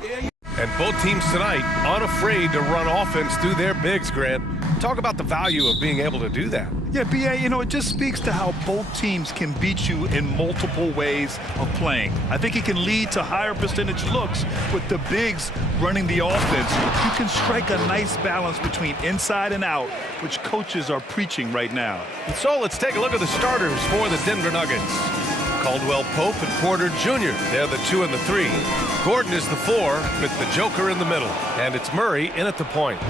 And both teams tonight unafraid to run offense through their bigs, Grant. Talk about the value of being able to do that. Yeah, B.A., you know, it just speaks to how both teams can beat you in multiple ways of playing. I think it can lead to higher percentage looks with the bigs running the offense. You can strike a nice balance between inside and out, which coaches are preaching right now. And so let's take a look at the starters for the Denver Nuggets. Caldwell Pope and Porter Jr. They're the 2 and the 3. Gordon is the 4 with the Joker in the middle. And it's Murray in at the point.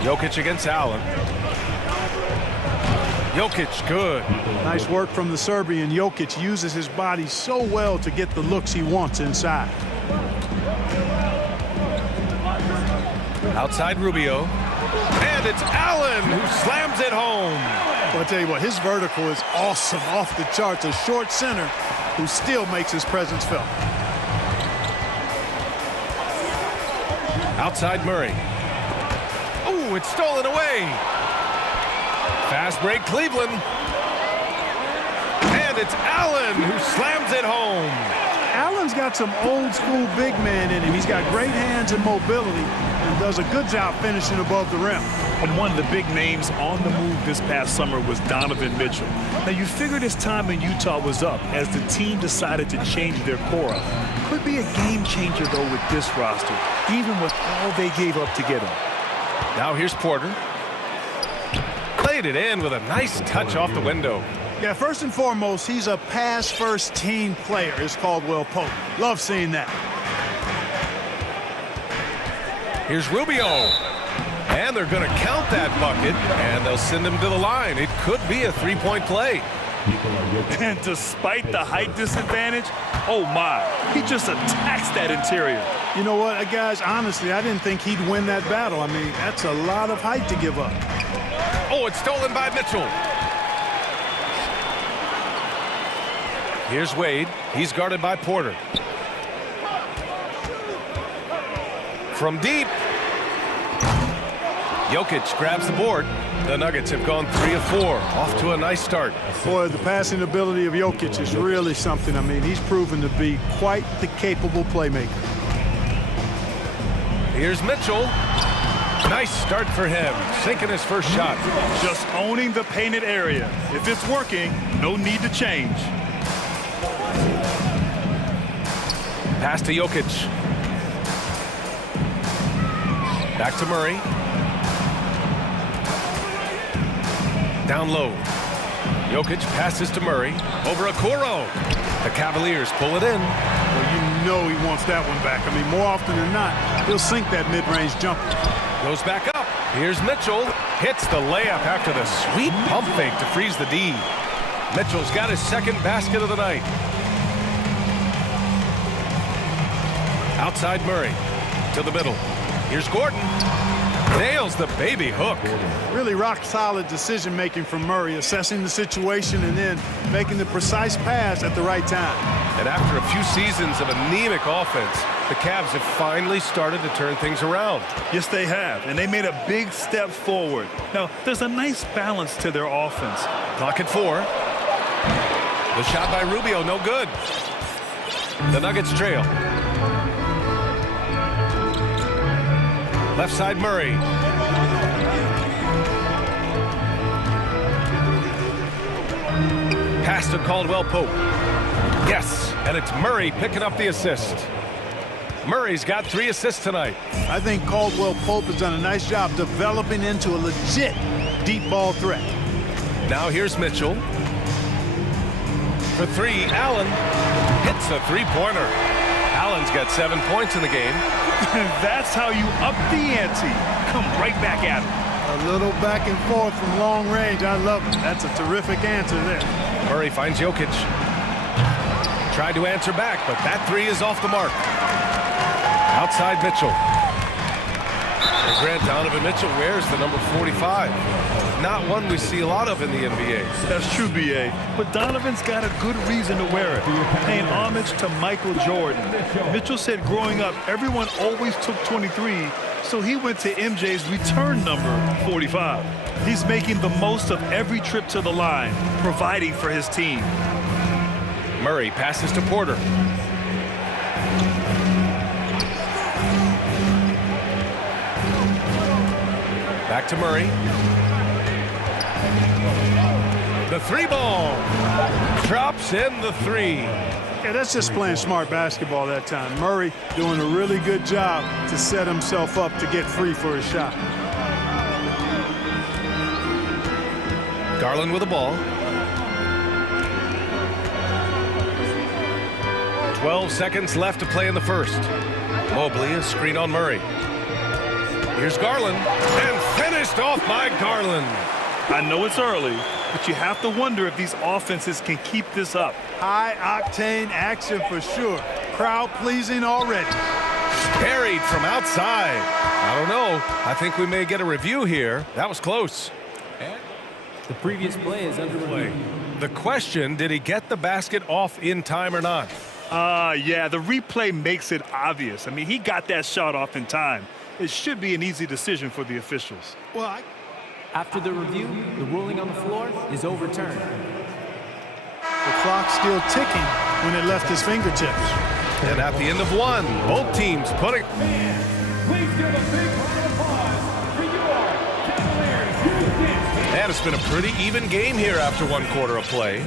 Jokic against Allen. Jokic, good. Nice work from the Serbian. Jokic uses his body so well to get the looks he wants inside. Outside Rubio. And it's Allen who slams it home. Well, I'll tell you what, his vertical is awesome, off the charts. A short center who still makes his presence felt. Outside Murray. Oh, it's stolen away. Fast break, Cleveland. And it's Allen who slams it home. Allen's got some old school big man in him. He's got great hands and mobility and does a good job finishing above the rim. And one of the big names on the move this past summer was Donovan Mitchell. Now, you figured his time in Utah was up as the team decided to change their core up. Could be a game changer, though, with this roster, even with all they gave up to get him. Now here's Porter. Played it in with a nice touch off the window. Yeah, first and foremost, he's a pass-first team player, is Caldwell Pope. Love seeing that. Here's Rubio. And they're going to count that bucket, and they'll send him to the line. It could be a three-point play. And despite the height disadvantage, oh my, he just attacks that interior. You know what, guys, honestly, I didn't think he'd win that battle. I mean, that's a lot of height to give up. Oh, it's stolen by Mitchell. Here's Wade. He's guarded by Porter. From deep. Jokic grabs the board. The Nuggets have gone 3 of 4. Off to a nice start. Boy, the passing ability of Jokic is really something. I mean, he's proven to be quite the capable playmaker. Here's Mitchell. Nice start for him. Sinking his first shot. Just owning the painted area. If it's working, no need to change. Pass to Jokic. Back to Murray. Down low. Jokic passes to Murray. Over Okoro. The Cavaliers pull it in. Well, you know he wants that one back. I mean, more often than not, he'll sink that mid-range jumper. Goes back up. Here's Mitchell. Hits the layup after the sweet pump fake to freeze the D. Mitchell's got his second basket of the night. Outside Murray. To the middle. Here's Gordon. Nails the baby hook. Really rock-solid decision-making from Murray, assessing the situation and then making the precise pass at the right time. And after a few seasons of anemic offense, the Cavs have finally started to turn things around. Yes, they have, and they made a big step forward. Now, there's a nice balance to their offense. Clock at 4. The shot by Rubio, no good. The Nuggets trail. Left side Murray. Pass to Caldwell Pope. Yes, and it's Murray picking up the assist. Murray's got 3 assists tonight. I think Caldwell Pope has done a nice job developing into a legit deep ball threat. Now here's Mitchell. For 3, Allen hits a three-pointer. Allen's got 7 points in the game. That's how you up the ante. Come right back at him. A little back and forth from long range. I love it. That's a terrific answer there. Murray finds Jokic. Tried to answer back, but that 3 is off the mark. Outside Mitchell. And Grant, Donovan Mitchell wears the number 45. Not one we see a lot of in the NBA. That's true, B.A. But Donovan's got a good reason to wear it. Paying homage to Michael Jordan. Mitchell said growing up, everyone always took 23, so he went to MJ's return number 45. He's making the most of every trip to the line, providing for his team. Murray passes to Porter. Back to Murray. The three ball. Drops in the three. Yeah, that's just playing smart basketball that time. Murray doing a really good job to set himself up to get free for his shot. Garland with the ball. 12 seconds left to play in the first. Mobley is screen on Murray. Here's Garland, and finished off by Garland. I know it's early, but you have to wonder if these offenses can keep this up. High-octane action for sure. Crowd-pleasing already. Parried from outside. I don't know. I think we may get a review here. That was close. The previous play is under review. The question, did he get the basket off in time or not? Yeah, the replay makes it obvious. I mean, he got that shot off in time. It should be an easy decision for the officials. Well, After the review, the ruling on the floor is overturned. the clock's still ticking when it left his fingertips. And at the end of one, both teams putting... Please give a big round of applause for your Cavaliers Houston. And it's been a pretty even game here after one quarter of play.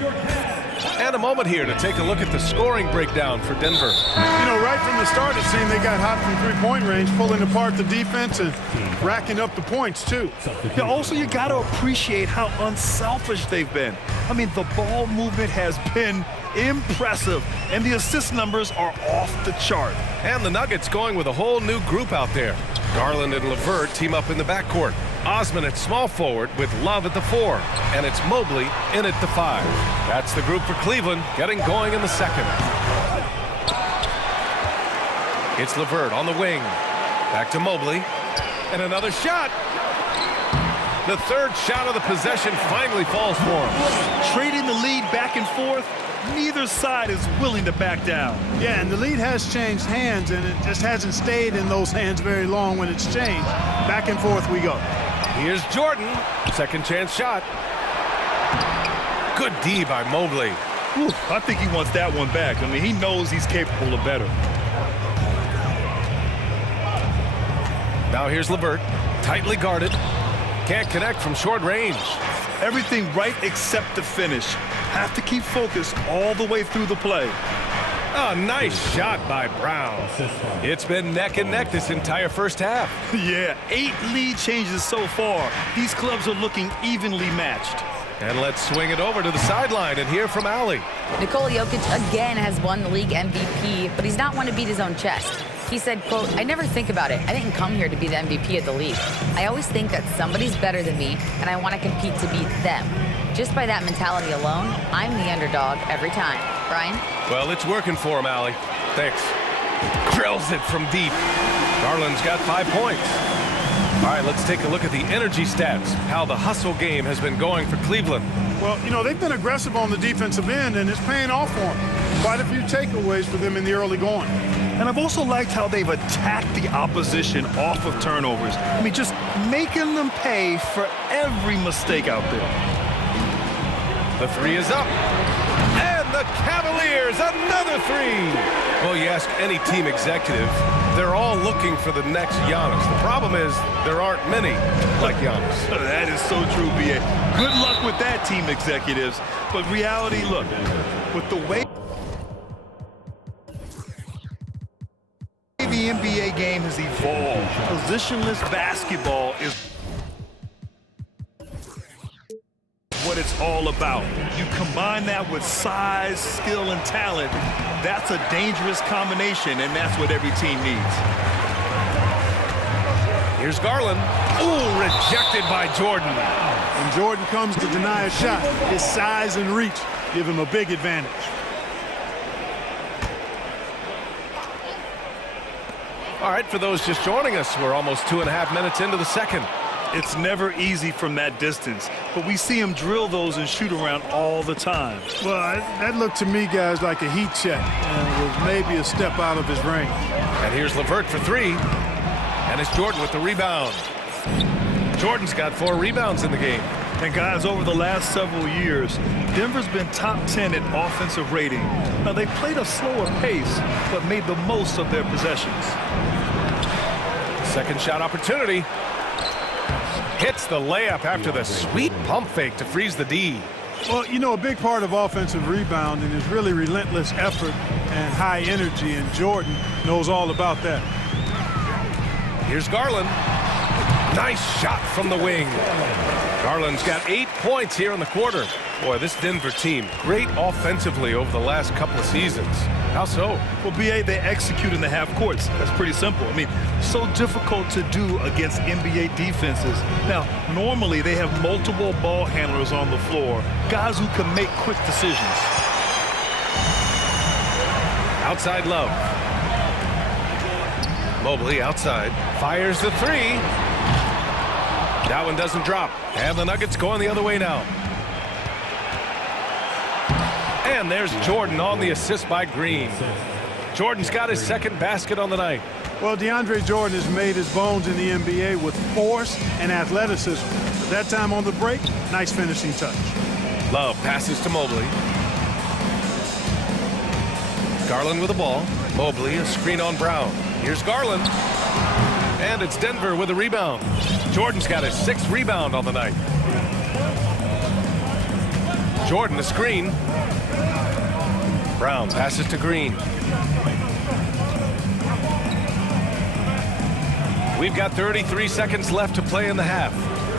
And a moment here to take a look at the scoring breakdown for Denver. You know, right from the start, it seemed they got hot from three-point range, pulling apart the defense and racking up the points, too. Yeah, also, you got to appreciate how unselfish they've been. I mean, the ball movement has been impressive, and the assist numbers are off the chart. And the Nuggets going with a whole new group out there. Garland and LeVert team up in the backcourt. Osman at small forward with Love at the 4. And it's Mobley in at the 5. That's the group for Cleveland getting going in the second. It's LeVert on the wing. Back to Mobley. And another shot. The third shot of the possession finally falls for him. Trading the lead back and forth, neither side is willing to back down. Yeah, and the lead has changed hands, and it just hasn't stayed in those hands very long when it's changed. Back and forth we go. Here's Jordan. Second chance shot. Good D by Mobley. Whew, I think he wants that one back. I mean, he knows he's capable of better. Now here's LeVert. Tightly guarded. Can't connect from short range. Everything right except the finish. Have to keep focused all the way through the play. A nice shot by Brown. It's been neck and neck this entire first half. Yeah, 8 lead changes so far. These clubs are looking evenly matched. And let's swing it over to the sideline and hear from Allie. Nikola Jokic again has won the league MVP, but he's not one to beat his own chest. He said, quote, "I never think about it. I didn't come here to be the MVP of the league. I always think that somebody's better than me, and I want to compete to beat them. Just by that mentality alone, I'm the underdog every time." Brian? Well, it's working for him, Allie. Thanks. Drills it from deep. Garland's got 5 points. All right, let's take a look at the energy stats, how the hustle game has been going for Cleveland. Well, you know, they've been aggressive on the defensive end, and it's paying off for them. Quite a few takeaways for them in the early going. And I've also liked how they've attacked the opposition off of turnovers. I mean, just making them pay for every mistake out there. The 3 is up. And the Cavaliers, another 3. Well, you ask any team executive, they're all looking for the next Giannis. The problem is there aren't many like Giannis. That is so true, B.A. Good luck with that, team executives. But reality, look, with the way the NBA game has evolved, positionless basketball is what it's all about. You combine that with size, skill, and talent, that's a dangerous combination, and that's what every team needs. Here's Garland. Ooh, rejected by Jordan. When Jordan comes to deny a shot, his size and reach give him a big advantage. All right, for those just joining us, we're almost 2.5 minutes into the second. It's never easy from that distance, but we see him drill those and shoot around all the time. Well, that looked to me, guys, like a heat check. And it was maybe a step out of his range. And here's LeVert for 3. And it's Jordan with the rebound. Jordan's got 4 rebounds in the game. And guys, over the last several years, Denver's been top 10 in offensive rating. Now, they played a slower pace, but made the most of their possessions. Second shot opportunity. Hits the layup after the sweet pump fake to freeze the D. Well, you know, a big part of offensive rebounding is really relentless effort and high energy, and Jordan knows all about that. Here's Garland. Nice shot from the wing. Garland's got 8 points here in the quarter. Boy, this Denver team, great offensively over the last couple of seasons. How so? Well, BA, they execute in the half courts. That's pretty simple. I mean, so difficult to do against NBA defenses. Now, normally they have multiple ball handlers on the floor, guys who can make quick decisions. Outside Love. Mobley outside. Fires the three. That one doesn't drop. And the Nuggets going the other way now. And there's Jordan on the assist by Green. Jordan's got his second basket on the night. Well, DeAndre Jordan has made his bones in the NBA with force and athleticism. At that time on the break, nice finishing touch. Love passes to Mobley. Garland with the ball. Mobley, a screen on Brown. Here's Garland. And it's Denver with a rebound. Jordan's got his 6th rebound on the night. Jordan, the screen. Brown passes to Green. We've got 33 seconds left to play in the half.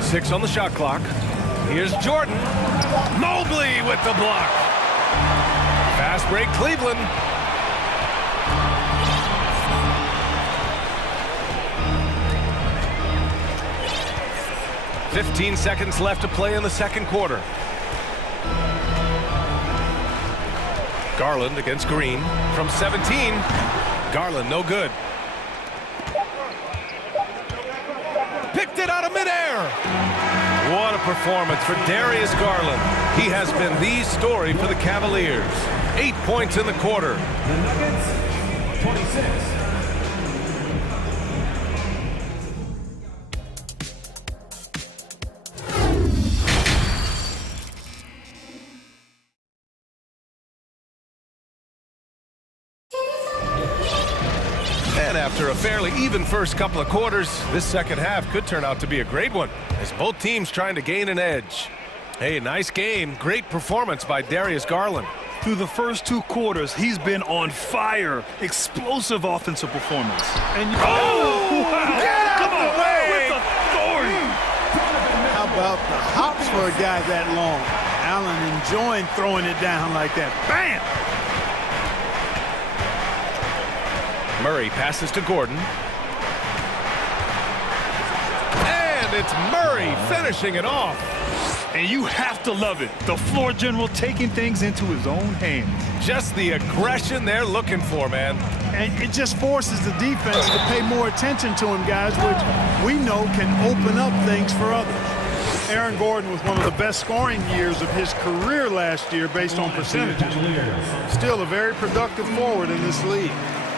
6 on the shot clock. Here's Jordan. Mobley with the block. Fast break, Cleveland. "15 seconds left to play in the second quarter. Garland against Green from 17. Garland, no good. Picked it out of midair. What a performance for Darius Garland. He has been the story for the Cavaliers. 8 points in the quarter. The Nuggets, 26. And after a fairly even first couple of quarters, this second half could turn out to be a great one as both teams trying to gain an edge. Hey, nice game. Great performance by Darius Garland. Through the first 2 quarters, he's been on fire. Explosive offensive performance. And Wow! Get out the way! With authority! How about the hops for a guy that long? Allen enjoying throwing it down like that. Bam! Murray passes to Gordon. And it's Murray finishing it off. And you have to love it. The floor general taking things into his own hands. Just the aggression they're looking for, man. And it just forces the defense to pay more attention to him, guys, which we know can open up things for others. Aaron Gordon was one of the best scoring years of his career last year based on percentages. Still a very productive forward in this league.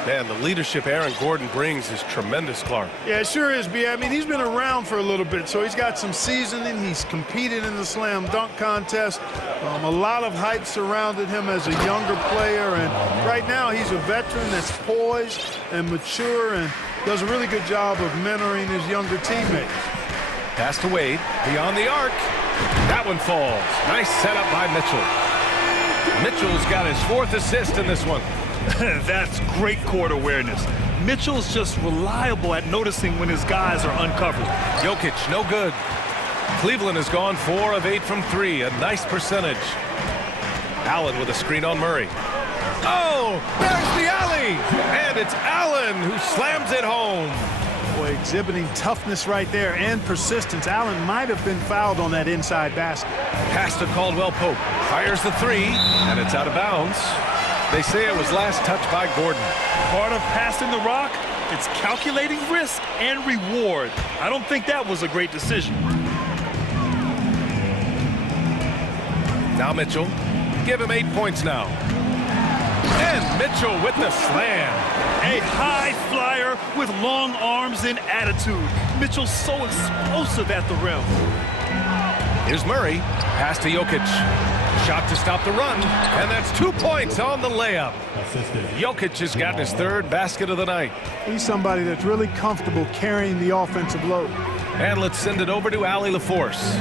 Man, the leadership Aaron Gordon brings is tremendous, Clark. Yeah, it sure is, B. I mean, he's been around for a little bit, so he's got some seasoning. He's competed in the slam dunk contest. A lot of hype surrounded him as a younger player, and right now he's a veteran that's poised and mature and does a really good job of mentoring his younger teammates. Pass to Wade, beyond the arc. That one falls. Nice setup by Mitchell. Mitchell's got his 4th assist in this one. That's great court awareness. Mitchell's just reliable at noticing when his guys are uncovered. Jokic, no good. Cleveland has gone 4 of 8 from 3, a nice percentage. Allen with a screen on Murray. Oh, there's the alley! And it's Allen who slams it home. Boy, exhibiting toughness right there and persistence. Allen might have been fouled on that inside basket. Pass to Caldwell Pope. Fires the 3, and it's out of bounds. They say it was last touched by Gordon. Part of passing the rock, it's calculating risk and reward. I don't think that was a great decision. Now Mitchell. Give him 8 points now. And Mitchell with the slam. A high flyer with long arms and attitude. Mitchell's so explosive at the rim. Here's Murray. Pass to Jokic. Shot to stop the run. And that's 2 points on the layup. Jokic has gotten his third basket of the night. He's somebody that's really comfortable carrying the offensive load. And let's send it over to Allie LaForce.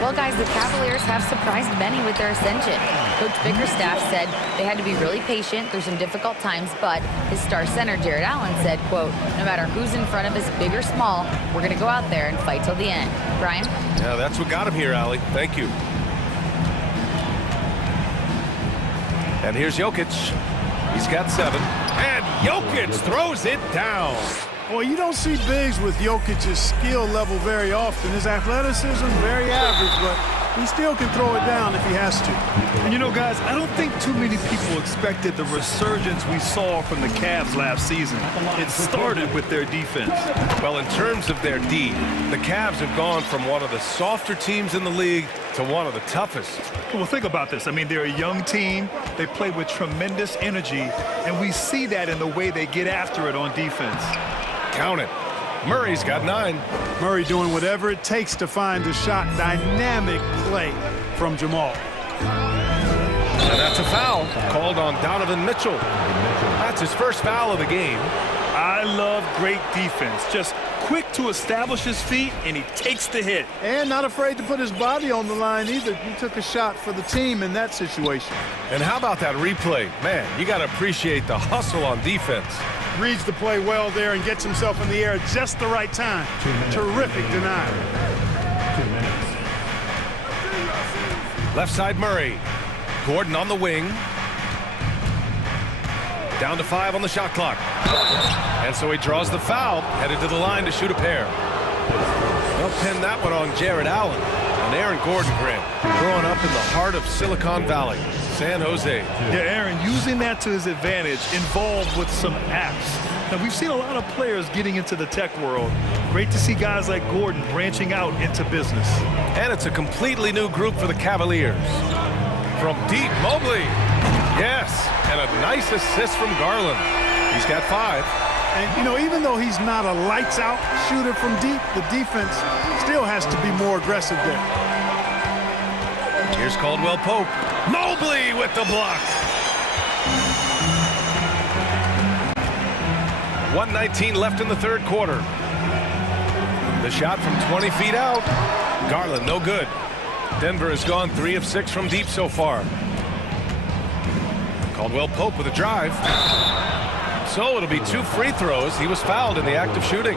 Well, guys, the Cavaliers have surprised many with their ascension. Coach Bickerstaff said they had to be really patient through some difficult times, but his star center, Jared Allen, said, quote, no matter who's in front of us, big or small, we're going to go out there and fight till the end. Brian? Yeah, that's what got him here, Allie. Thank you. And here's Jokic. He's got 7. And Jokic throws it down. Well, you don't see bigs with Jokic's skill level very often. His athleticism, very average, but he still can throw it down if he has to. And you know, guys, I don't think too many people expected the resurgence we saw from the Cavs last season. It started with their defense. Well, in terms of their D, the Cavs have gone from one of the softer teams in the league to one of the toughest. Well, think about this. I mean, they're a young team. They play with tremendous energy, and we see that in the way they get after it on defense. Count it. Murray's got 9. Murray doing whatever it takes to find the shot. Dynamic play from Jamal. And that's a foul called on Donovan Mitchell. That's his first foul of the game. I love great defense. Just quick to establish his feet, and he takes the hit. And not afraid to put his body on the line either. He took a shot for the team in that situation. And how about that replay? Man, you got to appreciate the hustle on defense. Reads the play well there and gets himself in the air at just the right time. Terrific denial. 2 minutes. Left side Murray. Gordon on the wing. Down to 5 on the shot clock. And so he draws the foul, headed to the line to shoot a pair. They'll pin that one on Jared Allen. And Aaron Gordon, Grant, growing up in the heart of Silicon Valley, San Jose. Yeah, Aaron, using that to his advantage, involved with some apps. Now, we've seen a lot of players getting into the tech world. Great to see guys like Gordon branching out into business. And it's a completely new group for the Cavaliers. From deep, Mobley. Yes, and a nice assist from Garland. He's got 5. And, you know, even though he's not a lights-out shooter from deep, the defense still has to be more aggressive there. Here's Caldwell Pope. Mobley with the block. 1:19 left in the third quarter. The shot from 20 feet out. Garland, no good. Denver has gone 3 of 6 from deep so far. Caldwell Pope with a drive. So it'll be 2 free throws. He was fouled in the act of shooting.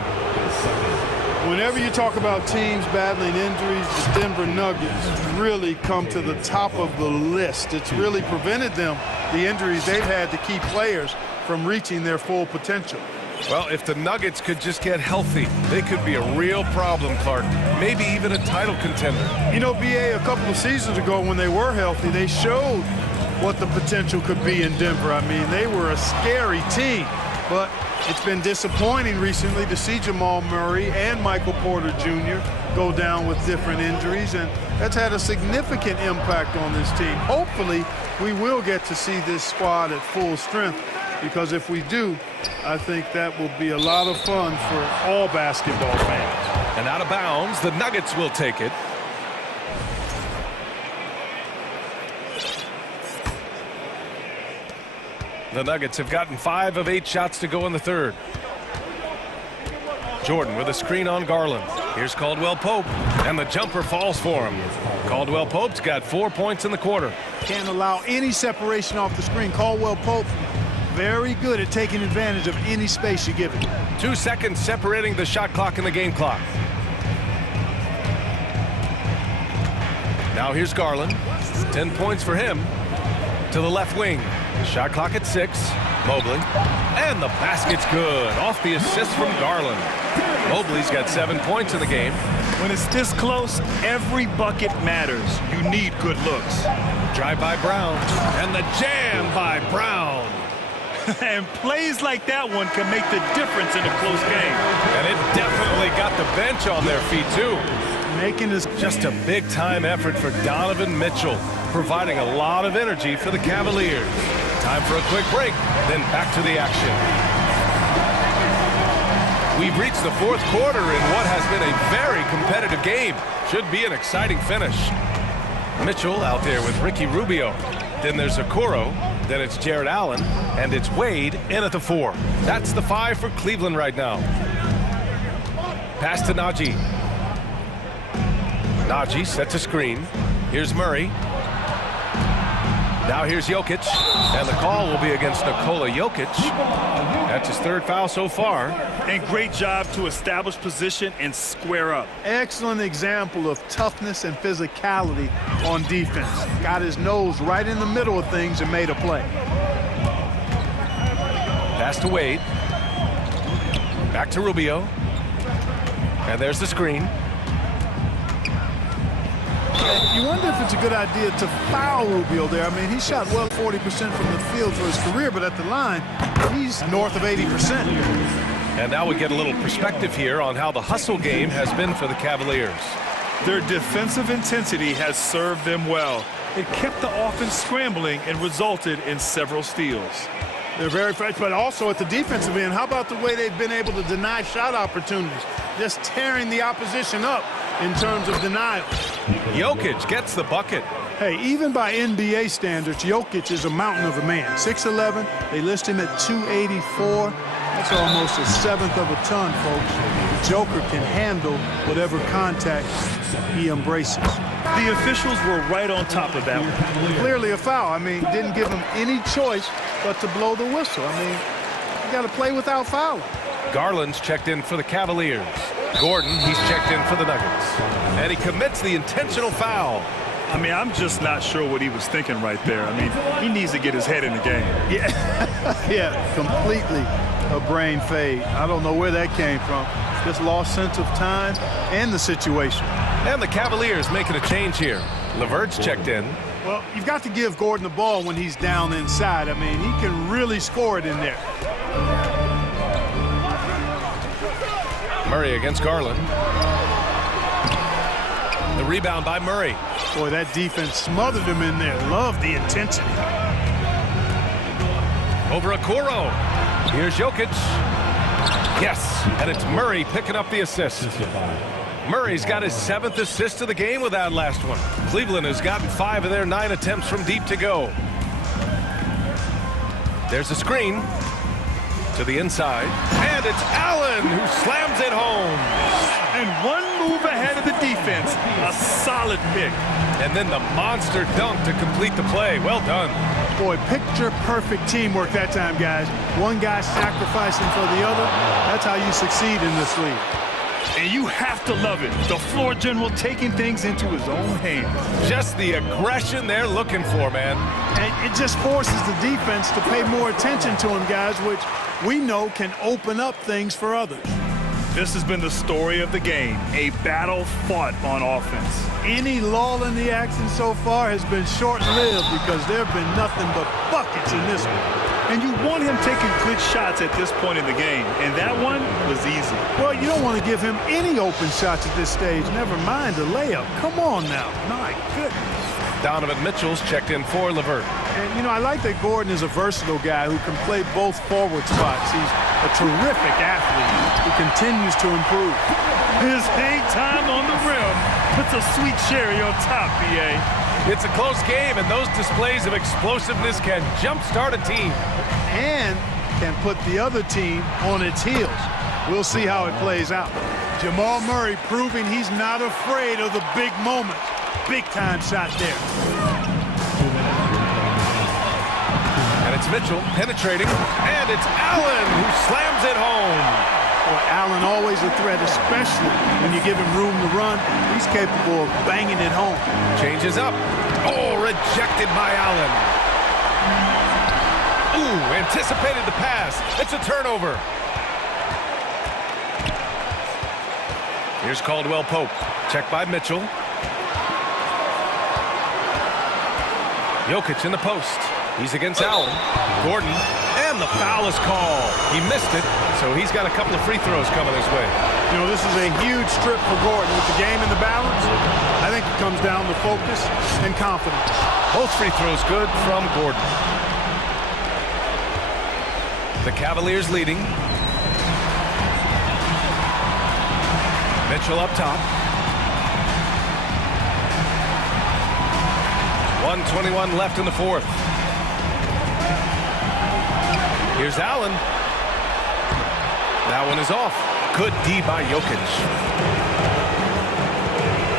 Whenever you talk about teams battling injuries, the Denver Nuggets really come to the top of the list. It's really prevented them, the injuries they've had, to keep players from reaching their full potential. Well, if the Nuggets could just get healthy, they could be a real problem, Clark. Maybe even a title contender. You know, BA, a couple of seasons ago when they were healthy, they showed what the potential could be in Denver. I mean, they were a scary team, but it's been disappointing recently to see Jamal Murray and Michael Porter Jr. go down with different injuries, and that's had a significant impact on this team. Hopefully, we will get to see this squad at full strength, because if we do, I think that will be a lot of fun for all basketball fans. And out of bounds, the Nuggets will take it. The Nuggets have gotten 5 of 8 shots to go in the third. Jordan with a screen on Garland. Here's Caldwell Pope, and the jumper falls for him. Caldwell Pope's got 4 points in the quarter. Can't allow any separation off the screen. Caldwell Pope, very good at taking advantage of any space you give him. 2 seconds separating the shot clock and the game clock. Now here's Garland. 10 points for him. To the left wing. Shot clock at 6. Mobley. And the basket's good. Off the assist from Garland. Mobley's got 7 points in the game. When it's this close, every bucket matters. You need good looks. Drive by Brown. And the jam by Brown. And plays like that one can make the difference in a close game. And it definitely got the bench on their feet, too. Making this Just a big-time effort for Donovan Mitchell, providing a lot of energy for the Cavaliers. Time for a quick break, then back to the action. We've reached the fourth quarter in what has been a very competitive game. Should be an exciting finish. Mitchell out there with Ricky Rubio. Then there's Okoro. Then it's Jared Allen. And it's Wade in at the 4. That's the 5 for Cleveland right now. Pass to Najee. Najee sets a screen. Here's Murray. Now here's Jokic, and the call will be against Nikola Jokic. That's his 3rd foul so far. And great job to establish position and square up. Excellent example of toughness and physicality on defense. Got his nose right in the middle of things and made a play. Pass to Wade. Back to Rubio. And there's the screen. You wonder if it's a good idea to foul Rubio there. I mean, he shot well 40% from the field for his career, but at the line, he's north of 80%. And now we get a little perspective here on how the hustle game has been for the Cavaliers. Their defensive intensity has served them well. It kept the offense scrambling and resulted in several steals. They're very fresh, but also at the defensive end, how about the way they've been able to deny shot opportunities? Just tearing the opposition up in terms of denial. Jokic gets the bucket. Hey, even by NBA standards, Jokic is a mountain of a man. 6'11", they list him at 284. That's almost a 1/7 of a ton, folks. The Joker can handle whatever contact he embraces. The officials were right on top of that one. Clearly a foul. I mean, didn't give him any choice but to blow the whistle. I mean, you got to play without fouling. Garland's checked in for the Cavaliers. Gordon, he's checked in for the Nuggets. And he commits the intentional foul. I mean, I'm just not sure what he was thinking right there. I mean, he needs to get his head in the game. Yeah, completely a brain fade. I don't know where that came from. Just lost sense of time and the situation. And the Cavaliers making a change here. LeVert's checked in. Well, you've got to give Gordon the ball when he's down inside. I mean, he can really score it in there. Murray against Garland. The rebound by Murray. Boy, that defense smothered him in there. Love the intensity. Over Okoro. Here's Jokic. Yes, and it's Murray picking up the assist. Murray's got his 7th assist of the game with that last one. Cleveland has gotten 5 of their 9 attempts from deep to go. There's a screen to the inside, and it's Allen who slams it home. And one move ahead of the defense. A solid pick. And then the monster dunk to complete the play. Well done. Boy, picture-perfect teamwork that time, guys. One guy sacrificing for the other. That's how you succeed in this league. And you have to love it. The floor general taking things into his own hands. Just the aggression they're looking for, man. And it just forces the defense to pay more attention to him, guys, which we know can open up things for others. This has been the story of the game, a battle fought on offense. Any lull in the action so far has been short-lived because there have been nothing but buckets in this one. And you want him taking good shots at this point in the game, and that one was easy. Well, you don't want to give him any open shots at this stage, never mind a layup. Come on now. My goodness. Donovan Mitchell's checked in for LeVert. And, you know, I like that Gordon is a versatile guy who can play both forward spots. He's a terrific athlete who continues to improve. His hang time on the rim puts a sweet cherry on top, B.A. It's a close game, and those displays of explosiveness can jumpstart a team. And can put the other team on its heels. We'll see how it plays out. Jamal Murray proving he's not afraid of the big moments. Big-time shot there. And it's Mitchell penetrating, and it's Allen who slams it home. Boy, Allen always a threat, especially when you give him room to run. He's capable of banging it home. Changes up. Oh, rejected by Allen. Ooh, anticipated the pass. It's a turnover. Here's Caldwell Pope. Check by Mitchell. Jokic in the post. He's against Allen. Gordon. And the foul is called. He missed it, so he's got a couple of free throws coming his way. You know, this is a huge strip for Gordon. With the game in the balance, I think it comes down to focus and confidence. Both free throws good from Gordon. The Cavaliers leading. Mitchell up top. 1:21 left in the fourth. Here's Allen. That one is off. Good D by Jokic.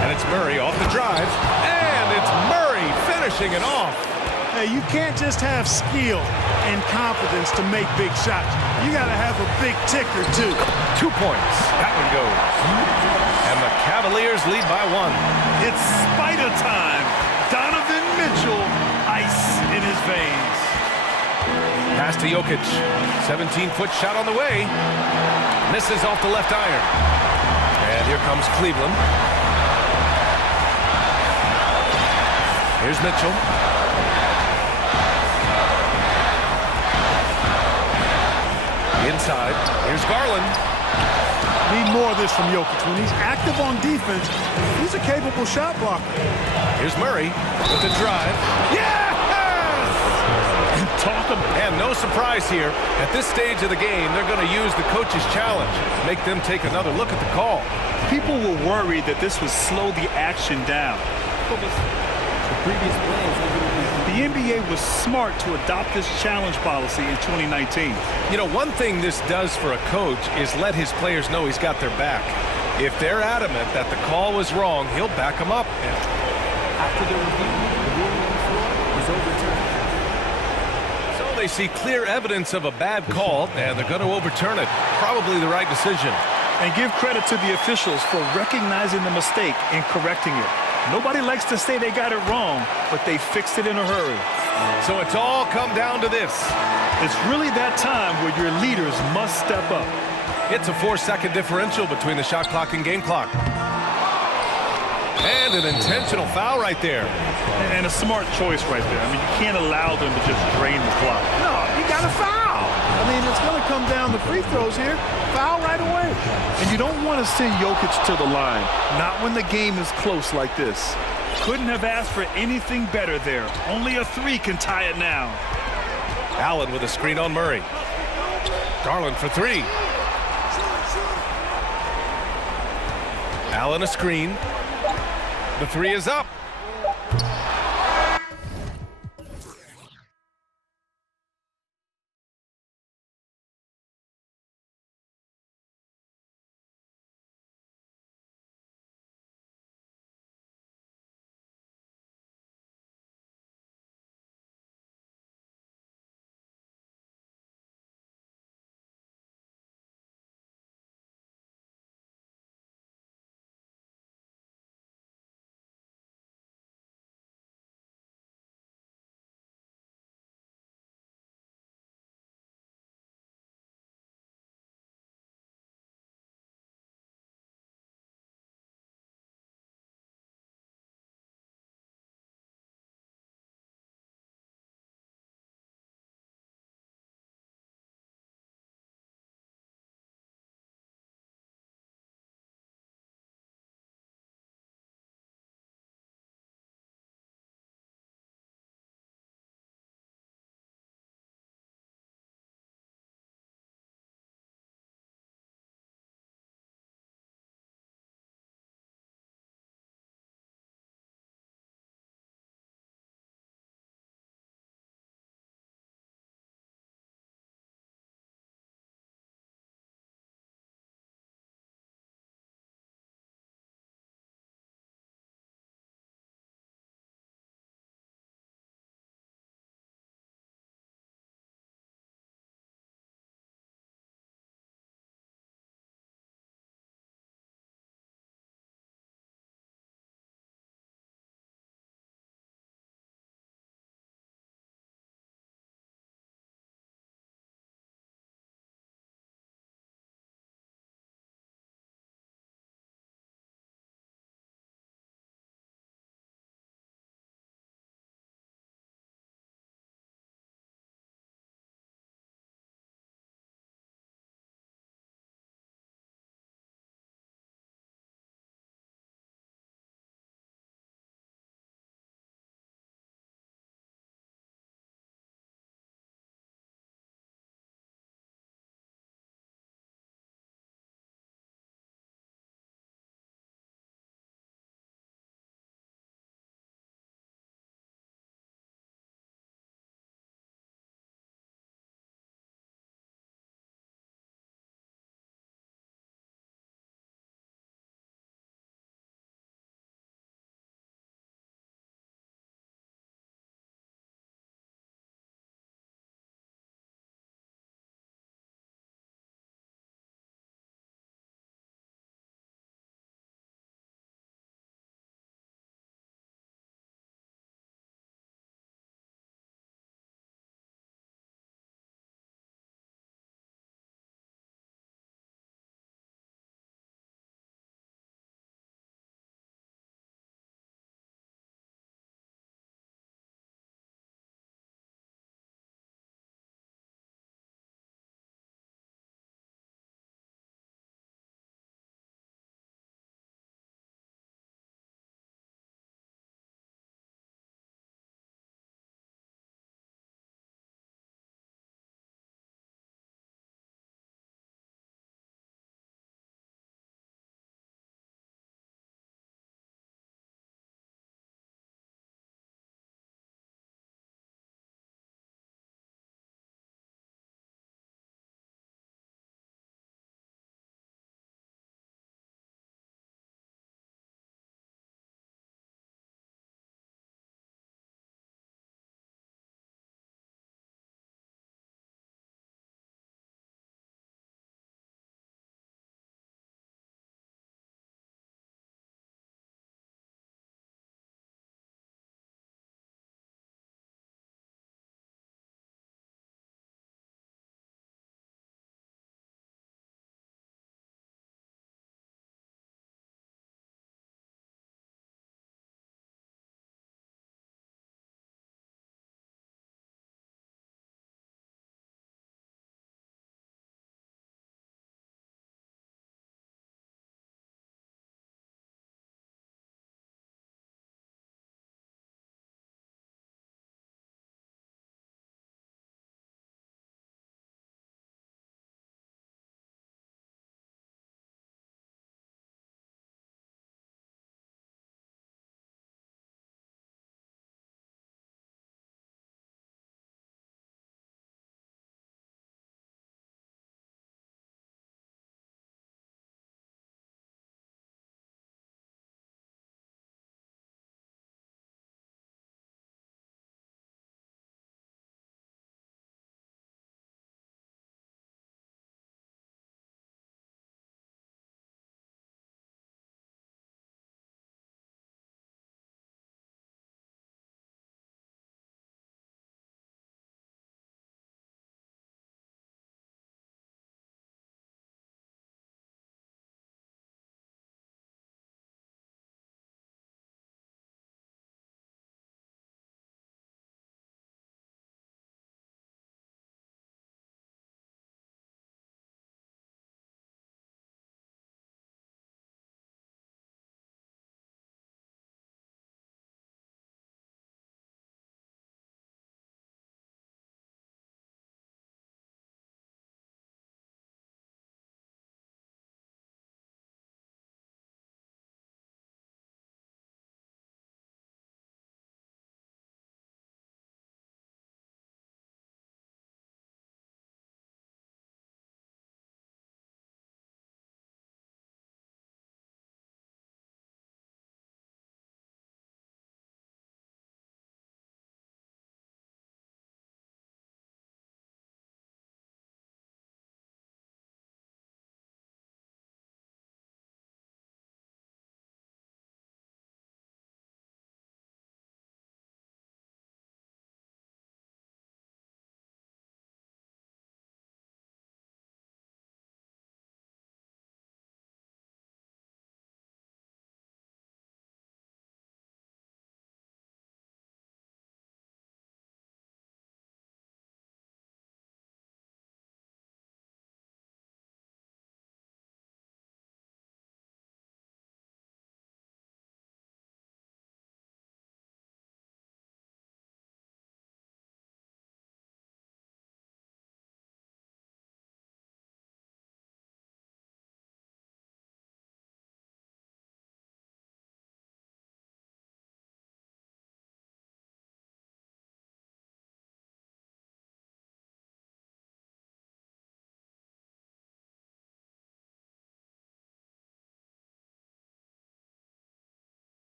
And it's Murray off the drive. And it's Murray finishing it off. Hey, you can't just have skill and confidence to make big shots. You got to have a big ticker, too. 2 points. That one goes. And the Cavaliers lead by 1. It's spider time. Donovan Mitchell, ice in his veins. Pass to Jokic. 17-foot shot on the way. Misses off the left iron. And here comes Cleveland. Here's Mitchell. Inside. Here's Garland. Need more of this from Jokic. When he's active on defense, he's a capable shot blocker. Here's Murray with the drive. Yes! And no surprise here. At this stage of the game, they're going to use the coach's challenge. Make them take another look at the call. People were worried that this would slow the action down. The previous plays. The NBA was smart to adopt this challenge policy in 2019. You know, one thing this does for a coach is let his players know he's got their back. If they're adamant that the call was wrong, he'll back them up. After the review, the ruling on the floor is overturned. So they see clear evidence of a bad call, and they're going to overturn it. Probably the right decision. And give credit to the officials for recognizing the mistake and correcting it. Nobody likes to say they got it wrong, but they fixed it in a hurry. So it's all come down to this. It's really that time where your leaders must step up. It's a 4-second differential between the shot clock and game clock. And an intentional foul right there. And a smart choice right there. I mean, you can't allow them to just drain the clock. No, you got to foul. I mean, it's going to come down to free throws here. Foul right away. And you don't want to send Jokic to the line, not when the game is close like this. Couldn't have asked for anything better there. Only a 3 can tie it now. Allen with a screen on Murray. Garland for 3. Allen a screen. The 3 is up.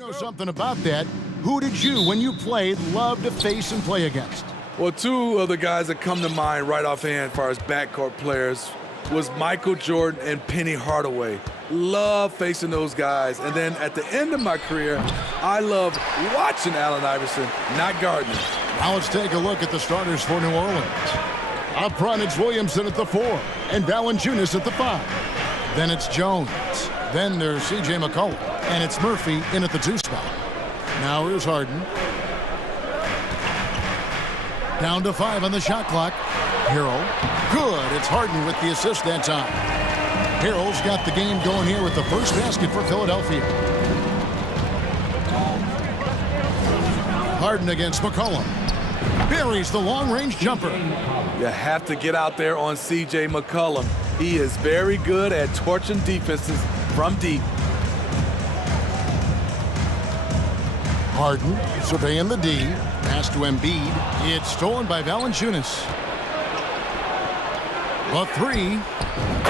Know something about that. Who did you, when you played, love to face and play against? Well, two of the guys that come to mind right offhand as far as backcourt players was Michael Jordan and Penny Hardaway. Love facing those guys. And then at the end of my career, I loved watching Allen Iverson, not guarding him. Now let's take a look at the starters for New Orleans. Up front, it's Williamson at the 4 and Valanciunas at the 5. Then it's Jones. Then there's C.J. McCollum. And it's Murphy in at the 2 spot. Now here's Harden. Down to 5 on the shot clock. Harrell. Good. It's Harden with the assist that time. Harrell's got the game going here with the first basket for Philadelphia. Harden against McCollum. Buries the long-range jumper. You have to get out there on C.J. McCollum. He is very good at torching defenses from deep. Harden surveying the D. Pass to Embiid. It's stolen by Valanciunas. A 3.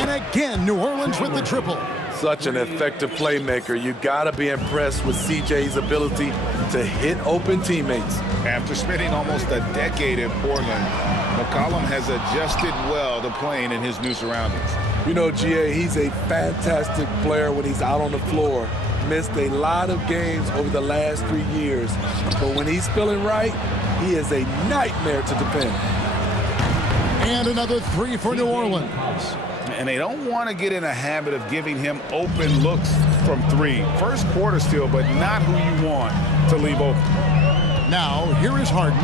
And again, New Orleans with the triple. Such an effective playmaker. You gotta be impressed with CJ's ability to hit open teammates. After spending almost a decade in Portland, McCollum has adjusted well to playing in his new surroundings. You know, GA, he's a fantastic player when he's out on the floor. Missed a lot of games over the last 3 years. But when he's feeling right, he is a nightmare to defend. And another 3 for New Orleans. And they don't want to get in a habit of giving him open looks from 3. First quarter still, but not who you want to leave open. Now, here is Harden.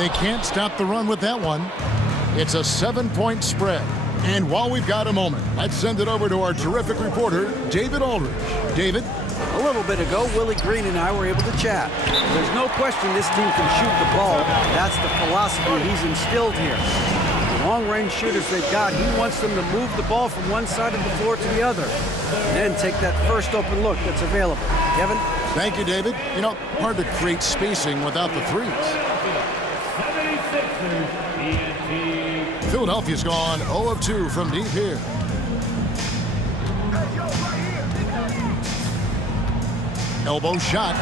They can't stop the run with that one. It's a 7-point spread. And while we've got a moment, let's send it over to our terrific reporter, David Aldridge. David? A little bit ago, Willie Green and I were able to chat. There's no question this team can shoot the ball. That's the philosophy he's instilled here. The long-range shooters they've got, he wants them to move the ball from one side of the floor to the other. And then take that first open look that's available. Kevin? Thank you, David. You know, hard to create spacing without the threes. 76ers, Philadelphia's gone 0 of 2 from deep here. Elbow shot.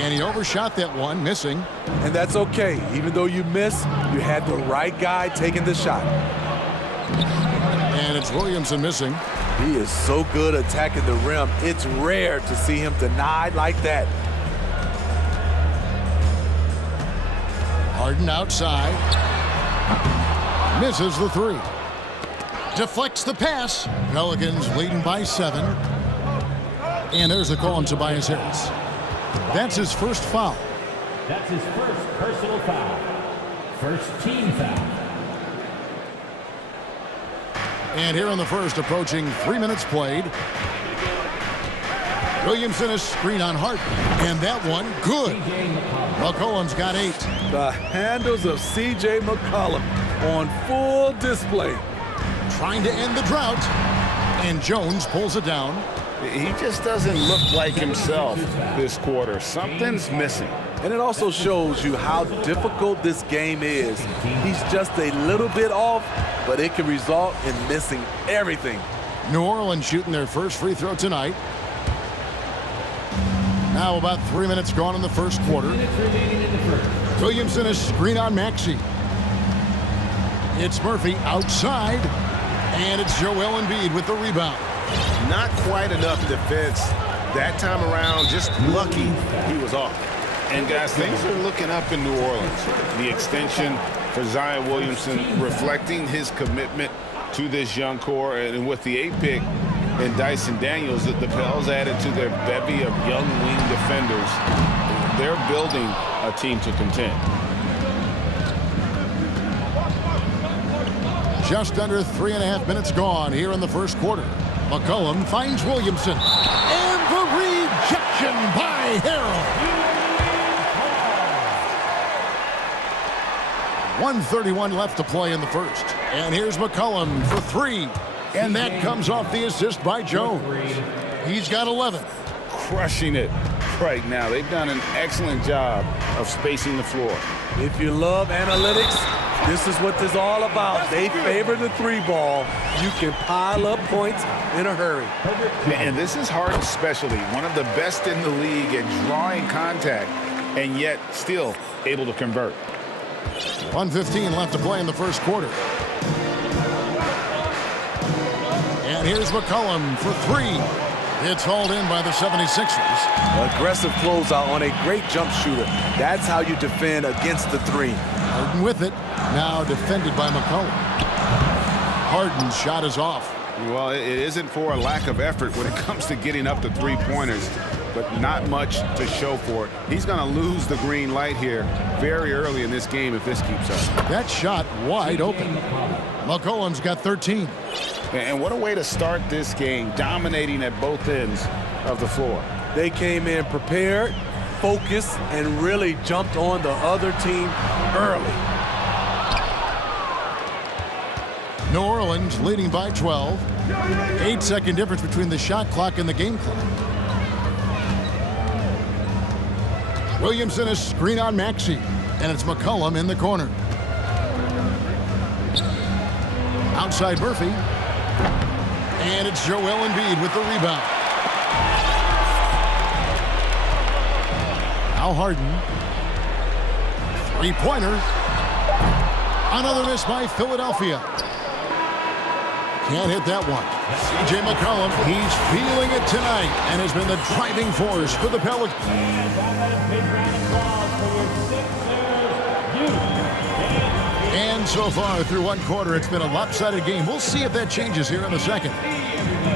And he overshot that one, missing. And that's okay. Even though you miss, you had the right guy taking the shot. And it's Williamson missing. He is so good attacking the rim. It's rare to see him denied like that. Harden outside. Misses the 3. Deflects the pass. Pelicans leading by 7. And there's a call on Tobias Harris. That's his first foul. that's his first personal foul. First team foul. And here in the first, approaching 3 minutes played. Williamson a screen on Hart. And that one, good. McCollum's got 8. The handles of C.J. McCollum on full display. Trying to end the drought. And Jones pulls it down. He just doesn't look like himself this quarter. Something's missing. And it also shows you how difficult this game is. He's just a little bit off, but it can result in missing everything. New Orleans shooting their first free throw tonight. Now about 3 minutes gone in the first quarter. Williamson a screen on Maxey. It's Murphy outside. And it's Joel Embiid with the rebound. Not quite enough defense that time around. Just lucky he was off. And guys, things are looking up in New Orleans. The extension for Zion Williamson reflecting his commitment to this young core. And with the 8th pick and Dyson Daniels, the Pels added to their bevy of young wing defenders. They're building a team to contend. Just under 3.5 minutes gone here in the first quarter. McCollum finds Williamson. And the rejection by Harrell. 1:31 left to play in the first. And here's McCollum for 3. And that comes off the assist by Jones. He's got 11. Crushing it right now. They've done an excellent job of spacing the floor. If you love analytics, this is what this is all about. They favor the three ball. You can pile up points in a hurry. And this is Harden's specialty, one of the best in the league at drawing contact and yet still able to convert. 1:15 left to play in the first quarter. And here's McCollum for three. It's hauled in by the 76ers. Aggressive closeout on a great jump shooter. That's how you defend against the three. Harden with it. Now defended by McCollum. Harden's shot is off. Well, it isn't for a lack of effort when it comes to getting up the three-pointers, but not much to show for it. He's going to lose the green light here very early in this game if this keeps up. That shot wide open. McCollum's got 13. And what a way to start this game, dominating at both ends of the floor. They came in prepared, focused, and really jumped on the other team early. New Orleans leading by 12. 8-second difference between the shot clock and the game clock. Williamson is screen on Maxey, and it's McCollum in the corner. Outside Murphy. And it's Joel Embiid with the rebound. Now Harden. Three-pointer. Another miss by Philadelphia. Can't hit that one. CJ McCollum, he's feeling it tonight and has been the driving force for the Pelicans. And so far through one quarter, it's been a lopsided game. We'll see if that changes here in the second.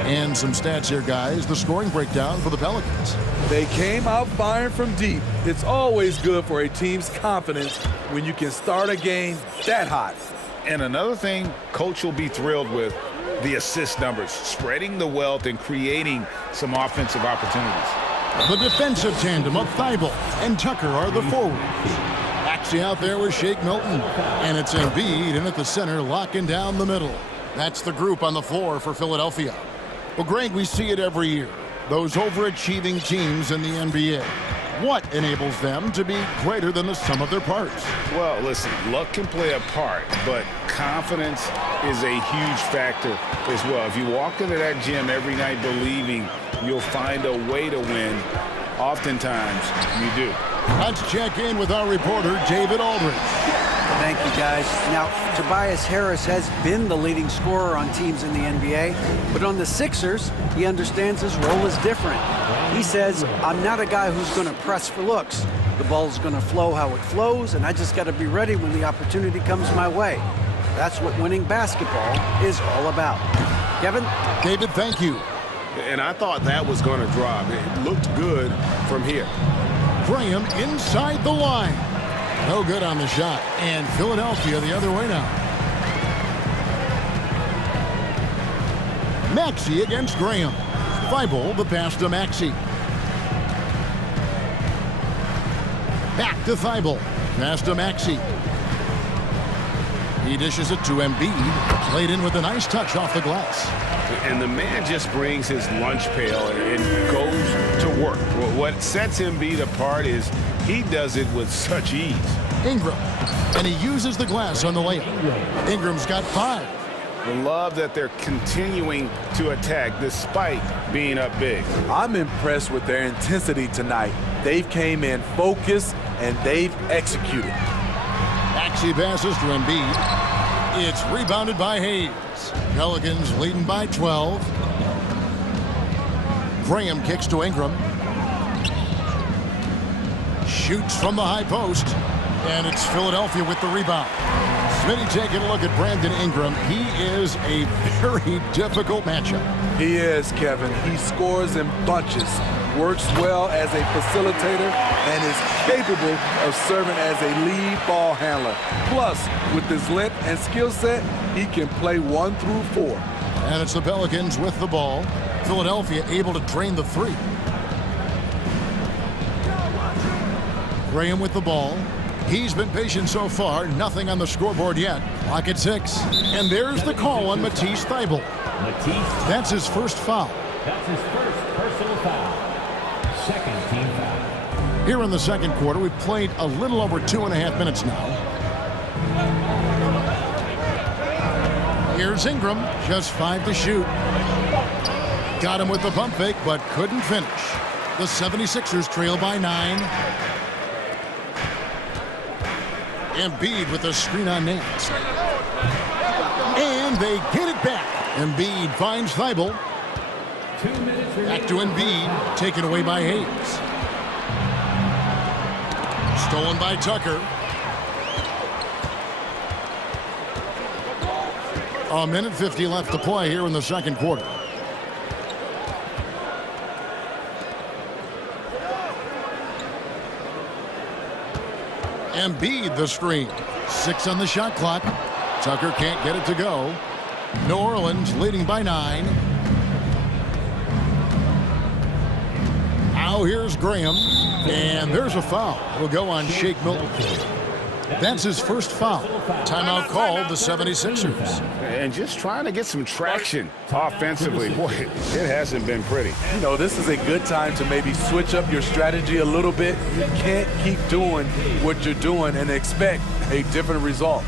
And some stats here, guys. The scoring breakdown for the Pelicans. They came out firing from deep. It's always good for a team's confidence when you can start a game that hot. And another thing Coach will be thrilled with, the assist numbers, spreading the wealth and creating some offensive opportunities. The defensive tandem of Thibault and Tucker are the forwards. Maxey out there with Shake Milton. And it's Embiid in at the center, locking down the middle. That's the group on the floor for Philadelphia. Well, Greg, we see it every year. Those overachieving teams in the NBA. What enables them to be greater than the sum of their parts? Well, listen, luck can play a part, but confidence is a huge factor as well. If you walk into that gym every night believing you'll find a way to win, oftentimes you do. Let's check in with our reporter, David Aldridge. Thank you, guys. Now, Tobias Harris has been the leading scorer on teams in the NBA, but on the Sixers, he understands his role is different. He says, I'm not a guy who's going to press for looks. The ball's going to flow how it flows, and I just got to be ready when the opportunity comes my way. That's what winning basketball is all about. Kevin? David, thank you. And I thought that was going to drop. It looked good from here. Graham inside the line. No good on the shot. And Philadelphia the other way now. Maxey against Graham. Thibault the pass to Maxey. Back to Thibault. Pass to Maxey. He dishes it to Embiid. Played in with a nice touch off the glass. And the man just brings his lunch pail and goes to work. What sets Embiid apart is he does it with such ease. Ingram. And he uses the glass on the layup. Ingram's got 5. I love that they're continuing to attack despite being up big. I'm impressed with their intensity tonight. They've came in focused and they've executed. Maxey passes to Embiid. It's rebounded by Hayes. Pelicans leading by 12. Graham kicks to Ingram. Shoots from the high post. And it's Philadelphia with the rebound. Smitty taking a look at Brandon Ingram. He is a very difficult matchup. He is, Kevin. He scores in bunches, works well as a facilitator, and is capable of serving as a lead ball handler. Plus, with his length and skill set, he can play 1 through 4. And it's the Pelicans with the ball. Philadelphia able to drain the 3. Graham with the ball. He's been patient so far. Nothing on the scoreboard yet. Clock at 6. And there's the call on Matisse Thibault. That's his first foul. That's his first personal foul. second team foul. Here in the second quarter, we've played a little over 2.5 minutes now. Here's Ingram, just 5 to shoot. Got him with the pump fake, but couldn't finish. The 76ers trail by 9. Embiid with a screen on net. And they get it back. Embiid finds Thibault. 2 minutes remaining. Back to Embiid, taken away by Hayes. Stolen by Tucker. A minute 50 left to play here in the second quarter. Embiid the screen. 6 on the shot clock. Tucker can't get it to go. New Orleans leading by 9. Now here's Graham. And there's a foul. It'll go on Shake Milton. That's his first foul. Timeout called the 76ers. And just trying to get some traction offensively. Boy, it hasn't been pretty. You know, this is a good time to maybe switch up your strategy a little bit. You can't keep doing what you're doing and expect a different result.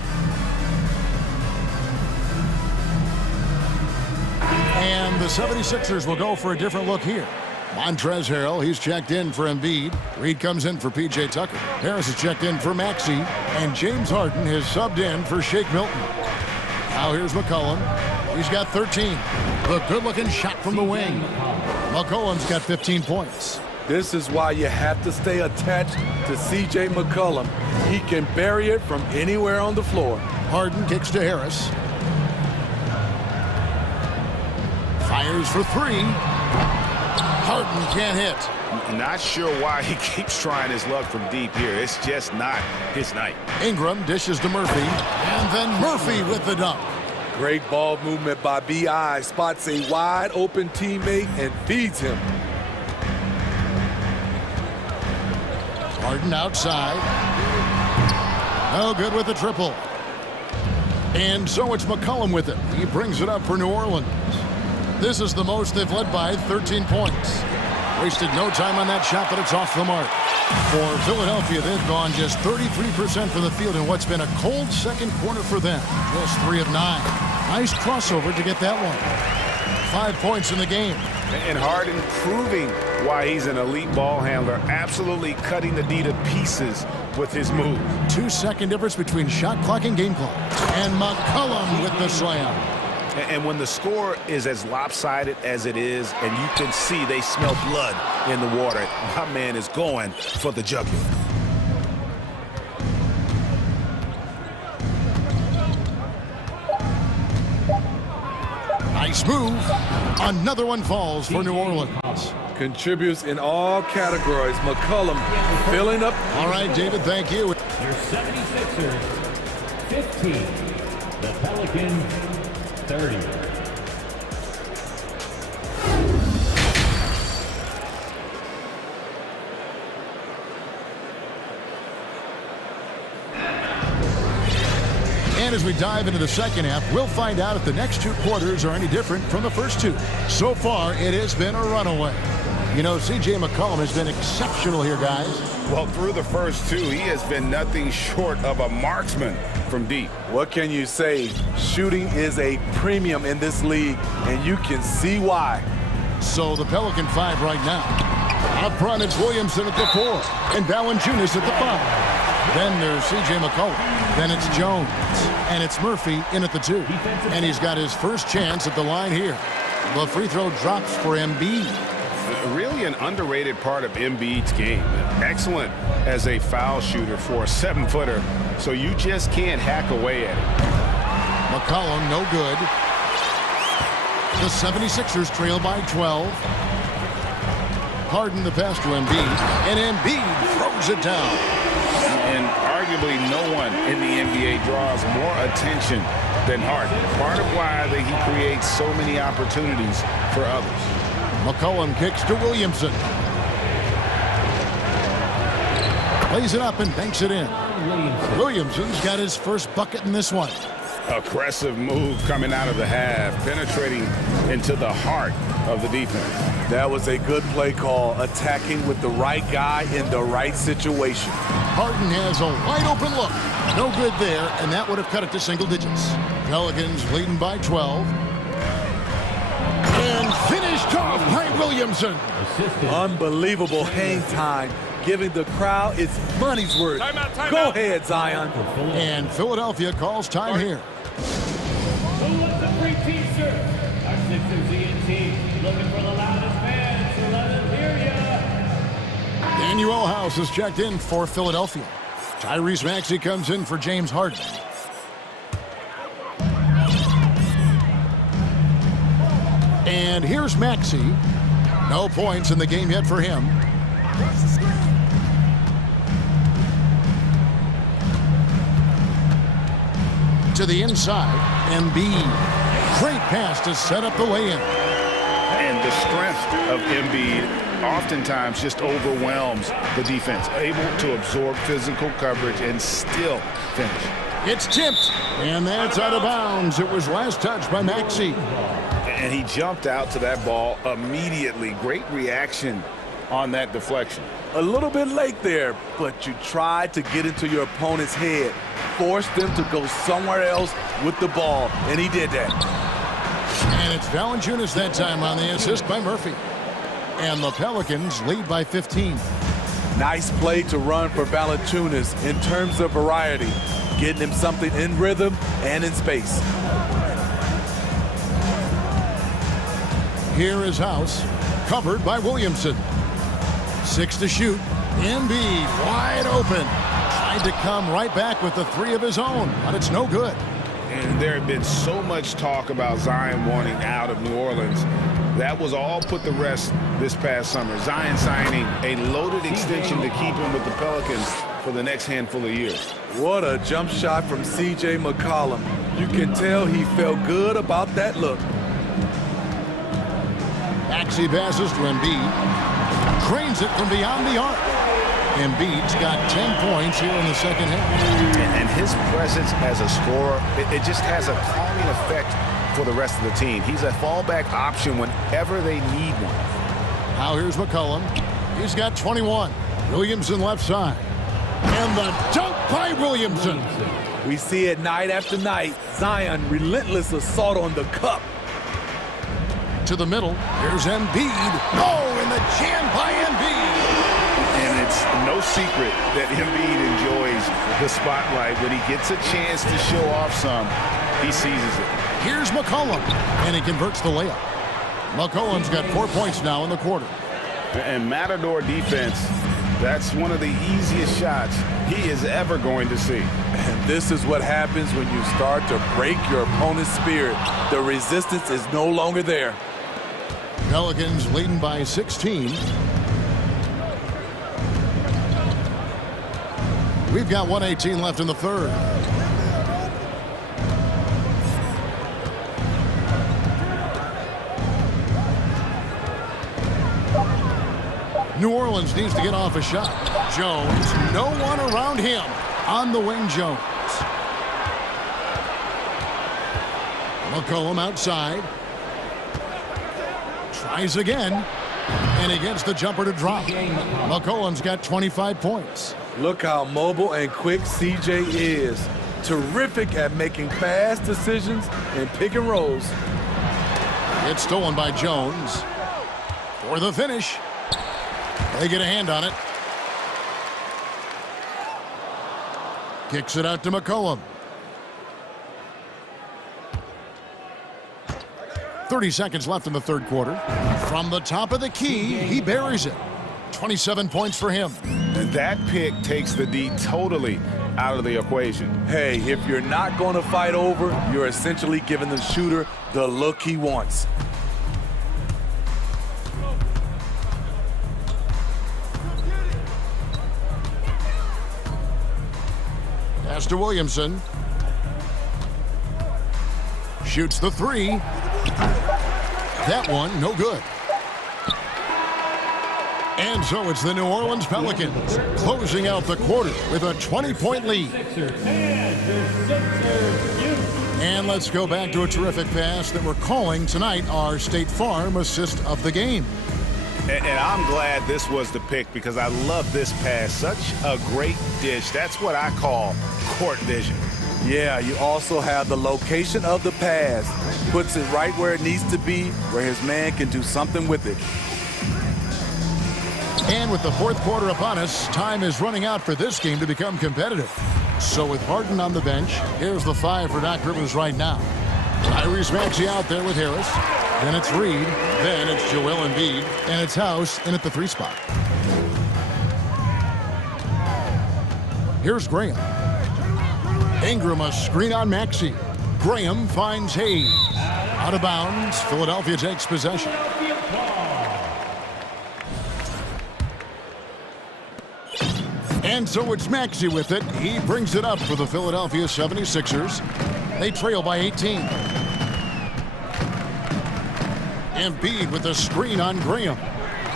And the 76ers will go for a different look here. Montrezl Harrell, he's checked in for Embiid. Reed comes in for P.J. Tucker. Harris is checked in for Maxey. And James Harden has subbed in for Shake Milton. Now here's McCollum. He's got 13. The good-looking shot from the wing. McCollum's got 15 points. This is why you have to stay attached to C.J. McCollum. He can bury it from anywhere on the floor. Harden kicks to Harris. Fires for 3. Harden can't hit. Not sure why he keeps trying his luck from deep here. It's just not his night. Ingram dishes to Murphy. And then Murphy with the dunk. Great ball movement by B.I. Spots a wide open teammate and feeds him. Harden outside. No good with the triple. And so it's McCollum with it. He brings it up for New Orleans. This is the most they've led by, 13 points. Wasted no time on that shot, but it's off the mark. For Philadelphia, they've gone just 33% from the field in what's been a cold second quarter for them. Just 3 of 9. Nice crossover to get that one. 5 points in the game. And Harden proving why he's an elite ball handler, absolutely cutting the D to pieces with his move. 2-second difference between shot clock and game clock. And McCollum with the slam. And when the score is as lopsided as it is, and you can see they smell blood in the water, my man is going for the jugular. Nice move. Another one falls for New Orleans. Contributes in all categories. McCollum filling up. All right, David, thank you. Your 76ers, 15. The Pelicans, 30. And as we dive into the second half, we'll find out if the next 2 quarters are any different from the first 2. So far, it has been a runaway. You know, C.J. McCollum has been exceptional here, guys. Well, through the first 2, he has been nothing short of a marksman from deep. What can you say? Shooting is a premium in this league, and you can see why. So the Pelican 5 right now. Up front, it's Williamson at the 4, and Valanciunas at the 5. Then there's C.J. McCollum. Then it's Jones. And it's Murphy in at the 2. And he's got his first chance at the line here. The free throw drops for Embiid. Really an underrated part of Embiid's game. Excellent as a foul shooter for a 7-footer, so you just can't hack away at it. McCollum, no good. The 76ers trail by 12. Harden the pass to Embiid, and Embiid throws it down. And arguably no one in the NBA draws more attention than Harden. Part of why that he creates so many opportunities for others. McCollum kicks to Williamson. Plays it up and banks it in. Williamson's got his first bucket in this one. Aggressive move coming out of the half, penetrating into the heart of the defense. That was a good play call, attacking with the right guy in the right situation. Harden has a wide open look. No good there, and that would have cut it to single digits. Pelicans leading by 12. And finished off by Williamson. Unbelievable hang time, giving the crowd its money's worth. Go ahead, Zion. And Philadelphia calls time here. Who wants a free t-shirt? Our Sixers ENT looking for the loudest fans, so let them hear ya. Daniel House has checked in for Philadelphia. Tyrese Maxey comes in for James Harden. And here's Maxey. No points in the game yet for him. To the inside, Embiid. Great pass to set up the lay-in. And the strength of Embiid oftentimes just overwhelms the defense, able to absorb physical coverage and still finish. It's tipped, and that's out of bounds. It was last touched by Maxey. And he jumped out to that ball immediately. Great reaction on that deflection. A little bit late there, but you tried to get into your opponent's head, force them to go somewhere else with the ball, and he did that. And it's Valanciunas that time on the assist by Murphy. And the Pelicans lead by 15. Nice play to run for Valanciunas in terms of variety, getting him something in rhythm and in space. Here is House, covered by Williamson. 6 to shoot. Embiid wide open. Tried to come right back with the three of his own, but it's no good. And there had been so much talk about Zion wanting out of New Orleans. That was all put to rest this past summer. Zion signing a loaded extension to keep him with the Pelicans for the next handful of years. What a jump shot from C.J. McCollum. You can tell he felt good about that look. Maxey passes to Embiid. Drains it from beyond the arc. Embiid's got 10 points here in the second half. And his presence as a scorer, it just has a calming effect for the rest of the team. He's a fallback option whenever they need one. Now here's McCollum. He's got 21. Williamson left side. And the dunk by Williamson. We see it night after night. Zion, relentless assault on the cup. To the middle. Here's Embiid. Oh, and the jam by Embiid. And it's no secret that Embiid enjoys the spotlight. When he gets a chance to show off some, he seizes it. Here's McCollum, and he converts the layup. McCollum's got 4 points now in the quarter. And Matador defense, that's one of the easiest shots he is ever going to see. And this is what happens when you start to break your opponent's spirit. The resistance is no longer there. Pelicans leading by 16. We've got 1:18 left in the third. New Orleans needs to get off a shot. Jones, no one around him. On the wing, Jones. McCollum outside. Tries again. And he gets the jumper to drop. McCollum's got 25 points. Look how mobile and quick CJ is. Terrific at making fast decisions and pick and rolls. It's stolen by Jones. For the finish. They get a hand on it. Kicks it out to McCollum. 30 seconds left in the third quarter. From the top of the key, he buries it. 27 points for him. And that pick takes the D totally out of the equation. Hey, if you're not going to fight over, you're essentially giving the shooter the look he wants. Pass to Williamson. Shoots the three. That one, no good. And so it's the New Orleans Pelicans closing out the quarter with a 20-point lead. And let's go back to a terrific pass that we're calling tonight our State Farm assist of the game. And I'm glad this was the pick because I love this pass. Such a great dish. That's what I call court vision. Yeah, you also have the location of the pass. Puts it right where it needs to be, where his man can do something with it. And with the fourth quarter upon us, time is running out for this game to become competitive. So with Harden on the bench, here's the five for Doc Rivers right now. Tyrese Maxey out there with Harris. Then it's Reed. Then it's Joel Embiid. And it's House in at the 3 spot. Here's Graham. Ingram a screen on Maxey. Graham finds Hayes. Out of bounds. Philadelphia takes possession. And so it's Maxey with it. He brings it up for the Philadelphia 76ers. They trail by 18. Embiid with a screen on Graham.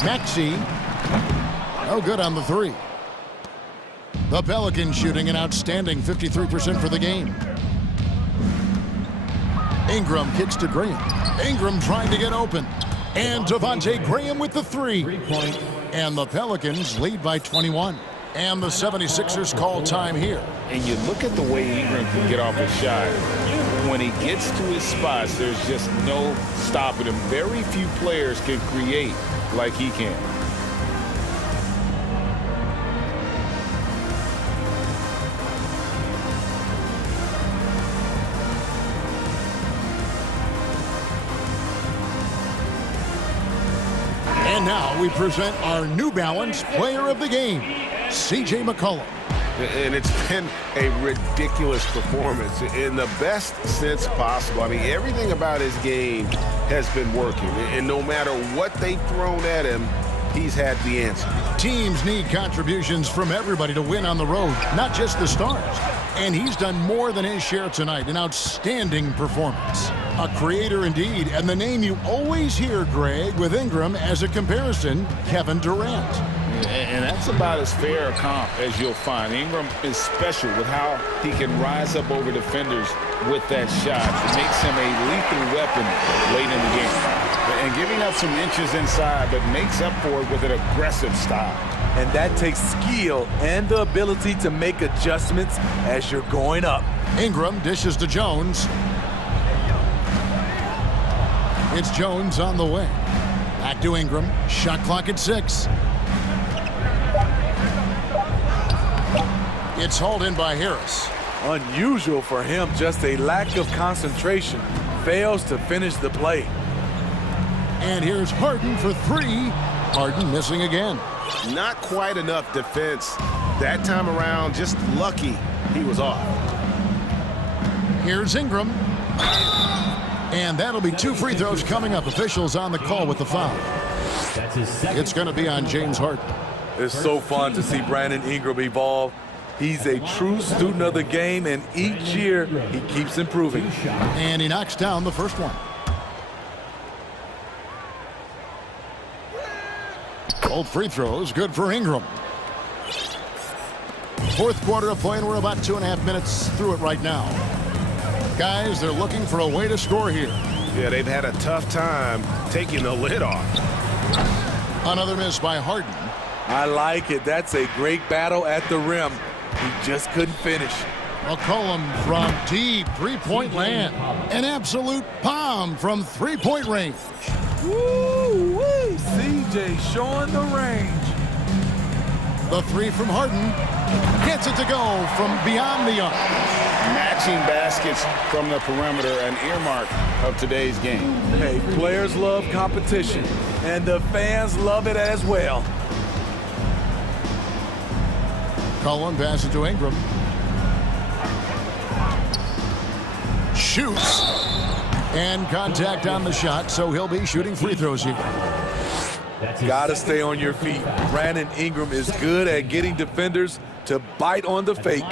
Maxey. No good on the 3. The Pelicans shooting an outstanding 53% for the game. Ingram kicks to Graham. Ingram trying to get open. And Devontae Graham with the 3. And the Pelicans lead by 21. And the 76ers call time here. And you look at the way Ingram can get off a shot. When he gets to his spots, there's just no stopping him. Very few players can create like he can. And now we present our New Balance Player of the Game, C.J. McCollum. And it's been a ridiculous performance in the best sense possible. I mean, everything about his game has been working. And no matter what they've thrown at him, he's had the answer. Teams need contributions from everybody to win on the road, not just the stars. And he's done more than his share tonight. An outstanding performance. A creator indeed, and the name you always hear, Greg, with Ingram as a comparison, Kevin Durant. And that's about as fair a comp as you'll find. Ingram is special with how he can rise up over defenders with that shot. It makes him a lethal weapon late in the game. And giving up some inches inside, but makes up for it with an aggressive style. And that takes skill and the ability to make adjustments as you're going up. Ingram dishes to Jones. It's Jones on the way. Back to Ingram. Shot clock at 6. It's hauled in by Harris. Unusual for him, just a lack of concentration. Fails to finish the play. And here's Harden for 3. Harden missing again. Not quite enough defense. That time around, just lucky he was off. Here's Ingram. And that'll be 2 free throws coming up. Officials on the call with the foul. It's going to be on James Harden. It's so fun to see Brandon Ingram evolve. He's a true student of the game, and each year he keeps improving. And he knocks down the first one. Both free throws, good for Ingram. Fourth quarter of play, and we're about 2.5 minutes through it right now. Guys, they're looking for a way to score here. Yeah, they've had a tough time taking the lid off. Another miss by Harden. I like it. That's a great battle at the rim. He just couldn't finish. McCollum from deep three-point land. An absolute bomb from three-point range. Woo-wee! CJ showing the range. The 3 from Harden. Gets it to go from beyond the arc. Matching baskets from the perimeter, an earmark of today's game. Hey, players love competition, and the fans love it as well. Cullen passes to Ingram. Shoots. And contact on the shot, so he'll be shooting free throws here. Gotta stay on your feet. Brandon Ingram is good at getting defenders to bite on the fake.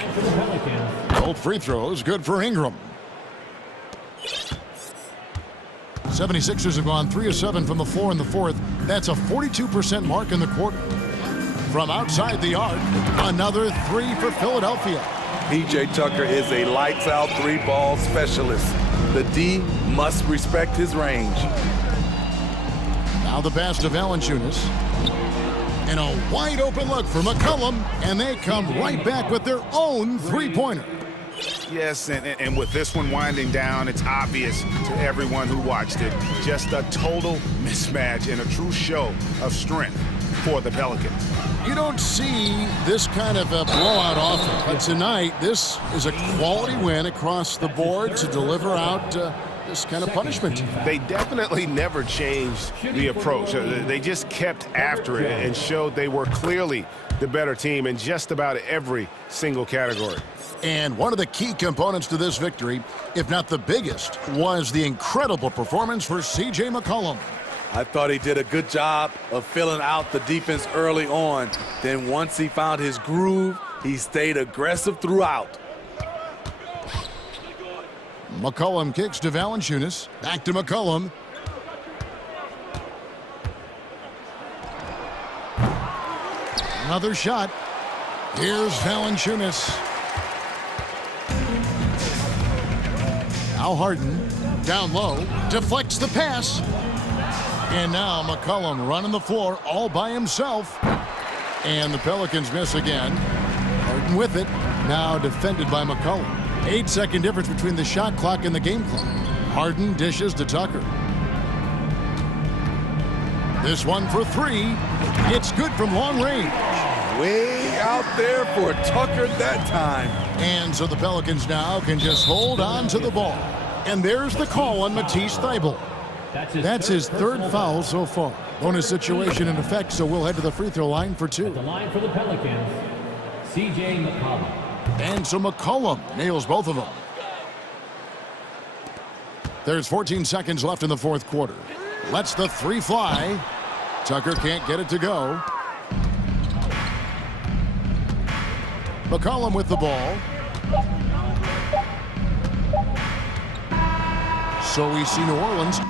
Both free throws, good for Ingram. 76ers have gone 3 of 7 from the floor in the fourth. That's a 42% mark in the quarter. From outside the arc, another 3 for Philadelphia. P.J. Tucker is a lights-out 3-ball specialist. The D must respect his range. Now the pass to Valanciunas. And a wide open look for McCollum, and they come right back with their own three-pointer. Yes, and with this one winding down, it's obvious to everyone who watched it. Just a total mismatch and a true show of strength for the Pelicans. You don't see this kind of a blowout often, but tonight this is a quality win across the board to deliver out this kind of punishment. They definitely never changed the approach. They just kept after it and showed they were clearly the better team in just about every single category. And one of the key components to this victory, if not the biggest, was the incredible performance for C.J. McCollum. I thought he did a good job of filling out the defense early on. Then once he found his groove, he stayed aggressive throughout. McCollum kicks to Valanciunas. Back to McCollum. Another shot. Here's Valanciunas. Now Harden, down low, deflects the pass. And now McCollum running the floor all by himself. And the Pelicans miss again. Harden with it, now defended by McCollum. 8-second difference between the shot clock and the game clock. Harden dishes to Tucker. This one for three. It's good from long range. Way out there for Tucker that time. And so the Pelicans now can just hold on to the ball. And there's the call on Matisse Thybulle. That's his third foul so far. Bonus situation in effect, so we'll head to the free throw line for two. At the line for the Pelicans, C.J. McCollum. And so McCollum nails both of them. There's 14 seconds left in the fourth quarter. Lets the three fly. Tucker can't get it to go. McCollum with the ball. So we see New Orleans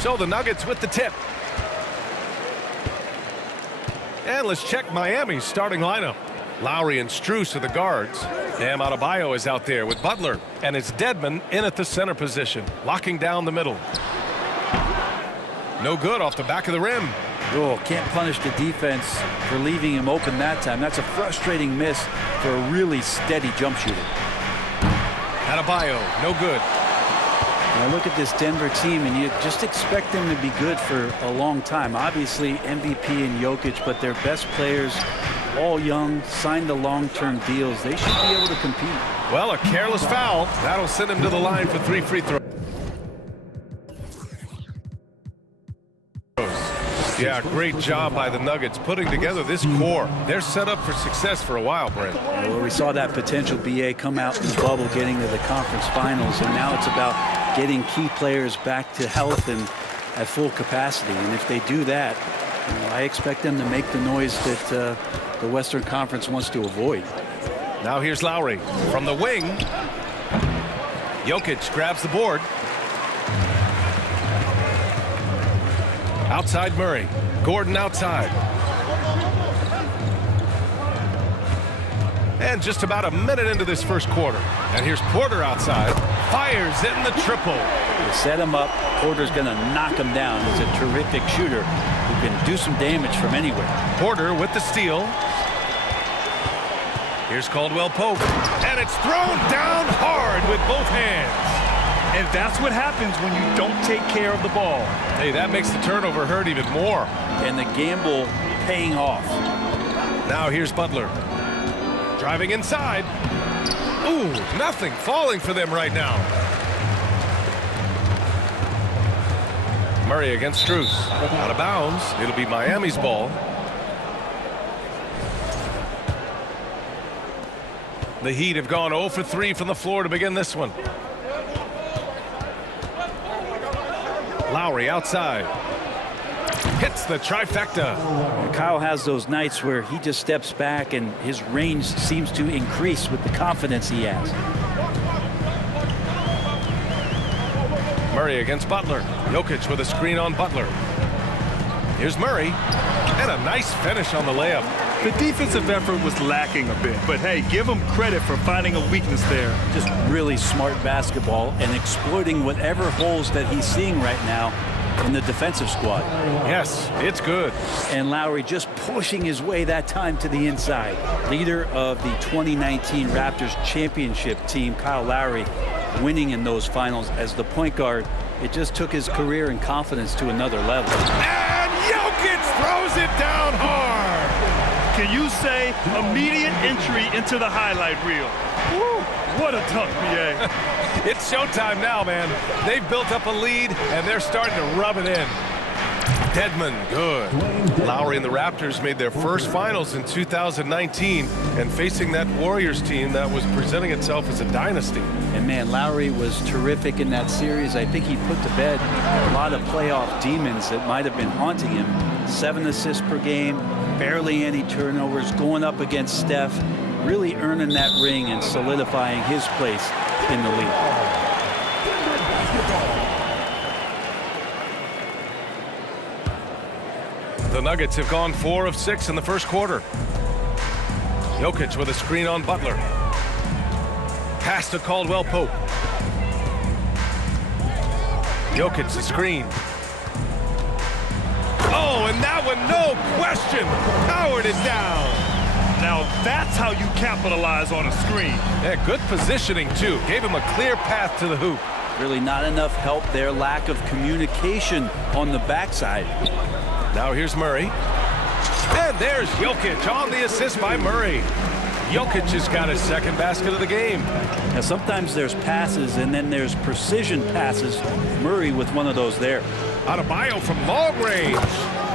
So the Nuggets with the tip. And let's check Miami's starting lineup. Lowry and Strus are the guards. Bam Adebayo is out there with Butler. And it's Dedmon in at the center position, locking down the middle. No good off the back of the rim. Oh, can't punish the defense for leaving him open that time. That's a frustrating miss for a really steady jump shooter. Adebayo, no good. I look at this Denver team, and you just expect them to be good for a long time. Obviously, MVP and Jokic, but their best players, all young, signed the long-term deals. They should be able to compete. Well, a careless foul. That'll send him to the line for 3 free throws. Yeah, great job by the Nuggets putting together this core. They're set up for success for a while, Brent. Well, we saw that potential BA come out in the bubble, getting to the conference finals, and now it's about getting key players back to health and at full capacity. And if they do that, I expect them to make the noise that the Western Conference wants to avoid. Now here's Lowry from the wing. Jokic grabs the board. Outside Murray. Gordon outside. And just about a minute into this first quarter. And here's Porter outside. Fires in the triple. They set him up. Porter's going to knock him down. He's a terrific shooter who can do some damage from anywhere. Porter with the steal. Here's Caldwell Pope. And it's thrown down hard with both hands. And that's what happens when you don't take care of the ball. Hey, that makes the turnover hurt even more. And the gamble paying off. Now here's Butler. Driving inside. Ooh, nothing falling for them right now. Murray against Strus. Out of bounds. It'll be Miami's ball. The Heat have gone 0 for 3 from the floor to begin this one. Lowry outside. Hits the trifecta. Kyle has those nights where he just steps back and his range seems to increase with the confidence he has. Murray against Butler. Jokic with a screen on Butler. Here's Murray. And a nice finish on the layup. The defensive effort was lacking a bit, but hey, give him credit for finding a weakness there. Just really smart basketball and exploiting whatever holes that he's seeing right now in the defensive squad. Yes, it's good. And Lowry just pushing his way that time to the inside. Leader of the 2019 Raptors championship team, Kyle Lowry, winning in those finals as the point guard. It just took his career and confidence to another level. And Jokic throws it down hard. Can you say immediate entry into the highlight reel? Woo, what a dunk, BA. It's showtime now, man. They've built up a lead, and they're starting to rub it in. Dedmon, good. Lowry and the Raptors made their first finals in 2019, and facing that Warriors team that was presenting itself as a dynasty. And man, Lowry was terrific in that series. I think he put to bed a lot of playoff demons that might have been haunting him. 7 assists per game, barely any turnovers, going up against Steph, really earning that ring and solidifying his place in the league. The Nuggets have gone 4 of 6 in the first quarter. Jokic with a screen on Butler. Pass to Caldwell Pope. Jokic the screen. Oh, and that one, no question, powered it down. Now that's how you capitalize on a screen. Yeah, good positioning too. Gave him a clear path to the hoop. Really not enough help there. Lack of communication on the backside. Now here's Murray. And there's Jokic on the assist by Murray. Jokic has got his second basket of the game. Now sometimes there's passes and then there's precision passes. Murray with one of those there. Adebayo from long range.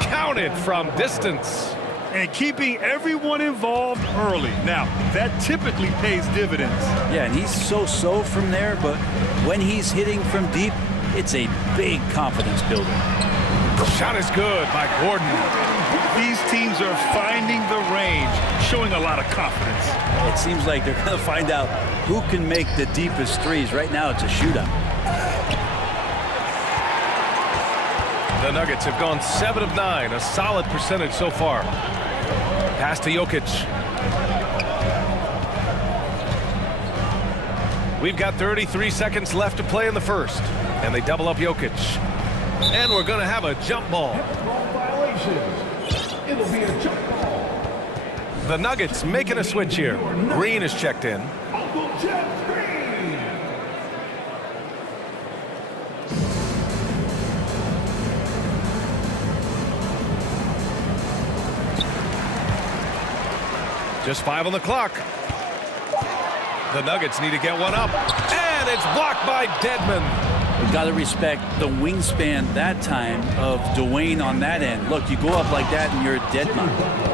Counted from distance. And keeping everyone involved early. Now, that typically pays dividends. Yeah, and he's so-so from there, but when he's hitting from deep, it's a big confidence builder. Shot is good by Gordon. These teams are finding the range, showing a lot of confidence. It seems like they're going to find out who can make the deepest threes. Right now, it's a shootout. The Nuggets have gone 7 of 9, a solid percentage so far. Pass to Jokic. We've got 33 seconds left to play in the first, and they double up Jokic. And we're going to have a jump ball. It'll be a jump ball. The Nuggets making a switch here. Green is checked in. Uncle Jeff Green. Just 5 on the clock. The Nuggets need to get one up. And it's blocked by Dedmon. We've got to respect the wingspan that time of Dwayne on that end. Look, you go up like that and you're a dead man.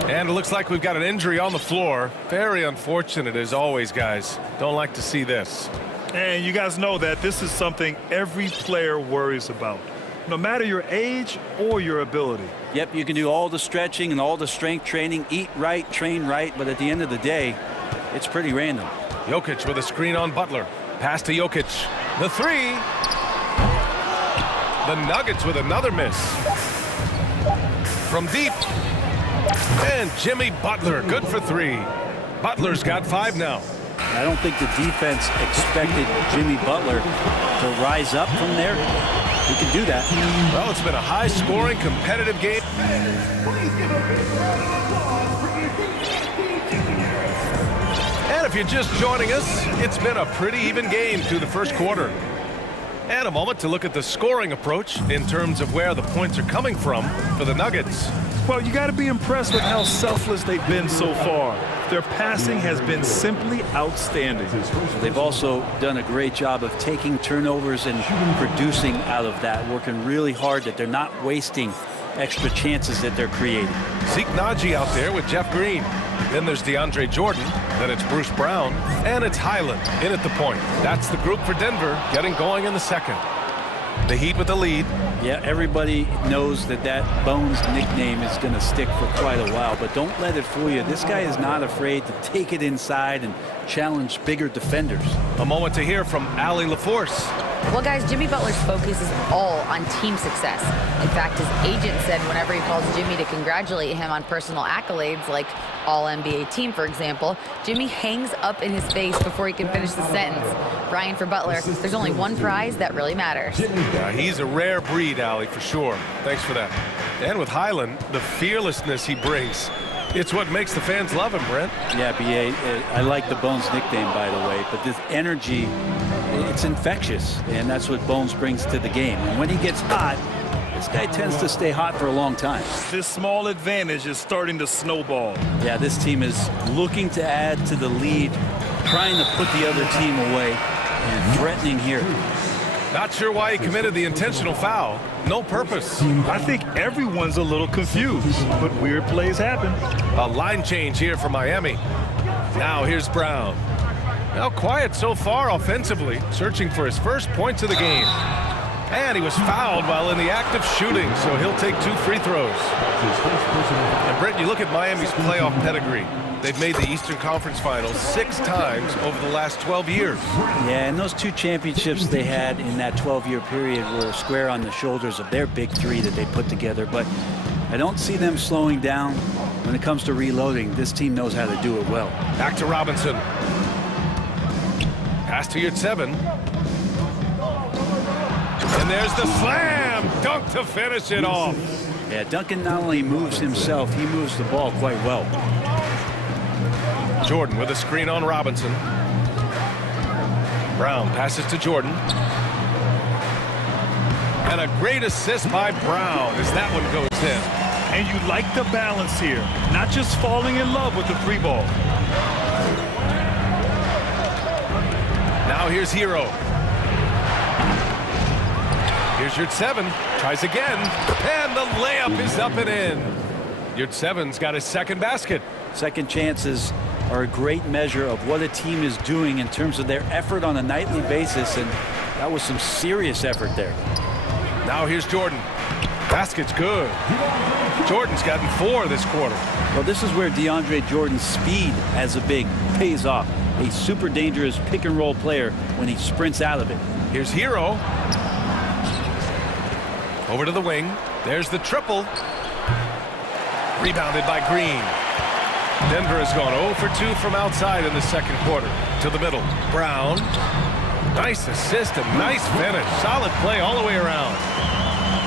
And it looks like we've got an injury on the floor. Very unfortunate as always, guys. Don't like to see this. And you guys know that this is something every player worries about, no matter your age or your ability. Yep, you can do all the stretching and all the strength training, eat right, train right, but at the end of the day, it's pretty random. Jokic with a screen on Butler. Pass to Jokic. The three. The Nuggets with another miss. From deep. And Jimmy Butler, good for 3. Butler's got 5 now. I don't think the defense expected Jimmy Butler to rise up from there. He can do that. Well, it's been a high-scoring, competitive game. Please give a big round of applause for And if you're just joining us, it's been a pretty even game through the first quarter. And a moment to look at the scoring approach in terms of where the points are coming from for the Nuggets. Well, you got to be impressed with how selfless they've been so far. Their passing has been simply outstanding. They've also done a great job of taking turnovers and producing out of that, working really hard that they're not wasting extra chances that they're creating. Zeke Naji out there with Jeff Green. Then there's DeAndre Jordan. Then it's Bruce Brown. And it's Highland in at the point. That's the group for Denver getting going in the second. The Heat with the lead. Yeah, everybody knows that that Bones nickname is going to stick for quite a while, but don't let it fool you. This guy is not afraid to take it inside and challenge bigger defenders. A moment to hear from Allie LaForce. Well, guys, Jimmy Butler's focus is all on team success. In fact, his agent said whenever he calls Jimmy to congratulate him on personal accolades, like All-NBA team, for example, Jimmy hangs up in his face before he can finish the sentence. Brian, for Butler, there's only one prize that really matters. Yeah, he's a rare breed, Allie, for sure. Thanks for that. And with Highland, the fearlessness he brings, it's what makes the fans love him, Brent. Yeah, B.A., I like the Bones nickname, by the way, but this energy, it's infectious, and that's what Bones brings to the game. And when he gets hot, this guy tends to stay hot for a long time. This small advantage is starting to snowball. Yeah, this team is looking to add to the lead, trying to put the other team away, and threatening here. Not sure why he committed the intentional foul. No purpose. I think everyone's a little confused, but weird plays happen. A line change here for Miami. Now here's Brown. Now quiet so far offensively, searching for his first points of the game. And he was fouled while in the act of shooting, so he'll take 2 free throws. And Brent, you look at Miami's playoff pedigree. They've made the Eastern Conference Finals 6 times over the last 12 years. Yeah, and those 2 championships they had in that 12-year period were square on the shoulders of their big 3 that they put together. But I don't see them slowing down when it comes to reloading. This team knows how to do it well. Back to Robinson. Pass to your 7. And there's the slam dunk to finish it off. Yeah, Duncan not only moves himself, he moves the ball quite well. Jordan with a screen on Robinson. Brown passes to Jordan. And a great assist by Brown as that one goes in. And you like the balance here, not just falling in love with the 3 ball. Now here's Hero. Here's Yurt 7. Tries again. And the layup is up and in. Yurt 7's got his second basket. Second chances are a great measure of what a team is doing in terms of their effort on a nightly basis, and that was some serious effort there. Now here's Jordan. Basket's good. Jordan's gotten 4 this quarter. Well, this is where DeAndre Jordan's speed as a big pays off. A super dangerous pick-and-roll player when he sprints out of it. Here's Hero. Over to the wing. There's the triple. Rebounded by Green. Denver has gone 0 for 2 from outside in the second quarter. To the middle. Brown. Nice assist and nice finish. Solid play all the way around.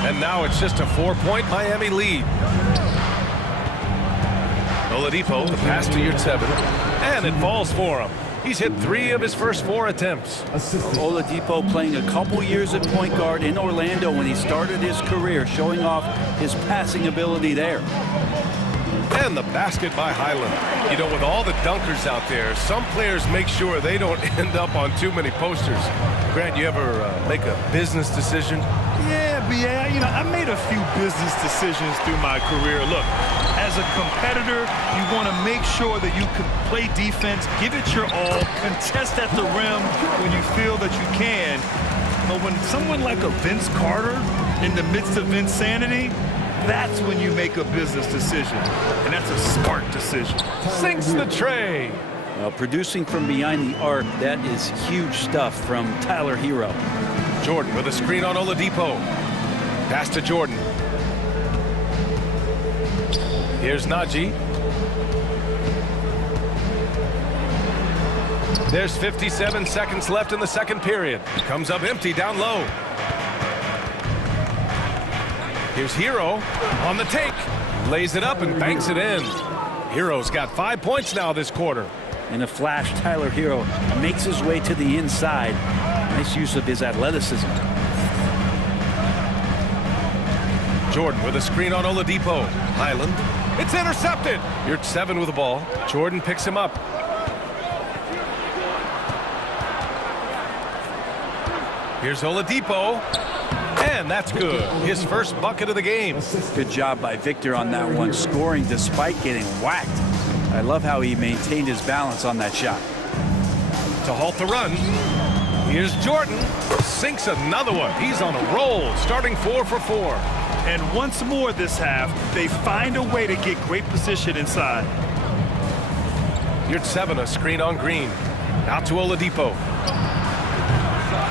And now it's just a 4-point Miami lead. Oladipo, the pass to Yurtseven. And it falls for him. He's hit 3 of his first 4 attempts. Oladipo playing a couple years at point guard in Orlando when he started his career, showing off his passing ability there. And the basket by Highland. You know, with all the dunkers out there, some players make sure they don't end up on too many posters. Grant, you ever make a business decision? Yeah, you know, I made a few business decisions through my career. Look, as a competitor, you want to make sure that you can play defense, give it your all, contest at the rim when you feel that you can. But when someone like a Vince Carter in the midst of insanity, that's when you make a business decision. And that's a smart decision. Sinks the tray. Well, producing from behind the arc, that is huge stuff from Tyler Hero. Jordan with a screen on Oladipo. Pass to Jordan. Here's Najee. There's 57 seconds left in the second period. Comes up empty down low. Here's Hero on the take. Lays it up and banks it in. Hero's got 5 points now this quarter. In a flash, Tyler Hero makes his way to the inside. Nice use of his athleticism. Jordan with a screen on Oladipo. Highland. It's intercepted. Yurtseven with the ball. Jordan picks him up. Here's Oladipo. And that's good. His first bucket of the game. Good job by Victor on that one, scoring despite getting whacked. I love how he maintained his balance on that shot. To halt the run. Here's Jordan. Sinks another one. He's on a roll, starting 4 for 4. And once more this half, they find a way to get great position inside. Yurtseven, a screen on Green. Out to Oladipo.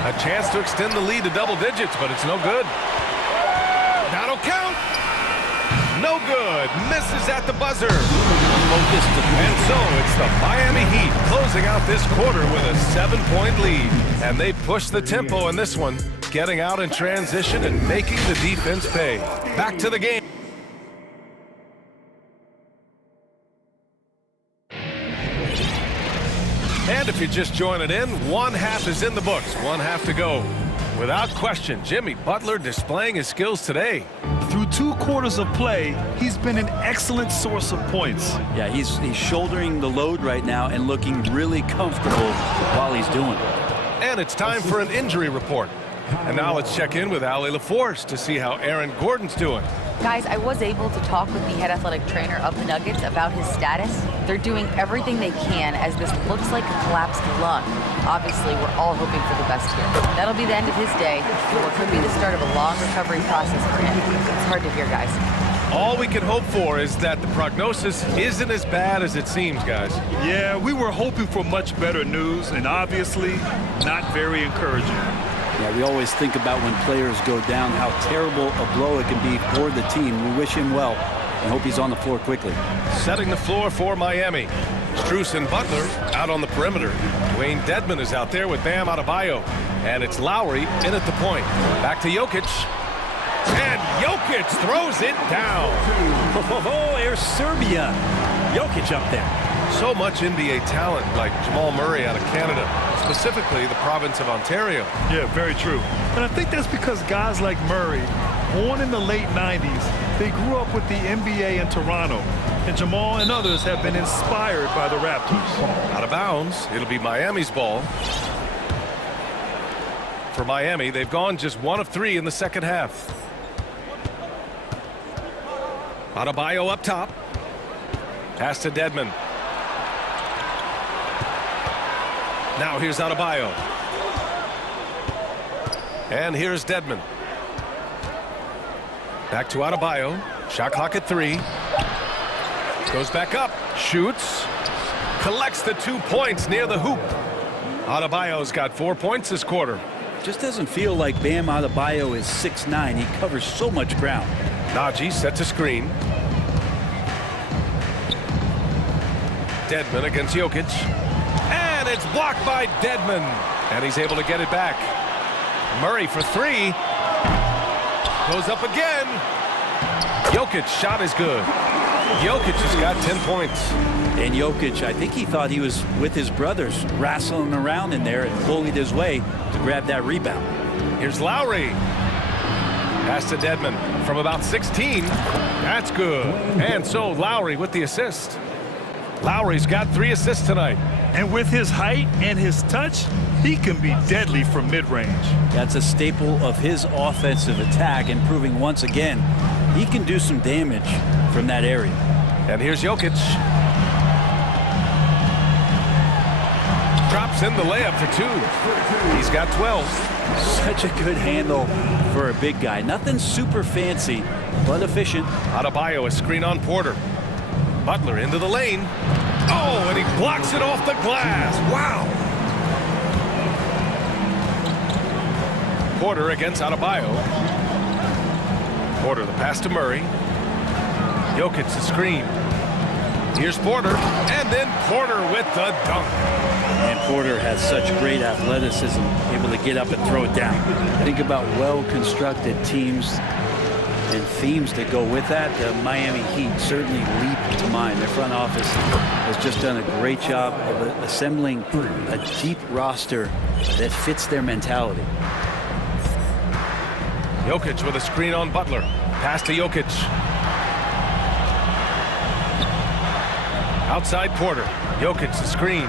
A chance to extend the lead to double digits, but it's no good. That'll count. No good. Misses at the buzzer. And so it's the Miami Heat closing out this quarter with a 7-point lead. And they push the tempo in this one, getting out in transition and making the defense pay. Back to the game. And if you're just joining in, one half is in the books, one half to go. Without question, Jimmy Butler displaying his skills today. Through 2 quarters of play, he's been an excellent source of points. Yeah, he's shouldering the load right now and looking really comfortable while he's doing it. And it's time for an injury report. And now let's check in with Allie LaForce to see how Aaron Gordon's doing. Guys, I was able to talk with the head athletic trainer of the Nuggets about his status. They're doing everything they can as this looks like a collapsed lung. Obviously, we're all hoping for the best here. That'll be the end of his day, or it could be the start of a long recovery process for him. It's hard to hear, guys. All we can hope for is that the prognosis isn't as bad as it seems, guys. Yeah, we were hoping for much better news, and obviously not very encouraging. Yeah, we always think about when players go down, how terrible a blow it can be for the team. We wish him well and hope he's on the floor quickly. Setting the floor for Miami. Strus and Butler out on the perimeter. Dwayne Dedmon is out there with Bam Adebayo. And it's Lowry in at the point. Back to Jokic. And Jokic throws it down. Oh, there's Serbia. Jokic up there. So much NBA talent like Jamal Murray out of Canada, specifically the province of Ontario. Yeah, very true. And I think that's because guys like Murray, born in the late 90s, they grew up with the NBA in Toronto. And Jamal and others have been inspired by the Raptors. Out of bounds, it'll be Miami's ball. For Miami, they've gone just 1 of 3 in the second half. Adebayo up top. Pass to Dedmon. Now here's Adebayo. And here's Dedmon. Back to Adebayo. Shot clock at 3. Goes back up. Shoots. Collects the 2 points near the hoop. Adebayo's got 4 points this quarter. Just doesn't feel like Bam Adebayo is 6'9". He covers so much ground. Najee sets a screen. Dedmon against Jokic. And it's blocked by Dedmon. And he's able to get it back. Murray for three. Goes up again. Jokic shot is good. Jokic has got 10 points. And Jokic, I think he thought he was with his brothers, wrestling around in there and bullied his way to grab that rebound. Here's Lowry. Pass to Dedmon from about 16. That's good. And so Lowry with the assist. Lowry's got 3 assists tonight. And with his height and his touch, he can be deadly from mid-range. That's a staple of his offensive attack, and proving once again he can do some damage from that area. And here's Jokic. Drops in the layup for 2. He's got 12. Such a good handle for a big guy. Nothing super fancy, but efficient. Adebayo, a screen on Porter. Butler into the lane. Oh, and he blocks it off the glass. Wow. Porter against Adebayo. Porter, the pass to Murray. Jokic, the screen. Here's Porter, and then Porter with the dunk. And Porter has such great athleticism, able to get up and throw it down. Think about well-constructed teams and themes that go with that. The Miami Heat certainly leap to mind. Their front office has just done a great job of assembling a deep roster that fits their mentality. Jokic with a screen on Butler. Pass to Jokic. Outside Porter. Jokic, the screen.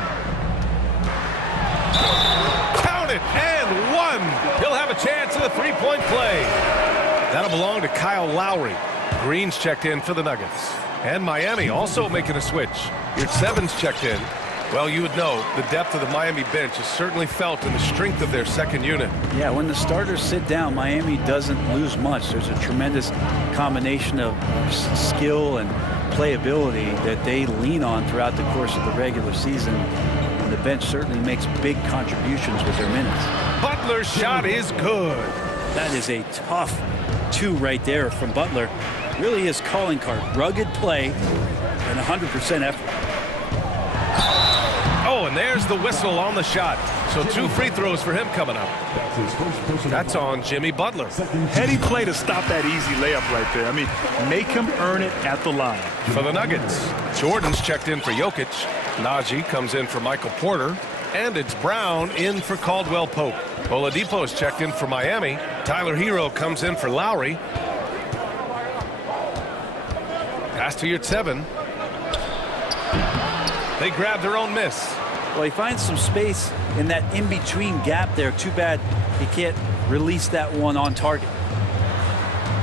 Count it, and 1. He'll have a chance at a three-point play. That'll belong to Kyle Lowry. Green's checked in for the Nuggets. And Miami also making a switch. Your 7's checked in. Well, you would know the depth of the Miami bench is certainly felt in the strength of their second unit. Yeah, when the starters sit down, Miami doesn't lose much. There's a tremendous combination of skill and playability that they lean on throughout the course of the regular season. And the bench certainly makes big contributions with their minutes. Butler's shot is good. That is a tough 2 right there from Butler. Really his calling card. Rugged play and 100% effort. Oh, and there's the whistle on the shot. So 2 free throws for him coming up. That's on Jimmy Butler. Heady play to stop that easy layup right there. I mean, make him earn it at the line. For the Nuggets, Jordan's checked in for Jokic. Najee comes in for Michael Porter. And it's Brown in for Caldwell Pope. Oladipo's checked in for Miami. Tyler Hero comes in for Lowry. Pass to your 7. They grab their own miss. Well, he finds some space in that in-between gap there. Too bad he can't release that one on target.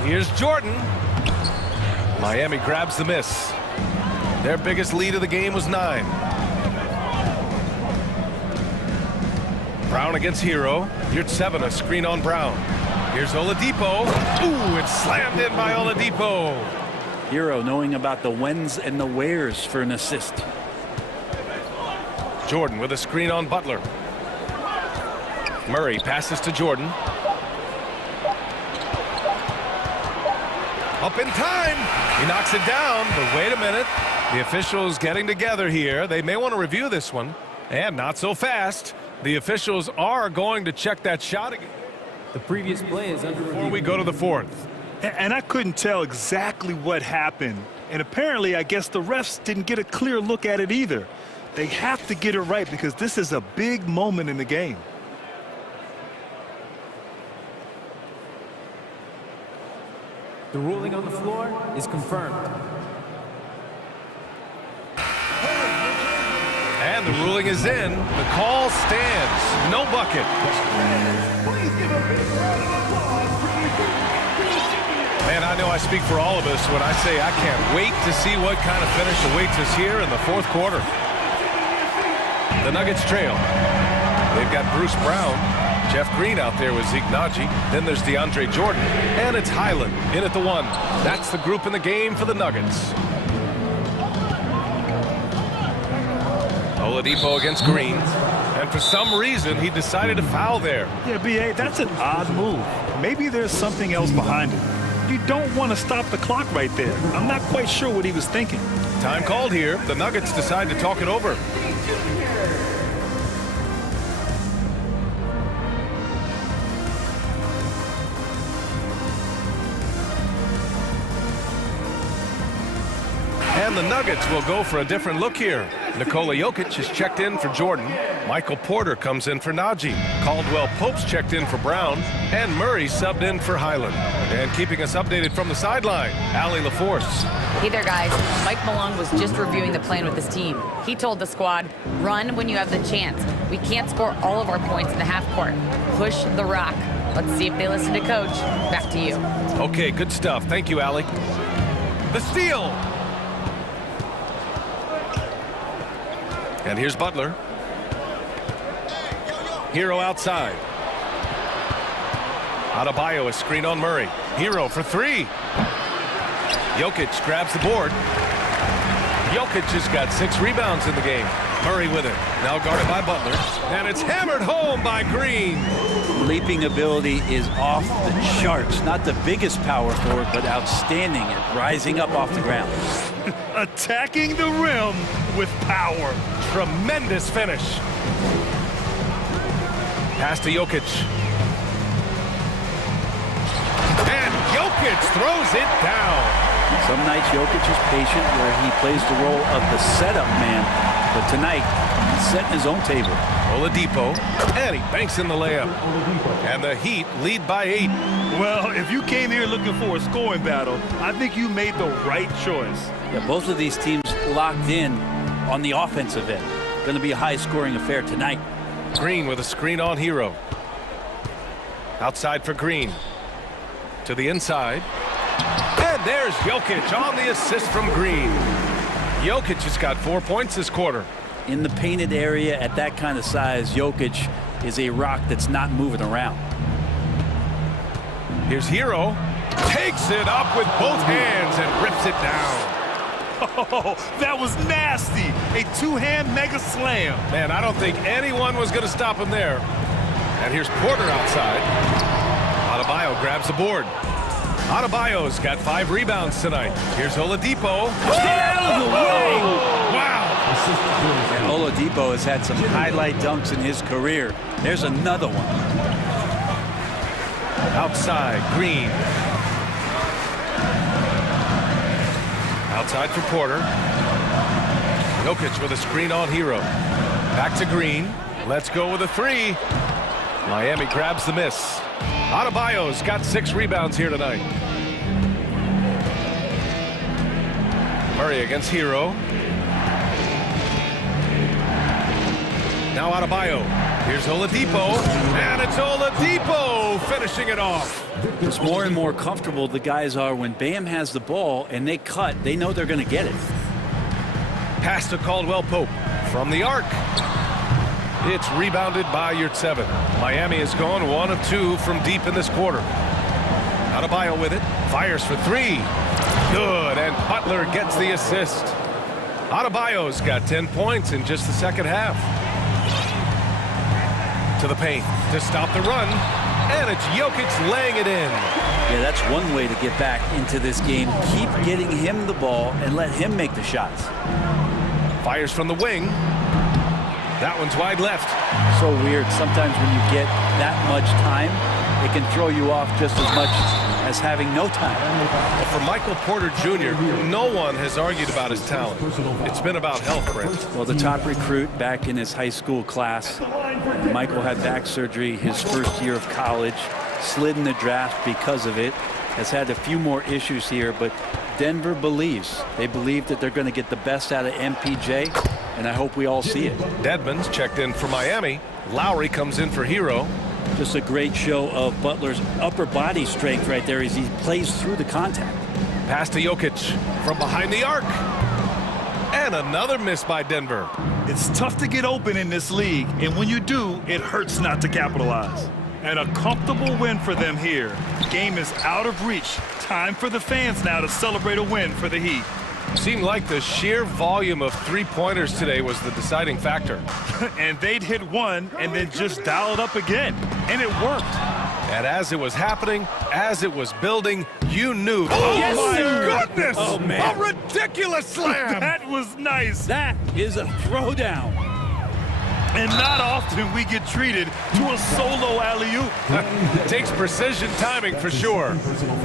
Here's Jordan. Miami grabs the miss. Their biggest lead of the game was 9. Brown against Hero. Here's 7, a screen on Brown. Here's Oladipo. Ooh, it's slammed in by Oladipo. Hero knowing about the whens and the wheres for an assist. Jordan with a screen on Butler. Murray passes to Jordan. Up in time. He knocks it down, but wait a minute. The officials getting together here. They may want to review this one. And not so fast. The officials are going to check that shot again. The previous play is under review. Before we go to the 4th. And I couldn't tell exactly what happened. And apparently, I guess the refs didn't get a clear look at it either. They have to get it right because this is a big moment in the game. The ruling on the floor is confirmed. And the ruling is in. The call stands. No bucket. Man, I know I speak for all of us when I say I can't wait to see what kind of finish awaits us here in the 4th quarter. The Nuggets trail. They've got Bruce Brown, Jeff Green out there with Zeke Najee. Then there's DeAndre Jordan. And it's Highland in at the 1. That's the group in the game for the Nuggets. Oladipo against Green. And for some reason, he decided to foul there. Yeah, B.A., that's an odd move. Maybe there's something else behind it. You don't want to stop the clock right there. I'm not quite sure what he was thinking. Time called here. The Nuggets decide to talk it over. And the Nuggets will go for a different look here. Nikola Jokic is checked in for Jordan. Michael Porter comes in for Najee. Caldwell Pope's checked in for Brown. And Murray subbed in for Highland. And keeping us updated from the sideline, Allie LaForce. Hey there, guys. Mike Malone was just reviewing the plan with his team. He told the squad, run when you have the chance. We can't score all of our points in the half court. Push the rock. Let's see if they listen to Coach. Back to you. Okay, good stuff. Thank you, Allie. The steal. And here's Butler. Hero outside. Adebayo a screen on Murray. Hero for three. Jokic grabs the board. Jokic has got 6 rebounds in the game. Murray with it. Now guarded by Butler. And it's hammered home by Green. Leaping ability is off the charts. Not the biggest power forward, but outstanding at rising up off the ground. Attacking the rim with power. Tremendous finish. Pass to Jokic. And Jokic throws it down. Some nights Jokic is patient where he plays the role of the setup man. But tonight, he's setting his own table. Oladipo, and he banks in the layup. And the Heat lead by 8. Well, if you came here looking for a scoring battle, I think you made the right choice. Yeah, both of these teams locked in on the offensive end. Going to be a high-scoring affair tonight. Green with a screen on Hero. Outside for Green. To the inside. And there's Jokic on the assist from Green. Jokic has got 4 points this quarter. In the painted area at that kind of size, Jokic is a rock that's not moving around. Here's Hero. Takes it up with both hands and rips it down. Oh, that was nasty. A two-hand mega slam. Man, I don't think anyone was going to stop him there. And here's Porter outside. Adebayo grabs the board. Adebayo's got 5 rebounds tonight. Here's Oladipo. Get out of the way! Wow! And Oladipo has had some highlight dunks in his career. There's another one. Outside, Green. Outside for Porter. Jokic with a screen on Hero. Back to Green. Let's go with a 3. Miami grabs the miss. Adebayo's got 6 rebounds here tonight. Murray against Hero. Now Adebayo. Here's Oladipo. And it's Oladipo finishing it off. It's more and more comfortable the guys are when Bam has the ball and they cut. They know they're going to get it. Pass to Caldwell Pope from the arc. It's rebounded by Yurtseven. Miami has gone 1 of 2 from deep in this quarter. Adebayo with it. Fires for 3. Good. And Butler gets the assist. Adebayo's got 10 points in just the second half. To the paint to stop the run. And it's Jokic laying it in. Yeah, that's one way to get back into this game. Keep getting him the ball and let him make the shots. Fires from the wing. That one's wide left. So weird. Sometimes when you get that much time, it can throw you off just as much as having no time. Well, for Michael Porter Jr., no one has argued about his talent. It's been about health, Brent. Well, the top recruit back in his high school class. Michael had back surgery his first year of college, slid in the draft because of it, has had a few more issues here, but Denver believes. They believe that they're going to get the best out of MPJ, and I hope we all see it. Dedmon's checked in for Miami. Lowry comes in for Hero. Just a great show of Butler's upper body strength right there as he plays through the contact. Pass to Jokic from behind the arc. And another miss by Denver. It's tough to get open in this league, and when you do, it hurts not to capitalize. And a comfortable win for them here. Game is out of reach. Time for the fans now to celebrate a win for the Heat. Seemed like the sheer volume of 3-pointers today was the deciding factor. And they'd hit one and then just dial it up again. And it worked. And as it was happening, as it was building, you knew. Oh, Yes, my sir. goodness! Oh, man. A ridiculous slam! That was nice. That is a throwdown. And not often we get treated to a solo alley-oop. Takes precision timing for sure.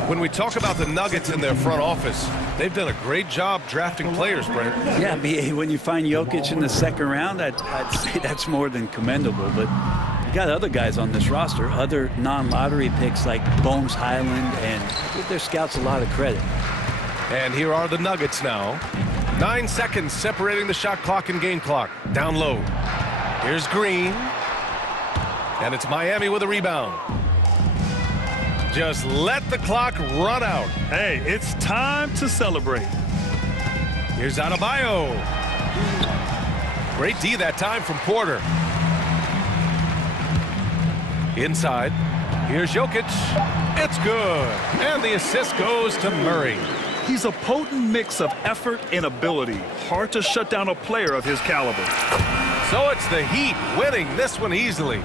When we talk about the Nuggets in their front office, they've done a great job drafting players, Brent. Yeah, B.A., when you find Jokic in the second round, I'd say that's more than commendable. But you got other guys on this roster, other non-lottery picks like Bones Highland, and give their scouts a lot of credit. And here are the Nuggets now. 9 seconds separating the shot clock and game clock. Down low. Here's Green. And it's Miami with a rebound. Just let the clock run out. Hey, it's time to celebrate. Here's Adebayo. Great D that time from Porter. Inside. Here's Jokic. It's good. And the assist goes to Murray. He's a potent mix of effort and ability. Hard to shut down a player of his caliber. So it's the Heat winning this one easily.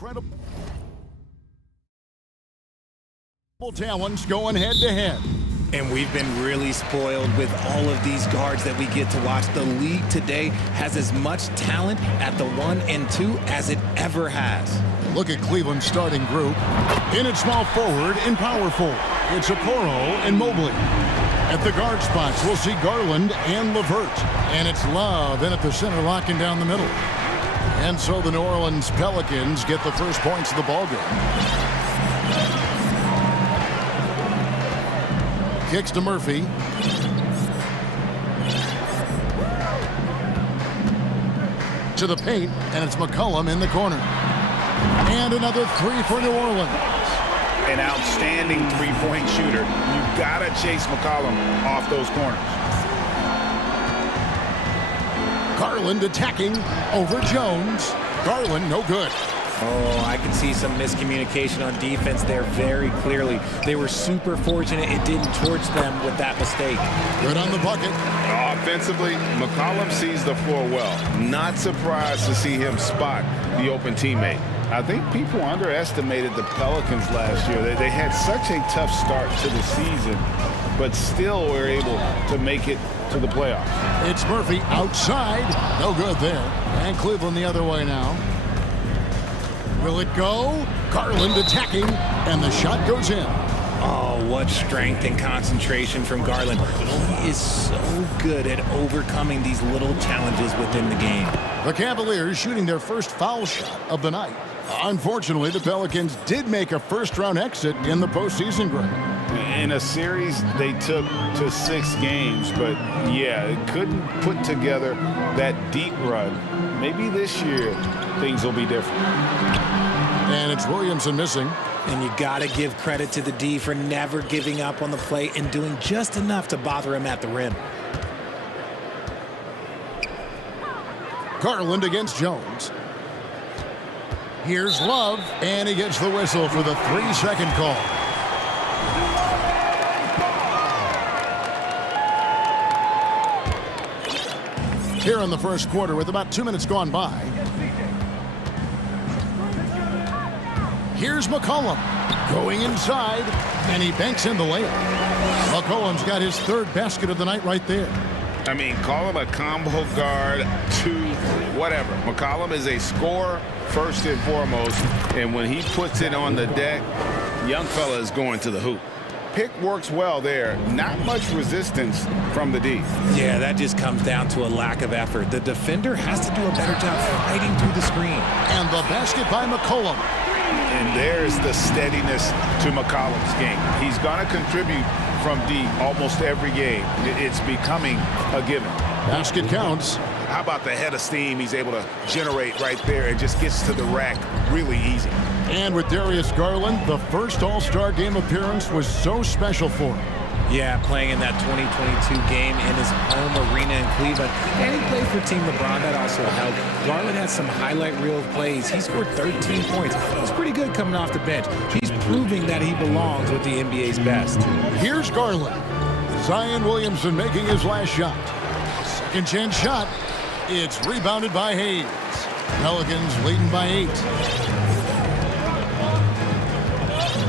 incredible talents going head-to-head. And we've been really spoiled with all of these guards that we get to watch. The league today has as much talent at the 1 and 2 as it ever has. Look at Cleveland's starting group. In at small forward and power forward, it's Okoro and Mobley. At the guard spots, we'll see Garland and LeVert. And it's Love in at the center, locking down the middle. And so the New Orleans Pelicans get the first points of the ballgame. Kicks to Murphy. To the paint, and it's McCollum in the corner. And another three for New Orleans. An outstanding three-point shooter. You've got to chase McCollum off those corners. Garland attacking over Jones. Garland, no good. Oh, I can see some miscommunication on defense there very clearly. They were super fortunate it didn't torch them with that mistake. Good on the bucket. Offensively, McCollum sees the floor well. Not surprised to see him spot the open teammate. I think people underestimated the Pelicans last year. They had such a tough start to the season, but still were able to make it to the playoffs. It's Murphy outside. No good there. And Cleveland the other way now. Will it go? Garland attacking, and the shot goes in. Oh, what strength and concentration from Garland. He is so good at overcoming these little challenges within the game. The Cavaliers shooting their first foul shot of the night. Unfortunately, the Pelicans did make a first-round exit in the postseason group. In a series they took to 6 games, but yeah, it couldn't put together that deep run. Maybe this year things will be different. And it's Williamson missing. And you got to give credit to the D for never giving up on the play and doing just enough to bother him at the rim. Garland against Jones. Here's Love, and he gets the whistle for the 3-second call. Here in the first quarter with about 2 minutes gone by. Here's McCollum going inside, and he banks in the layup. McCollum's got his third basket of the night right there. I mean, call him a combo guard, 2, whatever. McCollum is a scorer first and foremost, and when he puts it on the deck, young fella is going to the hoop. Pick works well there. Not much resistance from the D. Yeah, that just comes down to a lack of effort. The defender has to do a better job fighting through the screen. And the basket by McCollum. And there's the steadiness to McCollum's game. He's going to contribute from D almost every game. It's becoming a given. Basket counts. How about the head of steam he's able to generate right there and just gets to the rack really easy. And with Darius Garland, the first All-Star game appearance was so special for him. Yeah, playing in that 2022 game in his home arena in Cleveland. And he played for Team LeBron. That also helped. Garland had some highlight reel plays. He scored 13 points. He's pretty good coming off the bench. He's proving that he belongs with the NBA's best. Here's Garland. Zion Williamson making his last shot. Second chance shot. It's rebounded by Hayes. Pelicans leading by 8.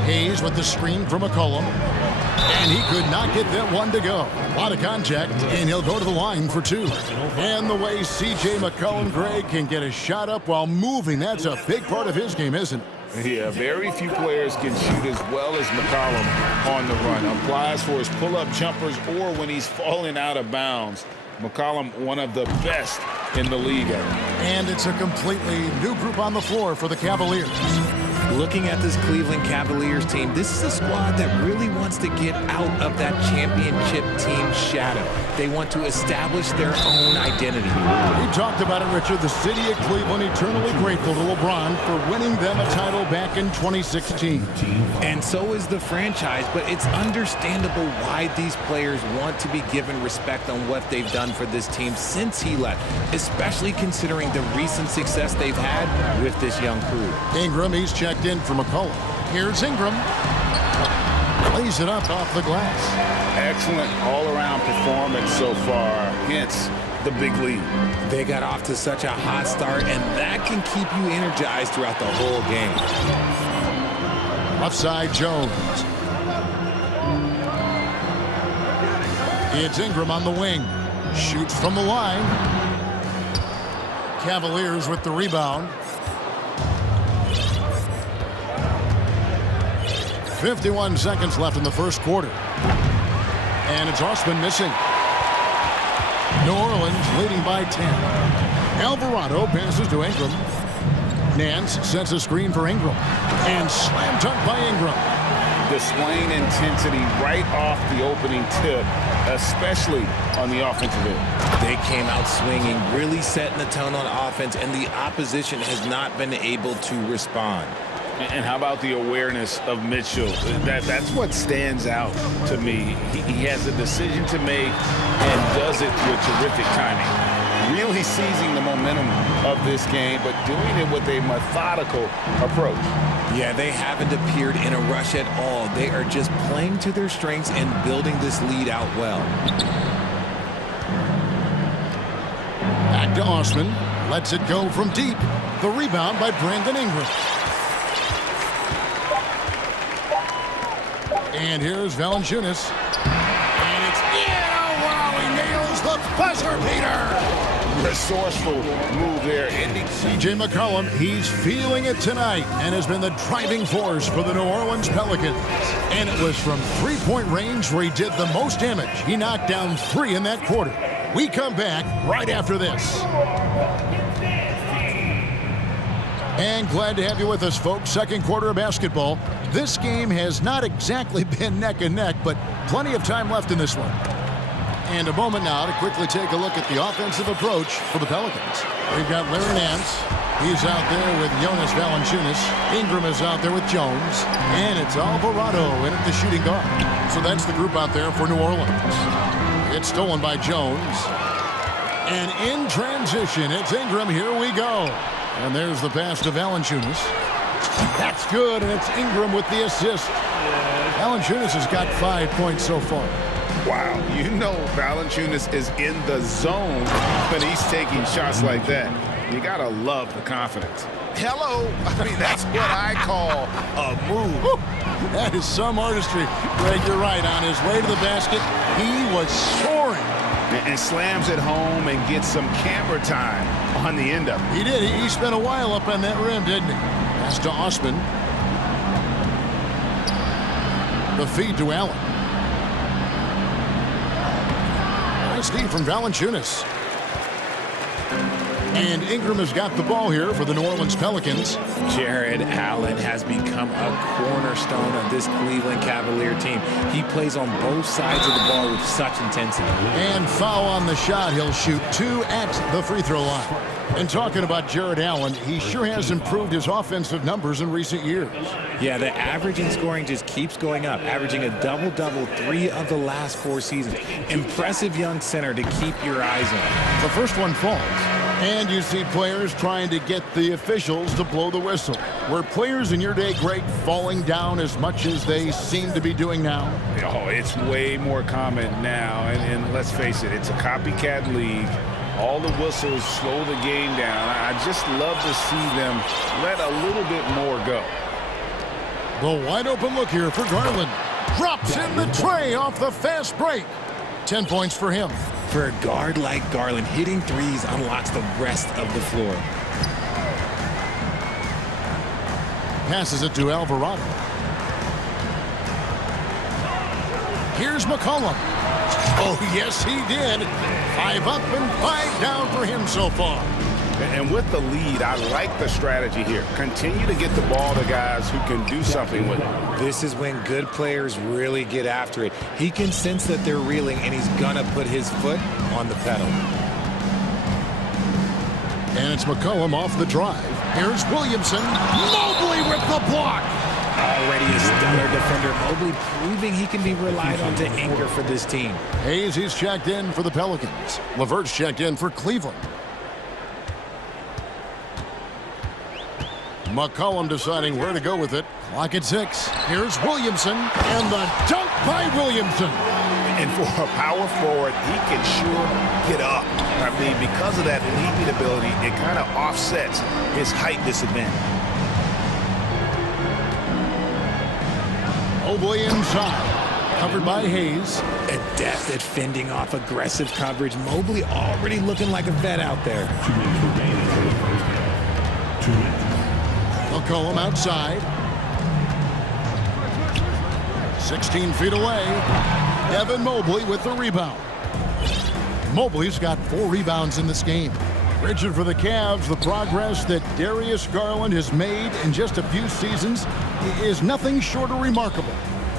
Hayes with the screen from McCollum. And he could not get that one to go. A lot of contact, and he'll go to the line for 2. And the way C.J. McCollum, Greg, can get a shot up while moving, that's a big part of his game, isn't it? Yeah, very few players can shoot as well as McCollum on the run. Applies for his pull-up jumpers or when he's falling out of bounds. McCollum, one of the best in the league. And it's a completely new group on the floor for the Cavaliers. Looking at this Cleveland Cavaliers team, this is a squad that really wants to get out of that championship team shadow. They want to establish their own identity. We talked about it, Richard. The city of Cleveland eternally grateful to LeBron for winning them a title back in 2016. And so is the franchise, but it's understandable why these players want to be given respect on what they've done for this team since he left, especially considering the recent success they've had with this young crew. Ingram, he's checked in for McCollum. Here's Ingram. Plays it up off the glass. Excellent all-around performance so far. Hence, the big lead. They got off to such a hot start, and that can keep you energized throughout the whole game. Left side, Jones. It's Ingram on the wing. Shoots from the line. Cavaliers with the rebound. 51 seconds left in the first quarter. And it's Osman missing. New Orleans leading by 10. Alvarado passes to Ingram. Nance sets a screen for Ingram. And slam dunk by Ingram. Displaying intensity right off the opening tip, especially on the offensive end. They came out swinging, really setting the tone on offense, and the opposition has not been able to respond. And how about the awareness of Mitchell? That's what stands out to me. He has a decision to make and does it with terrific timing. Really seizing the momentum of this game, but doing it with a methodical approach. Yeah, they haven't appeared in a rush at all. They are just playing to their strengths and building this lead out well. Back to Osman. Lets it go from deep. The rebound by Brandon Ingram. And here's Valanciunas. And it's in. Oh, wow, he nails the buzzer beater. Resourceful move there. CJ McCollum, he's feeling it tonight and has been the driving force for the New Orleans Pelicans. And it was from three-point range where he did the most damage. He knocked down 3 in that quarter. We come back right after this. And glad to have you with us, folks. Second quarter of basketball. This game has not exactly been neck and neck, but plenty of time left in this one. And a moment now to quickly take a look at the offensive approach for the Pelicans. We've got Larry Nance. He's out there with Jonas Valanciunas. Ingram is out there with Jones. And it's Alvarado in at the shooting guard. So that's the group out there for New Orleans. It's stolen by Jones. And in transition, it's Ingram. Here we go. And there's the pass to Valanciunas. That's good, and it's Ingram with the assist. Valanciunas has got 5 points so far. Wow, you know Valanciunas is in the zone when he's taking shots like that. You gotta love the confidence. Hello. I mean, that's what I call a move. Woo. That is some artistry. Greg, you're right. On his way to the basket, he was soaring. And slams it home and gets some camera time on the end of it. He did. He spent a while up on that rim, didn't he? Pass to Osman. The feed to Allen. Nice feed from Valanciunas. And Ingram has got the ball here for the New Orleans Pelicans. Jared Allen has become a cornerstone of this Cleveland Cavalier team. He plays on both sides of the ball with such intensity. And foul on the shot. He'll shoot 2 at the free throw line. And talking about Jared Allen, he sure has improved his offensive numbers in recent years. Yeah, the average in scoring just keeps going up, averaging a double-double 3 of the last 4 seasons. Impressive young center to keep your eyes on. The first one falls. And you see players trying to get the officials to blow the whistle. Were players in your day, Greg, falling down as much as they seem to be doing now? Oh, it's way more common now. And let's face it, it's a copycat league. All the whistles slow the game down. I just love to see them let a little bit more go. The wide open look here for Garland. Drops in the tray off the fast break. 10 points for him. For a guard like Garland, hitting threes unlocks the rest of the floor. Passes it to Alvarado. Here's McCollum. Oh, yes, he did. 5 up and 5 down for him so far. And with the lead, I like the strategy here. Continue to get the ball to guys who can do something with it. This is when good players really get after it. He can sense that they're reeling, and he's going to put his foot on the pedal. And it's McCollum off the drive. Here's Williamson. Mobley with the block. Already a stellar defender. Mobley proving he can be relied on to anchor for this team. Hayes, he's checked in for the Pelicans. LeVert's checked in for Cleveland. McCollum deciding where to go with it. Clock at 6. Here's Williamson. And the dunk by Williamson. And for a power forward, he can sure get up. I mean, because of that leaping ability, it kind of offsets his height disadvantage. Mobley inside, covered by Hayes. Adept at fending off aggressive coverage. Mobley already looking like a vet out there. McCollum outside. 16 feet away. Evan Mobley with the rebound. Mobley's got 4 rebounds in this game. Richard, for the Cavs, the progress that Darius Garland has made in just a few seasons is nothing short of remarkable.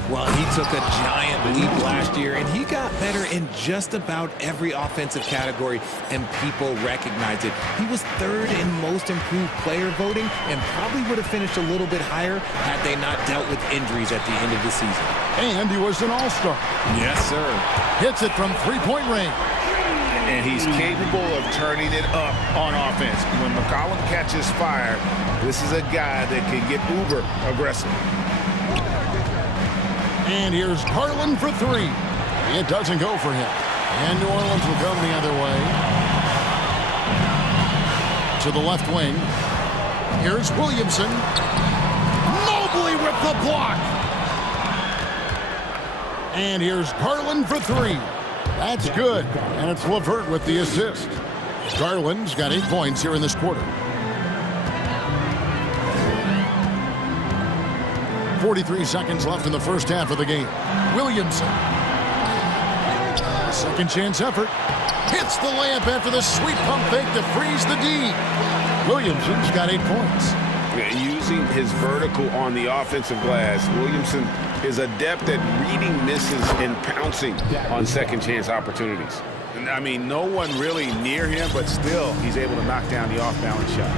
Well, he took a giant leap last year, and he got better in just about every offensive category, and people recognized it. He was 3rd in most improved player voting and probably would have finished a little bit higher had they not dealt with injuries at the end of the season. And he was an all-star. Yes, sir. Hits it from 3-point range. And he's capable of turning it up on offense. When McCollum catches fire, this is a guy that can get uber aggressive. And here's Garland for 3. It doesn't go for him. And New Orleans will come the other way. To the left wing. Here's Williamson. Mobley with the block. And here's Garland for 3. That's good. And it's LeVert with the assist. Garland's got 8 points here in this quarter. 43 seconds left in the first half of the game. Williamson. Second chance effort. Hits the layup after the sweet pump fake to freeze the D. Williamson's got 8 points. Using his vertical on the offensive glass, Williamson is adept at reading misses and pouncing on second chance opportunities. I mean, no one really near him, but still he's able to knock down the off-balance shot.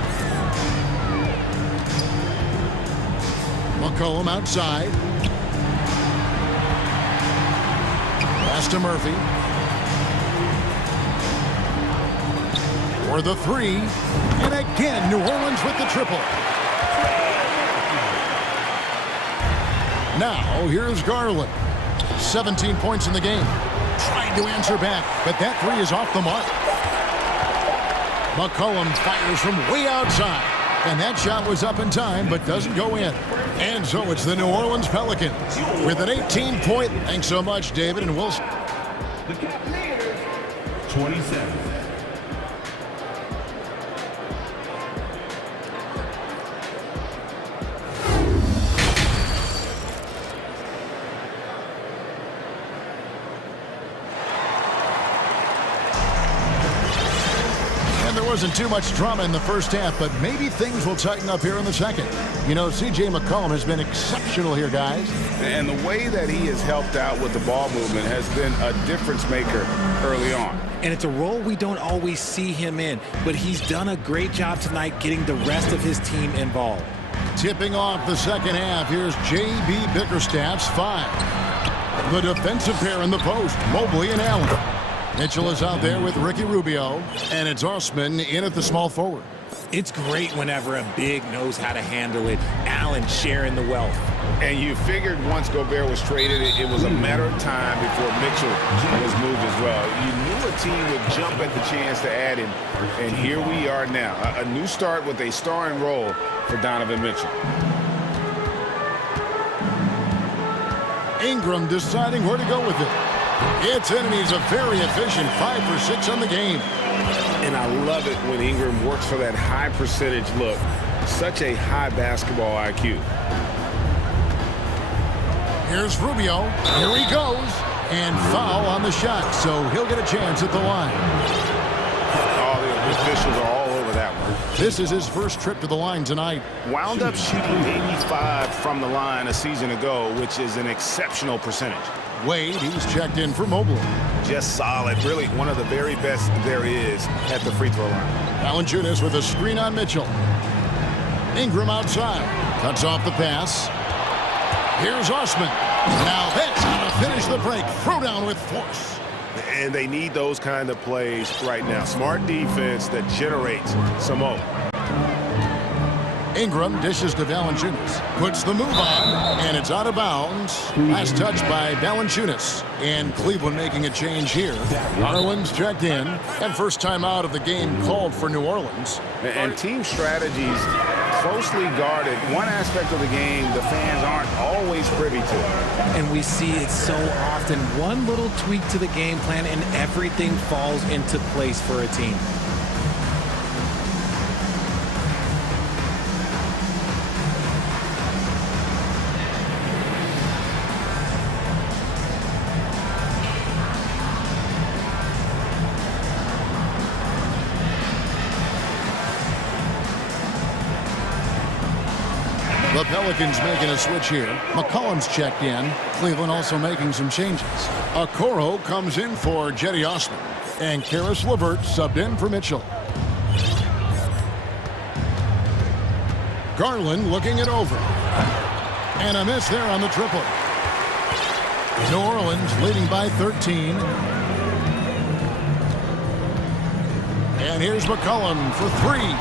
McCollum outside. Pass to Murphy. For the 3. And again, New Orleans with the triple. Now, here's Garland. 17 points in the game. Trying to answer back, but that 3 is off the mark. McCollum fires from way outside. And that shot was up in time, but doesn't go in. And so it's the New Orleans Pelicans with an 18-point. Thanks so much, David and Wilson. The Cavaliers, 27. Wasn't too much drama in the first half, but maybe things will tighten up here in the second. You know, C.J. McCollum has been exceptional here, guys. And the way that he has helped out with the ball movement has been a difference maker early on. And it's a role we don't always see him in, but he's done a great job tonight getting the rest of his team involved. Tipping off the second half, here's J.B. Bickerstaff's 5. The defensive pair in the post, Mobley and Allen. Mitchell is out there with Ricky Rubio, and it's Osman in at the small forward. It's great whenever a big knows how to handle it. Allen sharing the wealth. And you figured once Gobert was traded, it was a matter of time before Mitchell was moved as well. You knew a team would jump at the chance to add him, and here we are now. A new start with a starring role for Donovan Mitchell. Ingram deciding where to go with it. It's in, and he's a very efficient 5 for 6 on the game. And I love it when Ingram works for that high percentage look. Such a high basketball IQ. Here's Rubio. Here he goes. And foul on the shot, so he'll get a chance at the line. Oh, the officials are all over that one. This is his first trip to the line tonight. Wound up shooting 85 from the line a season ago, which is an exceptional percentage. Wade, he's checked in for Mobley. Just solid. Really one of the very best there is at the free throw line. Valanciunas with a screen on Mitchell. Ingram outside. Cuts off the pass. Here's Osman. Now that's how to finish the break. Throw down with force. And they need those kind of plays right now. Smart defense that generates some hope. Ingram dishes to Valanciunas. Puts the move on, and it's out of bounds. Last touch by Valanciunas. And Cleveland making a change here. Garland's checked in. And first time out of the game called for New Orleans. And team strategies closely guarded. One aspect of the game the fans aren't always privy to. And we see it so often. One little tweak to the game plan and everything falls into place for a team. The Pelicans making a switch here. McCollum's checked in. Cleveland also making some changes. Okoro comes in for Jetty Osman. And Karis LeVert subbed in for Mitchell. Garland looking it over. And a miss there on the triple. New Orleans leading by 13. And here's McCollum for three.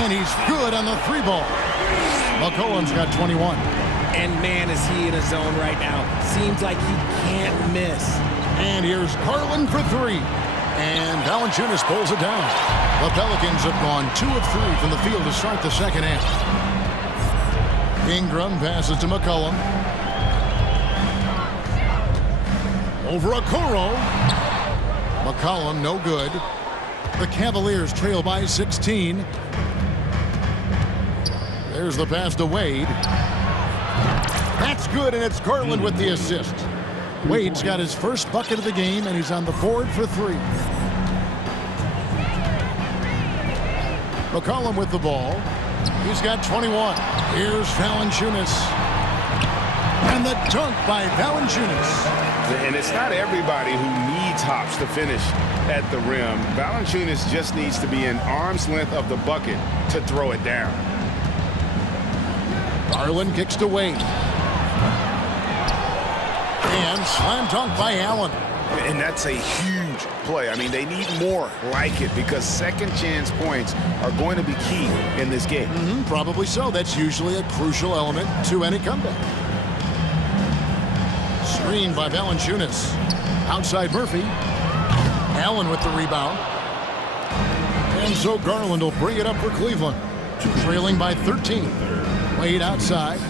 And he's good on the three ball. McCollum's got 21. And man, is he in a zone right now. Seems like he can't miss. And here's Garland for three. And Valanciunas pulls it down. The Pelicans have gone 2 of 3 from the field to start the second half. Ingram passes to McCollum. Over Okoro. McCollum no good. The Cavaliers trail by 16. There's the pass to Wade. That's good, and it's Garland with the assist. Wade's got his first bucket of the game, and he's on the board for 3. McCollum with the ball. He's got 21. Here's Valanciunas. And the dunk by Valanciunas. And it's not everybody who needs hops to finish at the rim. Valanciunas just needs to be an arm's length of the bucket to throw it down. Garland kicks to Wade. And slam dunk by Allen. And that's a huge play. I mean, they need more like it because second chance points are going to be key in this game. Probably so. That's usually a crucial element to any comeback. Screen by Valanciunas. Outside Murphy. Allen with the rebound. And so Garland will bring it up for Cleveland. Trailing by 13. Wade outside.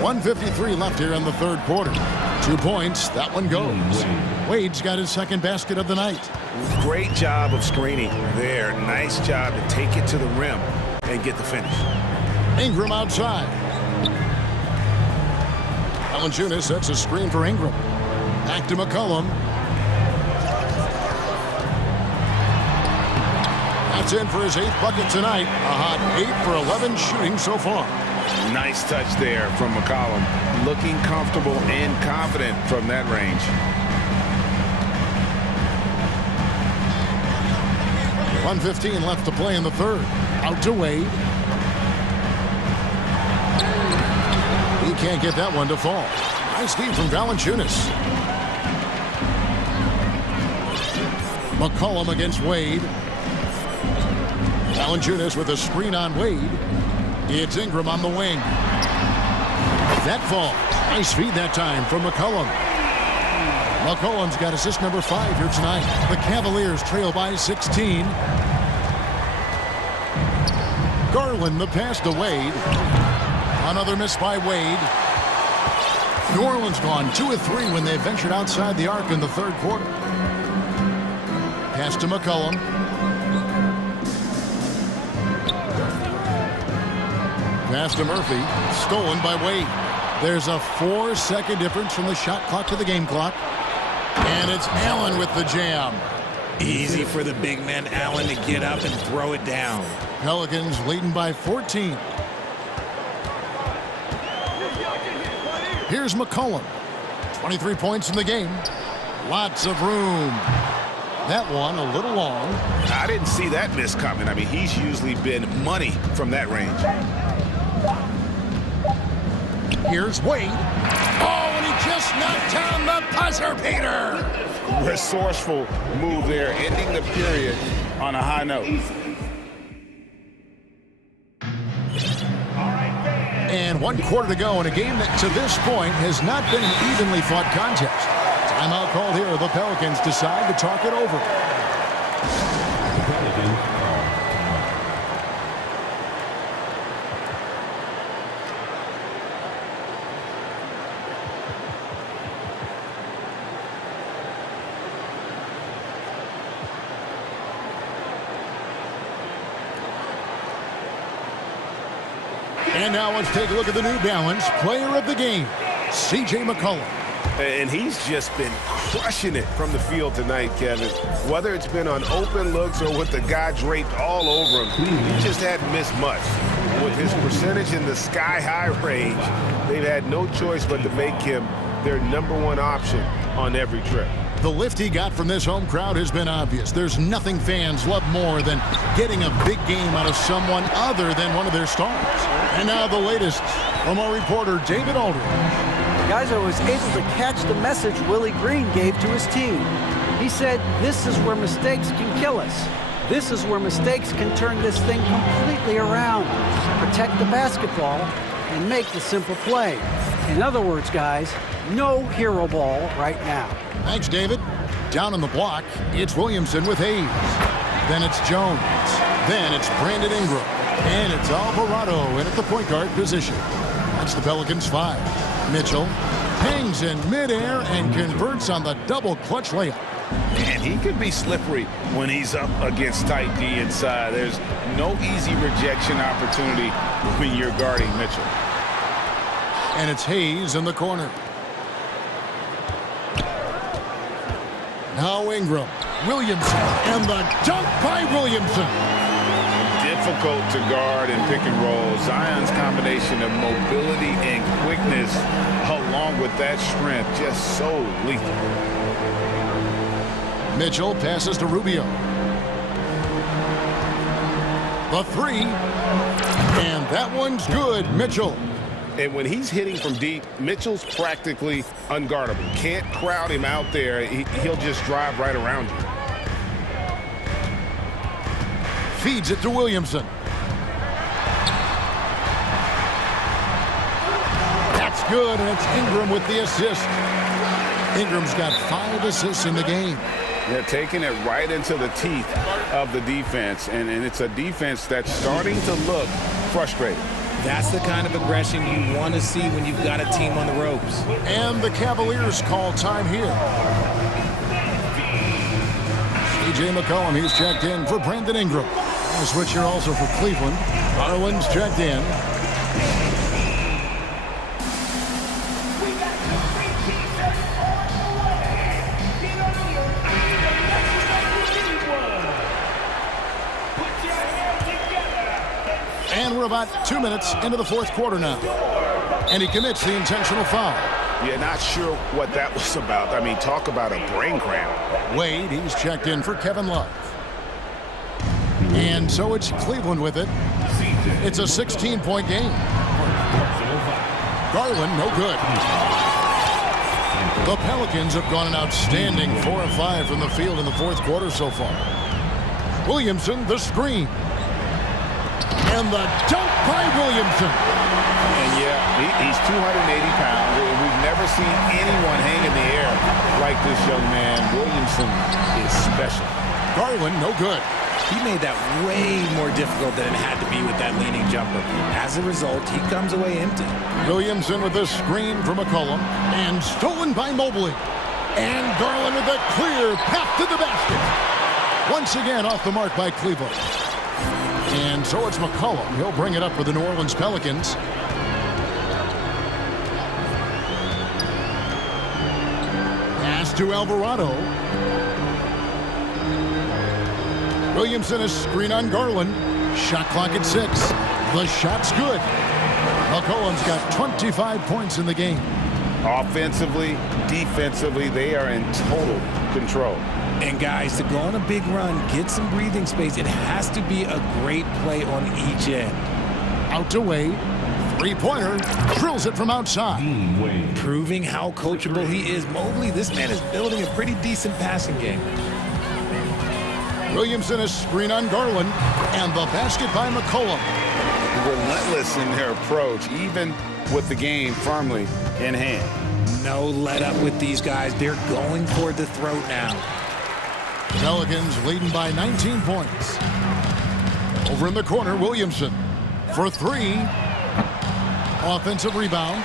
1:53 left here in the third quarter. 2 points. That one goes. Wade's got his second basket of the night. Great job of screening there. Nice job to take it to the rim and get the finish. Ingram outside. Valanciunas sets a screen for Ingram. Back to McCollum. That's in for his 8th bucket tonight. A hot 8 for 11 shooting so far. Nice touch there from McCollum. Looking comfortable and confident from that range. 1:15 left to play in the third. Out to Wade. He can't get that one to fall. Nice feed from Valanciunas. McCollum against Wade. Valanciunas with a screen on Wade. It's Ingram on the wing. That falls. Nice feed that time from McCollum. McCollum's got assist number 5 here tonight. The Cavaliers trail by 16. Garland the pass to Wade. Another miss by Wade. New Orleans gone 2 of 3 when they ventured outside the arc in the third quarter. Pass to McCollum. Pass to Murphy. Stolen by Wade. There's a 4-second difference from the shot clock to the game clock. And it's Allen with the jam. Easy for the big man Allen to get up and throw it down. Pelicans leading by 14. Here's McCollum. 23 points in the game. Lots of room. That one a little long. I didn't see that miss coming. I mean, he's usually been money from that range. Here's Wade. Oh, and he just knocked down the buzzer beater. Resourceful move there, ending the period on a high note. And 1 quarter to go in a game that to this point has not been an evenly fought contest. Timeout called here. The Pelicans decide to talk it over. And now let's take a look at the New Balance player of the game, C.J. McCollum. And he's just been crushing it from the field tonight, Kevin. Whether it's been on open looks or with the guy draped all over him, he just hadn't missed much. With his percentage in the sky-high range, they've had no choice but to make him their #1 option on every trip. The lift he got from this home crowd has been obvious. There's nothing fans love more than getting a big game out of someone other than one of their stars. And now the latest from our reporter, David Aldridge. Guys, I was able to catch the message Willie Green gave to his team. He said, this is where mistakes can kill us. This is where mistakes can turn this thing completely around. Protect the basketball and make the simple play. In other words, guys, no hero ball right now. Thanks, David. Down on the block, it's Williamson with Hayes. Then it's Jones. Then it's Brandon Ingram. And it's Alvarado in at the point guard position. That's the Pelicans 5. Mitchell hangs in midair and converts on the double clutch layup. And he could be slippery when he's up against tight D inside. There's no easy rejection opportunity when you're guarding Mitchell. And it's Hayes in the corner. Now Ingram, Williamson, and the dunk by Williamson. Difficult to guard and pick and roll. Zion's combination of mobility and quickness, along with that strength, just so lethal. Mitchell passes to Rubio. The 3, and that one's good. Mitchell. And when he's hitting from deep, Mitchell's practically unguardable. Can't crowd him out there. He'll just drive right around you. Feeds it to Williamson. That's good, and it's Ingram with the assist. Ingram's got 5 assists in the game. They're taking it right into the teeth of the defense, and it's a defense that's starting to look frustrated. That's the kind of aggression you want to see when you've got a team on the ropes. And the Cavaliers call time here. C.J. McCollum, he's checked in for Brandon Ingram. A switch here also for Cleveland. Garland's checked in. And we're about 2 minutes into the 4th quarter now. And he commits the intentional foul. Yeah, not sure what that was about. I mean, talk about a brain cramp. Wade, he's checked in for Kevin Love. And so it's Cleveland with it. It's a 16-point game. Garland, no good. The Pelicans have gone an outstanding 4 of 5 from the field in the 4th quarter so far. Williamson, the screen. And the dunk by Williamson. And yeah, he's 280 pounds. We've never seen anyone hang in the air like this young man. Williamson is special. Garland, no good. He made that way more difficult than it had to be with that leaning jumper. As a result, he comes away empty. Williamson with a screen from McCollum. And stolen by Mobley. And Garland with a clear path to the basket. Once again off the mark by Cleveland. And so it's McCollum. He'll bring it up for the New Orleans Pelicans. Pass to Alvarado. Williamson is screen on Garland. Shot clock at 6. The shot's good. McCollum's got 25 points in the game. Offensively, defensively, they are in total control. And guys, to go on a big run, get some breathing space, it has to be a great play on each end. Out to Wade. 3-pointer. Drills it from outside. Proving how coachable he is. Mobley, this man is building a pretty decent passing game. Williamson a screen on Garland, and the basket by McCollum. Relentless in their approach, even with the game firmly in hand. No let up with these guys. They're going for the throat now. Pelicans leading by 19 points. Over in the corner, Williamson for three. Offensive rebound.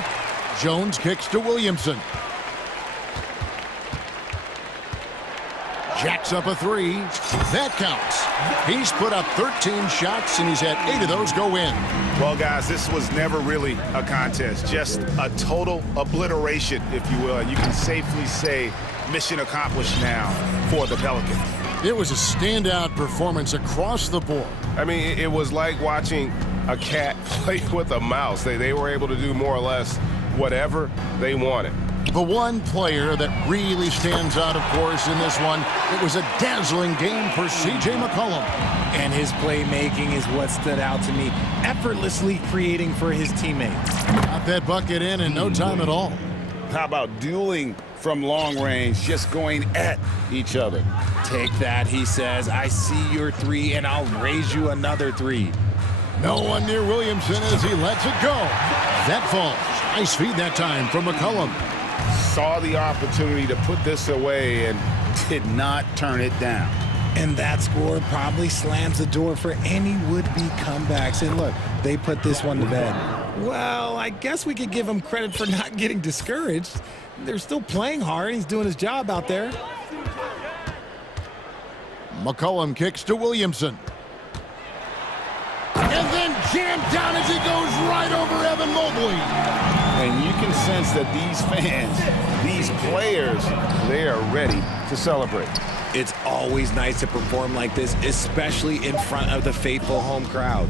Jones kicks to Williamson. Jacks up a three. That counts. He's put up 13 shots, and he's had 8 of those go in. Well, guys, this was never really a contest. Just a total obliteration, if you will. And you can safely say mission accomplished now for the Pelicans. It was a standout performance across the board. I mean, it was like watching a cat play with a mouse. They were able to do more or less whatever they wanted. The one player that really stands out, of course, in this one, it was a dazzling game for C.J. McCollum. And his playmaking is what stood out to me, effortlessly creating for his teammates. Got that bucket in no time at all. How about dueling from long range, just going at each other? Take that, he says. I see your three, and I'll raise you another three. No one near Williamson as he lets it go. That falls. Nice feed that time from McCollum. Saw the opportunity to put this away and did not turn it down. And that score probably slams the door for any would-be comebacks. And look, they put this one to bed. Well, I guess we could give him credit for not getting discouraged. They're still playing hard. He's doing his job out there. McCollum kicks to Williamson. And then jammed down as he goes right over Evan Mobley. And you can sense that these fans, these players, they are ready to celebrate. It's always nice to perform like this, especially in front of the faithful home crowd.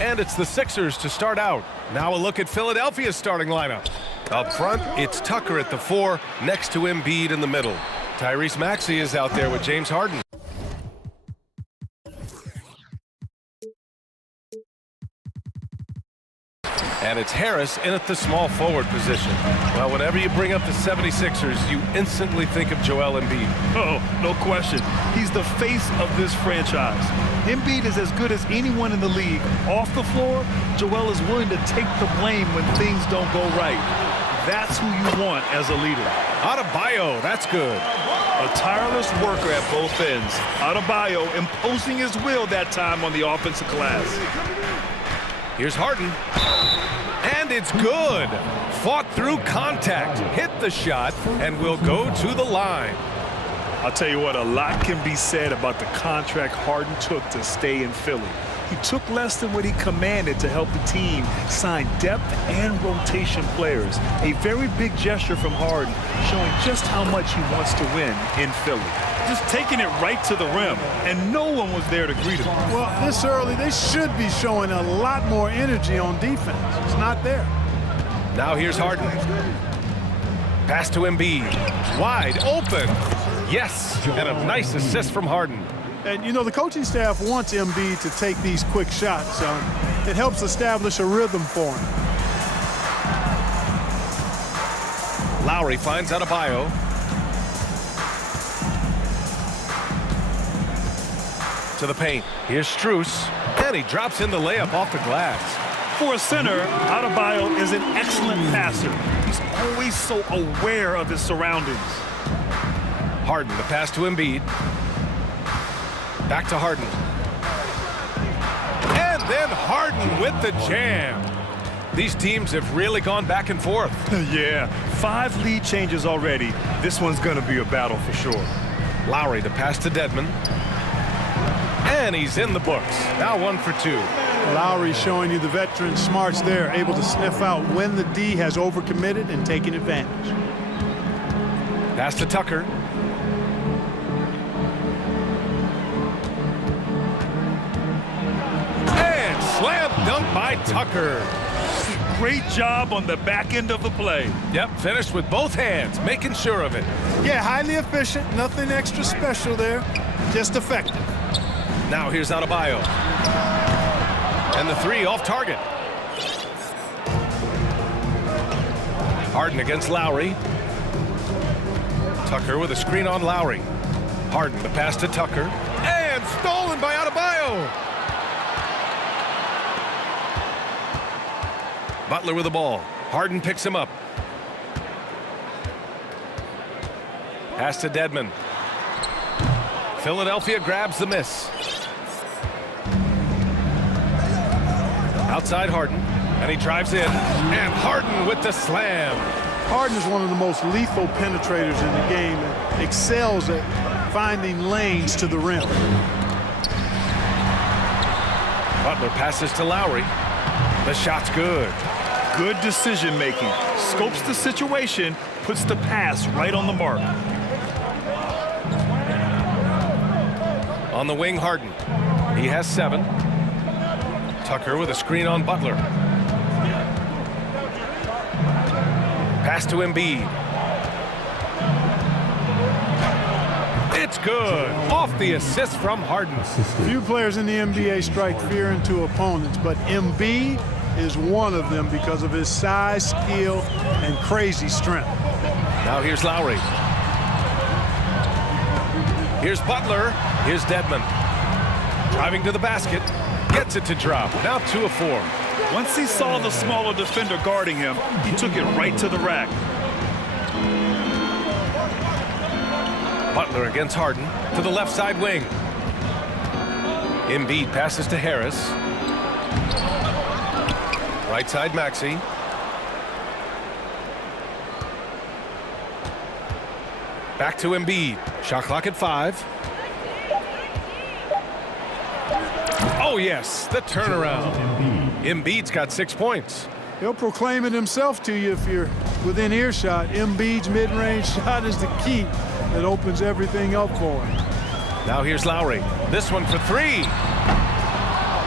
And it's the Sixers to start out. Now a look at Philadelphia's starting lineup. Up front, it's Tucker at the 4, next to Embiid in the middle. Tyrese Maxey is out there with James Harden. And it's Harris in at the small forward position. Well, whenever you bring up the 76ers, you instantly think of Joel Embiid. Oh, no question. He's the face of this franchise. Embiid is as good as anyone in the league. Off the floor, Joel is willing to take the blame when things don't go right. That's who you want as a leader. Adebayo, that's good. A tireless worker at both ends. Adebayo imposing his will that time on the offensive glass. Here's Harden. And it's good. Fought through contact, hit the shot, and will go to the line. I'll tell you what, a lot can be said about the contract Harden took to stay in Philly. He took less than what he commanded to help the team sign depth and rotation players. A very big gesture from Harden, showing just how much he wants to win in Philly. Just taking it right to the rim, and no one was there to greet him. Well, this early, they should be showing a lot more energy on defense. It's not there. Now here's Harden. Pass to Embiid. Wide open. Yes, and a nice assist from Harden. And, you know, the coaching staff wants Embiid to take these quick shots. It helps establish a rhythm for him. Lowry finds Adebayo. To the paint. Here's Strus. And he drops in the layup off the glass. For a center, Adebayo is an excellent passer. He's always so aware of his surroundings. Harden, the pass to Embiid. Back to Harden. And then Harden with the jam. These teams have really gone back and forth. Yeah, 5 lead changes already. This one's going to be a battle for sure. Lowry, the pass to Dedmon. And he's in the books. Now 1 for 2. Lowry showing you the veteran smarts there, able to sniff out when the D has overcommitted and taking advantage. Pass to Tucker. And slam dunk by Tucker. Great job on the back end of the play. Yep, finished with both hands, making sure of it. Yeah, highly efficient, nothing extra special there, just effective. Now here's Adebayo. And the 3 off target. Harden against Lowry. Tucker with a screen on Lowry. Harden, the pass to Tucker. And stolen by Adebayo. Butler with the ball. Harden picks him up. Pass to Dedmon. Philadelphia grabs the miss. Outside Harden, and he drives in, and Harden with the slam. Harden is one of the most lethal penetrators in the game and excels at finding lanes to the rim. Butler passes to Lowry. The shot's good. Good decision making. Scopes the situation, puts the pass right on the mark. On the wing, Harden. He has 7. Tucker with a screen on Butler. Pass to Embiid. It's good. Off the assist from Harden. Few players in the NBA strike fear into opponents, but Embiid is one of them because of his size, skill, and crazy strength. Now here's Lowry. Here's Butler. Here's Dedmon. Driving to the basket. Gets it to drop. Now 2 of 4. Once he saw the smaller defender guarding him, he took it right to the rack. Butler against Harden to the left side wing. Embiid passes to Harris. Right side Maxey. Back to Embiid. Shot clock at 5. Oh, yes, the turnaround. Embiid's got 6 points. He'll proclaim it himself to you if you're within earshot. Embiid's mid-range shot is the key that opens everything up for him. Now here's Lowry. This one for 3.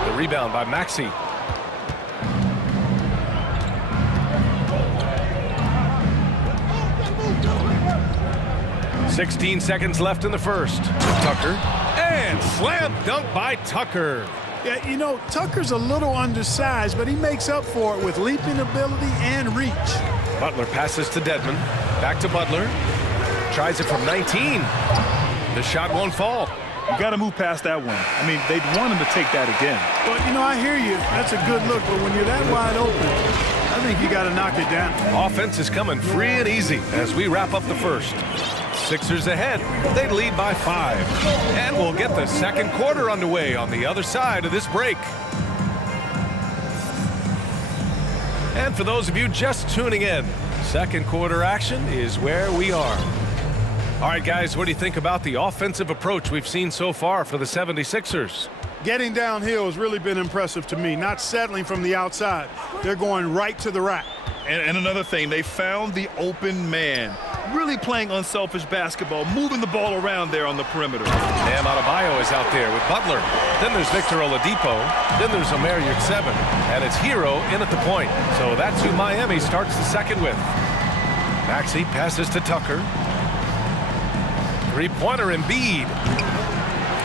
The rebound by Maxey. 16 seconds left in the first. Tucker. And slam dunk by Tucker. Yeah, you know, Tucker's a little undersized, but he makes up for it with leaping ability and reach. Butler passes to Dedmon. Back to Butler. Tries it from 19. The shot won't fall. You got to move past that one. I mean, they'd want him to take that again. But, you know, I hear you. That's a good look. But when you're that wide open, I think you got to knock it down. Offense is coming free and easy as we wrap up the first. Sixers ahead. They lead by 5. And we'll get the second quarter underway on the other side of this break. And for those of you just tuning in, second quarter action is where we are. All right, guys, what do you think about the offensive approach we've seen so far for the 76ers? Getting downhill has really been impressive to me, not settling from the outside. They're going right to the rack. And another thing, they found the open man. Really playing unselfish basketball, moving the ball around there on the perimeter. Bam Adebayo is out there with Butler. Then there's Victor Oladipo. Then there's Omer Yurtseven. And it's Hero in at the point. So that's who Miami starts the second with. Maxey passes to Tucker. Three-pointer Embiid.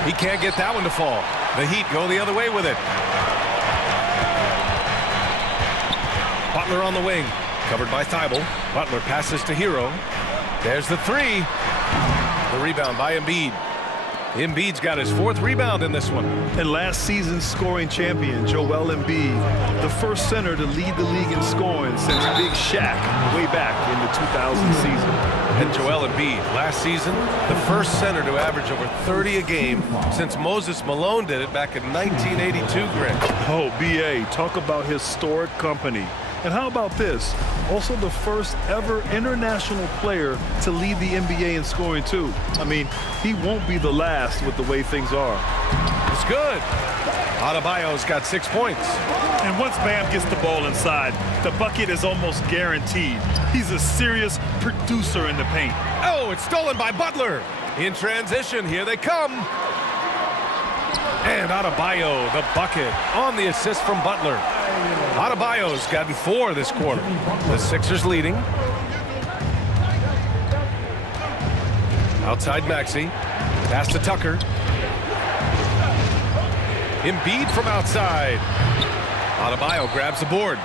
He can't get that one to fall. The Heat go the other way with it. Butler on the wing. Covered by Thibault. Butler passes to Hero. There's the three. The rebound by Embiid. Embiid's got his 4th rebound in this one. And last season's scoring champion, Joel Embiid, the first center to lead the league in scoring since Big Shaq way back in the 2000 season. And Joel Embiid, last season, the first center to average over 30 a game since Moses Malone did it back in 1982, Grant. Oh, B.A., talk about historic company. And how about this? Also the first ever international player to lead the NBA in scoring, too. I mean, he won't be the last with the way things are. It's good. Adebayo's got 6 points. And once Bam gets the ball inside, the bucket is almost guaranteed. He's a serious producer in the paint. Oh, it's stolen by Butler. In transition, here they come. And Adebayo, the bucket, on the assist from Butler. Adebayo's gotten 4 this quarter. The Sixers leading. Outside Maxey. Pass to Tucker. Embiid from outside. Adebayo grabs the board.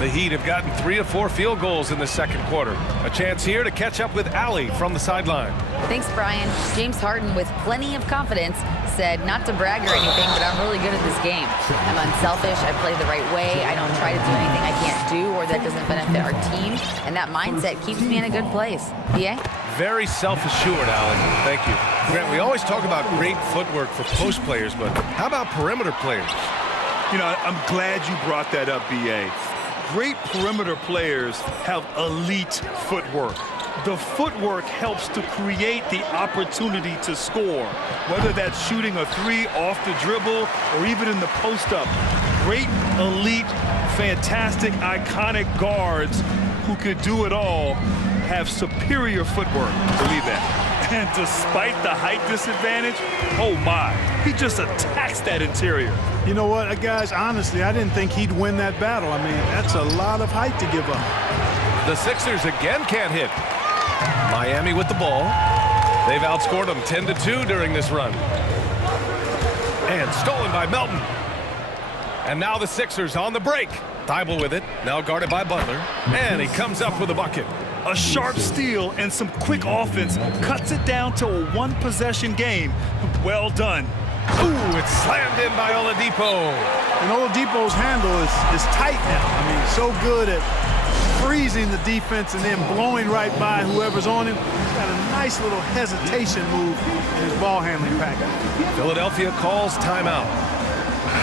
The Heat have gotten 3 of 4 field goals in the second quarter. A chance here to catch up with Allie from the sideline. Thanks, Brian. James Harden, with plenty of confidence, said not to brag or anything, but I'm really good at this game. I'm unselfish. I play the right way. I don't try to do anything I can't do or that doesn't benefit our team. And that mindset keeps me in a good place. BA? Very self-assured, Alec. Thank you. Grant, we always talk about great footwork for post players, but how about perimeter players? You know, I'm glad you brought that up, B.A. Great perimeter players have elite footwork. The footwork helps to create the opportunity to score, whether that's shooting a 3 off the dribble or even in the post-up. Great, elite, fantastic, iconic guards who could do it all have superior footwork. Believe that. And despite the height disadvantage, oh my, he just attacks that interior. You know what, guys, honestly, I didn't think he'd win that battle. I mean, that's a lot of height to give up. The Sixers again can't hit. Miami with the ball. They've outscored them 10-2 during this run. And stolen by Melton. And now the Sixers on the break. Thibault with it, now guarded by Butler. And he comes up with a bucket. A sharp steal and some quick offense cuts it down to a 1-possession game. Well done. Ooh, it's slammed in by Oladipo. And Oladipo's handle is tight now. I mean, so good at freezing the defense and then blowing right by whoever's on him. He's got a nice little hesitation move in his ball handling package. Philadelphia calls timeout.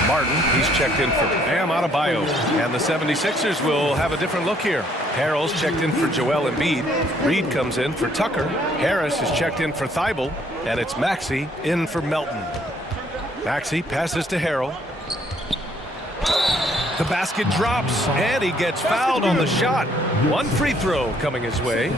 Martin, he's checked in for Bam Adebayo. And the 76ers will have a different look here. Harrell's checked in for Joel Embiid. Reed comes in for Tucker. Harris is checked in for Thibault. And it's Maxey in for Melton. Maxey passes to Harrell. The basket drops, and he gets fouled on the shot. 1 free throw coming his way.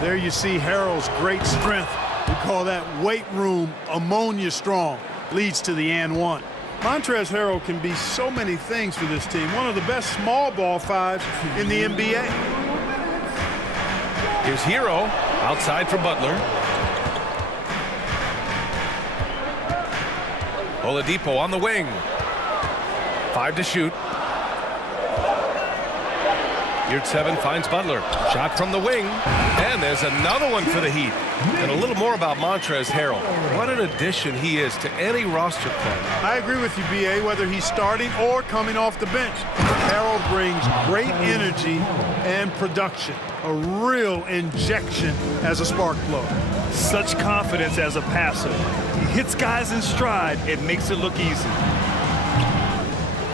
There you see Harrell's great strength. We call that weight room ammonia strong. Leads to the and one. Montrezl Harrell can be so many things for this team. One of the best small ball 5s in the NBA. Here's Hero outside for Butler. Oladipo on the wing. 5 to shoot. Geared 7 finds Butler. Shot from the wing. And there's another one for the Heat. And a little more about Montrezl Harrell. What an addition he is to any roster player. I agree with you, B.A., whether he's starting or coming off the bench. Harrell brings great energy and production. A real injection as a spark plug. Such confidence as a passer. He hits guys in stride. It makes it look easy.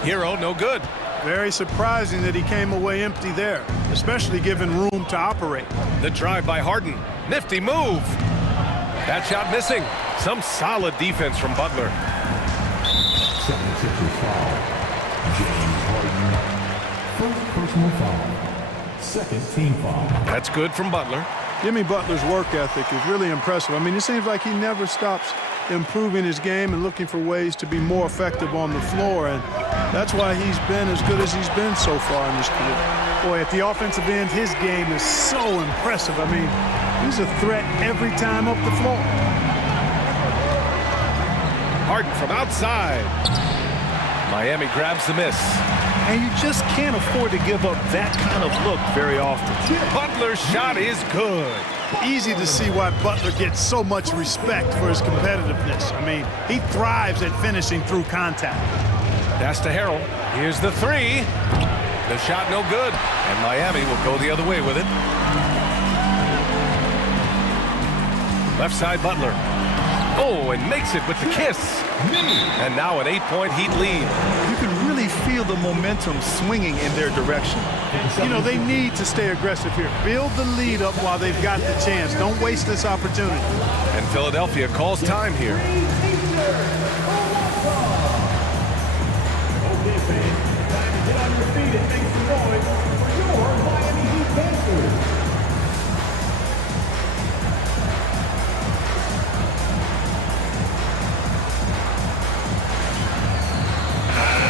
Hero, no good. Very surprising that he came away empty there, especially given room to operate. The drive by Harden. Nifty move. That shot missing. Some solid defense from Butler. 76ers foul. James Harden. First personal foul. Second team foul. That's good from Butler. Jimmy Butler's work ethic is really impressive. I mean, it seems like he never stops improving his game and looking for ways to be more effective on the floor, and that's why he's been as good as he's been so far in his career. Boy, at the offensive end, his game is so impressive. I mean, he's a threat every time up the floor. Harden from outside. Miami grabs the miss. And you just can't afford to give up that kind of look very often. Butler's shot is good. Easy to see why Butler gets so much respect for his competitiveness. I mean, he thrives at finishing through contact. Pass to Harrell. Here's the three. The shot no good. And Miami will go the other way with it. Left side Butler. Oh, and makes it with the kiss. And now an 8-point Heat lead. You can really feel the momentum swinging in their direction. You know, they need to stay aggressive here. Build the lead up while they've got the chance. Don't waste this opportunity. And Philadelphia calls time here. Okay, fans, time to get on your feet and make some noise for your Miami Heat Panthers.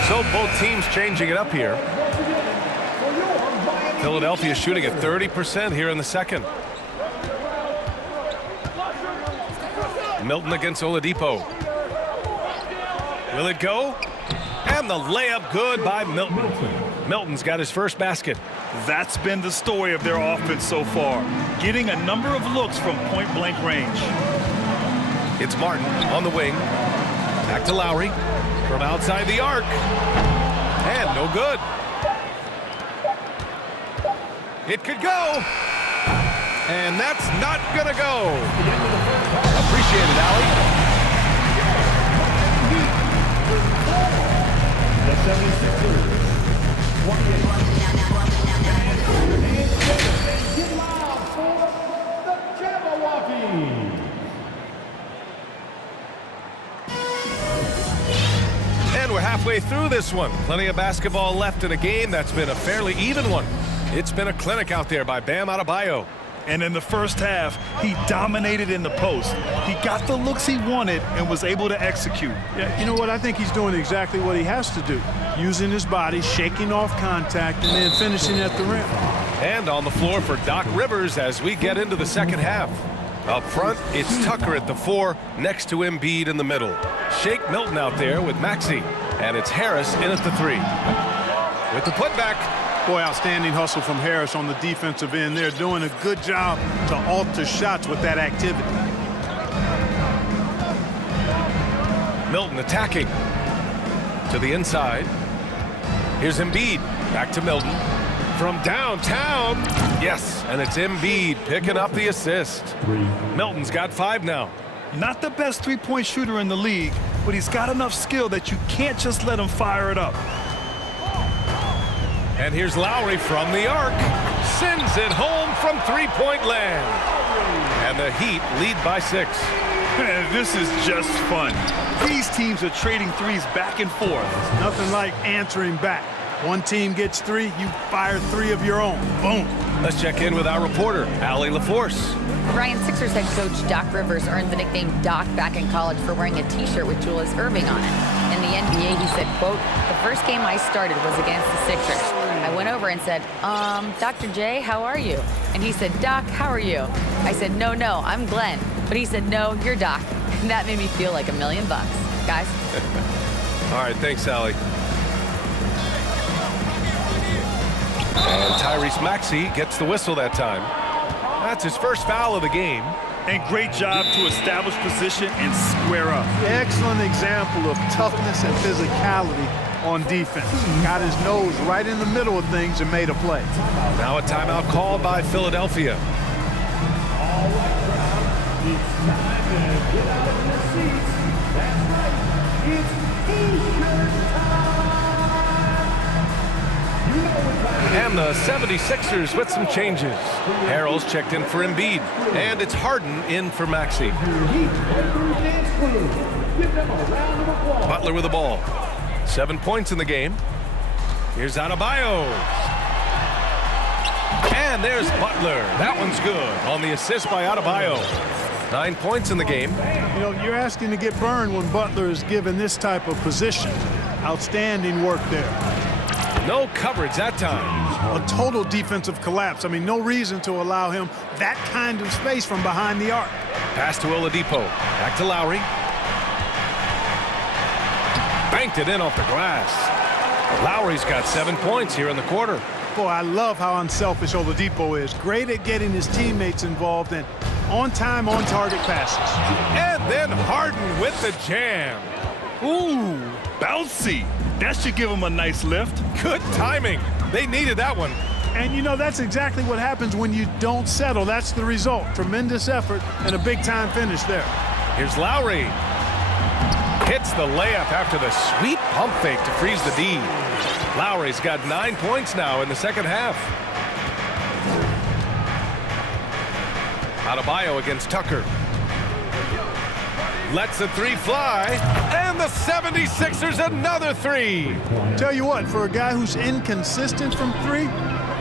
So both teams changing it up here. Philadelphia shooting at 30% here in the second. Milton against Oladipo. Will it go? And the layup good by Milton. Milton's got his first basket. That's been the story of their offense so far. Getting a number of looks from point-blank range. It's Martin on the wing. Back to Lowry. From outside the arc. And no good. It could go. And that's not gonna go. Appreciate it, Allie. The 76ers. Get loud for the Jabberwockies. And we're halfway through this one. Plenty of basketball left in a game that's been a fairly even one. It's been a clinic out there by Bam Adebayo. And in the first half, he dominated in the post. He got the looks he wanted and was able to execute. Yeah, you know what? I think he's doing exactly what he has to do. Using his body, shaking off contact, and then finishing at the rim. And on the floor for Doc Rivers as we get into the second half. Up front, it's Tucker at the 4, next to Embiid in the middle. Shake Milton out there with Maxey. And it's Harris in at the 3. With the putback. Boy, outstanding hustle from Harris on the defensive end. They're doing a good job to alter shots with that activity. Milton attacking to the inside. Here's Embiid. Back to Milton. From downtown. Yes, and it's Embiid picking up the assist. Milton's got 5 now. Not the best three-point shooter in the league, but he's got enough skill that you can't just let him fire it up. And here's Lowry from the arc. Sends it home from three-point land. And the Heat lead by 6. Man, this is just fun. These teams are trading threes back and forth. Nothing like answering back. One team gets 3, you fire 3 of your own. Boom. Let's check in with our reporter, Allie LaForce. Ryan, Sixers head coach Doc Rivers earned the nickname Doc back in college for wearing a T-shirt with Julius Erving on it. In the NBA, he said, quote, "The first game I started was against the Sixers. I went over and said, Dr. J, how are you?" And he said, "Doc, how are you?" I said, no, I'm Glenn." But he said, "No, you're Doc." And that made me feel like $1 million. guys. All right, thanks, Sally. And Tyrese Maxey gets the whistle that time. That's his first foul of the game. And great job to establish position and square up. Excellent example of toughness and physicality on defense. Got his nose right in the middle of things and made a play. Now a timeout called by Philadelphia. All right, crowd, it's time to get out of your seats. That's right, it's T-shirt time. You know what time it is. And the 76ers with some changes. Harrell's checked in for Embiid. And it's Harden in for Maxey. Butler with the ball. 7 points in the game. Here's Adebayo. And there's Butler. That one's good on the assist by Adebayo. 9 points in the game. You know, you're asking to get burned when Butler is given this type of position. Outstanding work there. No coverage that time. A total defensive collapse. I mean, no reason to allow him that kind of space from behind the arc. Pass to Oladipo. Back to Lowry. Banked it in off the glass. Lowry's got 7 points here in the quarter. Boy, I love how unselfish Oladipo is. Great at getting his teammates involved and on-time, on-target passes. And then Harden with the jam. Ooh, bouncy. That should give him a nice lift. Good timing. They needed that one. And you know, that's exactly what happens when you don't settle. That's the result. Tremendous effort and a big-time finish there. Here's Lowry. Hits the layup after the sweet pump fake to freeze the D. Lowry's got 9 points now in the second half. Adebayo against Tucker. Lets the three fly, and the 76ers another three. Tell you what, for a guy who's inconsistent from three,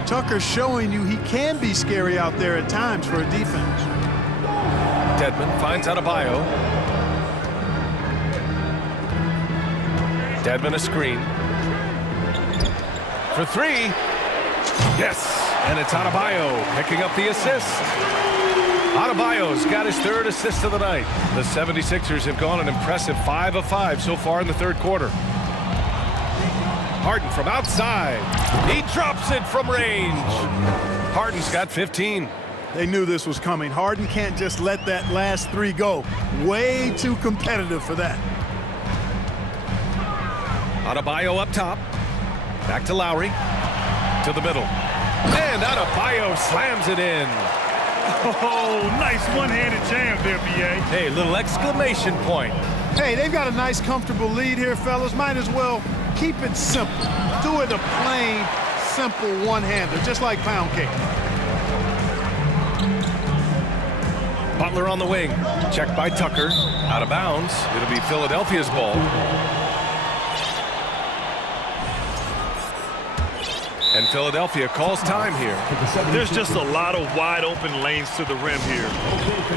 Tucker's showing you he can be scary out there at times for a defense. Dedmon finds Adebayo. Dedmon a screen. For three. Yes, and it's Adebayo picking up the assist. Adebayo's got his third assist of the night. The 76ers have gone an impressive 5 of 5 so far in the third quarter. Harden from outside. He drops it from range. Harden's got 15. They knew this was coming. Harden can't just let that last three go. Way too competitive for that. Adebayo up top. Back to Lowry. To the middle. And Adebayo slams it in. Oh, nice one-handed jam there, B.A. Hey, little exclamation point. Hey, they've got a nice, comfortable lead here, fellas. Might as well keep it simple. Do it a plain, simple one-hander, just like pound cake. Butler on the wing. Checked by Tucker. Out of bounds. It'll be Philadelphia's ball. And Philadelphia calls time here. There's just a lot of wide open lanes to the rim here.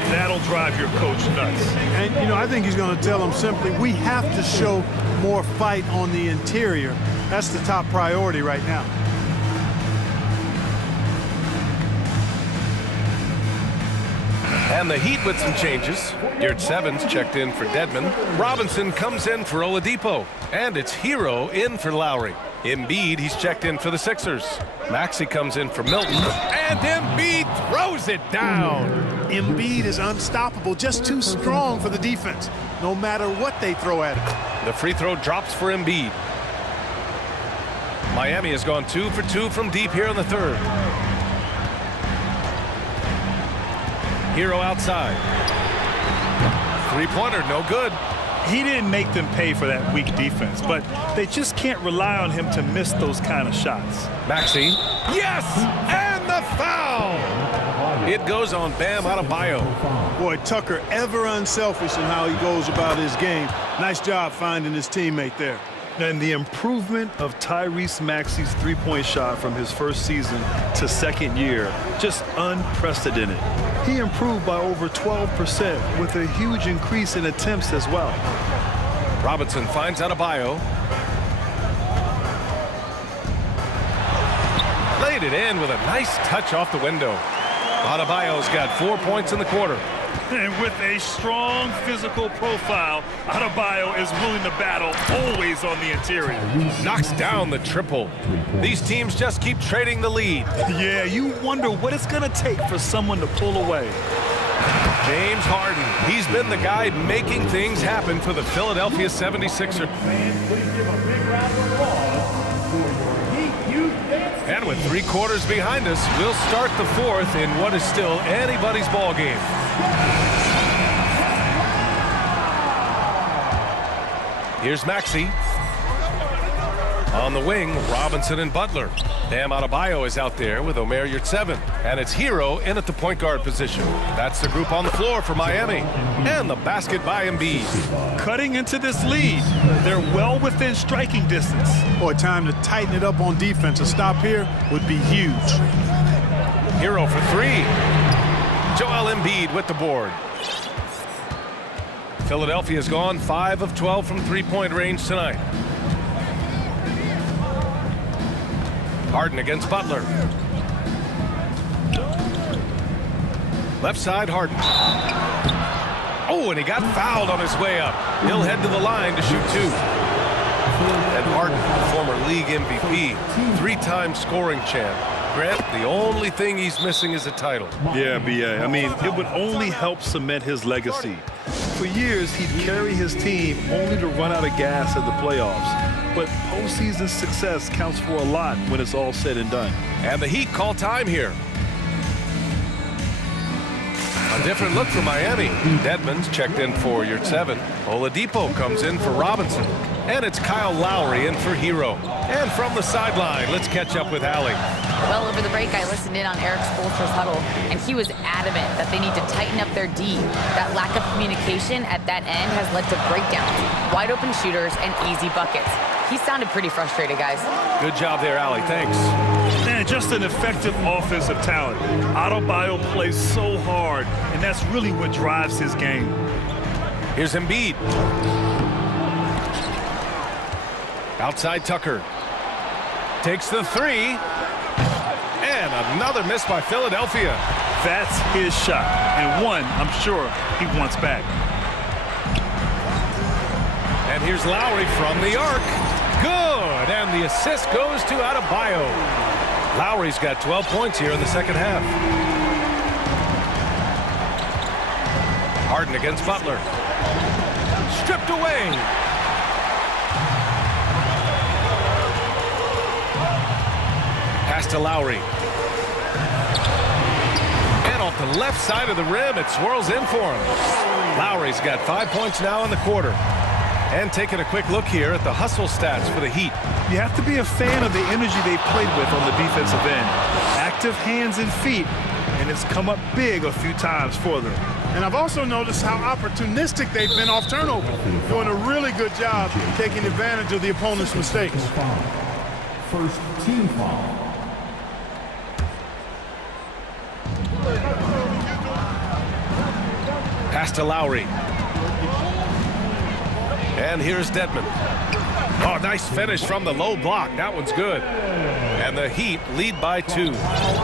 That'll drive your coach nuts. And, you know, I think he's going to tell them simply, we have to show more fight on the interior. That's the top priority right now. And the Heat with some changes. Yurt Sevens checked in for Dedmon. Robinson comes in for Oladipo. And it's Hero in for Lowry. Embiid, he's checked in for the Sixers. Maxey comes in for Milton. And Embiid throws it down. Embiid is unstoppable, just too strong for the defense, no matter what they throw at him. The free throw drops for Embiid. Miami has gone 2 for 2 from deep here in the third. Hero outside. Three-pointer, no good. He didn't make them pay for that weak defense, but they just can't rely on him to miss those kind of shots. Maxey. Yes! And the foul! It goes on Bam Adebayo. Boy, Tucker ever unselfish in how he goes about his game. Nice job finding his teammate there. And the improvement of Tyrese Maxey's three-point shot from his first season to second year, just unprecedented. He improved by over 12% with a huge increase in attempts as well. Robinson finds Adebayo. Laid it in with a nice touch off the window. Adebayo's got 4 points in the quarter. And with a strong physical profile, Adebayo is willing to battle, always on the interior. Knocks down the triple. These teams just keep trading the lead. Yeah, you wonder what it's going to take for someone to pull away. James Harden, he's been the guy making things happen for the Philadelphia 76ers. And with 3 quarters behind us, we'll start the 4th in what is still anybody's ball game. Here's Maxey. On the wing, Robinson and Butler. Bam Adebayo is out there with Omer Yurtseven. And it's Hero in at the point guard position. That's the group on the floor for Miami. And the basket by Embiid. Cutting into this lead, they're well within striking distance. Boy, time to tighten it up on defense. A stop here would be huge. Hero for 3. Joel Embiid with the board. Philadelphia's gone 5 of 12 from three-point range tonight. Harden against Butler. Left side, Harden. Oh, and he got fouled on his way up. He'll head to the line to shoot 2. And Harden, former league MVP, 3-time scoring champ. Grant, the only thing he's missing is a title. Yeah, B.A. I mean, it would only help cement his legacy. For years, he'd carry his team only to run out of gas in the playoffs. But postseason success counts for a lot when it's all said and done. And the Heat call time here. A different look for Miami. Dedmon's checked in for Yurtseven. Oladipo comes in for Robinson. And it's Kyle Lowry in for Hero. And from the sideline, let's catch up with Allie. Well, over the break, I listened in on Eric Spoelstra's huddle, and he was adamant that they need to tighten up their D. That lack of communication at that end has led to breakdowns, wide open shooters, and easy buckets. He sounded pretty frustrated, guys. Good job there, Allie. Thanks. And just an effective offensive talent. Adebayo plays so hard, and that's really what drives his game. Here's Embiid. Outside Tucker. Takes the 3. And another miss by Philadelphia. That's his shot, and one I'm sure he wants back. And here's Lowry from the arc. Good, and the assist goes to Adebayo. Lowry's got 12 points here in the second half. Harden against Butler. Stripped away. Pass to Lowry. And off the left side of the rim, it swirls in for him. Lowry's got 5 points now in the quarter. And taking a quick look here at the hustle stats for the Heat. You have to be a fan of the energy they played with on the defensive end. Active hands and feet, and it's come up big a few times for them. And I've also noticed how opportunistic they've been off turnover, doing a really good job taking advantage of the opponent's mistakes. First team foul. Pass to Lowry. And here's Dedmon. Oh, nice finish from the low block. That one's good. And the Heat lead by 2.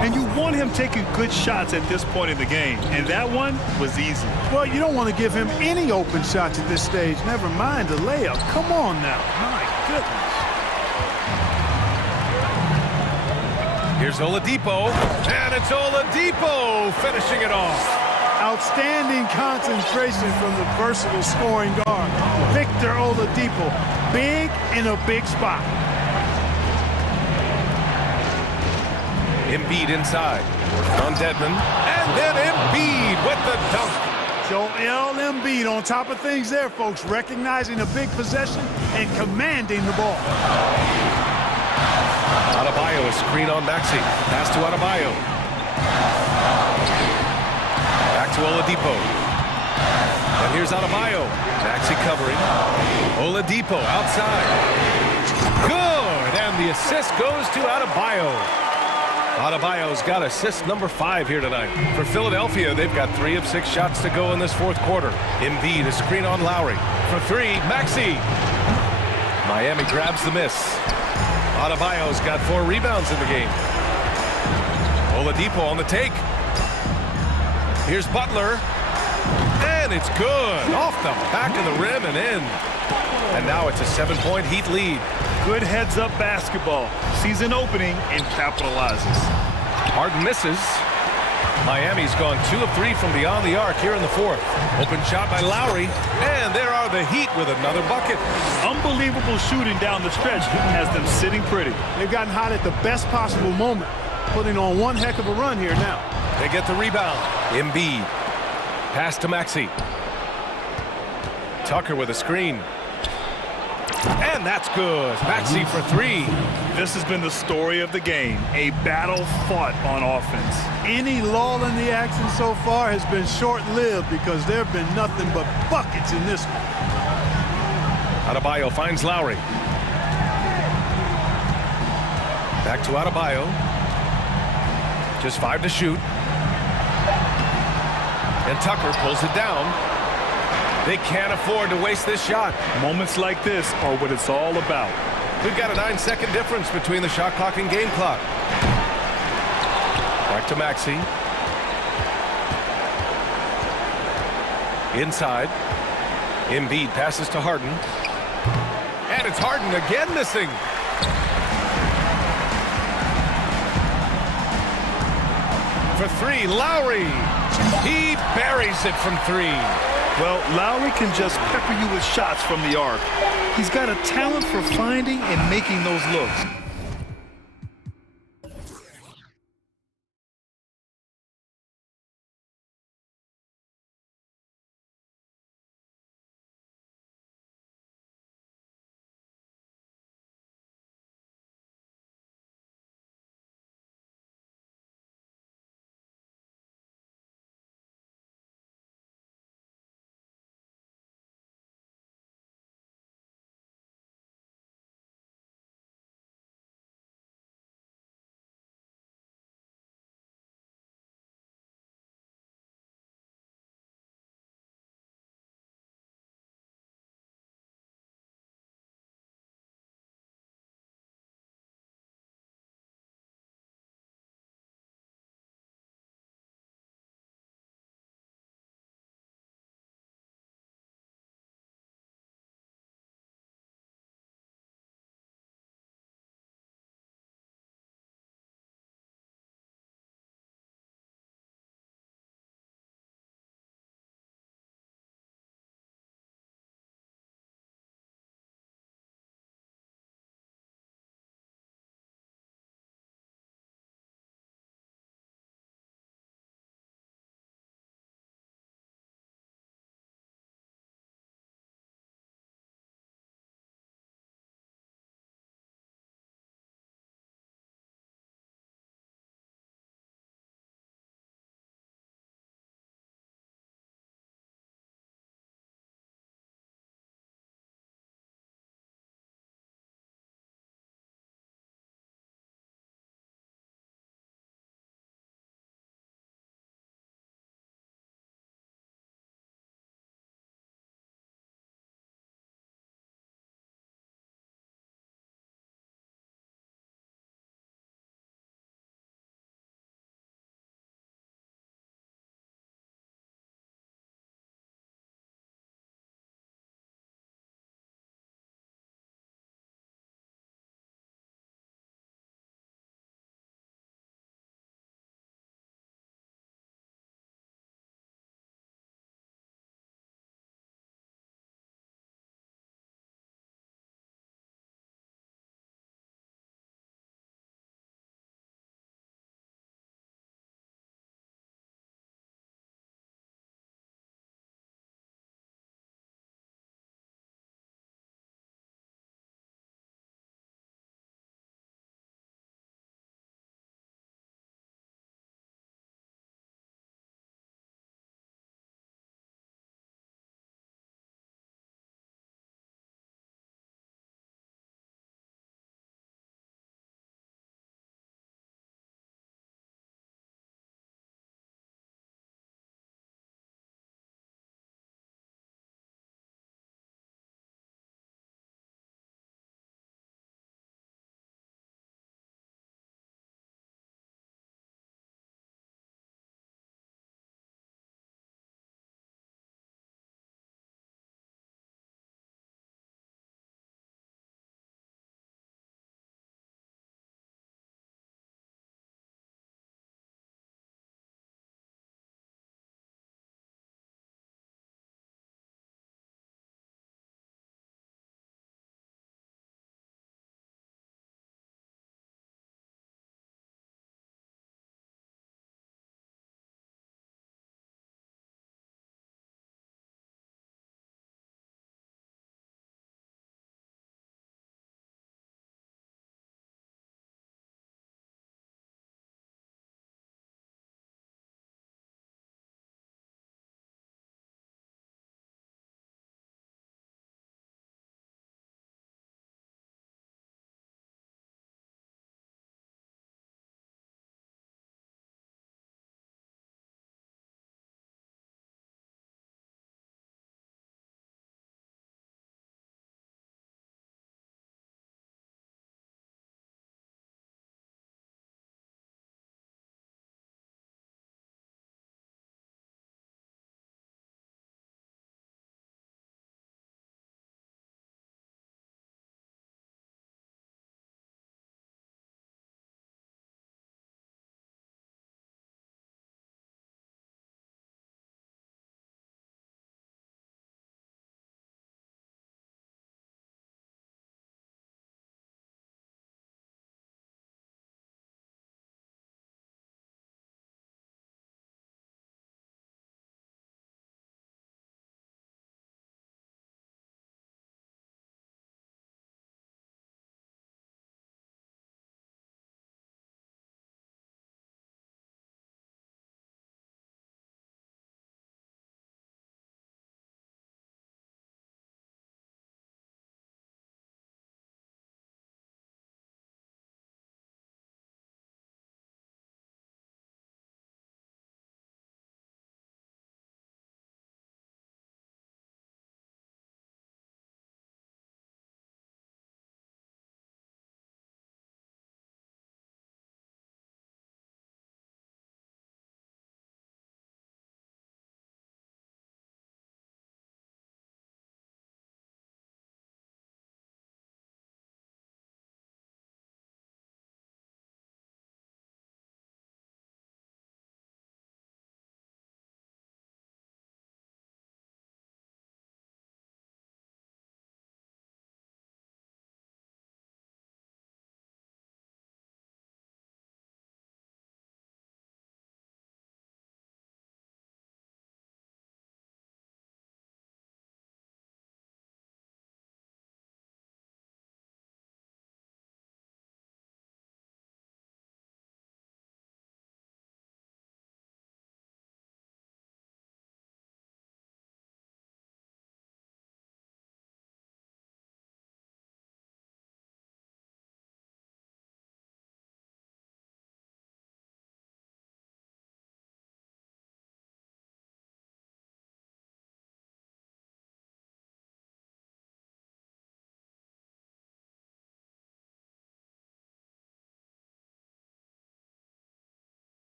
And you want him taking good shots at this point in the game. And that one was easy. Well, you don't want to give him any open shots at this stage. Never mind the layup. Come on now. My goodness. Here's Oladipo. And it's Oladipo finishing it off. Outstanding concentration from the versatile scoring guard, Victor Oladipo. Big in a big spot. Embiid inside. On Dedmon. And then Embiid with the dunk. Joel Embiid on top of things there, folks. Recognizing a big possession and commanding the ball. Adebayo, a screen on Maxey. Pass to Adebayo. Back to Oladipo. And here's Adebayo. Maxey covering. Oladipo outside. Good! And the assist goes to Adebayo. Adebayo's got assist number 5 here tonight. For Philadelphia, they've got 3 of 6 shots to go in this fourth quarter. Embiid, a screen on Lowry. For 3, Maxey. Miami grabs the miss. Adebayo's got 4 rebounds in the game. Oladipo on the take. Here's Butler. And it's good. Off the back of the rim and in. And now it's a 7-point Heat lead. Good heads-up basketball. Sees an opening and capitalizes. Harden misses. Miami's gone 2 of 3 from beyond the arc here in the fourth. Open shot by Lowry. And there are the Heat with another bucket. Unbelievable shooting down the stretch has them sitting pretty. They've gotten hot at the best possible moment, putting on one heck of a run here now. They get the rebound. Embiid. Pass to Maxey. Tucker with a screen. And that's good. Maxey for 3. This has been the story of the game. A battle fought on offense. Any lull in the action so far has been short-lived because there have been nothing but buckets in this one. Adebayo finds Lowry. Back to Adebayo. Just 5 to shoot. And Tucker pulls it down. They can't afford to waste this shot. Moments like this are what it's all about. We've got a 9-second difference between the shot clock and game clock. Back to Maxey. Inside. Embiid passes to Harden. And it's Harden again missing. For 3, Lowry. He buries it from 3. Well, Lowry can just pepper you with shots from the arc. He's got a talent for finding and making those looks.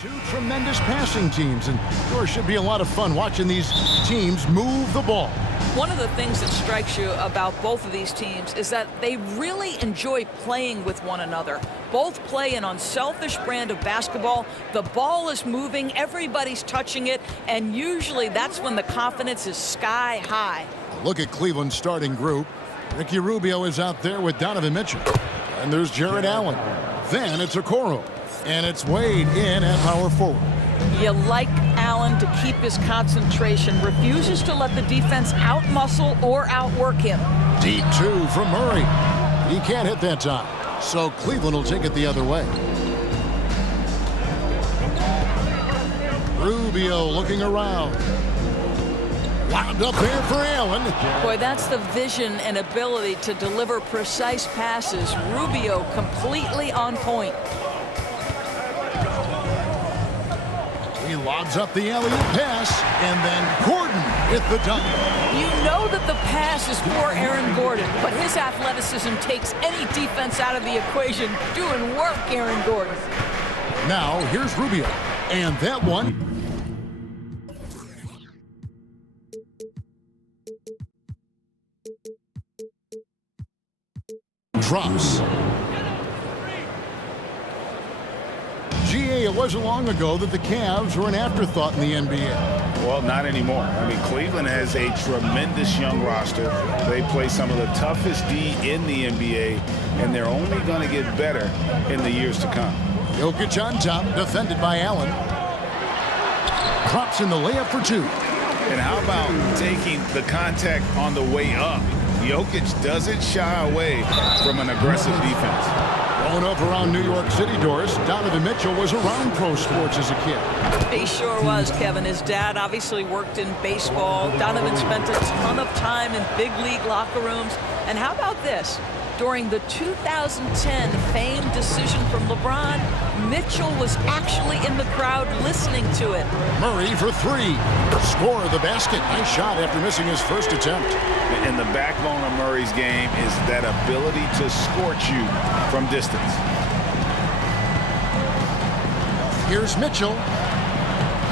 Two tremendous passing teams, and there should be a lot of fun watching these teams move the ball. One of the things that strikes you about both of these teams is that they really enjoy playing with one another. Both play an unselfish brand of basketball. The ball is moving, everybody's touching it, and usually that's when the confidence is sky high. Look at Cleveland's starting group. Ricky Rubio is out there with Donovan Mitchell. And there's Jared Allen. Then it's Okoro. And it's Wade in at power forward. You like Allen to keep his concentration, refuses to let the defense out-muscle or outwork him. Deep two from Murray. He can't hit that time, so Cleveland will take it the other way. Rubio looking around. Wound up there for Allen. Boy, that's the vision and ability to deliver precise passes. Rubio completely on point. He lobs up the alley-oop pass, and then Gordon with the dunk. You know that the pass is for Aaron Gordon, but his athleticism takes any defense out of the equation. Doing work, Aaron Gordon. Now, here's Rubio, and that one. Drops. GA, it wasn't long ago that the Cavs were an afterthought in the NBA. Well, not anymore. I mean, Cleveland has a tremendous young roster. They play some of the toughest D in the NBA, and they're only going to get better in the years to come. Jokic on top, defended by Allen. Drops in the layup for two. And how about taking the contact on the way up? Jokic doesn't shy away from an aggressive defense. Growing up around New York City, Doris, Donovan Mitchell was around pro sports as a kid. He sure was, Kevin. His dad obviously worked in baseball. Donovan spent a ton of time in big league locker rooms. And how about this? During the 2010 famed decision from LeBron, Mitchell was actually in the crowd listening to it. Murray for three. Score the basket. Nice shot after missing his first attempt. And the backbone of Murray's game is that ability to scorch you from distance. Here's Mitchell.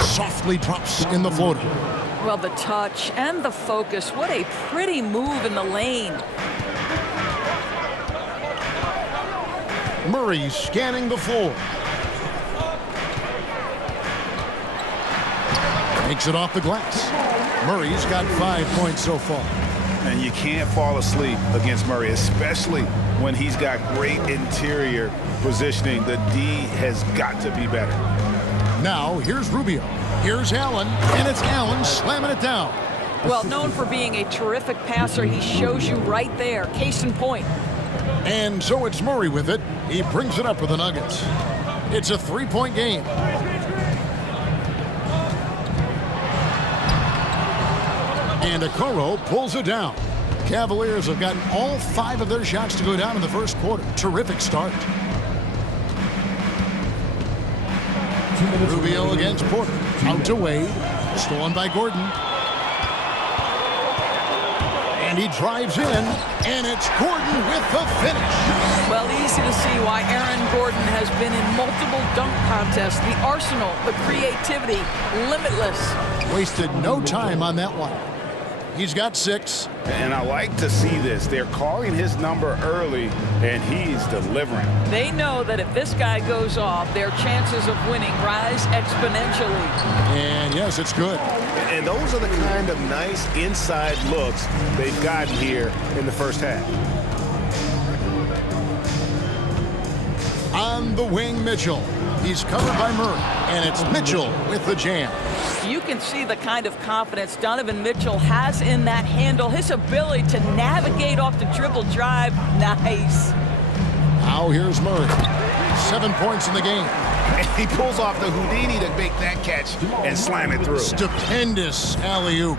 Softly drops in the floater. Well, the touch and the focus. What a pretty move in the lane. Murray scanning the floor. Makes it off the glass. Murray's got 5 points so far. And you can't fall asleep against Murray, especially when he's got great interior positioning. The D has got to be better. Now, here's Rubio. Here's Allen, and it's Allen slamming it down. Well, known for being a terrific passer, he shows you right there. Case in point. And so it's Murray with it. He brings it up for the Nuggets. It's a three-point game. And Okoro pulls it down. Cavaliers have gotten all 5 of their shots to go down in the first quarter. Terrific start. Rubio against Porter. Out to Wade. Stolen by Gordon. And he drives in, and it's Gordon with the finish. Well, easy to see why Aaron Gordon has been in multiple dunk contests. The arsenal, the creativity, limitless. Wasted no time on that one. He's got 6. And I like to see this. They're calling his number early, and he's delivering. They know that if this guy goes off, their chances of winning rise exponentially. And yes, it's good. And those are the kind of nice inside looks they've gotten here in the first half. On the wing, Mitchell. He's covered by Murray, and it's Mitchell with the jam. You can see the kind of confidence Donovan Mitchell has in that handle. His ability to navigate off the dribble drive, nice. Now here's Murray. 7 points in the game. And he pulls off the Houdini to make that catch and slam it through. Stupendous alley-oop.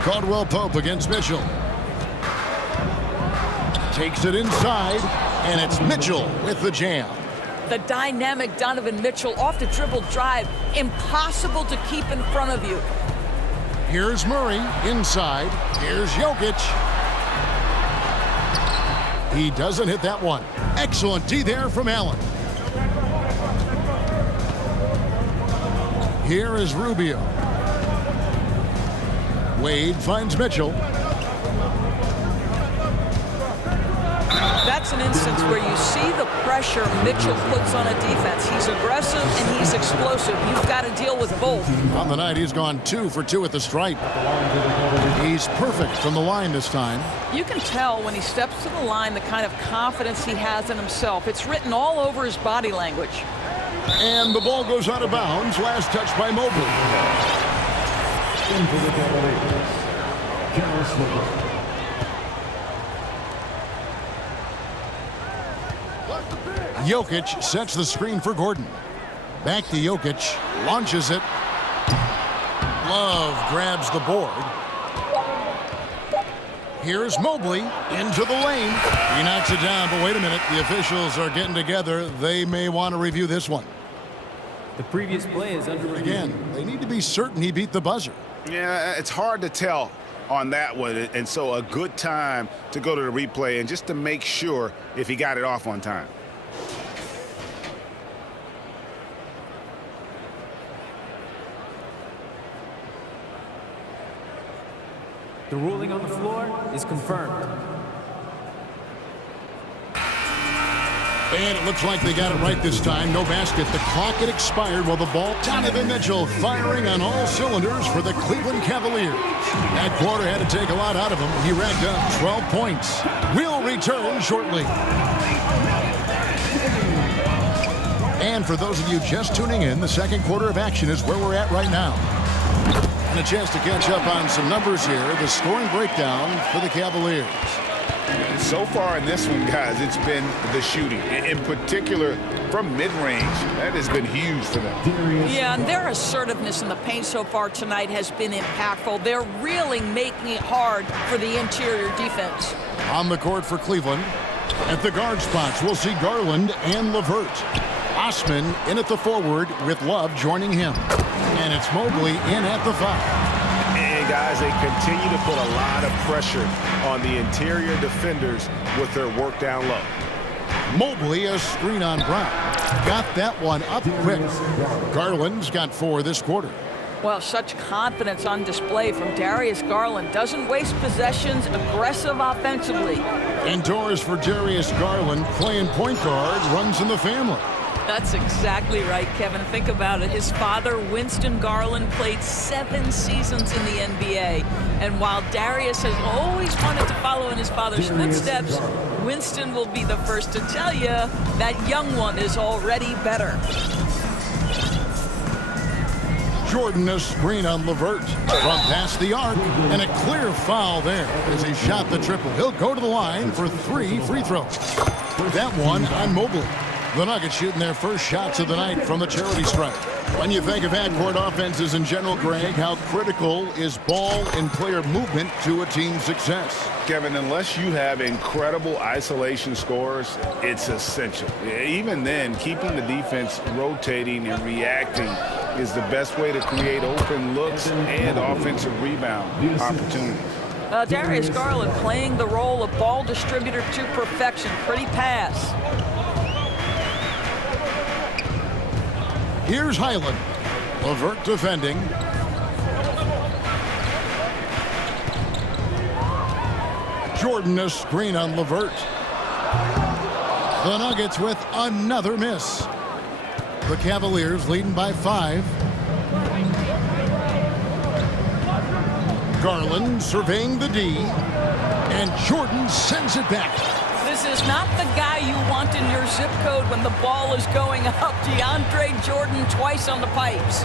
Caldwell Pope against Mitchell. Takes it inside, and it's Mitchell with the jam. The dynamic Donovan Mitchell off the dribble drive, impossible to keep in front of you. Here's Murray inside. Here's Jokic. He doesn't hit that one. Excellent D there from Allen. Here is Rubio. Wade finds Mitchell. That's an instance where you see the pressure Mitchell puts on a defense. He's aggressive and he's explosive. You've got to deal with both. On the night, he's gone 2 for 2 at the stripe. He's perfect from the line this time. You can tell when he steps to the line the kind of confidence he has in himself. It's written all over his body language. And the ball goes out of bounds. Last touch by Mobley. Into the Cavaliers, Caris LeVert. Jokic sets the screen for Gordon. Back to Jokic, launches it. Love grabs the board. Here's Mobley into the lane. He knocks it down, but wait a minute. The officials are getting together. They may want to review this one. The previous play is under review. Again, they need to be certain he beat the buzzer. Yeah, it's hard to tell on that one, and so a good time to go to the replay and just to make sure if he got it off on time. The ruling on the floor is confirmed. And it looks like they got it right this time. No basket. The clock had expired while the ball... Donovan Mitchell firing on all cylinders for the Cleveland Cavaliers. That quarter had to take a lot out of him. He racked up 12 points. We'll return shortly. And for those of you just tuning in, the second quarter of action is where we're at right now. And a chance to catch up on some numbers here. The scoring breakdown for the Cavaliers. So far in this one, guys, it's been the shooting. In particular, from mid-range, that has been huge for them. Yeah, and their assertiveness in the paint so far tonight has been impactful. They're really making it hard for the interior defense. On the court for Cleveland, at the guard spots, we'll see Garland and LeVert. Osman in at the forward with Love joining him. And it's Mobley in at the 5. And guys, they continue to put a lot of pressure on the interior defenders with their work down low. Mobley, a screen on Brown. Got that one up quick. Garland's got 4 this quarter. Well, such confidence on display from Darius Garland. Doesn't waste possessions, aggressive offensively. Indoors for Darius Garland, playing point guard, runs in the family. That's exactly right, Kevin. Think about it. His father, Winston Garland, played 7 seasons in the NBA. And while Darius has always wanted to follow in his father's footsteps, Winston will be the first to tell you that young one is already better. Jordan, a screen on LeVert from past the arc, and a clear foul there as he shot the triple. He'll go to the line for 3 free throws. That one on Mobley. The Nuggets shooting their first shots of the night from the charity stripe. When you think of half-court offenses in general, Greg, how critical is ball and player movement to a team's success? Kevin, unless you have incredible isolation scores, it's essential. Even then, keeping the defense rotating and reacting is the best way to create open looks and offensive rebound opportunities. Darius Garland playing the role of ball distributor to perfection. Pretty pass. Here's Highland. LeVert defending. Jordan, a screen on LeVert. The Nuggets with another miss. The Cavaliers leading by 5. Garland surveying the D. And Jordan sends it back. This is not the guy you want in your zip code when the ball is going up. DeAndre Jordan twice on the pipes.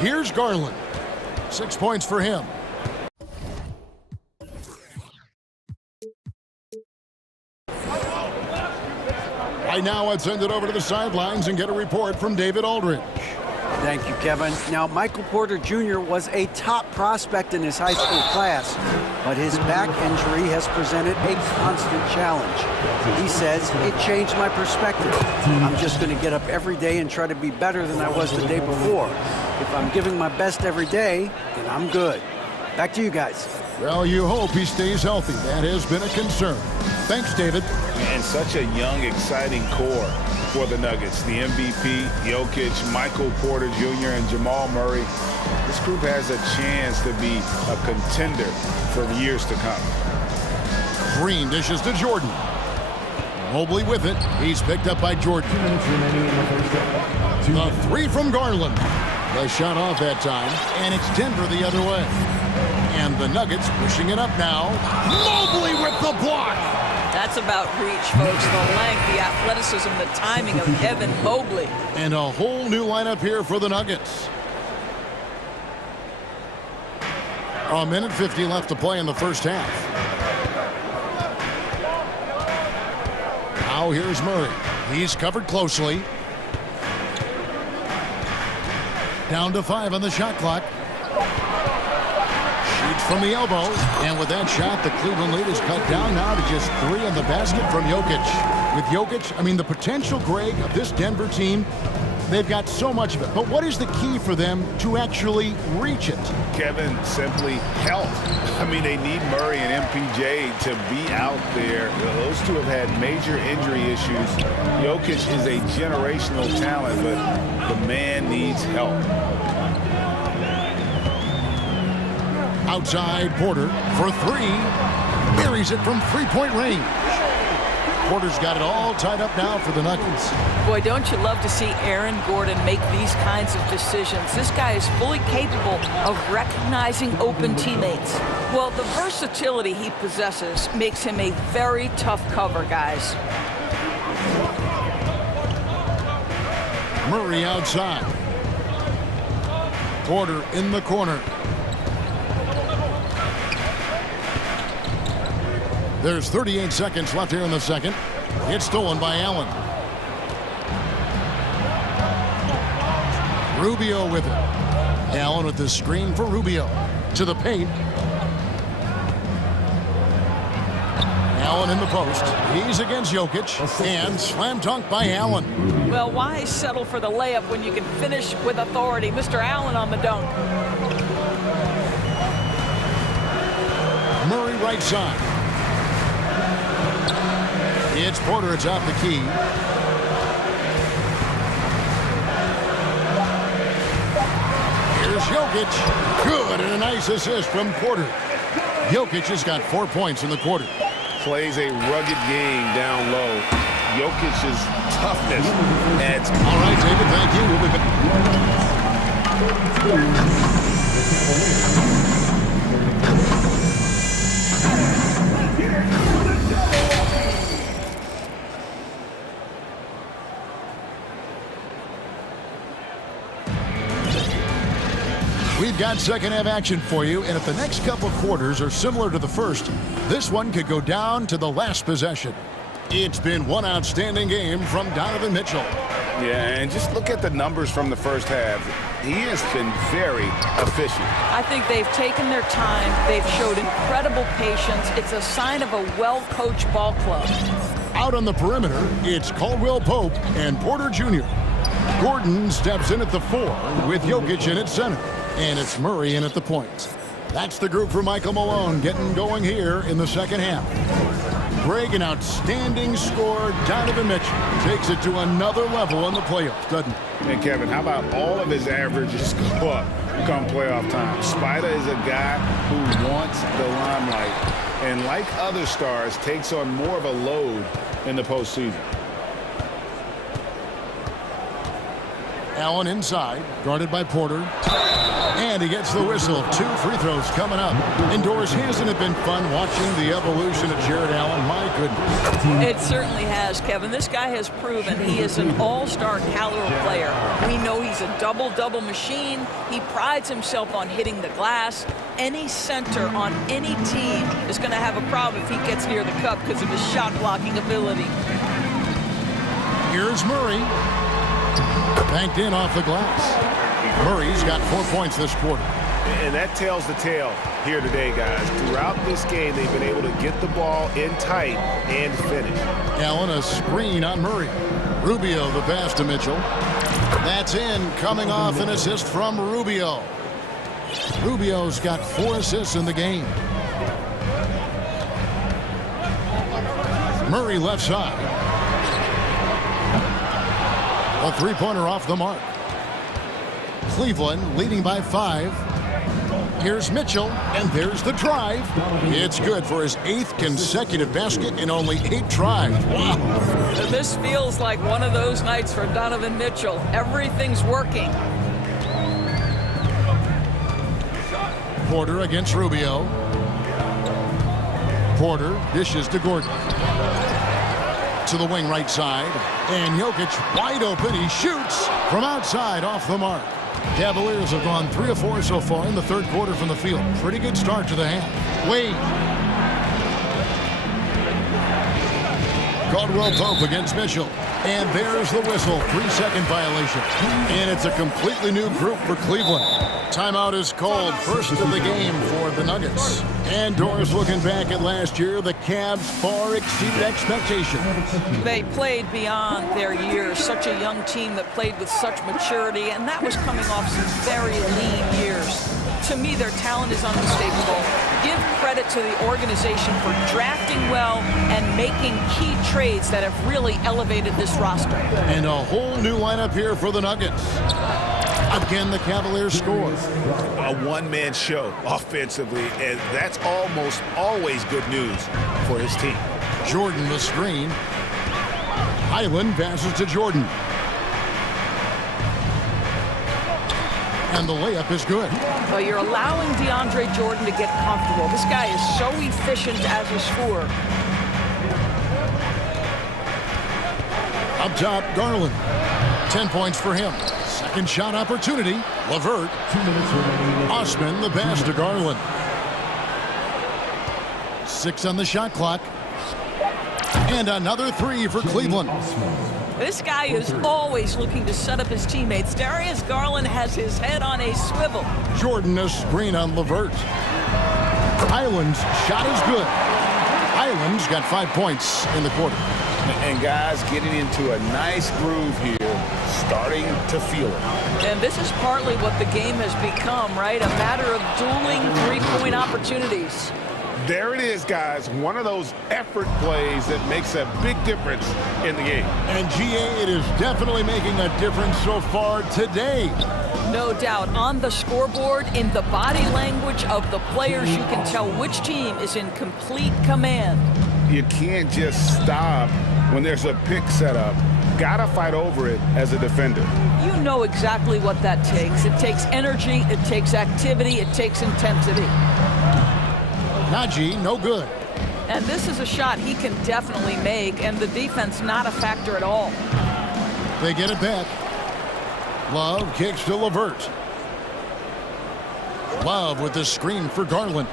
Here's Garland. 6 points for him. Right now, let's send it over to the sidelines and get a report from David Aldridge. Thank you, Kevin. Now, Michael Porter Jr. was a top prospect in his high school class, but his back injury has presented a constant challenge. He says, it changed my perspective. I'm just going to get up every day and try to be better than I was the day before. If I'm giving my best every day, then I'm good. Back to you guys. Well, you hope he stays healthy. That has been a concern. Thanks, David. And such a young, exciting core for the Nuggets. The MVP, Jokic, Michael Porter Jr., and Jamal Murray. This group has a chance to be a contender for the years to come. Green dishes to Jordan. Mobley with it. He's picked up by Jordan. The three from Garland. The shot off that time, and it's Denver the other way. And the Nuggets pushing it up now. Mobley with the block. That's about reach, folks. The length, the athleticism, the timing of Evan Mobley. And a whole new lineup here for the Nuggets. A minute 50 left to play in the first half. Now here's Murray. He's covered closely. Down to 5 on the shot clock. Shoots from the elbow. And with that shot, the Cleveland lead is cut down now to just 3 on the basket from Jokic. With Jokic, I mean, the potential, Greg, of this Denver team, they've got so much of it. But what is the key for them to actually reach it? Kevin, simply health. I mean, they need Murray and MPJ to be out there. Those two have had major injury issues. Jokic is a generational talent, but the man needs help. Outside Porter for 3. Buries it from three-point range. Porter's got it all tied up now for the Nuggets. Boy, don't you love to see Aaron Gordon make these kinds of decisions. This guy is fully capable of recognizing open teammates. Well, the versatility he possesses makes him a very tough cover, guys. Murray outside. Porter in the corner. There's 38 seconds left here in the second. It's stolen by Allen. Rubio with it. Allen with the screen for Rubio. To the paint. Allen in the post. He's against Jokic. And slam dunk by Allen. Well, why settle for the layup when you can finish with authority? Mr. Allen on the dunk. Murray right side. It's Porter atop the key. Here's Jokic. Good, and a nice assist from Porter. Jokic has got 4 points in the quarter. Plays a rugged game down low. Jokic's toughness adds. All right, David, thank you. We'll be back. We've got second half action for you, and if the next couple quarters are similar to the first, this one could go down to the last possession. It's been one outstanding game from Donovan Mitchell. Yeah, and just look at the numbers from the first half. He has been very efficient. I think they've taken their time. They've showed incredible patience. It's a sign of a well-coached ball club. Out on the perimeter, it's Caldwell Pope and Porter Jr. Gordon steps in at the 4 with Jokic in at center. And it's Murray in at the point. That's the group for Michael Malone getting going here in the second half. Greg, an outstanding scorer. Donovan Mitchell takes it to another level in the playoffs, doesn't he? And Kevin, how about all of his averages go up come playoff time? Spider is a guy who wants the limelight, and like other stars, takes on more of a load in the postseason. Allen inside, guarded by Porter. And he gets the whistle. 2 free throws coming up. Indoors, hasn't it been fun watching the evolution of Jared Allen? My goodness. It certainly has, Kevin. This guy has proven he is an all-star caliber player. We know he's a double-double machine. He prides himself on hitting the glass. Any center on any team is going to have a problem if he gets near the cup because of his shot-blocking ability. Here's Murray. Banked in off the glass. Murray's got 4 points this quarter. And that tells the tale here today, guys. Throughout this game, they've been able to get the ball in tight and finish. Allen, a screen on Murray. Rubio, the pass to Mitchell. That's in, coming off an assist from Rubio. Rubio's got 4 assists in the game. Murray left side. A three-pointer off the mark. Cleveland leading by 5. Here's Mitchell, and there's the drive. It's good for his 8th consecutive basket in only 8 tries. Wow. This feels like one of those nights for Donovan Mitchell. Everything's working. Porter against Rubio. Porter dishes to Gordon. To the wing right side. And Jokic wide open. He shoots from outside off the mark. Cavaliers have gone 3 of 4 so far in the third quarter from the field. Pretty good start to the half. Wade. Caldwell Pope against Mitchell. And there's the whistle. 3-second violation. And it's a completely new group for Cleveland. Timeout is called. First of the game for the Nuggets. And Doris, looking back at last year, the Cavs far exceeded expectations. They played beyond their years. Such a young team that played with such maturity, and that was coming off some very lean years. To me, their talent is unmistakable. Give credit to the organization for drafting well and making key trades that have really elevated this roster. And a whole new lineup here for the Nuggets. Again, the Cavaliers score. A one-man show offensively, and that's almost always good news for his team. Jordan the screen. Highland passes to Jordan. And the layup is good. Well, you're allowing DeAndre Jordan to get comfortable. This guy is so efficient as a scorer. Up top, Garland. 10 points for him. Second shot opportunity. LeVert. Osman, the pass to Garland. 6 on the shot clock. And another 3 for Cleveland. This guy is always looking to set up his teammates. Darius Garland has his head on a swivel. Jordan, a screen on LeVert. Highland's shot is good. Highland's got 5 points in the quarter. And guys getting into a nice groove here, starting to feel it. And this is partly what the game has become, right? A matter of dueling three-point opportunities. There it is, guys. One of those effort plays that makes a big difference in the game. And GA, it is definitely making a difference so far today. No doubt. On the scoreboard, in the body language of the players, you can tell which team is in complete command. You can't just stop when there's a pick set up. Gotta fight over it as a defender. You know exactly what that takes. It takes energy, it takes activity, it takes intensity. Najee, no good. And this is a shot he can definitely make, and the defense not a factor at all. They get it back. Love kicks to LeVert. Love with the screen for Garland.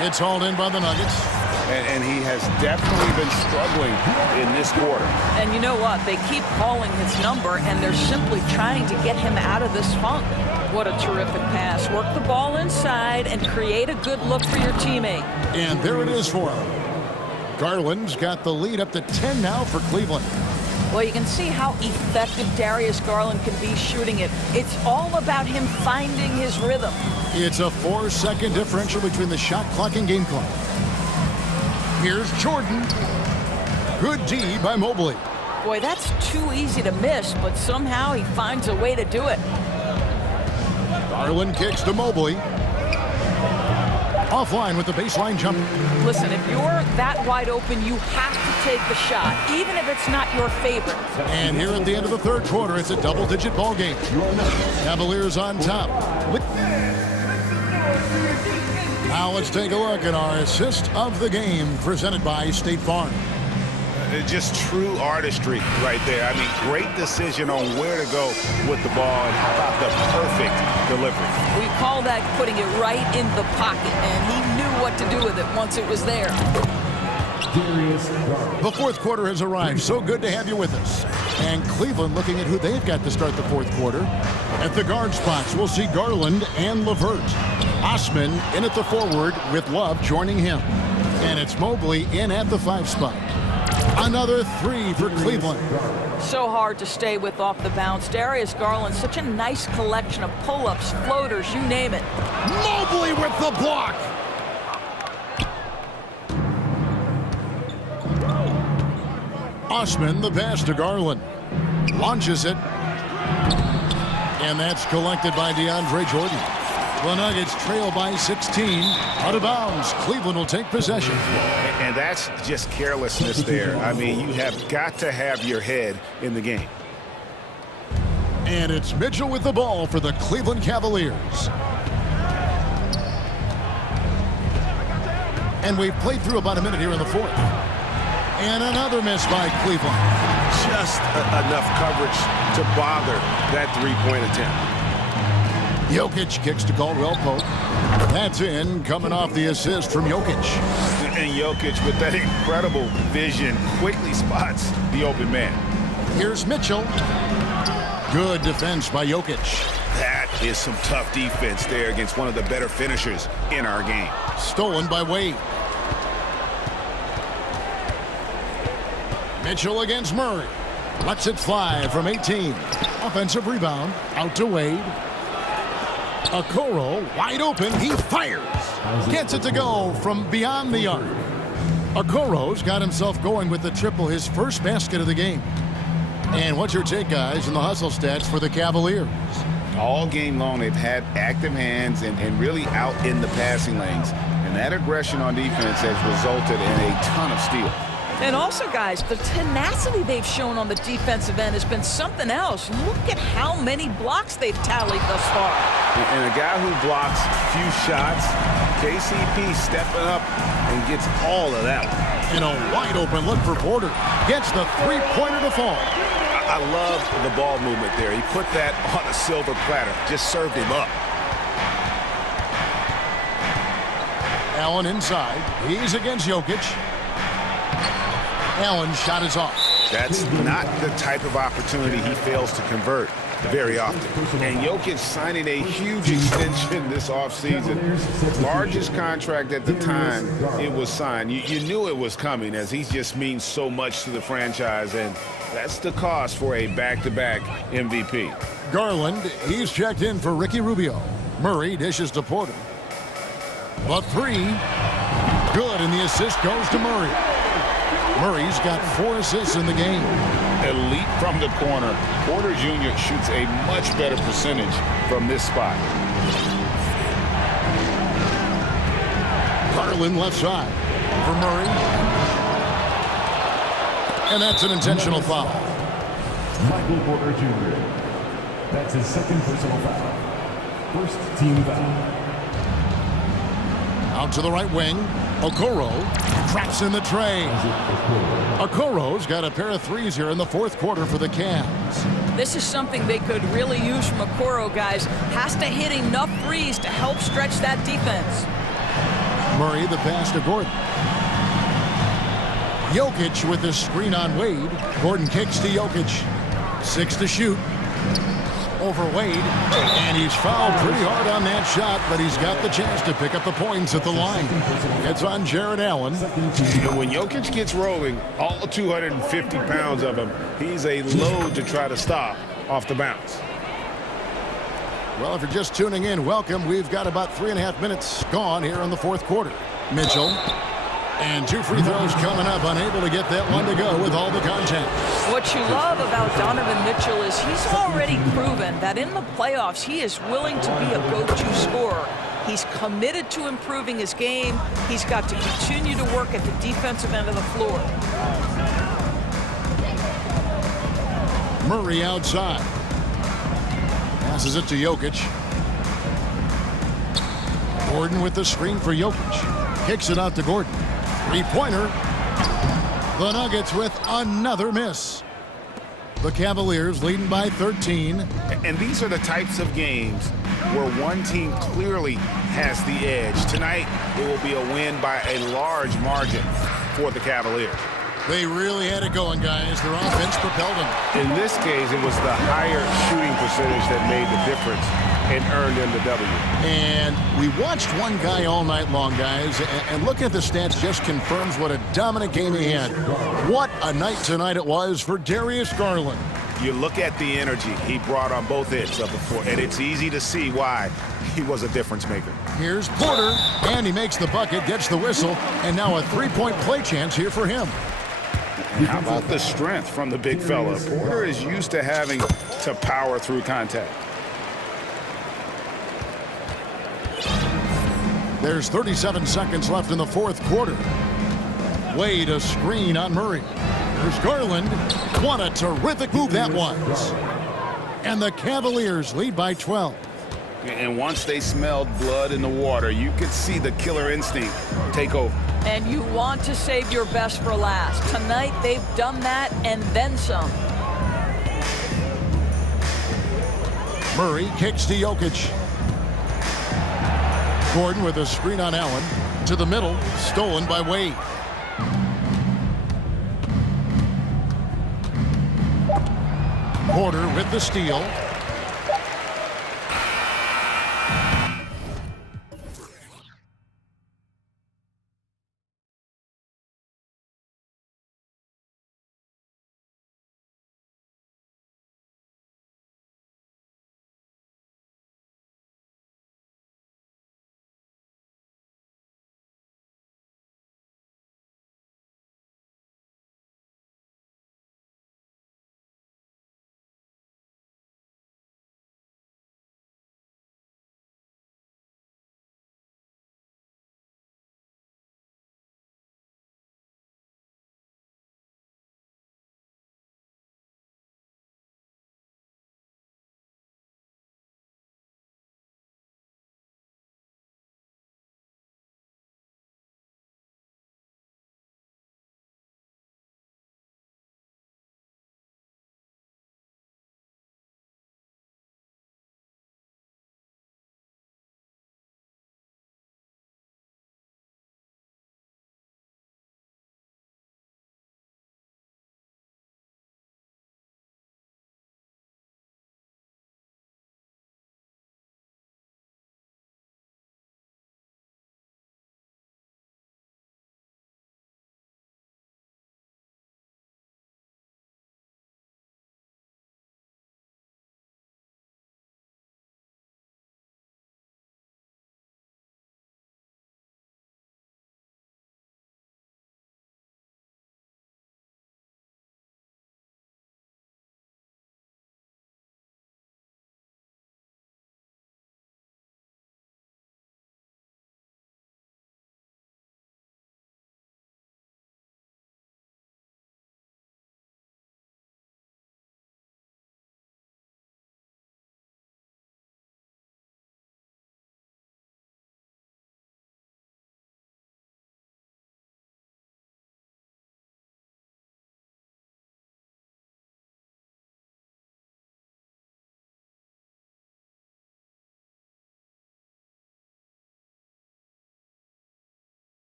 It's hauled in by the Nuggets. And he has definitely been struggling in this quarter. And you know what? They keep calling his number, and they're simply trying to get him out of this funk. What a terrific pass. Work the ball inside and create a good look for your teammate. And there it is for him. Garland's got the lead up to 10 now for Cleveland. Well, you can see how effective Darius Garland can be shooting it. It's all about him finding his rhythm. It's a 4-second differential between the shot clock and game clock. Here's Jordan. Good D by Mobley. Boy, that's too easy to miss, but somehow he finds a way to do it. Garland kicks to Mobley. Offline with the baseline jumper. Listen, if you're that wide open, you have to take the shot, even if it's not your favorite. And here at the end of the third quarter, it's a double-digit ball game. Cavaliers on top. Now let's take a look at our assist of the game, presented by State Farm. Just true artistry right there. I mean, great decision on where to go with the ball, and how about the perfect delivery. We call that putting it right in the pocket, and he knew what to do with it once it was there. The fourth quarter has arrived. So good to have you with us. And Cleveland looking at who they've got to start the fourth quarter. At the guard spots, we'll see Garland and LeVert. Osman in at the forward with Love joining him. And it's Mobley in at the 5 spot. Another 3 for Cleveland. So hard to stay with off the bounce. Darius Garland, such a nice collection of pull-ups, floaters, you name it. Mobley with the block. Osman, the pass to Garland. Launches it. And that's collected by DeAndre Jordan. The Nuggets trail by 16. Out of bounds. Cleveland will take possession. And that's just carelessness there. I mean, you have got to have your head in the game. And it's Mitchell with the ball for the Cleveland Cavaliers. And we've played through about a minute here in the fourth. And another miss by Cleveland. Just enough coverage to bother that three-point attempt. Jokic kicks to Caldwell Pope. That's in, coming off the assist from Jokic. And Jokic, with that incredible vision, quickly spots the open man. Here's Mitchell. Good defense by Jokic. That is some tough defense there against one of the better finishers in our game. Stolen by Wade. Mitchell against Murray. Lets it fly from 18. Offensive rebound. Out to Wade. Okoro wide open. He fires. Gets it to go from beyond the arc. Okoro's got himself going with the triple, his first basket of the game. And what's your take, guys, in the hustle stats for the Cavaliers? All game long, they've had active hands and really out in the passing lanes. And that aggression on defense has resulted in a ton of steals. And also, guys, the tenacity they've shown on the defensive end has been something else. Look at how many blocks they've tallied thus far. And a guy who blocks few shots, KCP stepping up and gets all of that. In a wide open look for Porter. Gets the three-pointer to fall. I love the ball movement there. He put that on a silver platter. Just served him up. Allen inside. He's against Jokic. Allen's shot is off. That's not the type of opportunity he fails to convert very often. And Jokic signing a huge extension this offseason. Largest contract at the time it was signed. You knew it was coming, as he just means so much to the franchise, and that's the cost for a back-to-back MVP. Garland, he's checked in for Ricky Rubio. Murray dishes to Porter. The 3, good, and the assist goes to Murray. Murray's got 4 assists in the game. Elite from the corner. Porter Jr. shoots a much better percentage from this spot. Garland left side for Murray. And that's an intentional foul. Michael Porter Jr. That's his second personal foul. First team foul. Out to the right wing. Okoro traps in the tray. Okoro's got a pair of threes here in the fourth quarter for the Cavs. This is something they could really use from Okoro, guys. Has to hit enough threes to help stretch that defense. Murray the pass to Gordon. Jokic with the screen on Wade. Gordon kicks to Jokic. 6 to shoot. Over Wade, and he's fouled pretty hard on that shot, but he's got the chance to pick up the points at the line. It's on Jared Allen. And when Jokic gets rolling, all 250 pounds of him, he's a load to try to stop off the bounce. Well, if you're just tuning in, welcome. We've got about 3.5 minutes gone here in the fourth quarter. Mitchell. And 2 free throws coming up, unable to get that one to go with all the contact. What you love about Donovan Mitchell is he's already proven that in the playoffs he is willing to be a go-to scorer. He's committed to improving his game. He's got to continue to work at the defensive end of the floor. Murray outside. Passes it to Jokic. Gordon with the screen for Jokic. Kicks it out to Gordon. Three-pointer. The Nuggets with another miss. The Cavaliers leading by 13. And these are the types of games where one team clearly has the edge. Tonight, it will be a win by a large margin for the Cavaliers. They really had it going, guys. Their offense propelled them. In this case, it was the higher shooting percentage that made the difference and earned them the W. And we watched one guy all night long, guys, and looking at the stats just confirms what a dominant game he had. What a night tonight it was for Darius Garland. You look at the energy he brought on both ends of the court, and it's easy to see why he was a difference maker. Here's Porter, and he makes the bucket, gets the whistle, and now a three-point play chance here for him. And how about the strength from the big fella? Porter is used to having to power through contact. There's 37 seconds left in the fourth quarter. Wade a screen on Murray. There's Garland. What a terrific move that was. And the Cavaliers lead by 12. And once they smelled blood in the water, you could see the killer instinct take over. And you want to save your best for last. Tonight, they've done that and then some. Murray kicks to Jokic. Gordon with a screen on Allen. To the middle, stolen by Wade. Porter with the steal.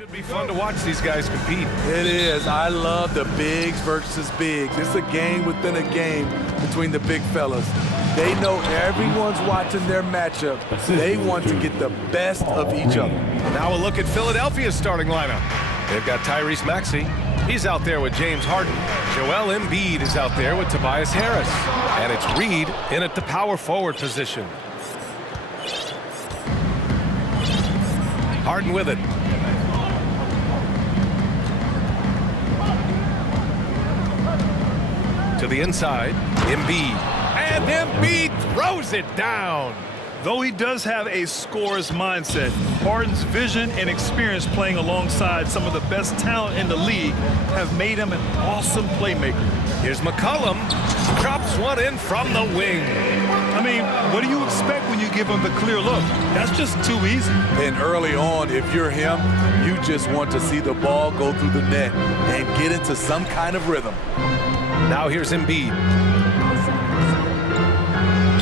Should be fun to watch these guys compete. It is. I love the bigs versus bigs. It's a game within a game between the big fellas. They know everyone's watching their matchup. They want to get the best of each other. Now a look at Philadelphia's starting lineup. They've got Tyrese Maxey. He's out there with James Harden. Joel Embiid is out there with Tobias Harris. And it's Reed in at the power forward position. Harden with it. To the inside, Embiid. And Embiid throws it down. Though he does have a scorer's mindset, Harden's vision and experience playing alongside some of the best talent in the league have made him an awesome playmaker. Here's McCollum. Drops one in from the wing. I mean, what do you expect when you give him the clear look? That's just too easy. And early on, if you're him, you just want to see the ball go through the net and get into some kind of rhythm. Now here's Embiid.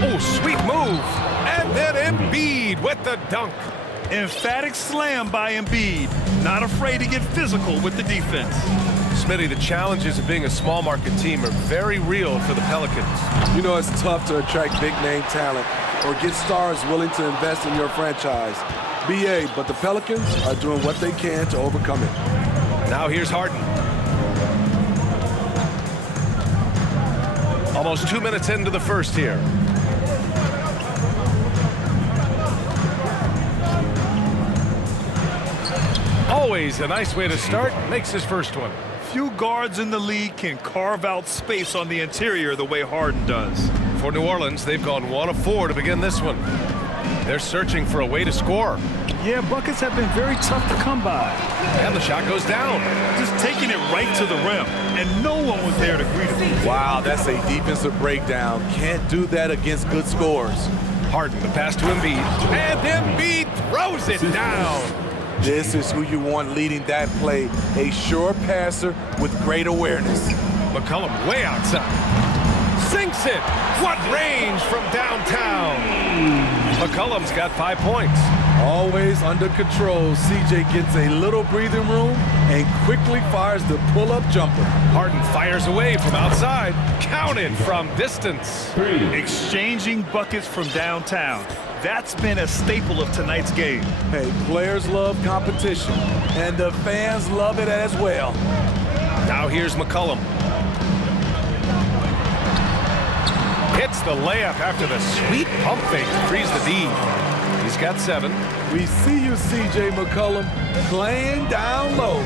Oh, sweet move. And then Embiid with the dunk. Emphatic slam by Embiid. Not afraid to get physical with the defense. Smitty, the challenges of being a small market team are very real for the Pelicans. You know, it's tough to attract big name talent or get stars willing to invest in your franchise. BA, but the Pelicans are doing what they can to overcome it. Now here's Harden. Almost 2 minutes into the first here. Always a nice way to start. Makes his first one. Few guards in the league can carve out space on the interior the way Harden does. For New Orleans, they've gone 1 of 4 to begin this one. They're searching for a way to score. Yeah, buckets have been very tough to come by. And the shot goes down. Just taking it right to the rim, and no one was there to greet him. Wow, that's a defensive breakdown. Can't do that against good scores. Harden, the pass to Embiid. And Embiid throws it down. This is who you want leading that play. A sure passer with great awareness. McCollum way outside. Sinks it. What range from downtown. McCollum's got 5 points. Always under control. CJ gets a little breathing room and quickly fires the pull-up jumper. Harden fires away from outside. Counted from distance. Exchanging buckets from downtown. That's been a staple of tonight's game. Hey, players love competition, and the fans love it as well. Now here's McCollum. Hits the layup after the sweet pump fake to freeze the D. He's got 7. We see you, CJ McCollum, playing down low.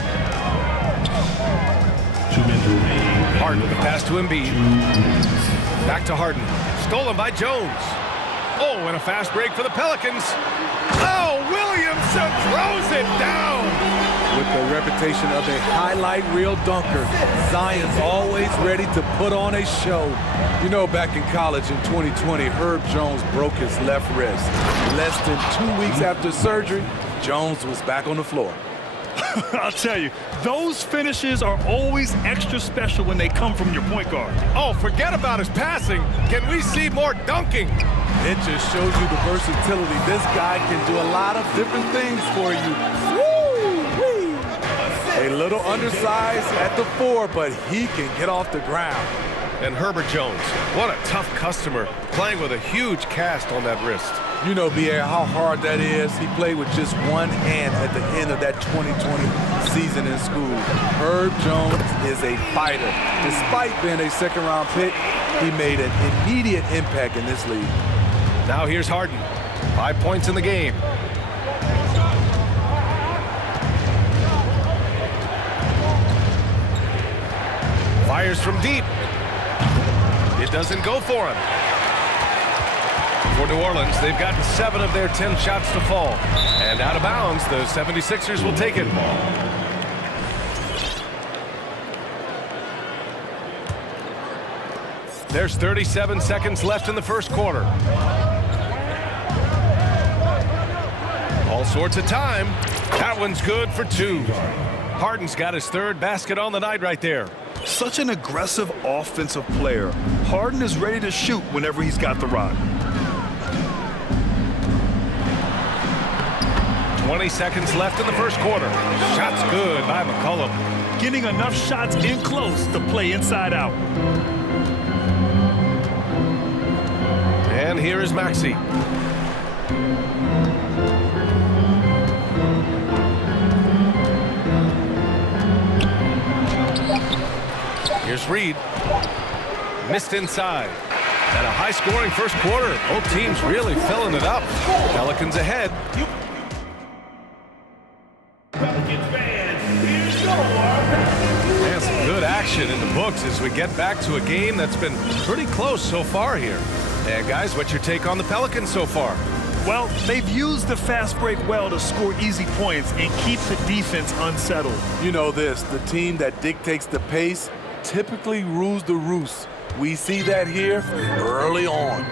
2 minutes remaining. Harden, the pass to Embiid. Back to Harden. Stolen by Jones. Oh, and a fast break for the Pelicans. Oh, Williamson throws it down. With the reputation of a highlight reel dunker, Zion's always ready to put on a show. You know, back in college in 2020, Herb Jones broke his left wrist. Less than 2 weeks after surgery, Jones was back on the floor. I'll tell you, those finishes are always extra special when they come from your point guard. Oh, forget about his passing. Can we see more dunking? It just shows you the versatility. This guy can do a lot of different things for you. Woo-wee. A little undersized at the 4, but he can get off the ground. And Herbert Jones, what a tough customer, playing with a huge cast on that wrist. You know, B.A., how hard that is. He played with just one hand at the end of that 2020 season in school. Herb Jones is a fighter. Despite being a second-round pick, he made an immediate impact in this league. Now here's Harden. 5 points in the game. Fires from deep. It doesn't go for him. For New Orleans, they've gotten 7 of their 10 shots to fall. And out of bounds, the 76ers will take it. There's 37 seconds left in the first quarter. All sorts of time. That one's good for 2. Harden's got his 3rd basket on the night right there. Such an aggressive offensive player. Harden is ready to shoot whenever he's got the rock. 20 seconds left in the first quarter. Shot's good by McCollum. Getting enough shots in close to play inside out. And here is Maxey. Here's Reed. Missed inside. And a high-scoring first quarter. Both teams really filling it up. Pelicans ahead. And some good action in the books as we get back to a game that's been pretty close so far here. And guys, what's your take on the Pelicans so far? Well, they've used the fast break well to score easy points and keep the defense unsettled. You know this, the team that dictates the pace typically rules the roost. We see that here early on.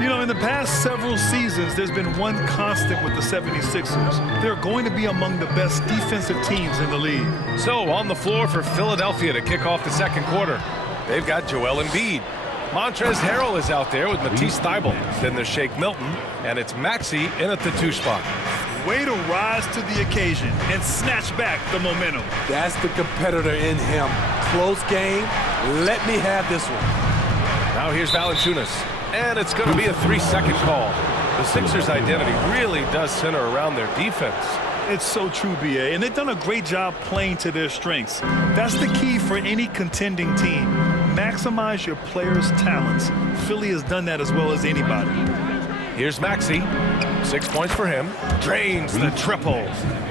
You know, in the past several seasons, there's been one constant with the 76ers. They're going to be among the best defensive teams in the league. So, on the floor for Philadelphia to kick off the second quarter, they've got Joel Embiid. Montrezl Harrell is out there with Matisse Thybulle. Then there's Shake Milton, and it's Maxey in at the 2 spot. Way to rise to the occasion and snatch back the momentum. That's the competitor in him. Close game. Let me have this one. Now here's Valanciunas, and it's going to be a 3-second call. The Sixers' identity really does center around their defense. It's so true, B.A., and they've done a great job playing to their strengths. That's the key for any contending team. Maximize your players' talents. Philly has done that as well as anybody. Here's Maxey. 6 points for him. Drains the triple.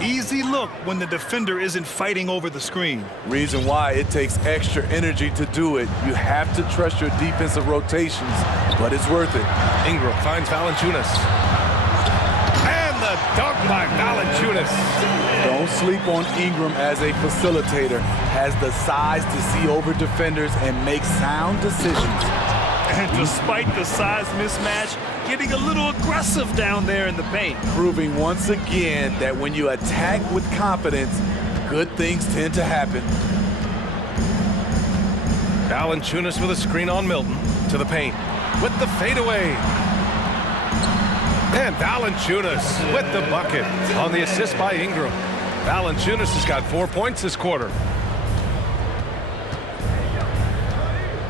Easy look when the defender isn't fighting over the screen. Reason why it takes extra energy to do it. You have to trust your defensive rotations, but it's worth it. Ingram finds Valanciunas. And the dunk by Valanciunas. Don't sleep on Ingram as a facilitator. Has the size to see over defenders and make sound decisions. And despite the size mismatch, getting a little aggressive down there in the paint. Proving once again that when you attack with confidence, good things tend to happen. Valanciunas with a screen on Milton to the paint with the fadeaway. And Valanciunas with the bucket on the assist by Ingram. Valanciunas has got 4 points this quarter.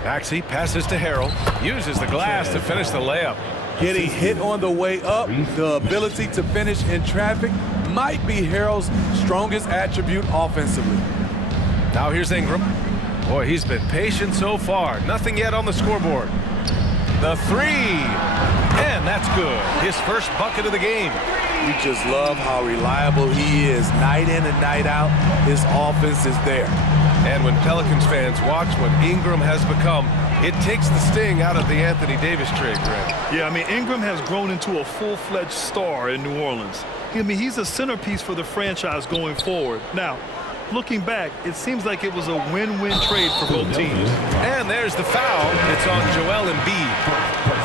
Maxey passes to Harrell, uses the glass to finish the layup. Getting hit on the way up, the ability to finish in traffic might be Harrell's strongest attribute offensively. Now here's Ingram. Boy, he's been patient so far. Nothing yet on the scoreboard. The 3, and that's good. His first bucket of the game. You just love how reliable he is. Night in and night out, his offense is there. And when Pelicans fans watch what Ingram has become, it takes the sting out of the Anthony Davis trade, Grant. Yeah, I mean, Ingram has grown into a full-fledged star in New Orleans. I mean, he's a centerpiece for the franchise going forward. Now, looking back, it seems like it was a win-win trade for both teams. And there's the foul. It's on Joel Embiid.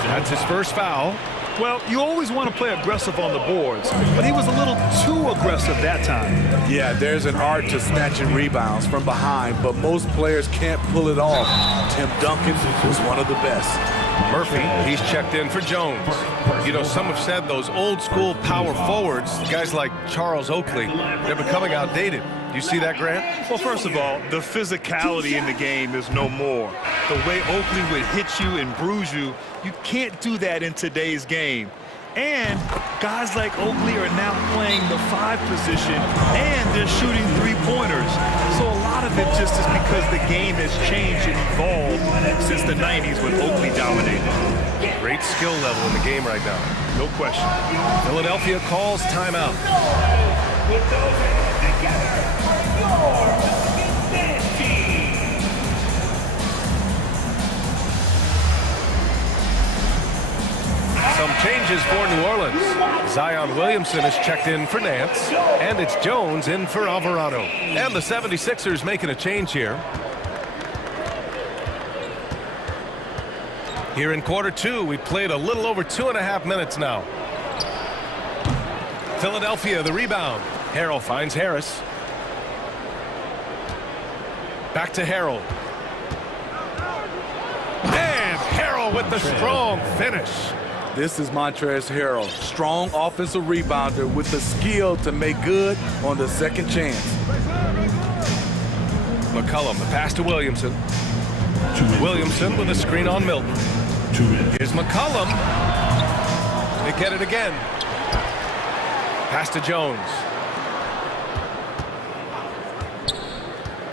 That's his first foul. Well, you always want to play aggressive on the boards, but he was a little too aggressive that time. Yeah, there's an art to snatching rebounds from behind, but most players can't pull it off. Tim Duncan was one of the best. Murphy, he's checked in for Jones. You know, some have said those old-school power forwards, guys like Charles Oakley, they're becoming outdated. You see that, Grant? Well, first of all, the physicality in the game is no more. The way Oakley would hit you and bruise you, you can't do that in today's game. And guys like Oakley are now playing the 5 position, and they're shooting 3-pointers. So a lot of it just is because the game has changed and evolved since the 90s when Oakley dominated. Great skill level in the game right now. No question. Philadelphia calls timeout. Some changes for New Orleans. Zion Williamson is checked in for Nance, and it's Jones in for Alvarado. And the 76ers making a change here. Here in quarter 2, we played a little over 2.5 minutes now. Philadelphia, the rebound. Harrell finds Harris. Back to Harrell. And Harrell with the strong finish. This is Montrezl Harrell, strong offensive rebounder with the skill to make good on the second chance. McCollum, the pass to Williamson. Williamson with a screen on Milton. Here's McCollum. They get it again. Pass to Jones.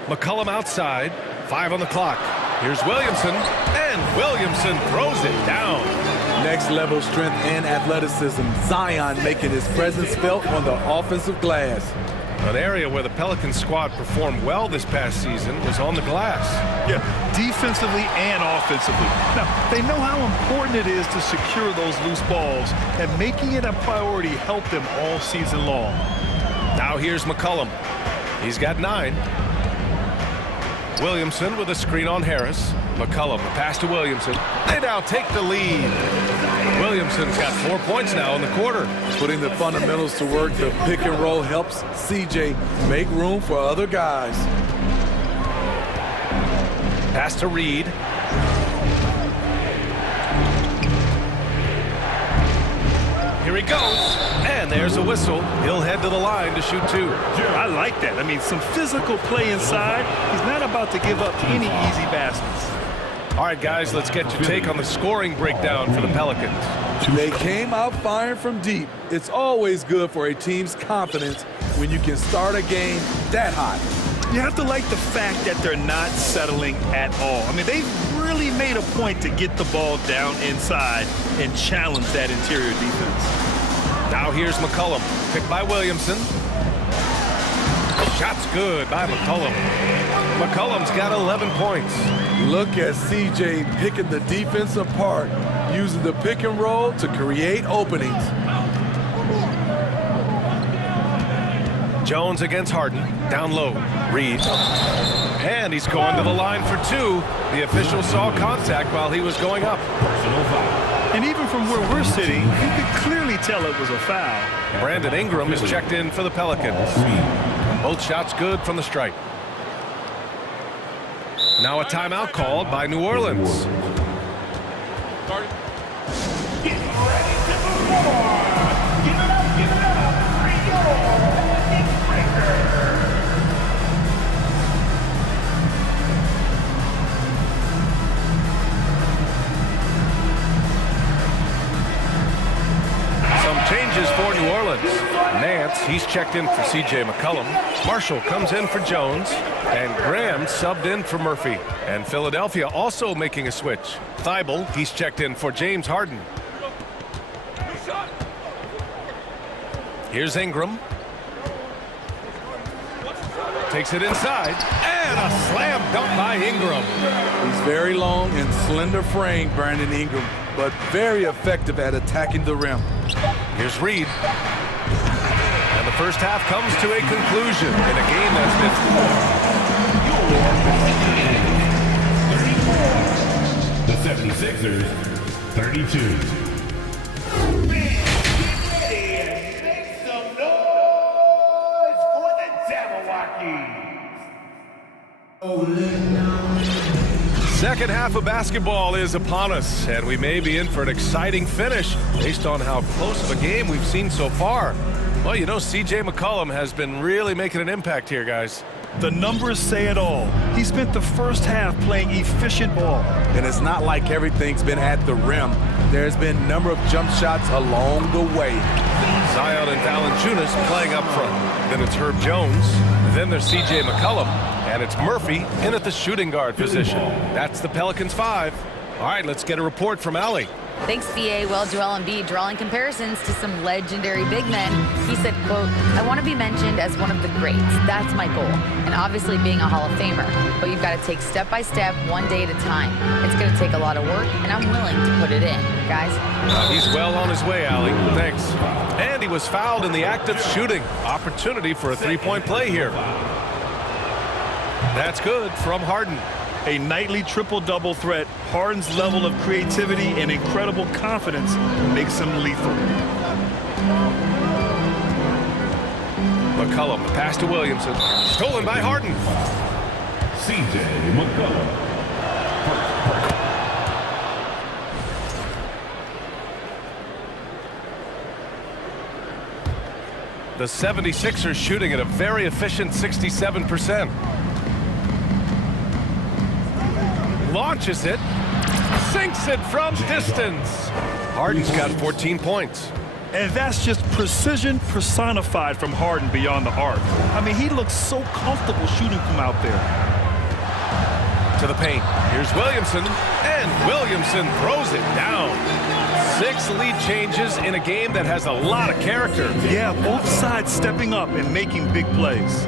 McCollum outside. 5 on the clock. Here's Williamson, and Williamson throws it down. Next level strength and athleticism. Zion making his presence felt on the offensive glass. An area where the Pelicans squad performed well this past season was on the glass. Yeah, defensively and offensively. Now, they know how important it is to secure those loose balls, and making it a priority helped them all season long. Now here's McCollum. He's got 9. Williamson with a screen on Harris. McCollum, the pass to Williamson. They now take the lead. Williamson's got 4 points now in the quarter. Putting the fundamentals to work, the pick and roll helps CJ make room for other guys. Pass to Reed. Here he goes, and there's a whistle. He'll head to the line to shoot 2. I like that. I mean, some physical play inside. He's not about to give up any easy baskets. All right, guys, let's get your take on the scoring breakdown for the Pelicans. They came out firing from deep. It's always good for a team's confidence when you can start a game that hot. You have to like the fact that they're not settling at all. I mean, they've really made a point to get the ball down inside and challenge that interior defense. Now here's McCollum, picked by Williamson. Shot's good by McCollum. McCollum's got 11 points. Look at CJ picking the defense apart, using the pick and roll to create openings. Jones against Harden, down low. Reed, and he's going to the line for 2. The official saw contact while he was going up. And even from where we're sitting, you could clearly tell it was a foul. Brandon Ingram is checked in for the Pelicans. Both shots good from the stripe. Now a timeout called by New Orleans. Get ready to move on. Give it up for your breaker. Some changes for New Orleans. Nance, he's checked in for C.J. McCollum. Marshall comes in for Jones. And Graham subbed in for Murphy. And Philadelphia also making a switch. Thibault, he's checked in for James Harden. Here's Ingram. Takes it inside. And a slam dunk by Ingram. He's very long and slender frame, Brandon Ingram, but very effective at attacking the rim. Here's Reed. And the first half comes to a conclusion in a game that's been... The 76ers, 32. Make some noise for the Jabberwockies. Second half of basketball is upon us, and we may be in for an exciting finish based on how close of a game we've seen so far. Well, you know, C.J. McCollum has been really making an impact here, guys. The numbers say it all. He spent the first half playing efficient ball. And it's not like everything's been at the rim. There's been a number of jump shots along the way. Zion and Valanciunas playing up front. Then it's Herb Jones. Then there's C.J. McCollum. And it's Murphy in at the shooting guard position. That's the Pelicans 5. All right, let's get a report from Allie. Thanks, VA. Well, Joel Embiid drawing comparisons to some legendary big men. He said, quote, I want to be mentioned as one of the greats. That's my goal. And obviously being a Hall of Famer. But you've got to take step by step, one day at a time. It's going to take a lot of work, and I'm willing to put it in. Guys? He's well on his way, Allie. Thanks. And he was fouled in the act of shooting. Opportunity for a three-point play here. That's good from Harden. A nightly triple-double threat. Harden's level of creativity and incredible confidence makes him lethal. McCollum, pass to Williamson. Stolen by Harden. C.J. McCollum. The 76ers shooting at a very efficient 67%. Launches it, sinks it from distance. Harden's got 14 points. And that's just precision personified from Harden beyond the arc. I mean, he looks so comfortable shooting from out there. To the paint. Here's Williamson, and Williamson throws it down. 6 lead changes in a game that has a lot of character. Yeah, both sides stepping up and making big plays.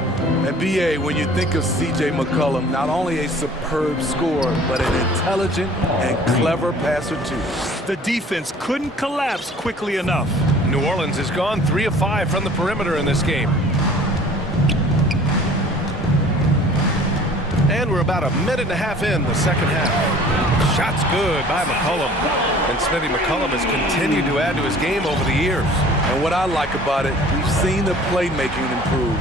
And B.A., when you think of C.J. McCollum, not only a superb scorer, but an intelligent and clever passer, too. The defense couldn't collapse quickly enough. New Orleans has gone 3 of 5 from the perimeter in this game. And we're about a minute and a half in the second half. Shot's good by McCollum. And Smitty McCollum has continued to add to his game over the years. And what I like about it, we've seen the playmaking improve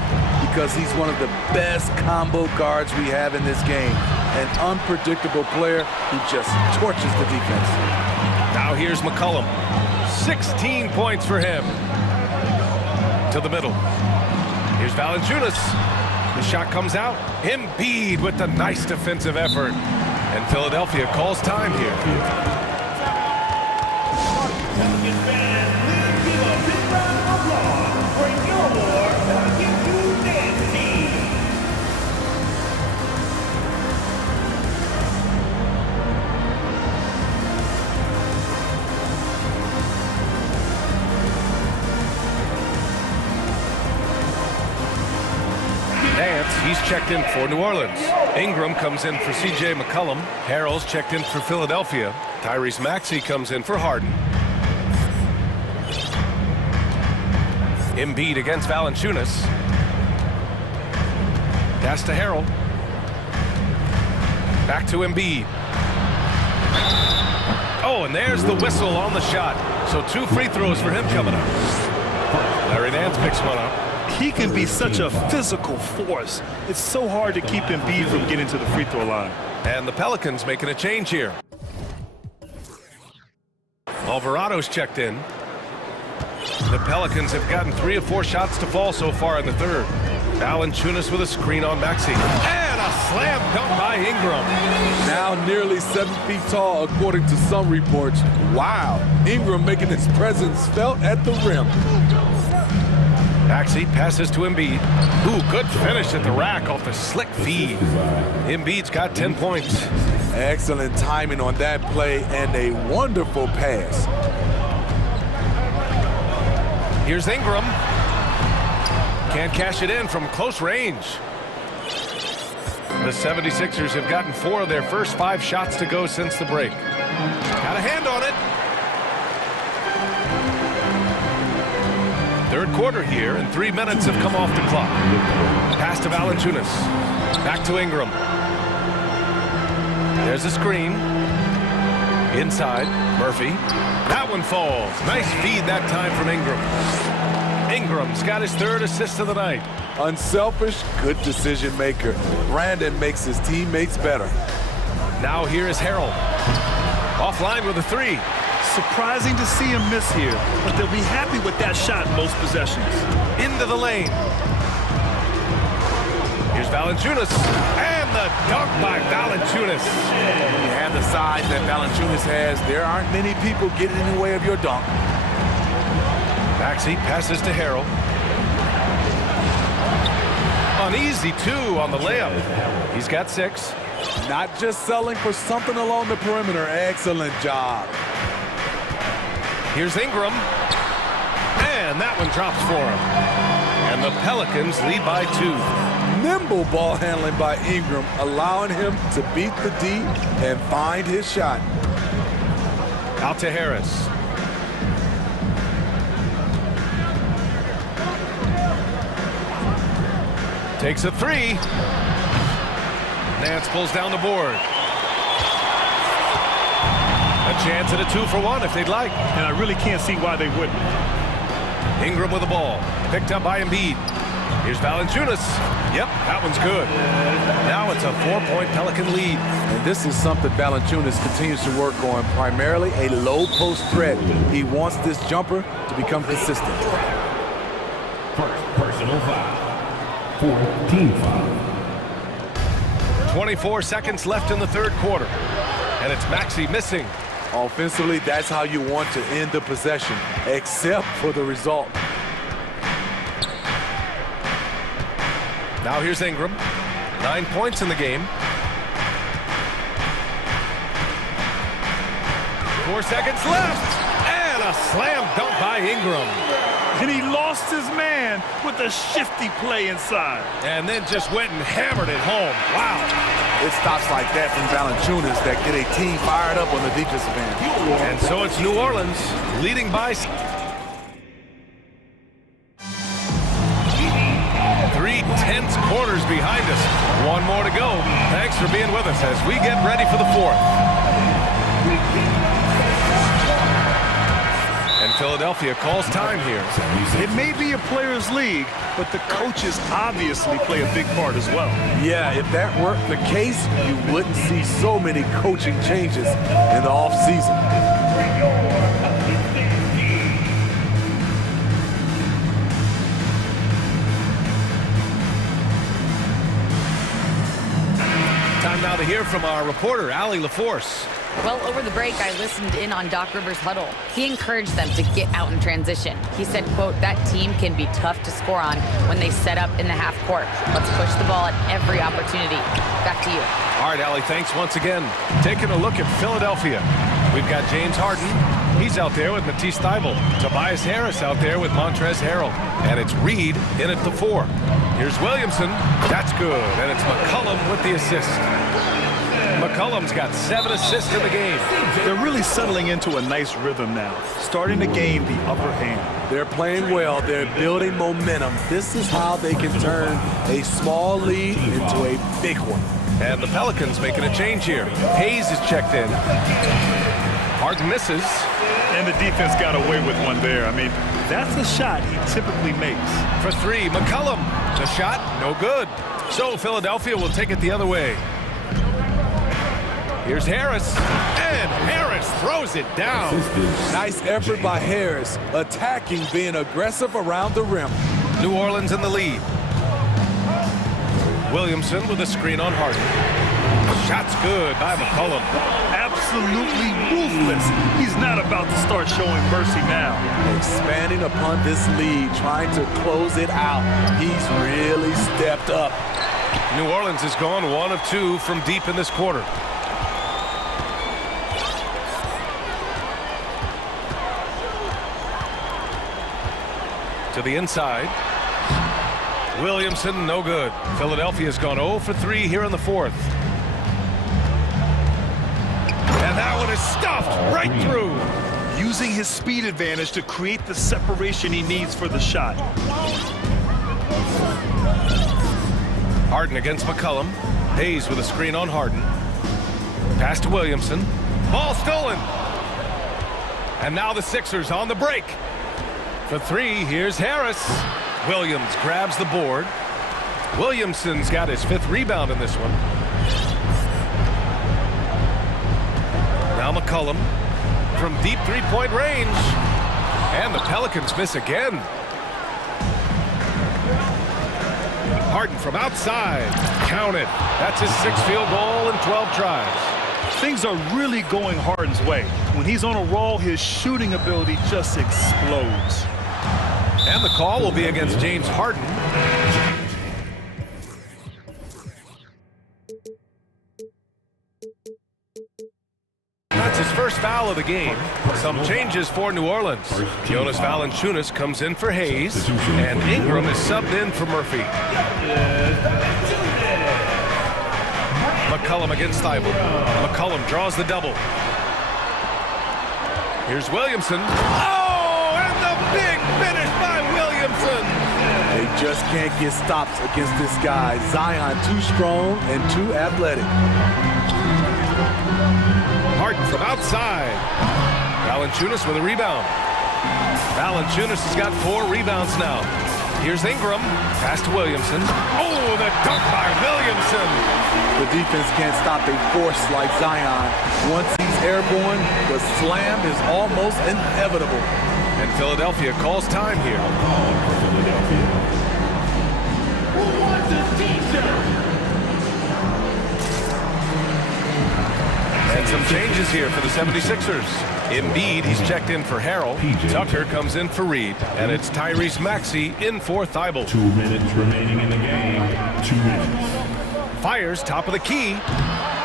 because he's one of the best combo guards we have in this game. An unpredictable player who just torches the defense. Now here's McCollum. 16 points for him. To the middle. Here's Valanciunas. The shot comes out. Embiid with the nice defensive effort. And Philadelphia calls time here. He's checked in for New Orleans. Ingram comes in for C.J. McCollum. Harrell's checked in for Philadelphia. Tyrese Maxey comes in for Harden. Embiid against Valanciunas. Pass to Harrell. Back to Embiid. Oh, and there's the whistle on the shot. So 2 free throws for him coming up. Larry Nance picks one up. He can be such a physical force. It's so hard to keep Embiid from getting to the free throw line. And the Pelicans making a change here. Alvarado's checked in. The Pelicans have gotten 3 of 4 shots to fall so far in the third. Valanciunas with a screen on Maxey. And a slam dunk by Ingram. Now nearly 7 feet tall, according to some reports. Wow, Ingram making his presence felt at the rim. Maxey passes to Embiid. Ooh, good finish at the rack off the slick feed. Embiid's got 10 points. Excellent timing on that play and a wonderful pass. Here's Ingram. Can't cash it in from close range. The 76ers have gotten 4 of their first 5 shots to go since the break. Got a hand on it. Third quarter here, and 3 minutes have come off the clock. Pass to Valanciunas. Back to Ingram. There's a screen. Inside, Murphy. That one falls. Nice feed that time from Ingram. Ingram's got his 3rd assist of the night. Unselfish, good decision maker. Brandon makes his teammates better. Now here is Harrell. Offline with a 3. Surprising to see him miss here, but they'll be happy with that shot in most possessions. Into the lane. Here's Valanciunas, and the dunk by Valanciunas. When you have the size that Valanciunas has, there aren't many people getting in the way of your dunk. Maxey passes to Harrell. An easy 2 on the layup. He's got 6. Not just selling for something along the perimeter. Excellent job. Here's Ingram. And that one drops for him. And the Pelicans lead by 2. Nimble ball handling by Ingram, allowing him to beat the D and find his shot. Out to Harris. Takes a 3. Nance pulls down the board. A chance at a 2-for-1 if they'd like. And I really can't see why they wouldn't. Ingram with the ball. Picked up by Embiid. Here's Valanciunas. Yep, that one's good. Now it's a 4-point Pelican lead. And this is something Valanciunas continues to work on, primarily a low post threat. He wants this jumper to become consistent. First personal foul. Fourth team foul. 24 seconds left in the third quarter. And it's Maxey missing. Offensively, that's how you want to end the possession, except for the result. Now here's Ingram. 9 points in the game. 4 seconds left. And a slam dunk by Ingram. And he lost his man with a shifty play inside. And then just went and hammered it home. Wow. It's stops like that from Valanciunas that get a team fired up on the defensive end. And so it's New Orleans leading by 3 tense quarters behind us. One more to go. Thanks for being with us as we get ready for the fourth. And Philadelphia calls time here. It may be a players' league, but the coaches obviously play a big part as well. Yeah, if that weren't the case, you wouldn't see so many coaching changes in the offseason. Time now to hear from our reporter, Allie LaForce. Well, over the break, I listened in on Doc Rivers' huddle. He encouraged them to get out in transition. He said, quote, that team can be tough to score on when they set up in the half court. Let's push the ball at every opportunity. Back to you. All right, Allie, thanks once again. Taking a look at Philadelphia. We've got James Harden. He's out there with Matisse Thybulle. Tobias Harris out there with Montrezl Harrell. And it's Reed in at the 4. Here's Williamson. That's good. And it's McCollum with the assist. McCollum's got 7 assists in the game. They're really settling into a nice rhythm now, starting to gain the upper hand. They're playing well. They're building momentum. This is how they can turn a small lead into a big one. And the Pelicans making a change here. Hayes is checked in. Harden misses. And the defense got away with one there. I mean, that's a shot he typically makes. For 3, McCollum. The shot, no good. So Philadelphia will take it the other way. Here's Harris, and Harris throws it down. Nice effort by Harris, attacking, being aggressive around the rim. New Orleans in the lead. Williamson with a screen on Harden. Shot's good by McCollum. Absolutely ruthless. He's not about to start showing mercy now. Expanding upon this lead, trying to close it out. He's really stepped up. New Orleans has gone 1 of 2 from deep in this quarter. To the inside. Williamson, no good. Philadelphia's gone 0 for 3 here in the fourth. And that one is stuffed right through. Using his speed advantage to create the separation he needs for the shot. Harden against McCollum. Hayes with a screen on Harden. Pass to Williamson. Ball stolen. And now the Sixers on the break. For 3, here's Harris. Williams grabs the board. Williamson's got his 5th rebound in this one. Now McCollum from deep 3-point range. And the Pelicans miss again. Harden from outside. Counted. That's his 6th field goal in 12 tries. Things are really going Harden's way. When he's on a roll, his shooting ability just explodes. And the call will be against James Harden. That's his first foul of the game. Some changes for New Orleans. Jonas Valanciunas comes in for Hayes, and Ingram is subbed in for Murphy. McCollum against Thybulle. McCollum draws the double. Here's Williamson. Oh, and the big finish by Williamson. They just can't get stops against this guy. Zion too strong and too athletic. Harden from outside. Valanciunas with a rebound. Valanciunas has got 4 rebounds now. Here's Ingram. Pass to Williamson. Oh, the dunk by Williamson. The defense can't stop a force like Zion. Once he's airborne, the slam is almost inevitable. And Philadelphia calls time here. Who wants a t-shirt? And some changes here for the 76ers. Embiid, he's checked in for Harrell. Tucker comes in for Reed. And it's Tyrese Maxey in for Thibault. 2 minutes remaining in the game. 2 minutes. Fires top of the key.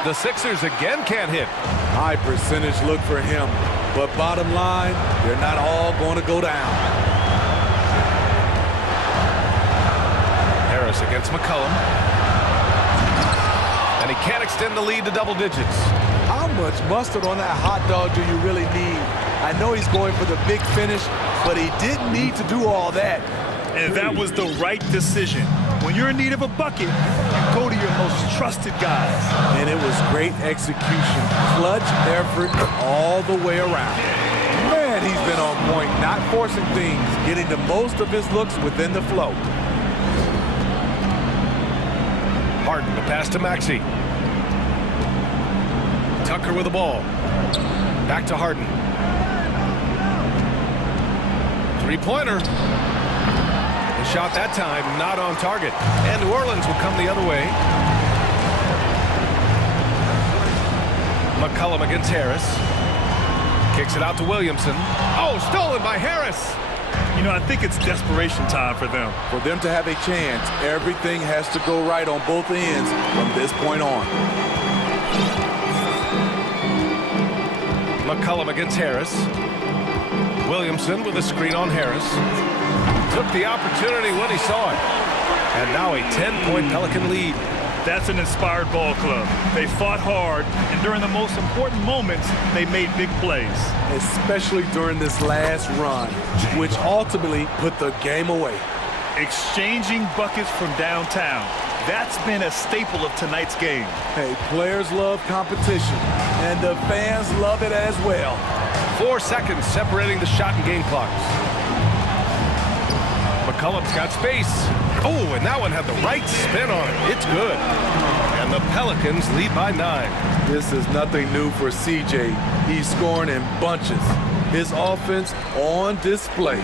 The Sixers again can't hit. High percentage look for him. But bottom line, they're not all going to go down. Harris against McCollum. And he can't extend the lead to double digits. How much mustard on that hot dog do you really need? I know he's going for the big finish, but he didn't need to do all that. And that was the right decision. When you're in need of a bucket, you go to your most trusted guys. And it was great execution. Clutch effort all the way around. Man, he's been on point, not forcing things, getting the most of his looks within the flow. Harden, the pass to Maxey. Tucker with the ball. Back to Harden. Three-pointer. The shot that time not on target. And New Orleans will come the other way. McCollum against Harris. Kicks it out to Williamson. Oh, stolen by Harris. You know, I think it's desperation time for them. For them to have a chance, everything has to go right on both ends from this point on. McCollum against Harris. Williamson with a screen on Harris. Took the opportunity when he saw it. And now a 10-point Pelican lead. That's an inspired ball club. They fought hard, and during the most important moments, they made big plays. Especially during this last run, which ultimately put the game away. Exchanging buckets from downtown. That's been a staple of tonight's game. Hey, players love competition, and the fans love it as well. 4 seconds separating the shot and game clocks. McCollum's got space. Oh, and that one had the right spin on it. It's good. And the Pelicans lead by 9. This is nothing new for CJ. He's scoring in bunches. His offense on display.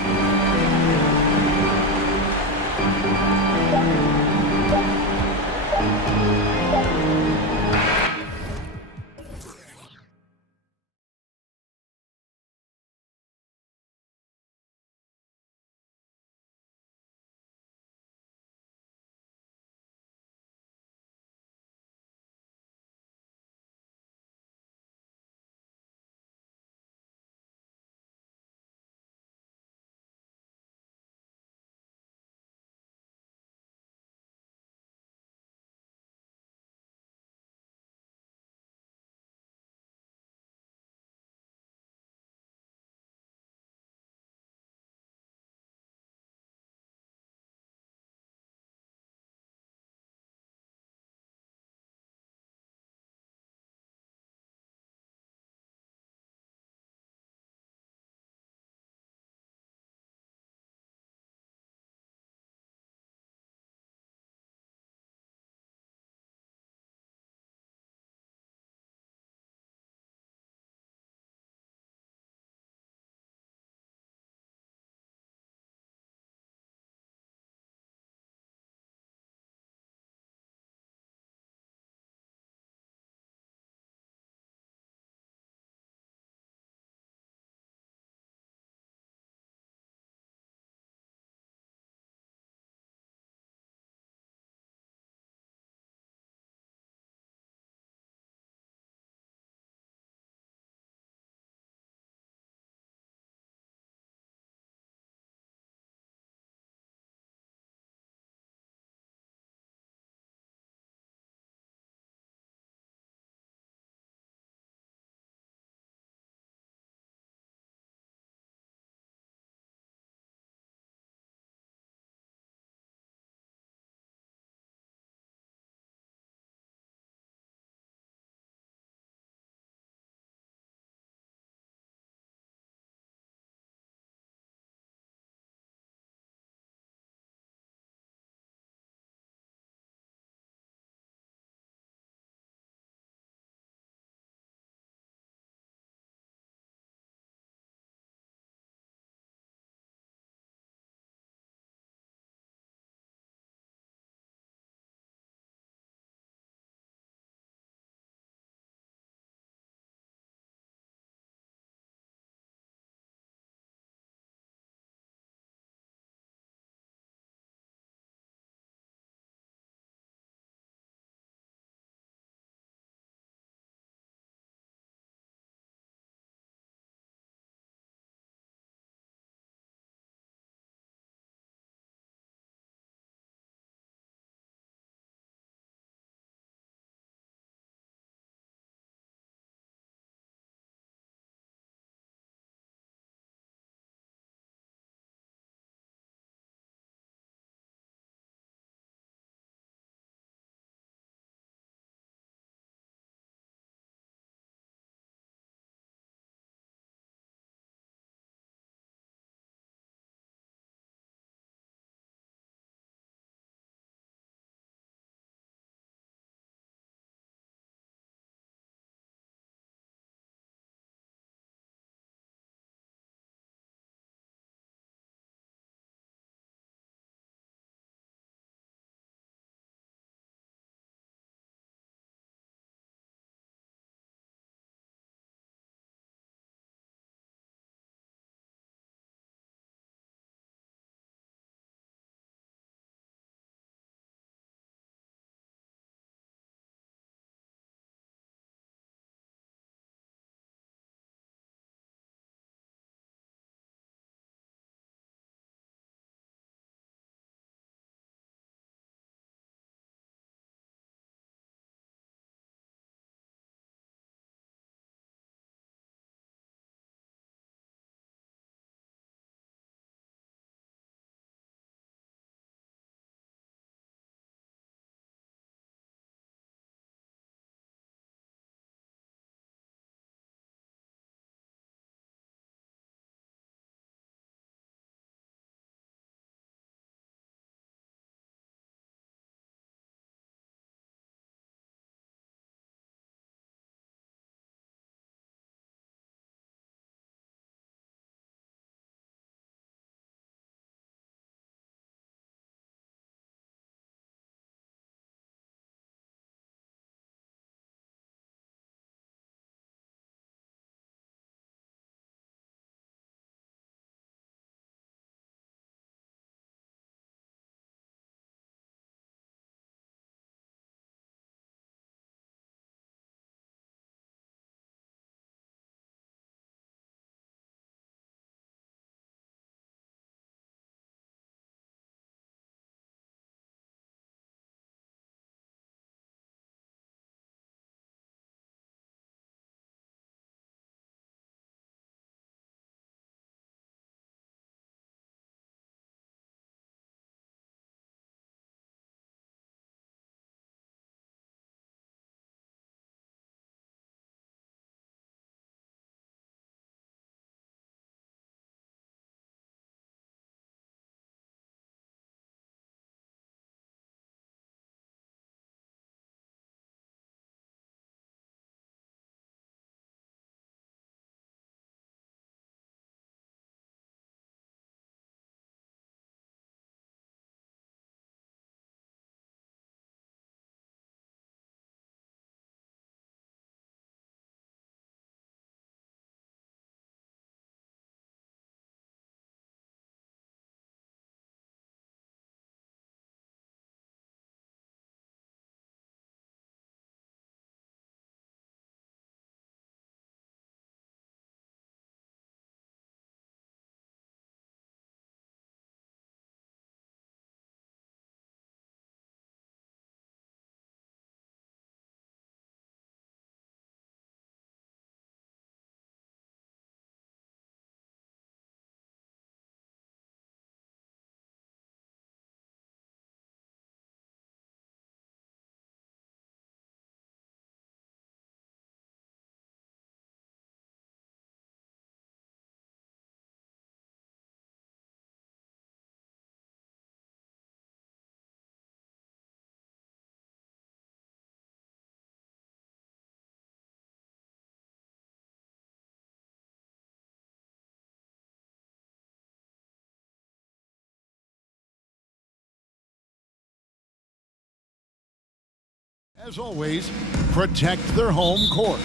As always, protect their home court.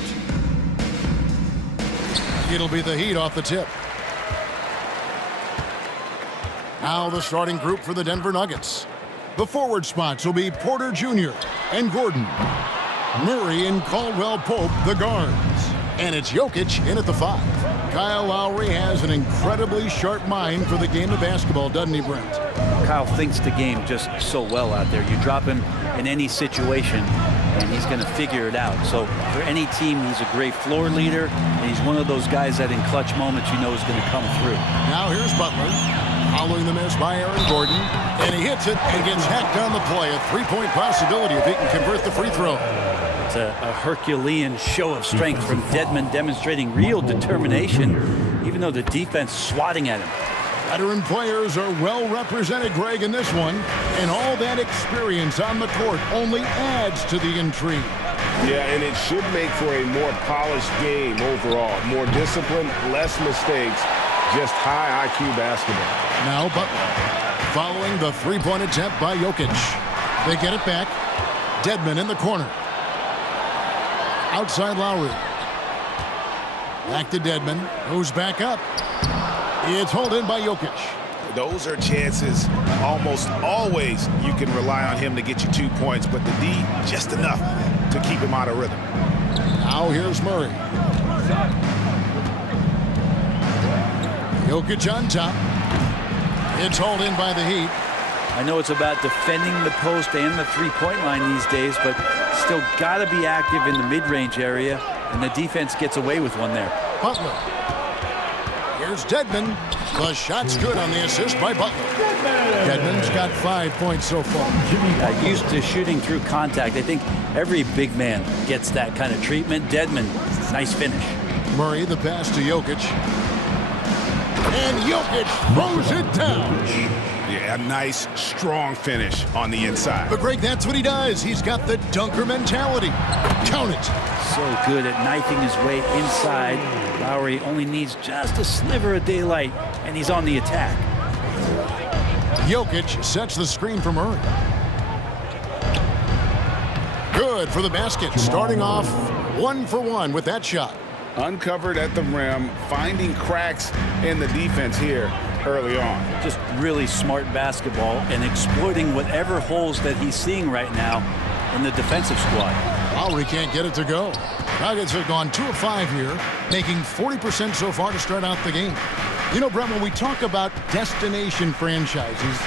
It'll be the Heat off the tip. Now the starting group for the Denver Nuggets. The forward spots will be Porter Jr. and Gordon. Murray and Caldwell-Pope, the guards. And it's Jokic in at the 5. Kyle Lowry has an incredibly sharp mind for the game of basketball, doesn't he, Brent? Kyle thinks the game just so well out there. You drop him in any situation, and he's going to figure it out. So for any team, he's a great floor leader, and he's one of those guys that in clutch moments you know is going to come through. Now here's Butler, following the miss by Aaron Gordon, and he hits it and gets hacked on the play. A three-point possibility if he can convert the free throw. It's a Herculean show of strength from Dedmon, demonstrating real determination, even though the defense swatting at him. Veteran players are well represented, Greg, in this one, and all that experience on the court only adds to the intrigue. Yeah, and it should make for a more polished game overall. More discipline, less mistakes, just high IQ basketball. Now Butler, following the three-point attempt by Jokic. They get it back. Dedmon in the corner. Outside Lowry. Back to Dedmon, who's back up. It's hauled in by Jokic. Those are chances almost always you can rely on him to get you 2 points, but the D, just enough to keep him out of rhythm. Now here's Murray. Jokic on top. It's hauled in by the Heat. I know it's about defending the post and the three-point line these days, but still got to be active in the mid-range area, and the defense gets away with one there. Butler. Here's Dedmon. The shot's good on the assist by Butler. Dedmon's got 5 points so far. Used to shooting through contact. I think every big man gets that kind of treatment. Dedmon, nice finish. Murray, the pass to Jokic. And Jokic throws it down. Yeah, a nice, strong finish on the inside. But Greg, that's what he does. He's got the dunker mentality. Count it. So good at knifing his way inside. Lowry only needs just a sliver of daylight, and he's on the attack. Jokic sets the screen for Murray. Good for the basket. Starting off 1 for 1 with that shot. Uncovered at the rim, finding cracks in the defense here early on. Just really smart basketball and exploiting whatever holes that he's seeing right now in the defensive squad. Lowry can't get it to go. Nuggets have gone 2 of 5 here, making 40% so far to start out the game. You know, Brent, when we talk about destination franchises,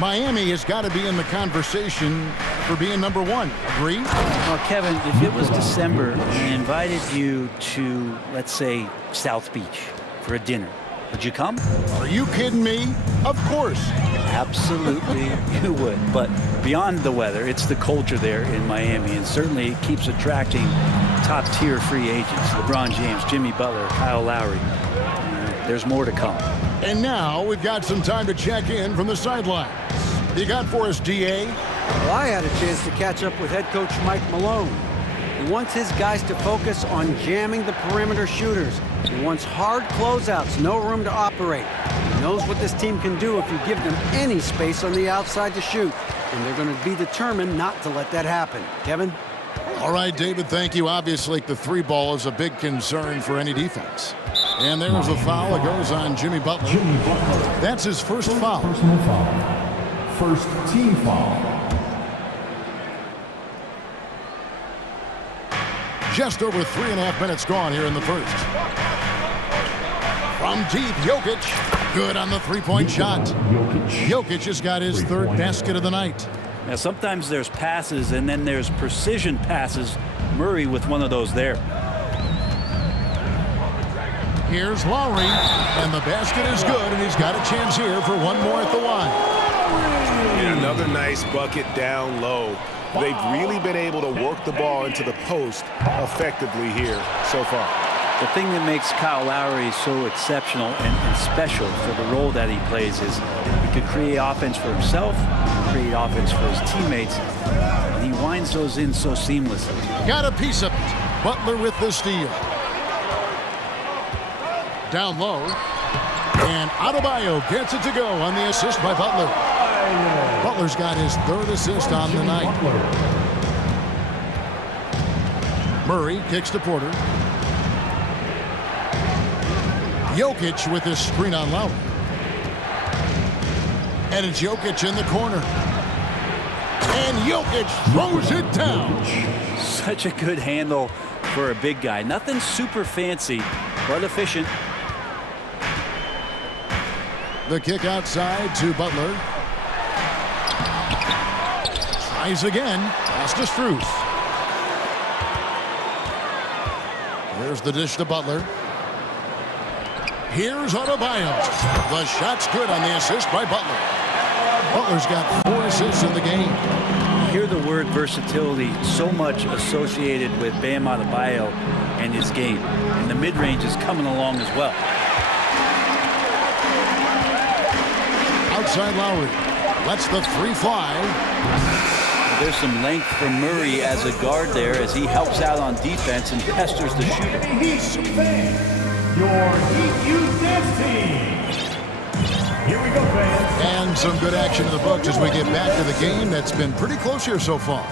Miami has got to be in the conversation for being number 1. Agree? Well, Kevin, if it was December and I invited you to, let's say, South Beach for a dinner, would you come? Are you kidding me? Of course. Absolutely, you would. But beyond the weather, it's the culture there in Miami, and certainly it keeps attracting top-tier free agents. LeBron James, Jimmy Butler, Kyle Lowry. There's more to come. And now we've got some time to check in from the sidelines. You got for us, DA? Well, I had a chance to catch up with head coach Mike Malone. He wants his guys to focus on jamming the perimeter shooters. He wants hard closeouts, no room to operate. He knows what this team can do if you give them any space on the outside to shoot. And they're going to be determined not to let that happen. Kevin? All right, David, thank you. Obviously, the 3-ball is a big concern for any defense. And there's a foul. It goes on Jimmy Butler. That's his first foul. Personal foul. First team foul. Just over 3.5 minutes gone here in the first. From deep, Jokic. Good on the three-point shot. Jokic has got his 3rd basket of the night. Now, sometimes there's passes, and then there's precision passes. Murray with one of those there. Here's Lowry, and the basket is good, and he's got a chance here for one more at the line. And another nice bucket down low. They've really been able to work the ball into the post effectively here so far. The thing that makes Kyle Lowry so exceptional and special for the role that he plays is he could create offense for himself, create offense for his teammates, and he winds those in so seamlessly. Got a piece of it. Butler with the steal. Down low. And Adebayo gets it to go on the assist by Butler. Butler's got his 3rd assist on the night. Murray kicks to Porter. Jokic with his screen on Lowry. And it's Jokic in the corner. And Jokic throws it down. Such a good handle for a big guy. Nothing super fancy, but efficient. The kick outside to Butler. Tries again. Pass to Strus. There's the dish to Butler. Here's Adebayo. The shot's good on the assist by Butler. Butler's got 4 assists in the game. You hear the word versatility so much associated with Bam Adebayo and his game. And the mid-range is coming along as well. Outside Lowry. Lets the 3 fly. There's some length for Murray as a guard there as he helps out on defense and pesters the shooter. Your Heat Youth Dance Team. Here we go, fans. And some good action in the books as we get back to the game that's been pretty close here so far.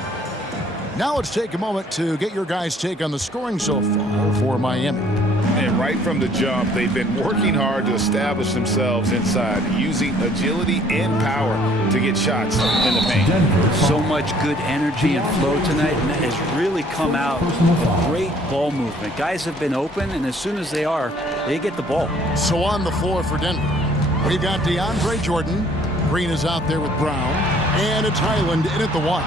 Now let's take a moment to get your guys' take on the scoring so far for Miami. And right from the jump, they've been working hard to establish themselves inside, using agility and power to get shots in the paint. So much good energy and flow tonight, and that has really come out of great ball movement. Guys have been open, and as soon as they are, they get the ball. So on the floor for Denver, we've got DeAndre Jordan. Green is out there with Brown, and it's Highland in at the 1.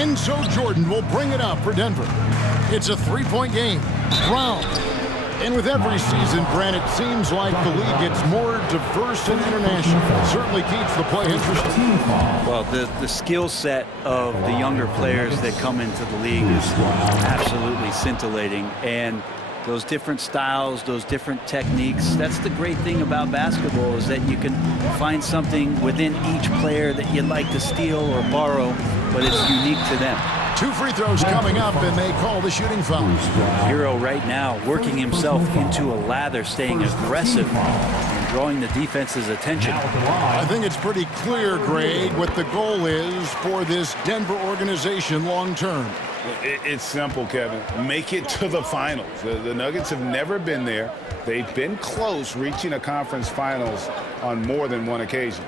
And so Jordan will bring it up for Denver. It's a 3-point game. Brown. And with every season, Brand, it seems like the league gets more diverse and international. Certainly keeps the play interesting. Well, the skill set of the younger players that come into the league is absolutely scintillating. And those different styles, those different techniques, that's the great thing about basketball, is that you can find something within each player that you'd like to steal or borrow, but it's unique to them. 2 free throws coming up, and they call the shooting foul. Hero right now working himself into a lather, staying aggressive and drawing the defense's attention. I think it's pretty clear, Greg, what the goal is for this Denver organization long term. It's simple, Kevin. Make it to the finals. The Nuggets have never been there. They've been close reaching a conference finals on more than one occasion.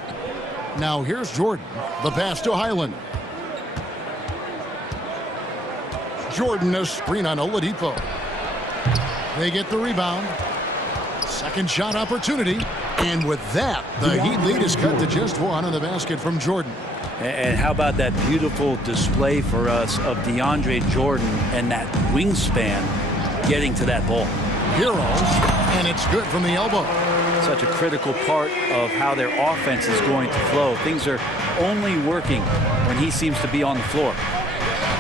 Now here's Jordan. The pass to Highland. Jordan, a screen on Oladipo. They get the rebound. Second shot opportunity. And with that, the Heat lead is cut to just 1 on the basket from Jordan. And how about that beautiful display for us of DeAndre Jordan and that wingspan getting to that ball. Hero, and it's good from the elbow. Such a critical part of how their offense is going to flow. Things are only working when he seems to be on the floor.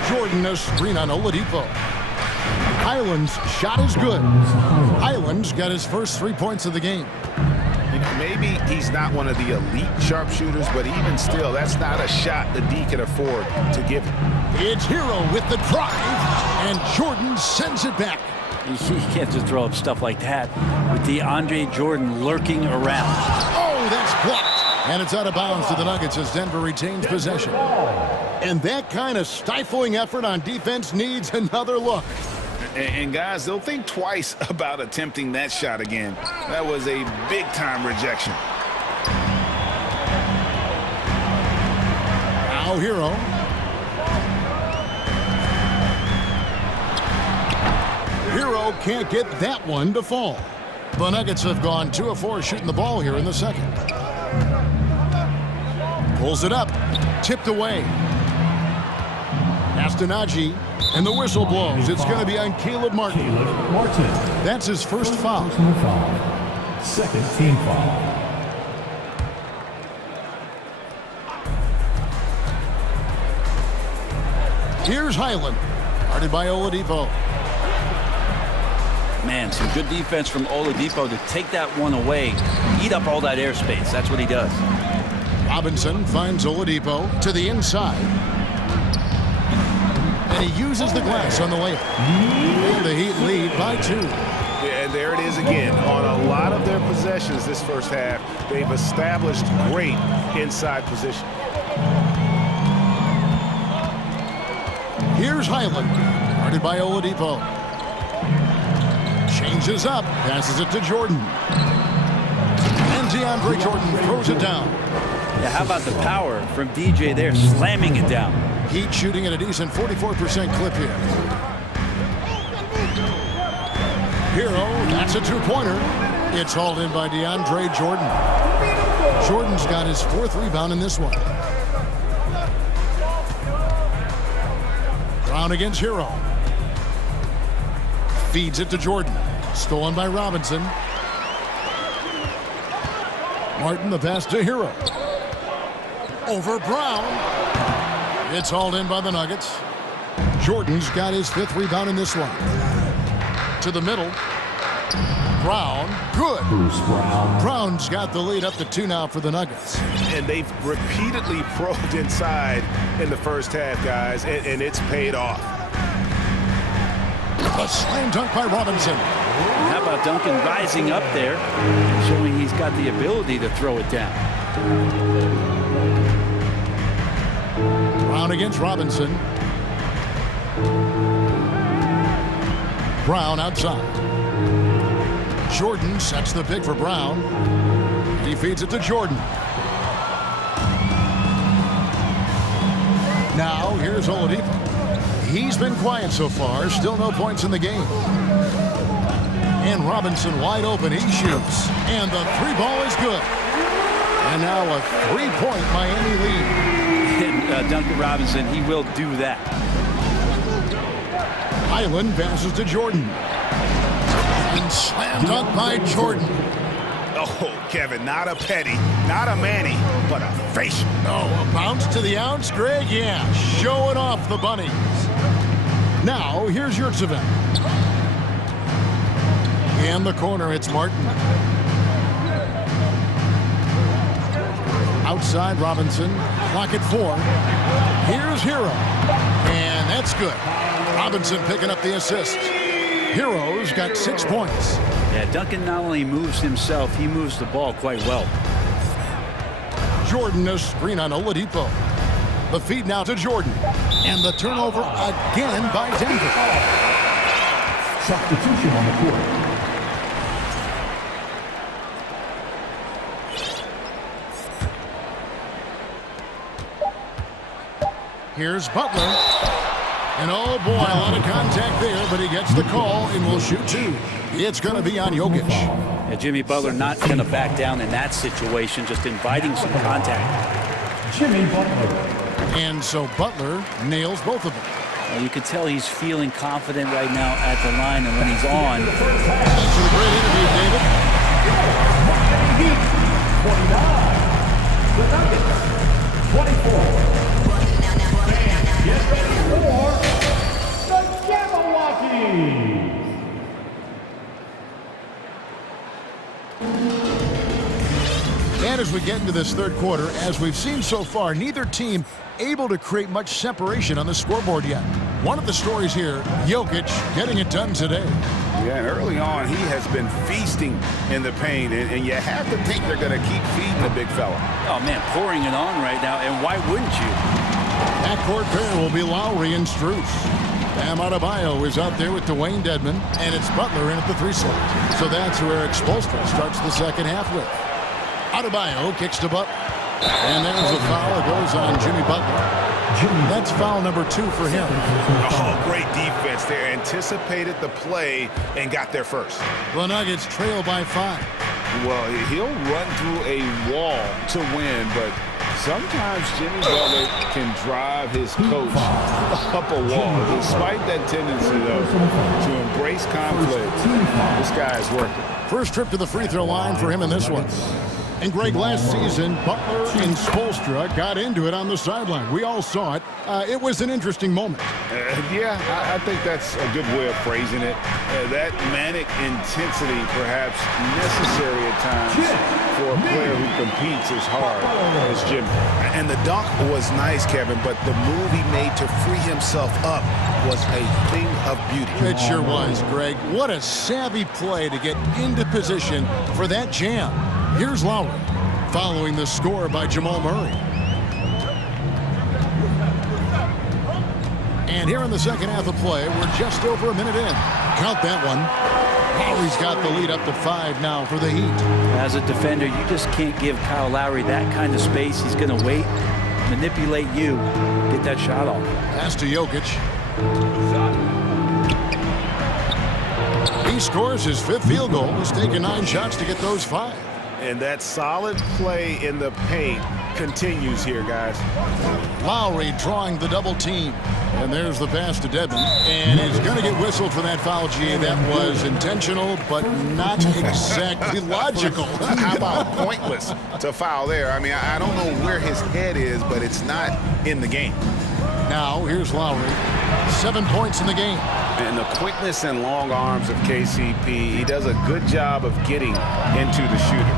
Jordan, a screen on Oladipo. Highland's shot is good. Highland's got his first 3 points of the game. You know, maybe he's not one of the elite sharpshooters, but even still, that's not a shot the D can afford to give him. It's Hero with the drive, and Jordan sends it back. You can't just throw up stuff like that with DeAndre Jordan lurking around. Oh, that's blocked. And it's out of bounds to the Nuggets as Denver retains possession. And that kind of stifling effort on defense needs another look. And guys, they'll think twice about attempting that shot again. That was a big-time rejection. Now Hero. Hero can't get that one to fall. The Nuggets have gone 2 of 4 shooting the ball here in the second. Pulls it up. Tipped away. Pass to Najee. And the whistle blows. It's going to be on Caleb Martin. That's his first foul. Second team foul. Here's Highland. Guarded by Oladipo. Man, some good defense from Oladipo to take that one away, eat up all that airspace. That's what he does. Robinson finds Oladipo to the inside. And he uses the glass on the layup. And the Heat lead by 2. Yeah, and there it is again. On a lot of their possessions this first half, they've established great inside position. Here's Highland, guarded by Oladipo. Changes up, passes it to Jordan. And DeAndre Jordan throws it down. Yeah, how about the power from DJ there, slamming it down. Heat shooting at a decent 44% clip here. Hero, that's a two-pointer. It's hauled in by DeAndre Jordan. Jordan's got his 4th rebound in this one. Brown against Hero. Feeds it to Jordan. Stolen by Robinson. Martin, the pass to Hero. Over Brown. It's hauled in by the Nuggets. Jordan's got his 5th rebound in this one. To the middle. Brown, good. Bruce Brown. Brown's got the lead up to 2 now for the Nuggets. And they've repeatedly probed inside in the first half, guys, and it's paid off. A slam dunk by Robinson. How about Duncan rising up there, showing he's got the ability to throw it down. Brown against Robinson. Brown outside. Jordan sets the pick for Brown. He feeds it to Jordan. Now here's Oladipo. He's been quiet so far. Still no points in the game. And Robinson wide open. He shoots. And the 3 ball is good. And now a 3-point Miami lead. And Duncan Robinson, he will do that. Highland passes to Jordan. And slam dunk by Jordan. Oh, Kevin, not a Petty, not a Manny, but a facial. Oh, a bounce to the ounce, Greg? Yeah, showing off the bunnies. Now, here's Yurtseven. In the corner, it's Martin. Outside, Robinson. Clock at 4. Here's Hero. And that's good. Robinson picking up the assist. Hero's got 6 points. Yeah, Duncan not only moves himself, he moves the ball quite well. Jordan, a screen on Oladipo. The feed now to Jordan. And the turnover again by Denver. Substitution on the court. Here's Butler. And oh boy, a lot of contact there, but he gets the call and will shoot 2. It's going to be on Jokic. Yeah, Jimmy Butler not going to back down in that situation, just inviting some contact. Jimmy Butler. And so Butler nails both of them. Well, you can tell he's feeling confident right now at the line, and when he's on. Thanks for the great interview, David. Miami Heat, 29. The Nuggets, 24. Get ready for the Jabberwockies. And as we get into this 3rd quarter, as we've seen so far, neither team able to create much separation on the scoreboard yet. One of the stories here, Jokic getting it done today. Yeah, and early on, he has been feasting in the paint, and you have to think they're going to keep feeding the big fella. Oh, man, pouring it on right now, and why wouldn't you? Backcourt pair will be Lowry and Strus. Bam Adebayo is out there with Dwayne Dedmon, and it's Butler in at the 3 slot. So that's where Spoelstra starts the second half with. Adebayo kicks to Butler. And there's a foul. It goes on Jimmy Butler. That's foul number 2 for him. Oh, great defense there. Anticipated the play and got there first. The Nuggets trail by 5. Well, he'll run through a wall to win, but sometimes Jimmy Butler can drive his coach up a wall. Despite that tendency, though, to embrace conflict, this guy is working. First trip to the free throw line for him in this one. And Greg, last season, Butler and Spoelstra got into it on the sideline. We all saw it. It was an interesting moment. Yeah, I think that's a good way of phrasing it. That manic intensity, perhaps necessary at times for a player who competes as hard as Jimmy. And the dunk was nice, Kevin, but the move he made to free himself up was a thing of beauty. It sure was, Greg. What a savvy play to get into position for that jam. Here's Lowry, following the score by Jamal Murray. And here in the second half of play, we're just over a minute in. Count that one. Lowry's got the lead up to 5 now for the Heat. As a defender, you just can't give Kyle Lowry that kind of space. He's going to wait, manipulate you, get that shot off. Pass to Jokic. He scores his 5th field goal. He's taken 9 shots to get those 5. And that solid play in the paint continues here, guys. Lowry drawing the double team. And there's the pass to Dedmon. And he's going to get whistled for that foul, G. That was intentional, but not exactly logical. How about pointless to foul there? I mean, I don't know where his head is, but it's not in the game. Now, here's Lowry. 7 points in the game. And the quickness and long arms of KCP, he does a good job of getting into the shooter.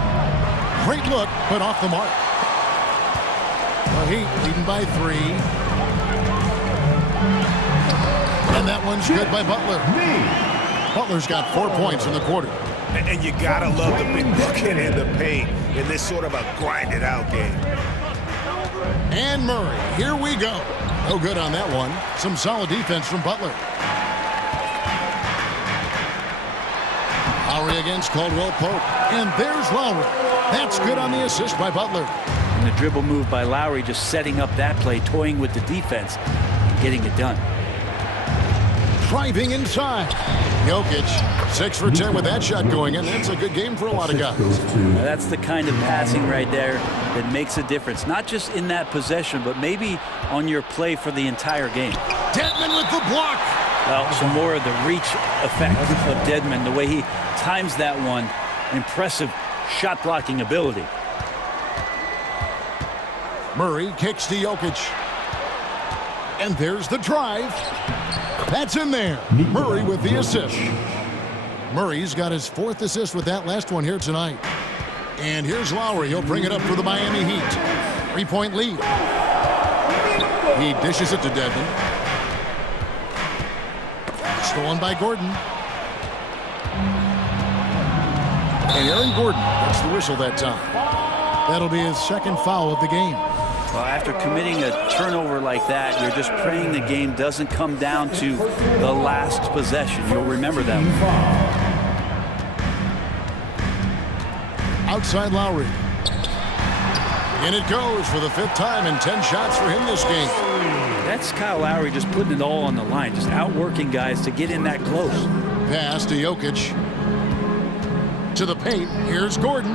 Great look, but off the mark. The Heat leading by 3. And that one's good by Butler. Butler's got 4 points in the quarter. And you gotta love the big bucket in the paint in this sort of a grinded out game. And Murray, here we go. No good on that one. Some solid defense from Butler. Lowry against Caldwell Pope. And there's Lowry. That's good on the assist by Butler. And the dribble move by Lowry, just setting up that play, toying with the defense, and getting it done. Driving inside. Jokic, 6 for 10 with that shot going in. That's a good game for a lot of guys. Now that's the kind of passing right there that makes a difference. Not just in that possession, but maybe on your play for the entire game. Dedmon with the block. Well, some more of the reach effect of Dedmon, the way he times that one. Impressive shot blocking ability. Murray kicks to Jokic. And there's the drive. That's in there. Murray with the assist. Murray's got his 4th assist with that last one here tonight. And here's Lowry. He'll bring it up for the Miami Heat. 3-point lead. He dishes it to Dedmon. Stolen by Gordon. And Aaron Gordon gets the whistle that time. That'll be his 2nd foul of the game. Well, after committing a turnover like that, you're just praying the game doesn't come down to the last possession. You'll remember that one. Outside Lowry. And it goes for the 5th time and 10 shots for him this game. That's Kyle Lowry just putting it all on the line, just outworking guys to get in that close. Pass to Jokic. To the paint. Here's Gordon.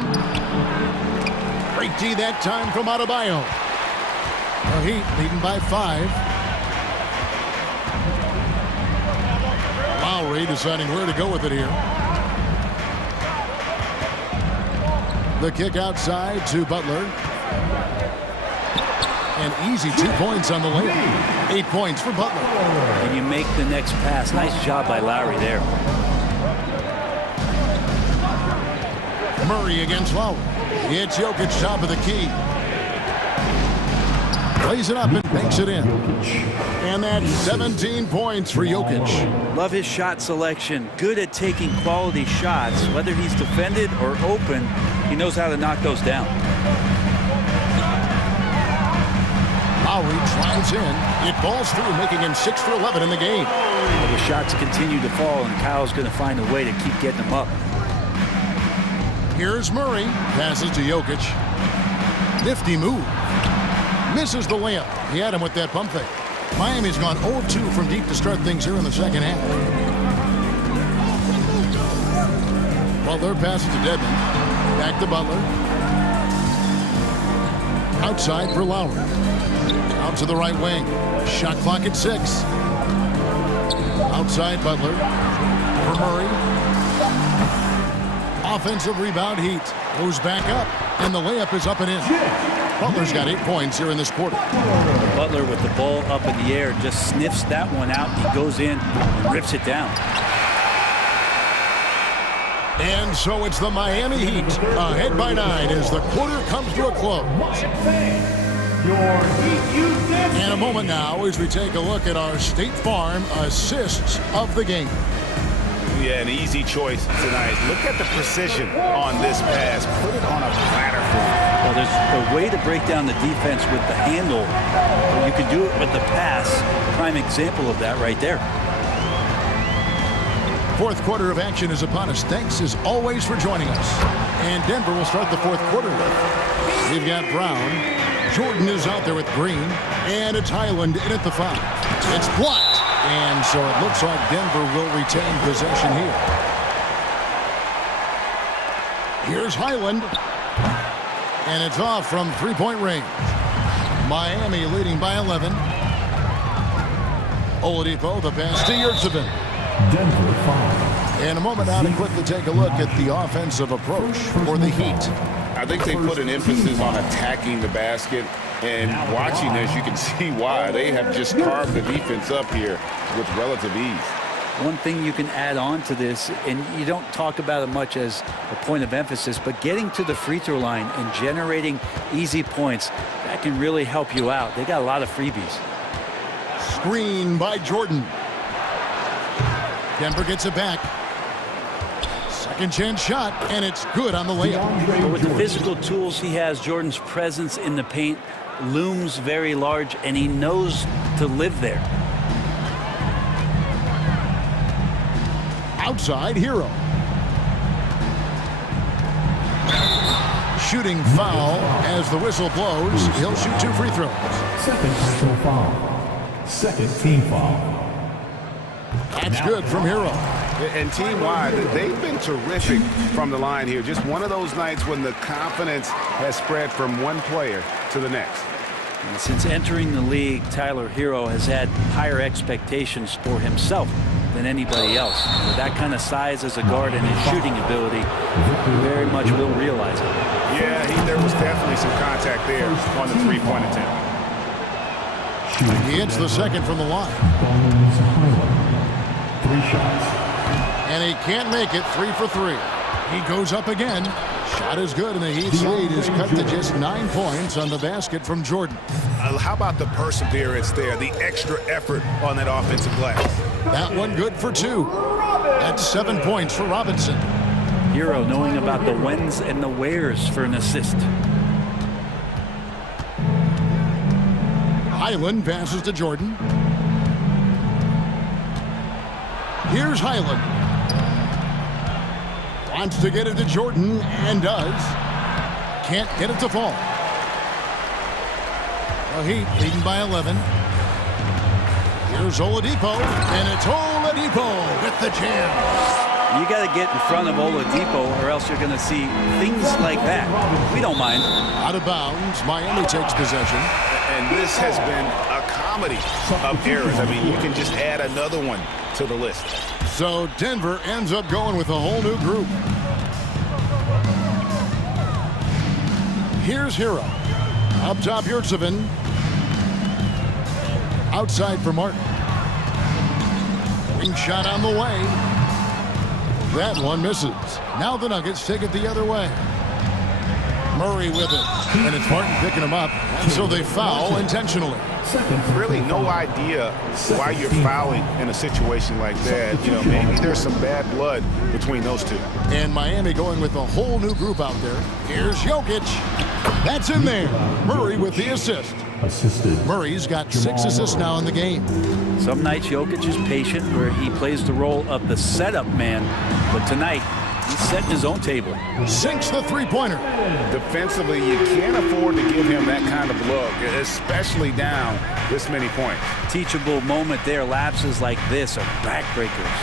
Great D that time from Adebayo. The Heat leading by 5. Lowry deciding where to go with it here. The kick outside to Butler. An easy 2 points on the layup. 8 points for Butler. And you make the next pass. Nice job by Lowry there. Murray against Lowry. It's Jokic top of the key. Plays it up and banks it in. And that's 17 points for Jokic. Love his shot selection. Good at taking quality shots. Whether he's defended or open, he knows how to knock those down. Lowry drives in. It falls through, making him 6 for 11 in the game. Well, the shots continue to fall, and Kyle's going to find a way to keep getting them up. Here's Murray. Passes to Jokic. Nifty move. Misses the layup. He had him with that pump fake. Miami's gone 0 of 2 from deep to start things here in the second half. Butler passes to Dedmon. Back to Butler. Outside for Lowry. Out to the right wing. Shot clock at 6. Outside Butler. For Murray. Offensive rebound Heat. Goes back up. And the layup is up and in. Butler's got 8 points here in this quarter. Butler with the ball up in the air just sniffs that one out. He goes in and rips it down. And so it's the Miami Heat ahead by 9 as the quarter comes to a close. In a moment now as we take a look at our State Farm assists of the game. Yeah, an easy choice tonight. Look at the precision on this pass. Put it on a platter for him. Well, there's a way to break down the defense with the handle. You can do it with the pass. prime example of that right there. Fourth quarter of action is upon us. Thanks as always for joining us. And Denver will start the fourth quarter with. We've got Brown. Jordan is out there with Green. And it's Highland in at the 5. It's blocked. And so it looks like Denver will retain possession here. Here's Highland. And it's off from three-point range. Miami leading by 11. Oladipo, the pass to Yurtsevin. Denver 5. In a moment now to quickly take a look at the offensive approach for the Heat. I think they put an emphasis on attacking the basket, and watching this, you can see why. They have just carved the defense up here with relative ease. One thing you can add on to this, and you don't talk about it much as a point of emphasis, but getting to the free throw line and generating easy points, that can really help you out. They got a lot of freebies. Screen by Jordan. Denver gets it back. Second chance shot, and it's good on the layup. But with the physical tools he has, Jordan's presence in the paint looms very large, and he knows to live there. Outside Hero. Shooting foul as the whistle blows. He'll shoot 2 free throws. Second personal foul. Second team foul. That's good from Hero. And team-wide, they've been terrific from the line here. Just one of those nights when the confidence has spread from one player to the next. And since entering the league, Tyler Hero has had higher expectations for himself than anybody else. With that kind of size as a guard and his shooting ability, he very much will realize it. Yeah, there was definitely some contact there on the three-point attempt. He hits the second from the line. 3 shots. And he can't make it. 3 for 3. He goes up again. Shot is good, and the Heat's lead is cut to just 9 points on the basket from Jordan. How about the perseverance there, the extra effort on that offensive glass? That one good for 2. That's 7 points for Robinson. Hero knowing about the whens and the wheres for an assist. Highland passes to Jordan. Here's Highland. Wants to get it to Jordan, and does. Can't get it to fall. The Heat leading by 11. Here's Oladipo, and it's Oladipo with the jam. You got to get in front of Oladipo, or else you're going to see things like that. We don't mind. Out of bounds, Miami takes possession. And this has been a comedy of errors. I mean, you can just add another one to the list. So Denver ends up going with a whole new group. Here's Hero. Up top, Yurtsevin. Outside for Martin. Wing shot on the way. That one misses. Now the Nuggets take it the other way. Murray with it. And it's Martin picking him up. And so they foul intentionally. Really no idea why you're fouling in a situation like that. You know, maybe there's some bad blood between those two. And Miami going with a whole new group out there. Here's Jokic. That's in there. Murray with the assist. Murray's got 6 assists now in the game. Some nights Jokic is patient, where he plays the role of the setup man. But tonight, he's setting his own table. Sinks the three-pointer. Defensively, you can't afford to give him that kind of look, especially down this many points. Teachable moment there. Lapses like this are backbreakers.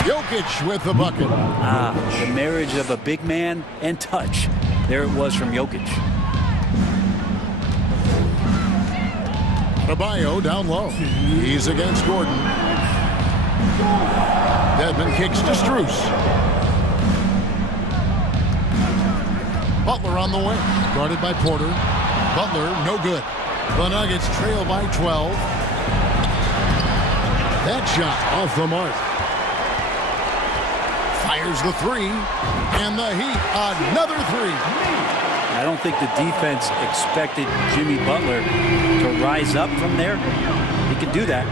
Jokic with the bucket. The marriage of a big man and touch. There it was from Jokic. Adebayo down low. He's against Gordon. Dedmon kicks to Strus. Butler on the wing, guarded by Porter. Butler, no good. The Nuggets trail by 12. That shot off the mark. Fires the 3, and the Heat, another 3. I don't think the defense expected Jimmy Butler to rise up from there. He can do that.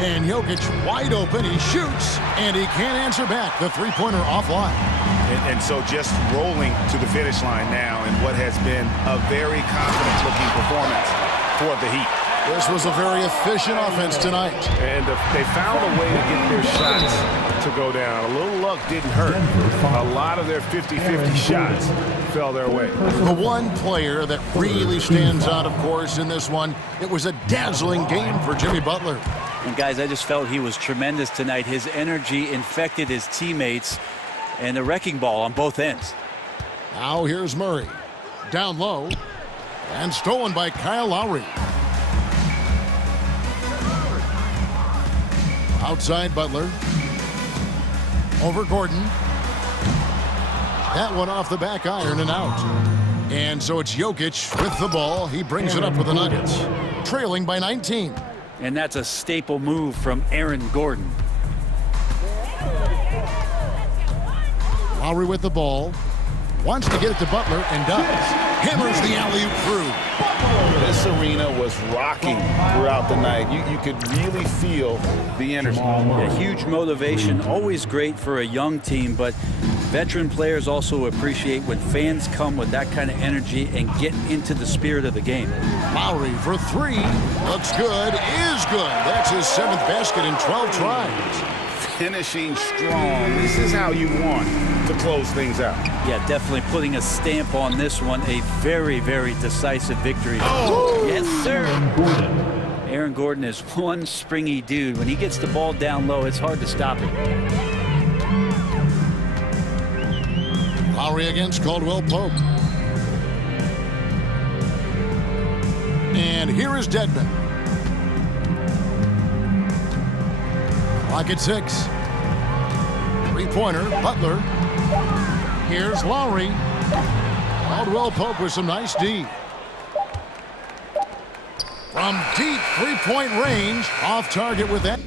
And Jokic wide open, he shoots, and he can't answer back. The three-pointer offline. And so just rolling to the finish line now in what has been a very confident-looking performance for the Heat. This was a very efficient offense tonight. And they found a way to get their shots to go down. A little luck didn't hurt. A lot of their 50-50 shots fell their way. The one player that really stands out, of course, in this one, it was a dazzling game for Jimmy Butler. And guys, I just felt he was tremendous tonight. His energy infected his teammates, and a wrecking ball on both ends. Now here's Murray. Down low, and stolen by Kyle Lowry. Outside Butler. Over Gordon. That one off the back iron and out. And so it's Jokic with the ball. He brings it up with the Nuggets. Trailing by 19. And that's a staple move from Aaron Gordon. Lowry with the ball. Wants to get it to Butler and does. Hammers the alley-oop through. This arena was rocking throughout the night. You could really feel the energy. A huge motivation, always great for a young team, but veteran players also appreciate when fans come with that kind of energy and get into the spirit of the game. Lowry for three. Looks good. Is good. That's his 7th basket in 12 tries. Finishing strong. This is how you want to close things out. Yeah, definitely putting a stamp on this one. A very, very decisive victory. Oh! Yes, sir. Aaron Gordon is one springy dude. When he gets the ball down low, it's hard to stop him. Lowry against Caldwell Pope. And here is Dedmon. Clock at 6. Three-pointer, Butler. Here's Lowry. Caldwell Pope with some nice D. From deep three-point range, off target with that.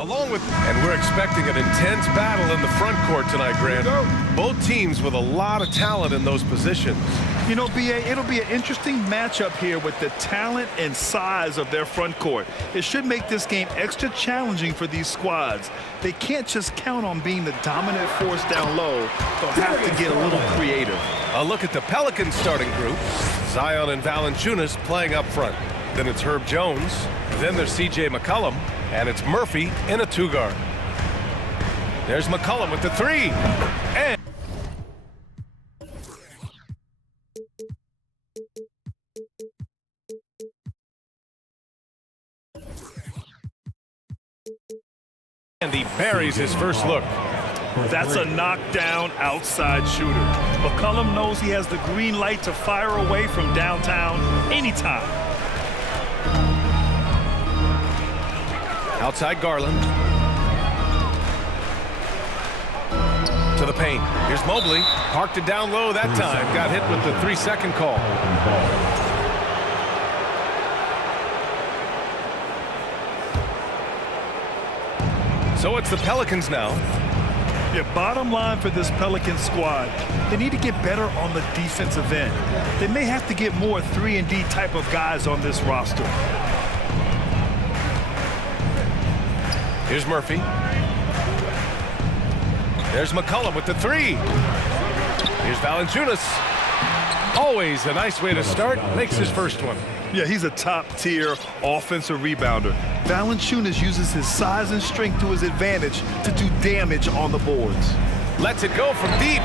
Along with, and we're expecting an intense battle in the front court tonight, Grant. Both teams with a lot of talent in those positions. You know, B.A., it'll be an interesting matchup here with the talent and size of their front court. It should make this game extra challenging for these squads. They can't just count on being the dominant force down low. They'll have to get a little creative. A look at the Pelicans starting group. Zion and Valanciunas playing up front. Then it's Herb Jones. Then there's C.J. McCollum. And it's Murphy in a two-guard. There's McCollum with the three. And he buries his first look. That's a knockdown outside shooter. McCollum knows he has the green light to fire away from downtown anytime. Outside Garland. To the paint. Here's Mobley. Parked it down low that time. Got hit with the 3-second call. So it's the Pelicans now. Yeah, bottom line for this Pelicans squad, they need to get better on the defensive end. They may have to get more 3-and-D type of guys on this roster. Here's Murphy. There's McCollum with the three. Here's Valanciunas. Always a nice way to start. Makes his first one. Yeah, he's a top-tier offensive rebounder. Valanciunas uses his size and strength to his advantage to do damage on the boards. Lets it go from deep.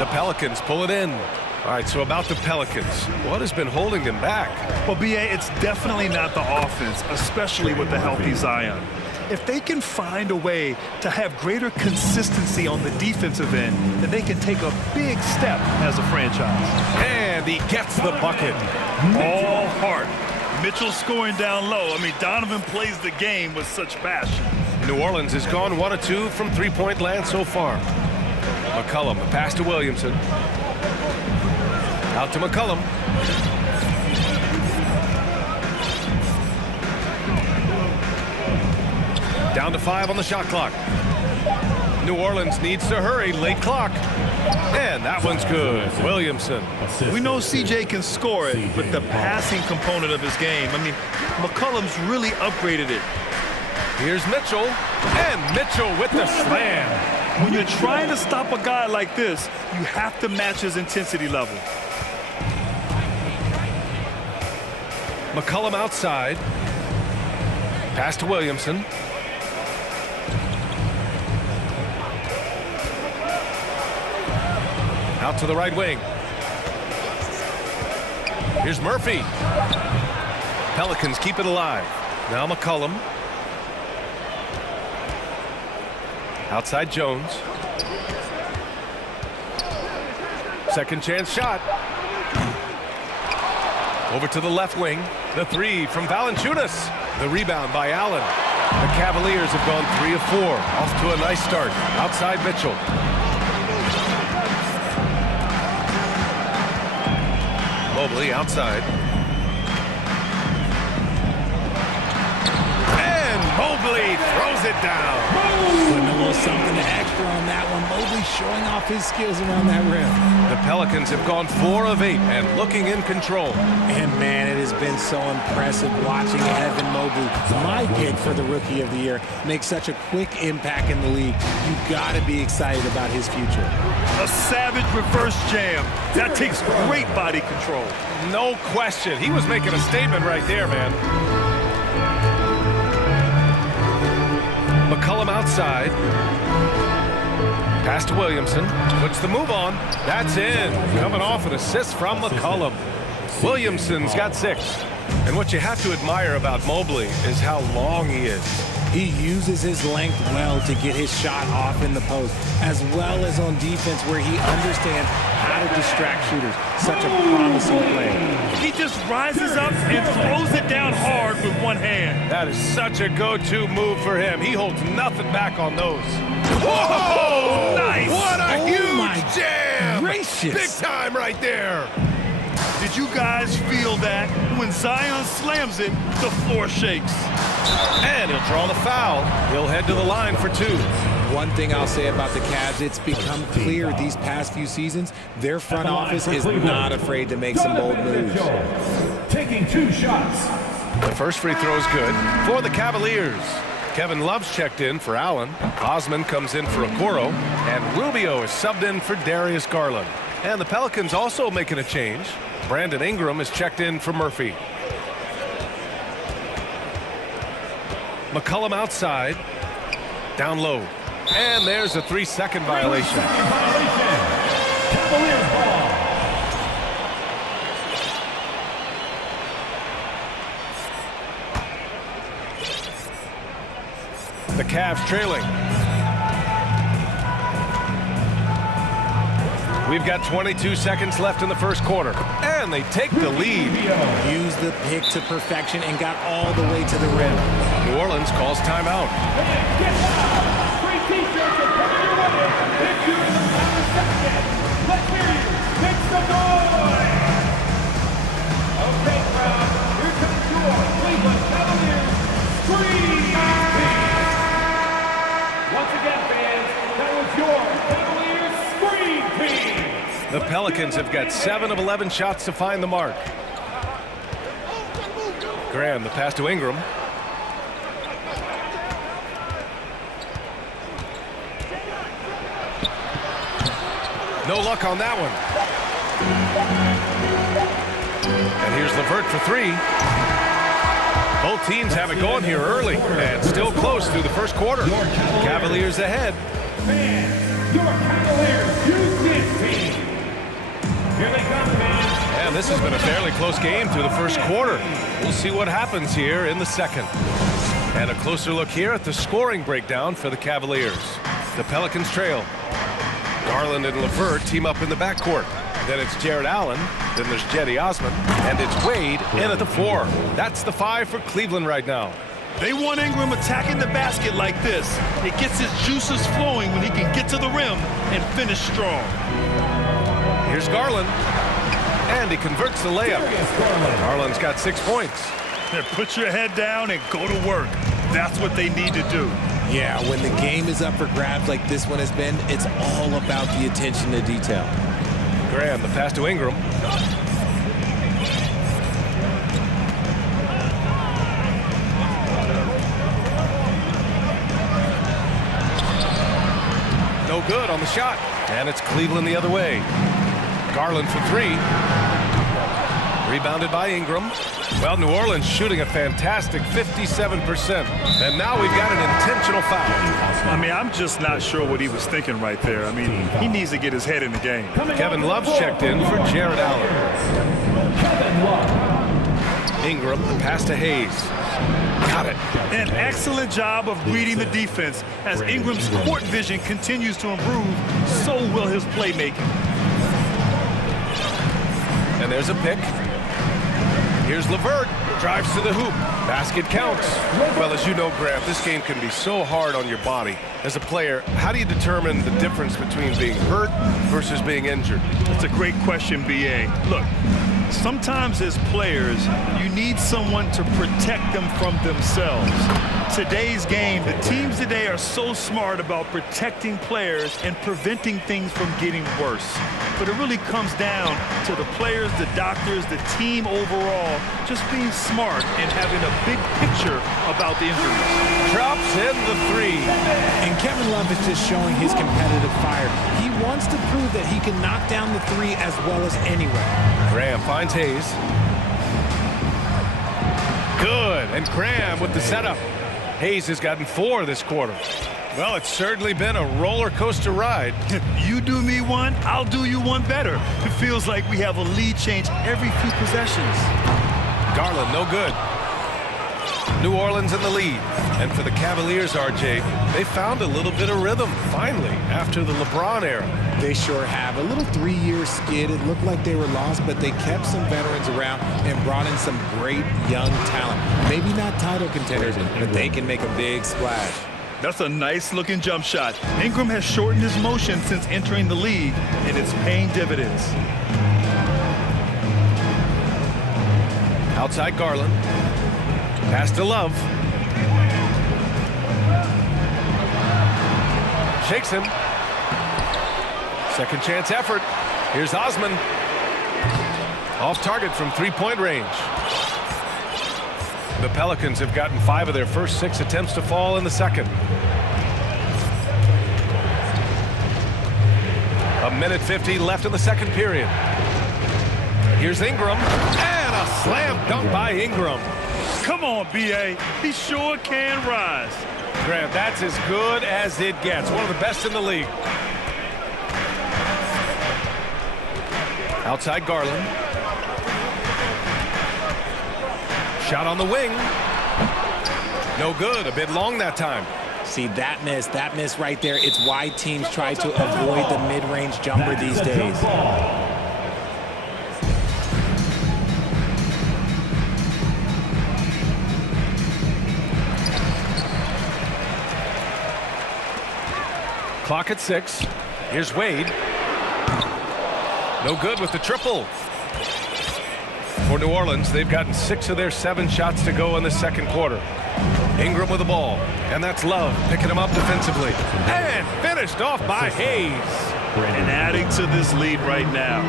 The Pelicans pull it in. All right, so about the Pelicans, what has been holding them back? Well, B.A., it's definitely not the offense, especially with the healthy Zion. If they can find a way to have greater consistency on the defensive end, then they can take a big step as a franchise. And he gets the bucket. All heart. Mitchell scoring down low. I mean, Donovan plays the game with such passion. New Orleans has gone 1 of 2 from three-point land so far. McCollum, a pass to Williamson. Out to McCollum. Down to 5 on the shot clock. New Orleans needs to hurry. Late clock. And that one's good. Williamson. We know CJ can score it, but the passing component of his game, I mean, McCollum's really upgraded it. Here's Mitchell. And Mitchell with the slam. When you're trying to stop a guy like this, you have to match his intensity level. McCollum outside. Pass to Williamson. Out to the right wing. Here's Murphy. Pelicans keep it alive. Now McCollum. Outside Jones. Second chance shot. Over to the left wing. The three from Valanciunas. The rebound by Allen. The Cavaliers have gone 3 of 4. Off to a nice start. Outside Mitchell. Mobley outside. And Mobley throws it down. Putting a little something extra on that one. Mobley showing off his skills around that rim. The Pelicans have gone 4 of 8 and looking in control. And man, it has been so impressive watching Evan Mobley, my pick for the Rookie of the Year, make such a quick impact in the league. You got to be excited about his future. A savage reverse jam. That takes great body control. No question. He was making a statement right there, man. McCollum outside. Pass to Williamson. Puts the move on. That's in. Coming off an assist from McCollum. Williamson's got 6. And what you have to admire about Mobley is how long he is. He uses his length well to get his shot off in the post, as well as on defense where he understands how to distract shooters. Such a promising play. He just rises up and throws it down hard with one hand. That is such a go-to move for him. He holds nothing back on those. Whoa! Nice! What a huge jam! Gracious. Big time right there. Did you guys feel that? When Zion slams it, the floor shakes. And he'll draw the foul. He'll head to the line for 2. One thing I'll say about the Cavs, it's become clear these past few seasons, their front office is not afraid to make some bold moves. Taking 2 shots. The first free throw is good for the Cavaliers. Kevin Love's checked in for Allen. Osman comes in for Okoro. And Rubio is subbed in for Darius Garland. And the Pelicans also making a change. Brandon Ingram is checked in for Murphy. McCollum outside. Down low. And there's a 3-second violation. Cavaliers ball. The Cavs trailing. We've got 22 seconds left in the first quarter. And they take the lead. Used the pick to perfection and got all the way to the rim. New Orleans calls timeout. Free t-shirts are coming your way. If you're in the second, let's hear you. Make some noise. Okay, crowd. Here comes your Cleveland Cavaliers Scream Team. Once again, fans, that was your Cavaliers Scream Team. The Pelicans have got 7 of 11 shots to find the mark. Graham, the pass to Ingram. No luck on that one. And here's LeVert for 3. Both teams have it going here early and still close through the first quarter. Cavaliers ahead. Fans, your Cavaliers use this team. Here they come, fans. And this has been a fairly close game through the first quarter. We'll see what happens here in the second. And a closer look here at the scoring breakdown for the Cavaliers. The Pelicans trail. Garland and LeVert team up in the backcourt. Then it's Jared Allen. Then there's Jetty Osman. And it's Wade in at the 4. That's the 5 for Cleveland right now. They want Ingram attacking the basket like this. It gets his juices flowing when he can get to the rim and finish strong. Here's Garland. And he converts the layup. Garland's got 6 points. Put your head down and go to work. That's what they need to do. Yeah, when the game is up for grabs like this one has been, it's all about the attention to detail. Graham, the pass to Ingram. No good on the shot. And it's Cleveland the other way. Garland for 3. Rebounded by Ingram. Well, New Orleans shooting a fantastic 57%. And now we've got an intentional foul. I mean, I'm just not sure what he was thinking right there. I mean, he needs to get his head in the game. Kevin Love's checked in for Jared Allen. Kevin Love. Ingram, the pass to Hayes. Got it. An excellent job of reading the defense. As Ingram's court vision continues to improve, so will his playmaking. And there's a pick. Here's LeVert. Drives to the hoop. Basket counts. Well, as you know, Graham, this game can be so hard on your body. As a player, how do you determine the difference between being hurt versus being injured? That's a great question, B.A. Look, sometimes as players, you need someone to protect them from themselves. Today's game, the teams today are so smart about protecting players and preventing things from getting worse. But it really comes down to the players, the doctors, the team overall, just being smart and having a big picture about the injuries. Drops in the 3. And Kevin Love is just showing his competitive fire. He wants to prove that he can knock down the 3 as well as anyone. Graham finds Hayes. Good. And Graham with the setup. Hayes has gotten 4 this quarter. Well, it's certainly been a roller coaster ride. You do me one, I'll do you one better. It feels like we have a lead change every few possessions. Garland, no good. New Orleans in the lead. And for the Cavaliers, RJ, they found a little bit of rhythm, finally, after the LeBron era. They sure have. A little 3-year skid. It looked like they were lost, but they kept some veterans around and brought in some great young talent. Maybe not title contenders, but they can make a big splash. That's a nice-looking jump shot. Ingram has shortened his motion since entering the league, and it's paying dividends. Outside Garland. Pass to Love. shakes him. Second chance effort. Here's Osman. Off target from three-point range. The Pelicans have gotten 5 of their first 6 attempts to fall in the second. A minute 50 left in the second period. Here's Ingram, and a slam dunk by Ingram. Come on, B.A. He sure can rise. Grant, that's as good as it gets. One of the best in the league. Outside Garland. Shot on the wing. No good. A bit long that time. See, that miss right there. It's why teams try to avoid the mid-range jumper these days. Clock at 6. Here's Wade. No good with the triple. For New Orleans, they've gotten 6 of their 7 shots to go in the second quarter. Ingram with the ball, and that's Love picking him up defensively. And finished off by Hayes. And adding to this lead right now,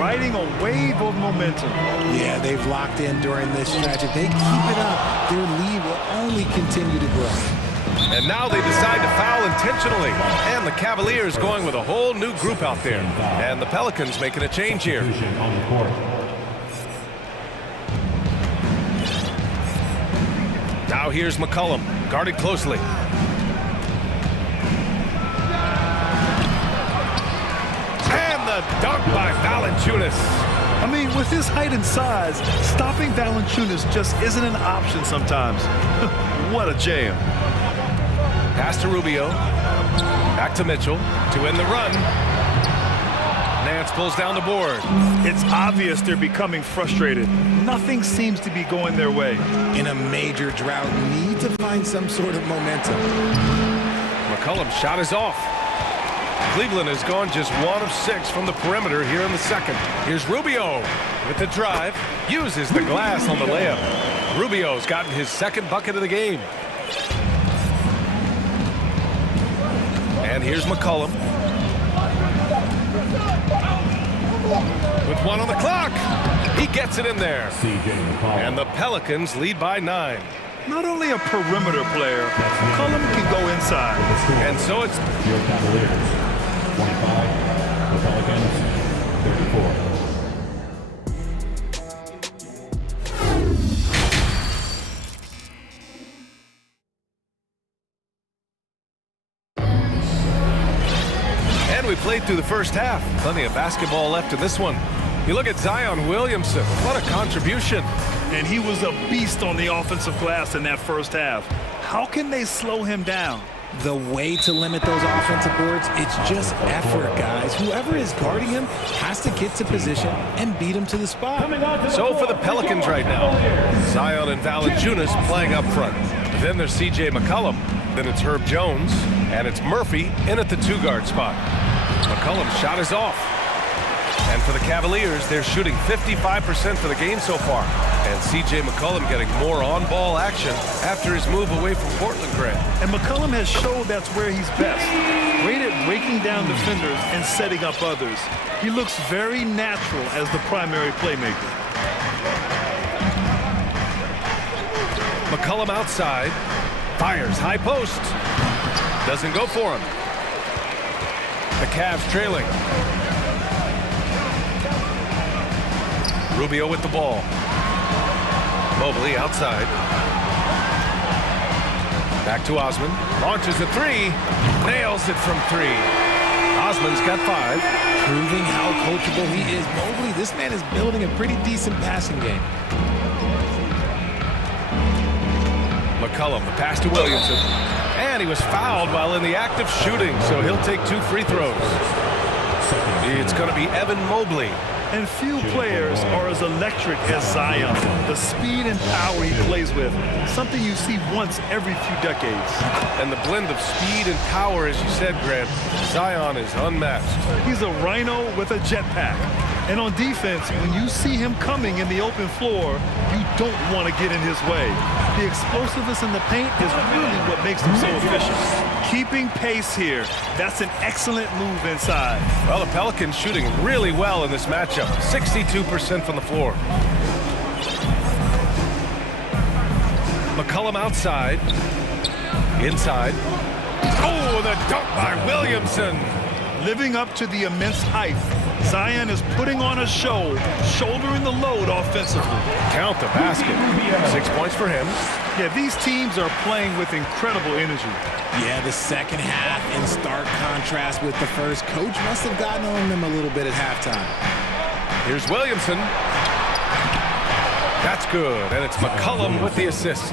riding a wave of momentum. Yeah, they've locked in during this stretch. If they keep it up, their lead will only continue to grow. And now they decide to foul intentionally. And the Cavaliers going with a whole new group out there. And the Pelicans making a change here. Now here's McCollum, guarded closely. And the dunk by Valanciunas. I mean, with his height and size, stopping Valanciunas just isn't an option sometimes. What a jam. Pass to Rubio. Back to Mitchell to end the run. Nance pulls down the board. It's obvious they're becoming frustrated. Nothing seems to be going their way. In a major drought, need to find some sort of momentum. McCollum's shot is off. Cleveland has gone just 1 of 6 from the perimeter here in the second. Here's Rubio with the drive. Uses the glass on the layup. Rubio's gotten his second bucket of the game. And here's McCollum. With 1 on the clock. He gets it in there. And the Pelicans lead by 9. Not only a perimeter player, McCollum can go inside. And so it's your Cavaliers, 25, the Pelicans, 34. And we played through the first half. Plenty of basketball left in this one. You look at Zion Williamson. What a contribution. And he was a beast on the offensive glass in that first half. How can they slow him down? The way to limit those offensive boards, it's just effort, guys. Whoever is guarding him has to get to position and beat him to the spot. So for the Pelicans right now, Zion and Valanciunas playing up front. Then there's C.J. McCollum. Then it's Herb Jones. And it's Murphy in at the 2-guard spot. McCollum's shot is off. And for the Cavaliers, they're shooting 55% for the game so far. And C.J. McCollum getting more on-ball action after his move away from Portland, Grant. And McCollum has showed that's where he's best. Great at breaking down defenders and setting up others. He looks very natural as the primary playmaker. McCollum outside. Fires high post. Doesn't go for him. The Cavs trailing. Rubio with the ball. Mobley outside. Back to Osman. Launches a 3. Nails it from 3. Osman's got 5. Proving how coachable he is. Mobley, this man is building a pretty decent passing game. McCollum, the pass to Williamson. And he was fouled while in the act of shooting, so he'll take 2 free throws. It's going to be Evan Mobley. And few players are as electric as Zion. The speed and power he plays with, something you see once every few decades. And the blend of speed and power, as you said, Grant, Zion is unmatched. He's a rhino with a jetpack. And on defense, when you see him coming in the open floor, you don't want to get in his way. The explosiveness in the paint is really what makes him so efficient. Keeping pace here. That's an excellent move inside. Well, the Pelicans shooting really well in this matchup. 62% from the floor. McCollum outside. Inside. Oh, the dunk by Williamson. Living up to the immense hype. Zion is putting on a show, shouldering the load offensively. Count the basket. 6 points for him. Yeah, these teams are playing with incredible energy. Yeah, the second half in stark contrast with the first. Coach must have gotten on them a little bit at halftime. Here's Williamson. That's good, and it's McCollum with the assist.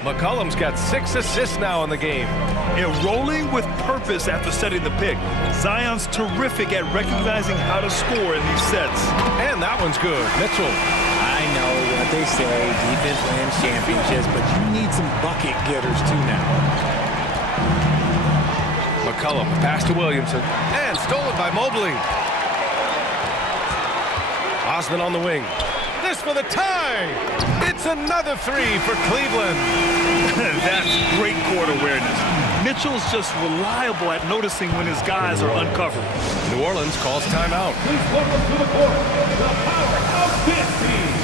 McCollum's got 6 assists now in the game. Yeah, rolling with purpose after setting the pick. Zion's terrific at recognizing how to score in these sets. And that one's good. Mitchell. I know what they say, defense wins championships, but you need some bucket getters too now. McCollum, pass to Williamson, and stolen by Mobley. Osman on the wing. This for the tie. It's another 3 for Cleveland. That's great court awareness. Mitchell's just reliable at noticing when his guys are uncovered. New Orleans calls timeout. Please welcome to the court the power of this team.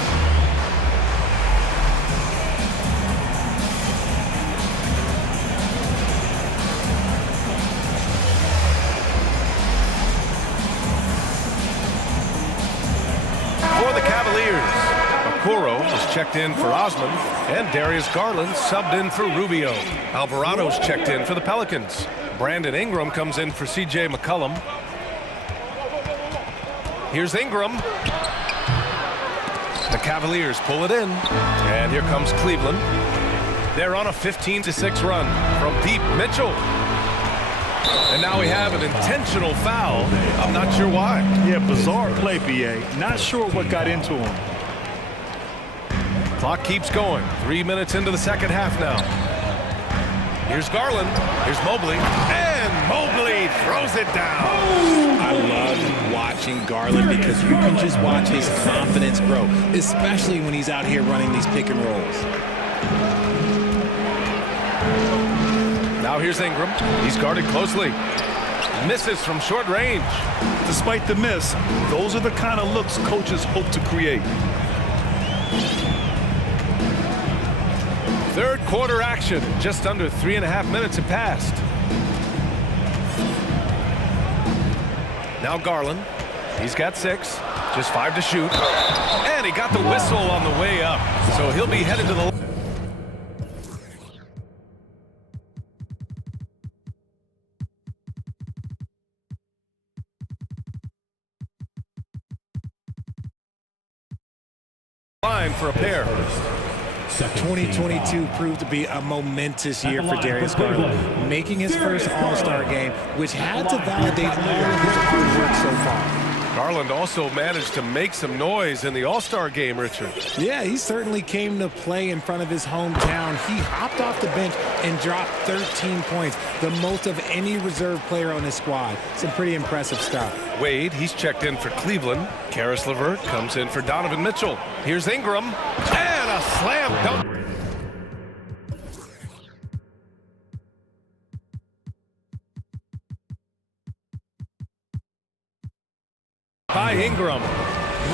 For the Cavaliers, Okoro was checked in for Osman, and Darius Garland subbed in for Rubio. Alvarado's checked in for the Pelicans. Brandon Ingram comes in for C.J. McCollum. Here's Ingram. The Cavaliers pull it in, and here comes Cleveland. They're on a 15-6 run from deep. Mitchell. And now we have an intentional foul. I'm not sure why. Yeah, bizarre play, B.A. Not sure what got into him. Clock keeps going. 3 minutes into the second half now. Here's Garland. Here's Mobley. And Mobley throws it down. I love watching Garland because you can just watch his confidence grow, especially when he's out here running these pick and rolls. Now here's Ingram. He's guarded closely. Misses from short range. Despite the miss, those are the kind of looks coaches hope to create. Third quarter action. Just under 3.5 minutes have passed. Now Garland. He's got 6. Just 5 to shoot. And he got the whistle on the way up. So he'll be headed to the... line for a pair. 2022 proved to be a momentous year for Darius Garland, making his first All-Star game, which had to validate all of his hard work so far. Garland also managed to make some noise in the All-Star game, Richard. Yeah, he certainly came to play in front of his hometown. He hopped off the bench and dropped 13 points, the most of any reserve player on his squad. Some pretty impressive stuff. Wade, he's checked in for Cleveland. Karis LeVert comes in for Donovan Mitchell. Here's Ingram, and a slam dunk. By Ingram.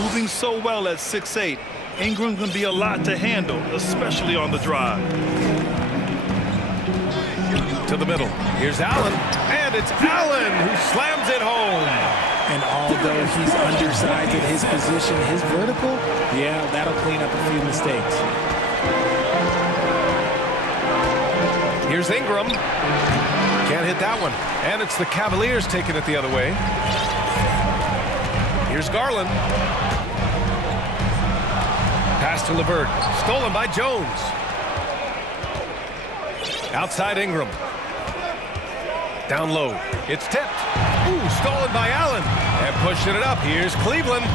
Moving so well at 6'8", Ingram can be a lot to handle, especially on the drive. To the middle. Here's Allen, and it's Allen who slams it home. And although he's undersized at his position, his vertical, yeah, that'll clean up a few mistakes. Here's Ingram. Can't hit that one. And it's the Cavaliers taking it the other way. Here's Garland. Pass to LeVert. Stolen by Jones. Outside Ingram. Down low. It's tipped. Ooh, stolen by Allen. And pushing it up. Here's Cleveland.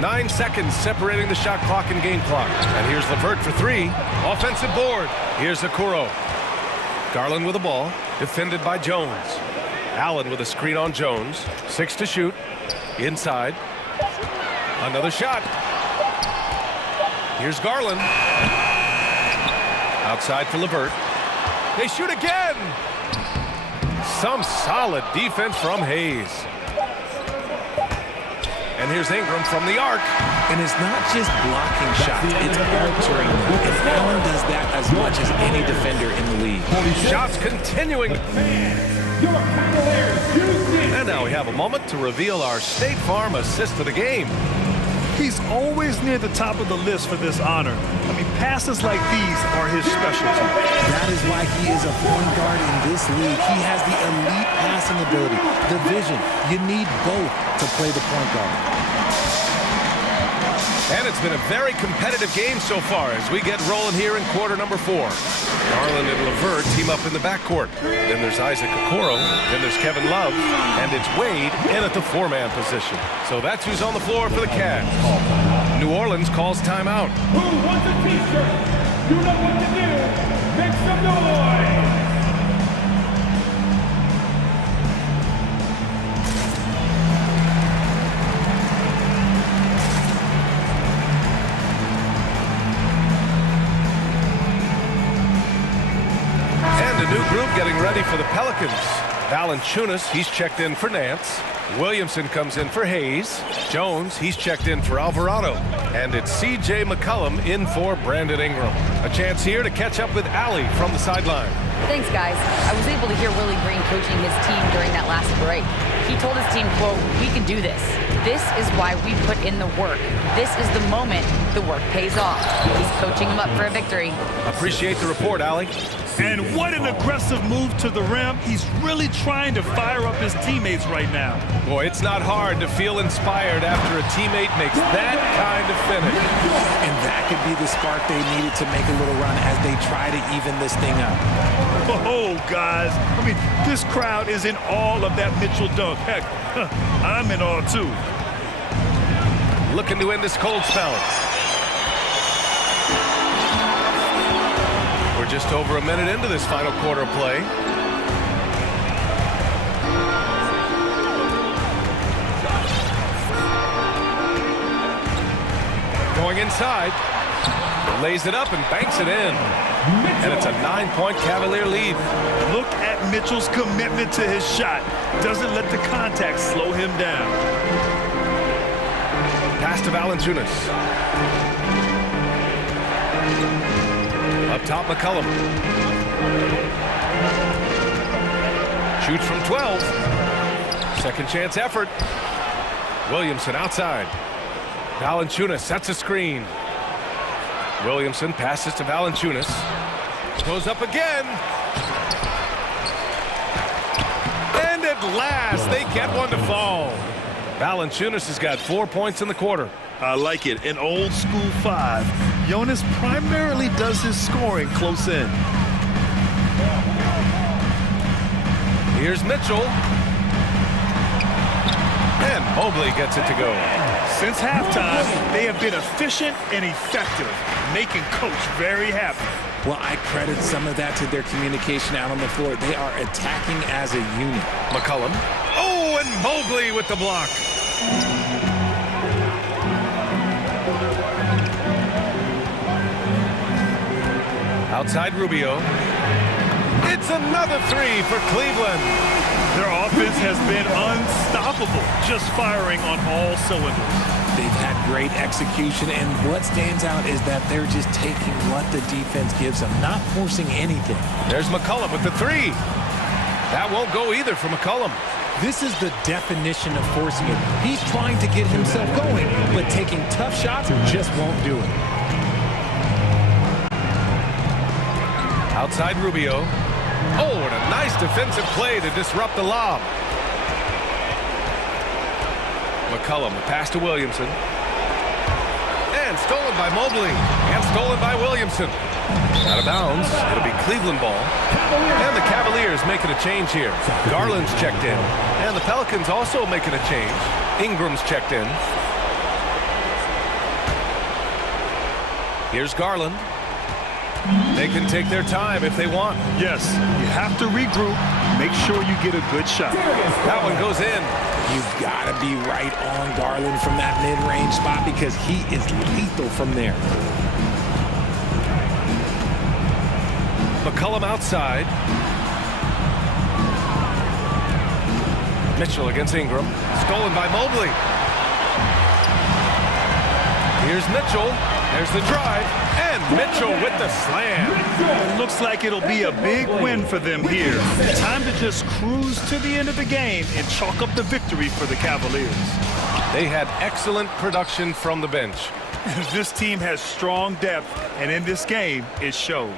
9 seconds separating the shot clock and game clock. And here's LeVert for 3. Offensive board. Here's Okoro. Garland with the ball. Defended by Jones. Allen with a screen on Jones. 6 to shoot. Inside. Another shot. Here's Garland. Outside for LeVert. They shoot again. some solid defense from Hayes. And here's Ingram from the arc. And it's not just blocking shots, it's altering them. And Allen does that as much as any defender in the league. Shots continuing. And now we have a moment to reveal our State Farm assist of the game. He's always near the top of the list for this honor. I mean, passes like these are his specialty. That is why he is a point guard in this league. He has the elite passing ability, the vision. You need both to play the point guard. And it's been a very competitive game so far as we get rolling here in quarter number 4. Garland and LeVert team up in the backcourt. Then there's Isaac Okoro. Then there's Kevin Love. And it's Wade in at the 4-man position. So that's who's on the floor for the Cavs. New Orleans calls timeout. Who wants a t-shirt? You know what to do. Make some noise. Group getting ready for the Pelicans. Valanciunas, he's checked in for Nance. Williamson comes in for Hayes. Jones, he's checked in for Alvarado. And it's C.J. McCollum in for Brandon Ingram. A chance here to catch up with Allie from the sideline. Thanks, guys. I was able to hear Willie Green coaching his team during that last break. He told his team, quote, "We can do this. This is why we put in the work. This is the moment the work pays off." He's coaching them up for a victory. Appreciate the report, Allie. And what an aggressive move to the rim. He's really trying to fire up his teammates right now. Boy, it's not hard to feel inspired after a teammate makes that kind of finish. And that could be the spark they needed to make a little run as they try to even this thing up. Oh, guys. I mean, this crowd is in awe of that Mitchell dunk. Heck, I'm in awe, too. Looking to end this cold spell. We're just over a minute into this final quarter of play. Going inside. Lays it up and banks it in. And it's a 9-point Cavalier lead. Look at Mitchell's commitment to his shot. Doesn't let the contact slow him down. Pass to Valanciunas. Up top, McCollum. Shoots from 12. Second chance effort. Williamson outside. Valanciunas sets a screen. Williamson passes to Valanciunas. Goes up again. And at last, they get one to fall. Valanciunas has got 4 points in the quarter. I like it. An old school 5. Jonas primarily does his scoring close in. Here's Mitchell. And Mobley gets it to go. Since halftime, they have been efficient and effective, making Coach very happy. Well, I credit some of that to their communication out on the floor. They are attacking as a unit. McCollum. Oh, and Mobley with the block. Outside Rubio. It's another 3 for Cleveland. Their offense has been unstoppable, just firing on all cylinders. They've had great execution, and what stands out is that they're just taking what the defense gives them, not forcing anything. There's McCollum with the 3. That won't go either for McCollum. This is the definition of forcing it. He's trying to get himself going, but taking tough shots just won't do it. Outside Rubio. Oh, and a nice defensive play to disrupt the lob. McCollum, a pass to Williamson. And stolen by Mobley. And stolen by Williamson. Out of bounds. It'll be Cleveland ball. And the Cavaliers making a change here. Garland's checked in. And the Pelicans also making a change. Ingram's checked in. Here's Garland. They can take their time if they want. Yes, you have to regroup. Make sure you get a good shot. That one goes in. You've got to be right on Garland from that mid-range spot because he is lethal from there. McCollum outside. Mitchell against Ingram. Stolen by Mobley. Here's Mitchell. There's the drive. And Mitchell with the slam. It looks like it'll be a big win for them here. Time to just cruise to the end of the game and chalk up the victory for the Cavaliers. They had excellent production from the bench. This team has strong depth, and in this game, it showed.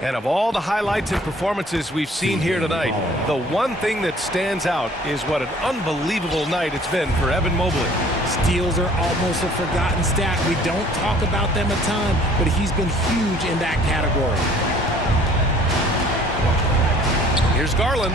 And of all the highlights and performances we've seen here tonight, the one thing that stands out is what an unbelievable night it's been for Evan Mobley. Steals are almost a forgotten stat. We don't talk about them a ton, but he's been huge in that category. Here's Garland.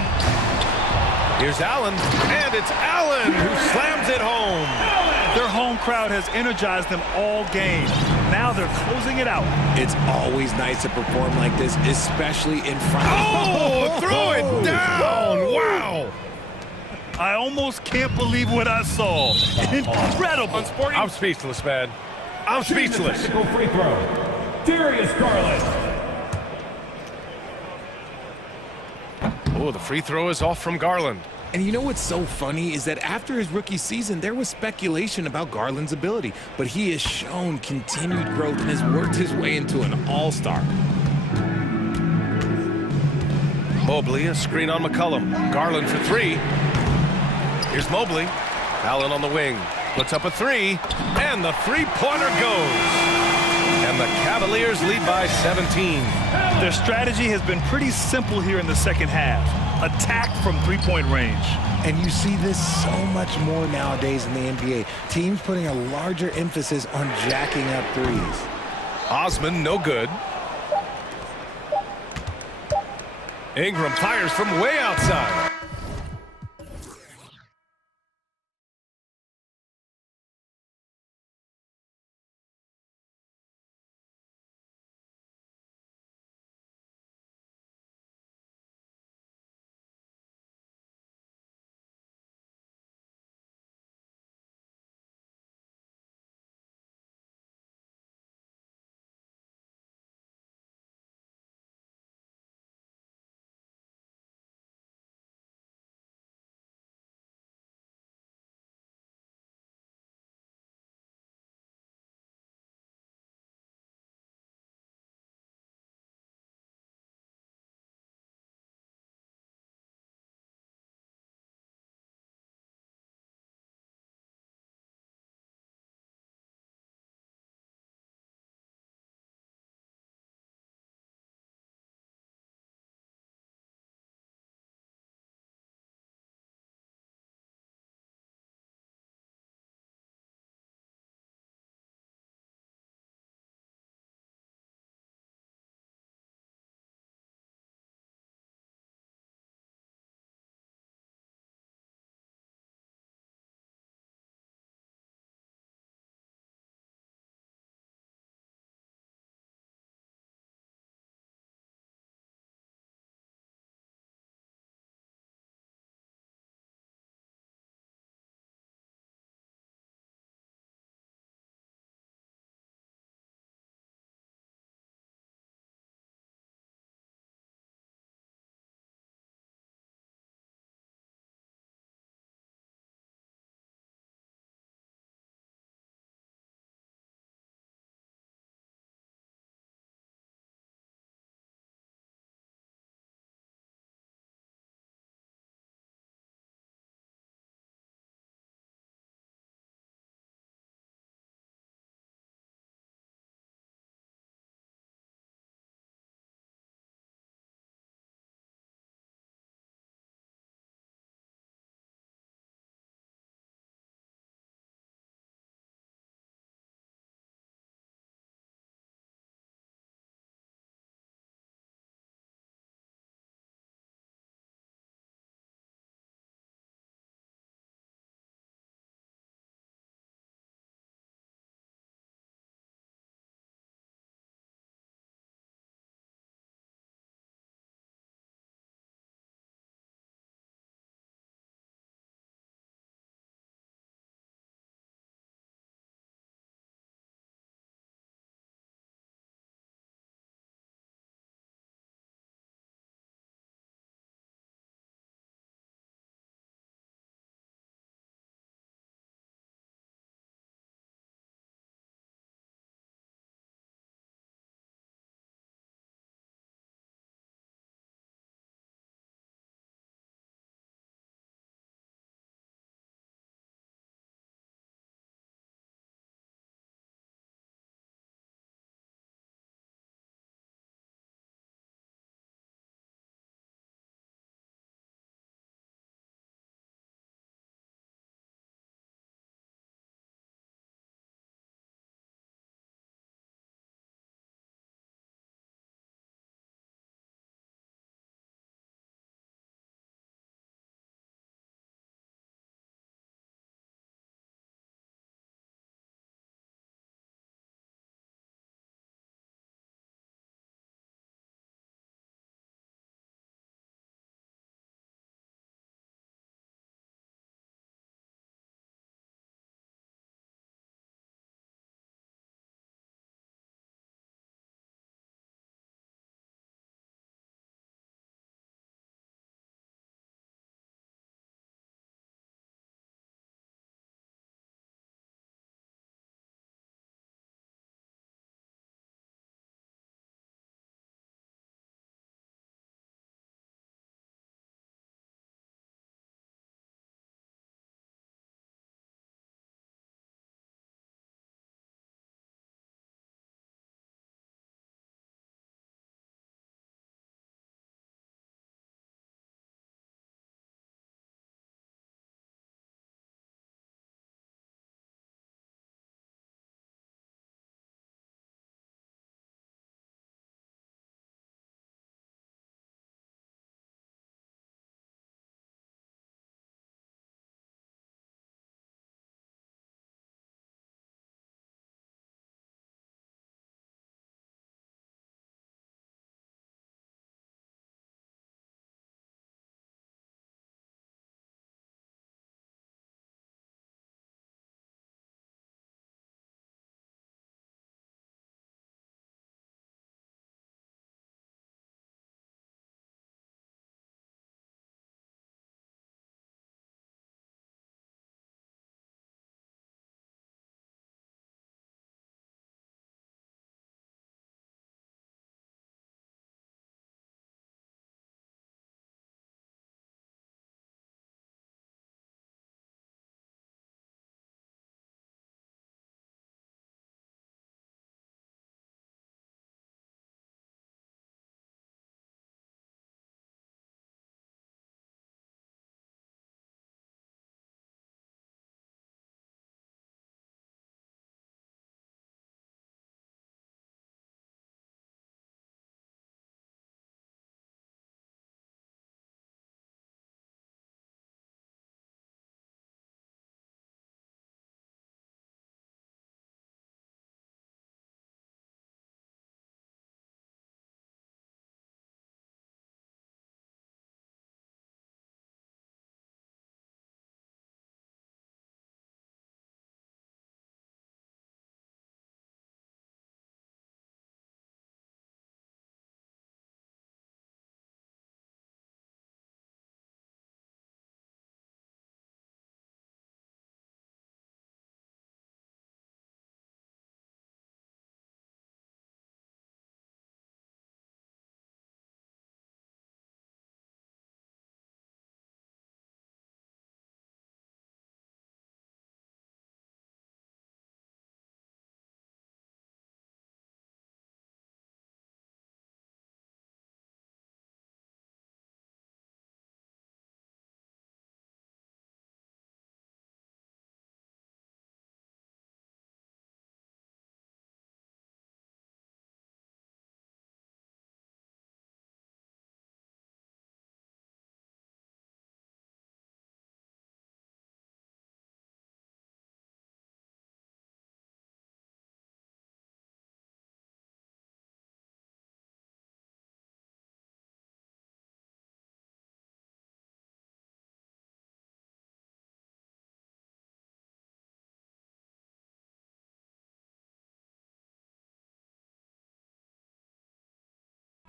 Here's Allen. And it's Allen who slams it home. Their home crowd has energized them all game. Now they're closing it out. It's always nice to perform like this, especially in front of... Oh, throw it down! Wow! I almost can't believe what I saw. Incredible. I'm speechless, man. I'm speechless. Free throw. Darius Garland. Oh, the free throw is off from Garland. And you know what's so funny is that after his rookie season, there was speculation about Garland's ability, but he has shown continued growth and has worked his way into an all-star. Mobley, a screen on McCollum. Garland for three. Here's Mobley. Allen on the wing. Puts up a three. And the three-pointer goes. And the Cavaliers lead by 17. Their strategy has been pretty simple here in the second half. Attack from three-point range. And you see this so much more nowadays in the NBA. Teams putting a larger emphasis on jacking up threes. Osman, no good. Ingram fires from way outside.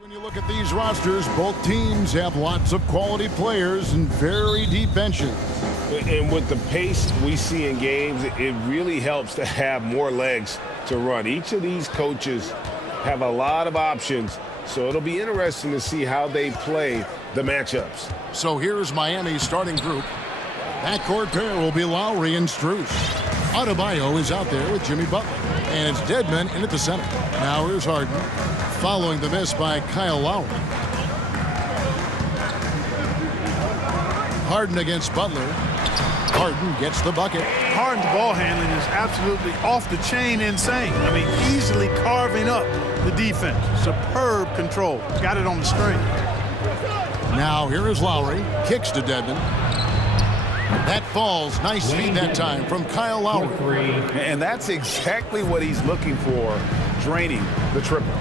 When you look at these rosters, both teams have lots of quality players and very deep benches. And with the pace we see in games, it really helps to have more legs to run. Each of these coaches have a lot of options, so it'll be interesting to see how they play the matchups. So here's Miami's starting group. Backcourt pair will be Lowry and Strus. Adebayo is out there with Jimmy Butler. And it's Dedmon in at the center. Now here's Harden, following the miss by Kyle Lowry. Harden against Butler. Harden gets the bucket. Harden's ball handling is absolutely off the chain insane. I mean, easily carving up the defense. Superb control. Got it on the string. Now here is Lowry. Kicks to Dedmon. That falls. Nice feed that time from Kyle Lowry. And that's exactly what he's looking for, draining the triple.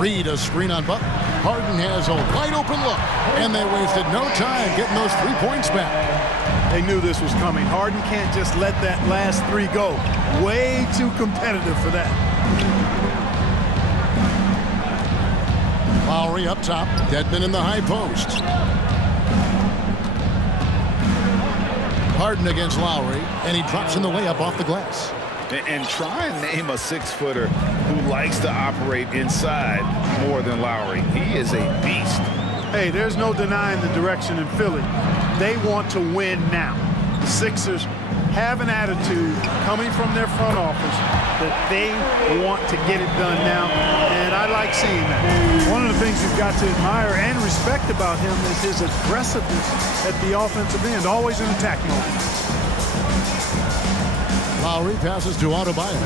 Reed a screen on Butler. Harden has a wide open look. And they wasted no time getting those 3 points back. They knew this was coming. Harden can't just let that last three go. Way too competitive for that. Lowry up top. Dedmon in the high post. Harden against Lowry, and he drops in the layup off the glass. And try and name a 6-footer who likes to operate inside more than Lowry. He is a beast. Hey, there's no denying the direction in Philly. They want to win now. The Sixers have an attitude coming from their front office that they want to get it done now, and I like seeing that. One of the things you've got to admire and respect about him is his aggressiveness at the offensive end, always in attack mode. Lowry passes to Adebayo.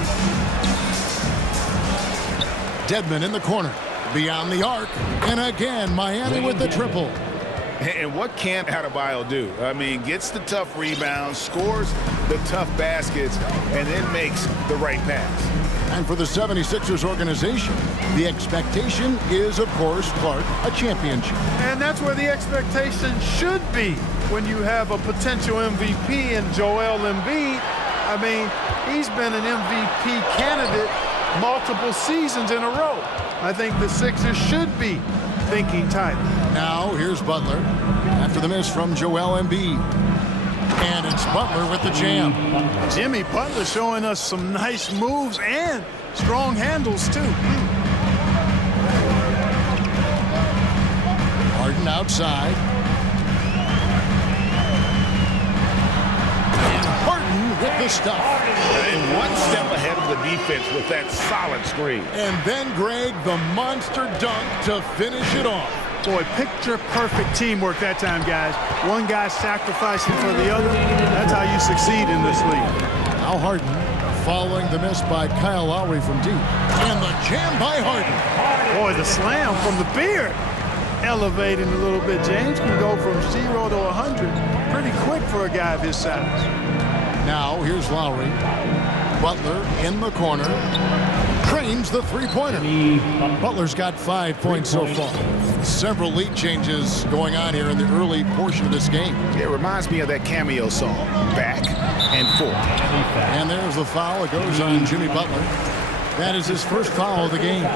Dedmon in the corner, beyond the arc, and again Miami with the triple. And what can Adebayo do? I mean, gets the tough rebounds, scores the tough baskets, and then makes the right pass. And for the 76ers organization, the expectation is, of course, Clark, a championship. And that's where the expectation should be when you have a potential MVP in Joel Embiid. I mean, he's been an MVP candidate multiple seasons in a row. I think the Sixers should be thinking title. Now here's Butler after the miss from Joel Embiid. And it's Butler with the jam. Jimmy Butler showing us some nice moves and strong handles too. Harden outside. And Harden with the stuff. And one step ahead of the defense with that solid screen. And then Greg, the monster dunk to finish it off. Boy, picture-perfect teamwork that time, guys. One guy sacrificing for the other. That's how you succeed in this league. Now Harden following the miss by Kyle Lowry from deep. And the jam by Harden. Boy, the slam from the beard. Elevating a little bit. James can go from 0 to 100 pretty quick for a guy of his size. Now here's Lowry. Butler in the corner. Trains the three-pointer. Butler's got 5 points so far. Several lead changes going on here in the early portion of this game. It reminds me of that cameo song, Back and Forth. And there's the foul. It goes on Jimmy Butler. That is his first foul of the game.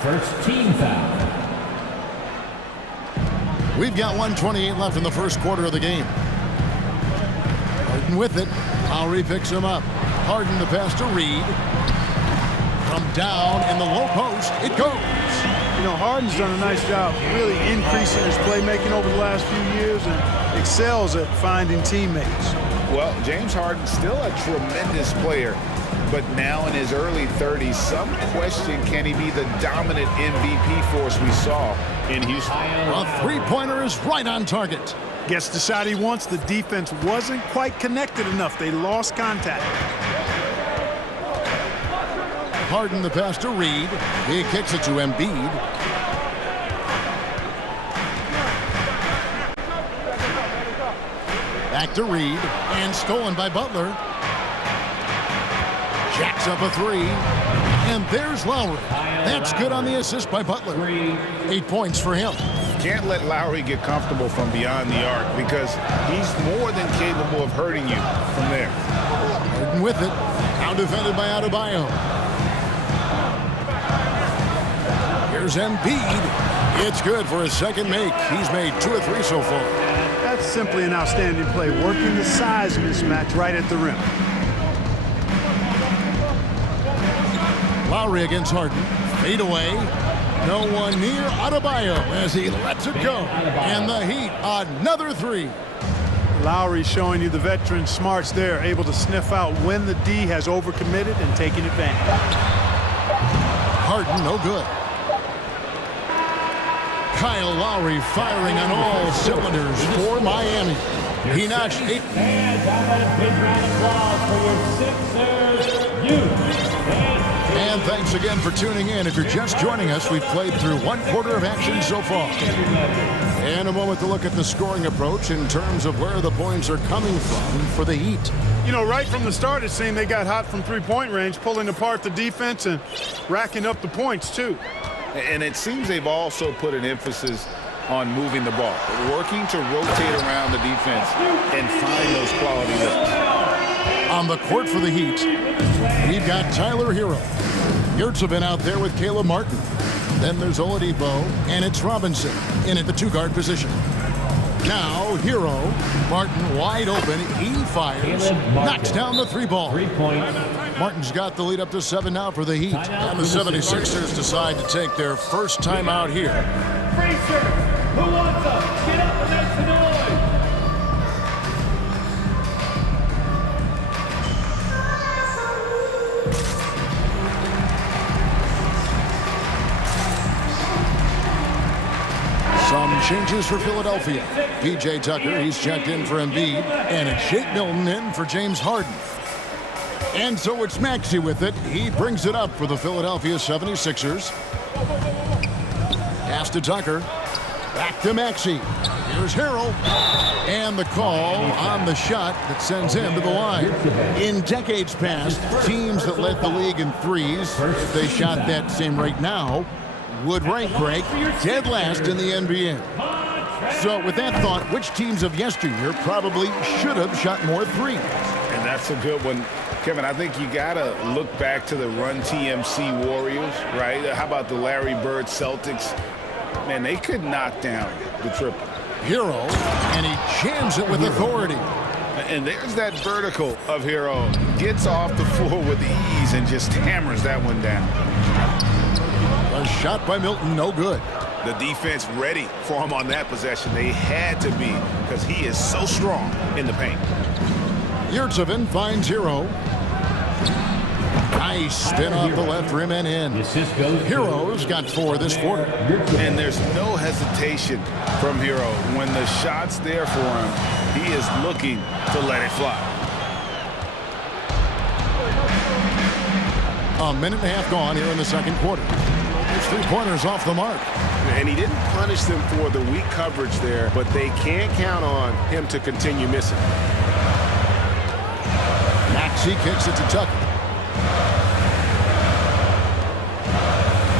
First team foul. We've got 1:28 left in the first quarter of the game. Harden with it. Lowry picks him up. Harden the pass to Reed. From down in the low post, it goes. You know, Harden's done a nice job really increasing his playmaking over the last few years and excels at finding teammates. Well, James Harden's still a tremendous player, but now in his early 30s, some question, can he be the dominant MVP force we saw in Houston? A three-pointer is right on target. Gets the shot he wants. The defense wasn't quite connected enough. They lost contact. Harden the pass to Reed. He kicks it to Embiid. Back to Reed. And stolen by Butler. Jacks up a three. And there's Lowry. That's good on the assist by Butler. 8 points for him. Can't let Lowry get comfortable from beyond the arc because he's more than capable of hurting you from there. Harden with it. Now defended by Adebayo. Here's Embiid. It's good for his second make. He's made 2 or 3 so far. That's simply an outstanding play, working the size mismatch right at the rim. Lowry against Harden. Fade away. No one near Adebayo as he lets it go. And the Heat, another 3. Lowry showing you the veteran smarts there, able to sniff out when the D has overcommitted and taking advantage. Harden, no good. Kyle Lowry firing on all cylinders for Miami. He knocks 8. And a big round of applause for your Sixers youth. And thanks again for tuning in. If you're just joining us, we've played through 1/4 of action so far. And a moment to look at the scoring approach in terms of where the points are coming from for the Heat. You know, right from the start, it seemed they got hot from three-point range, pulling apart the defense and racking up the points, too. And it seems they've also put an emphasis on moving the ball, working to rotate around the defense and find those quality looks. On the court for the Heat, we've got Tyler Hero. Yurtsevin out there with Caleb Martin. Then there's Oladipo, and it's Robinson in at the 2-guard position. Now, Hero, Martin wide open, he fires, knocks down the 3-ball. 3 points. Martin's got the lead up to 7 now for the Heat. And the 76ers decide to take their first time out here. Free service. Who wants them? Get up and make some noise. Some changes for Philadelphia. P.J. Tucker, he's checked in for Embiid. And it's Shake Milton in for James Harden. And so it's Maxey with it. He brings it up for the Philadelphia 76ers. Pass to Tucker. Back to Maxey. Here's Harrell. And the call on the shot that sends him to the line. In decades past, teams that led the league in threes, if they shot that same rate now, would rank Greg dead last in the NBA. So with that thought, which teams of yesteryear probably should have shot more threes? And that's a good one. Kevin, I think you got to look back to the Run TMC Warriors, right? How about the Larry Bird Celtics? Man, they could knock down the triple. Hero, and he jams it with authority. And there's that vertical of Hero. Gets off the floor with ease and just hammers that one down. A shot by Milton, no good. The defense ready for him on that possession. They had to be because he is so strong in the paint. Yurtsevin finds Hero. Nice spin off the left rim and in. Hero's got 4 this quarter. And there's no hesitation from Hero. When the shot's there for him, he is looking to let it fly. A minute and a half gone here in the second quarter. His 3-pointers off the mark. And he didn't punish them for the weak coverage there, but they can't count on him to continue missing. Maxey kicks it to Tucker.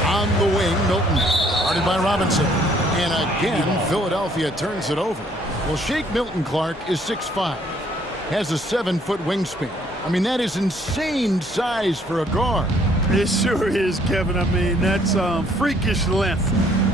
On the wing, Milton. Guarded by Robinson. And again, Philadelphia turns it over. Well, Shake Milton Clark is 6'5". Has a 7-foot wingspan. I mean, that is insane size for a guard. It sure is, Kevin. I mean, that's freakish length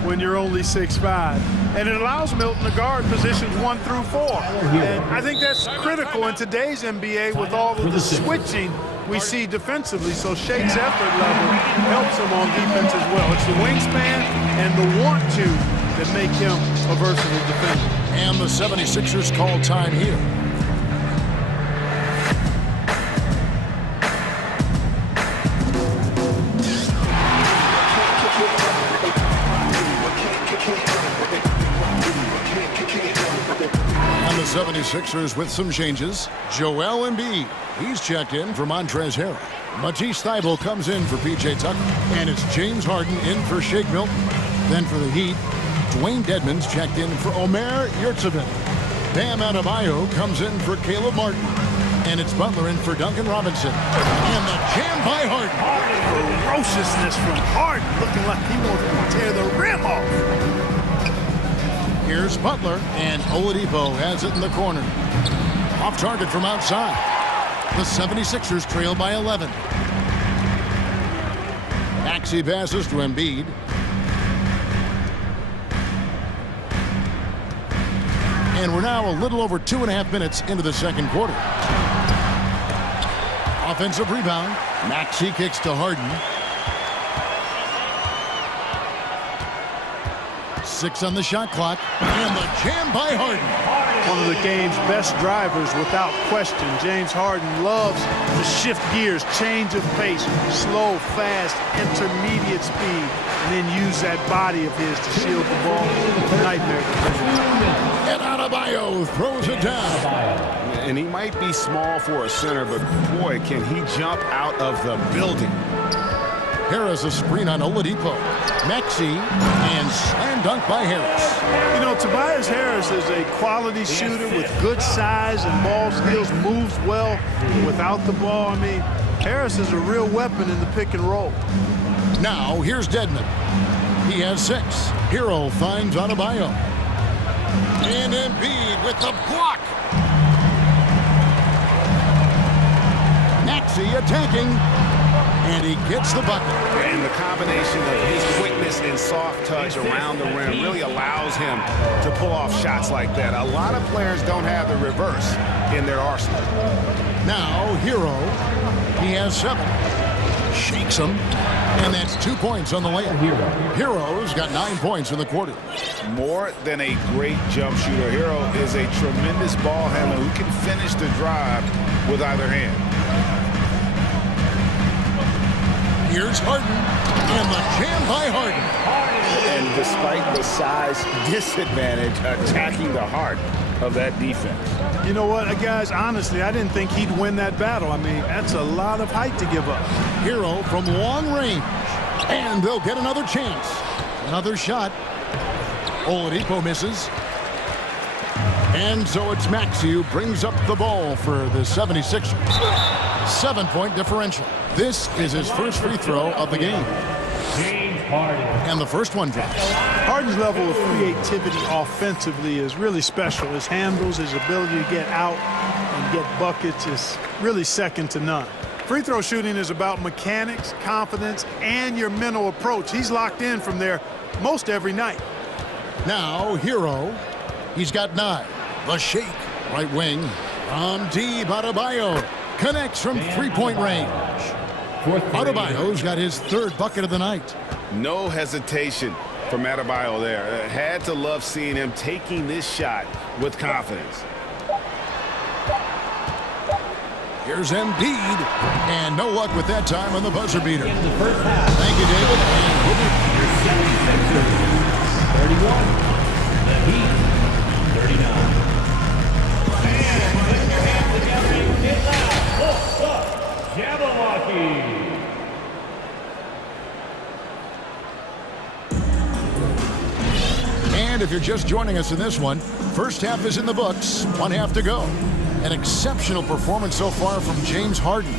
when you're only 6'5". And it allows Milton to guard positions 1 through 4. And I think that's critical in today's NBA with all of the switching we see defensively. So Shake's effort level helps him on defense as well. It's the wingspan and the want to that make him a versatile defender. And the 76ers call time here. And the 76ers with some changes. Joel Embiid, he's checked in for Montrezl Harrell. Matisse Thybulle comes in for P.J. Tucker. And it's James Harden in for Shake Milton. Then for the Heat, Dwayne Dedmon's checked in for Omer Yurtsevin. Bam Adebayo comes in for Caleb Martin. And it's Butler in for Duncan Robinson. And the jam by Harden. Ferociousness from Harden, looking like he wants to tear the rim off. Here's Butler, and Oladipo has it in the corner. Off target from outside. The 76ers trail by 11. Maxey passes to Embiid. And we're now a little over 2.5 minutes into the second quarter. Offensive rebound. Maxey kicks to Harden. 6 on the shot clock. And the jam by Harden. One of the game's best drivers without question. James Harden loves to shift gears, change of pace, slow, fast, intermediate speed, and then use that body of his to shield the ball. Nightmare defense. And Adebayo throws it down. And he might be small for a center, but boy, can he jump out of the building. Harris a screen on Oladipo. Maxey and slam dunk by Harris. You know, Tobias Harris is a quality shooter with good size and ball skills, moves well without the ball. I mean, Harris is a real weapon in the pick and roll. Now, here's Dedmon. He has 6. Hero finds Adebayo. And Embiid with the block. Maxey attacking. And he gets the bucket. And the combination of his quickness and soft touch around the rim really allows him to pull off shots like that. A lot of players don't have the reverse in their arsenal. Now, Hero. He has 7. Shakes him. And that's 2 points on the layup. Hero's got 9 points in the quarter. More than a great jump shooter, Hero is a tremendous ball handler who can finish the drive with either hand. Here's Harden, and the jam by Harden. And despite the size disadvantage, attacking the heart of that defense. You know what, guys, honestly, I didn't think he'd win that battle. I mean, that's a lot of height to give up. Hero from long range, and they'll get another chance. Another shot. Oladipo misses. And so it's Maxey who brings up the ball for the 76ers. 7-point differential. This is his first free throw of the game. And the first one drops. Harden's level of creativity offensively is really special. His handles, his ability to get out and get buckets is really second to none. Free throw shooting is about mechanics, confidence, and your mental approach. He's locked in from there most every night. Now, Hero. He's got 9. The shake. Right wing. From deep, Adebayo. Connects from three-point range. Adebayo's got his 3rd bucket of the night. No hesitation from Adebayo there. Had to love seeing him taking this shot with confidence. Here's Embiid. And no luck with that time on the buzzer beater. Thank you, David. And 31. The Heat, 39. And if you're just joining us in this one, first half is in the books, 1 half to go. An exceptional performance so far from James Harden.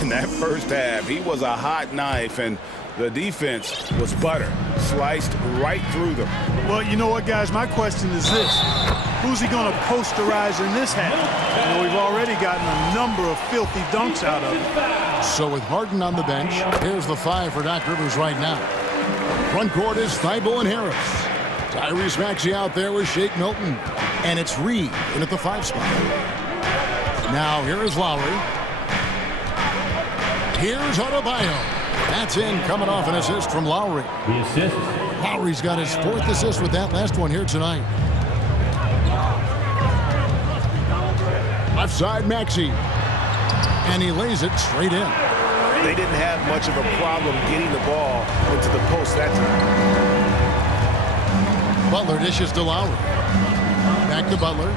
In that first half, he was a hot knife, and the defense was butter, sliced right through them. Well, you know what, guys? My question is this. Who's he going to posterize in this half? You know, we've already gotten a number of filthy dunks out of him. So with Harden on the bench, here's the 5 for Doc Rivers right now. Front court is Thibault and Harris. Tyrese Maxey out there with Shake Milton. And it's Reed in at the 5 spot. Now here is Lowry. Here's Adebayo. That's in, coming off an assist from Lowry. The assist. Lowry's got his 4th assist with that last one here tonight. Left side, Maxey. And he lays it straight in. They didn't have much of a problem getting the ball into the post that time. Butler dishes to Lowry. Back to Butler.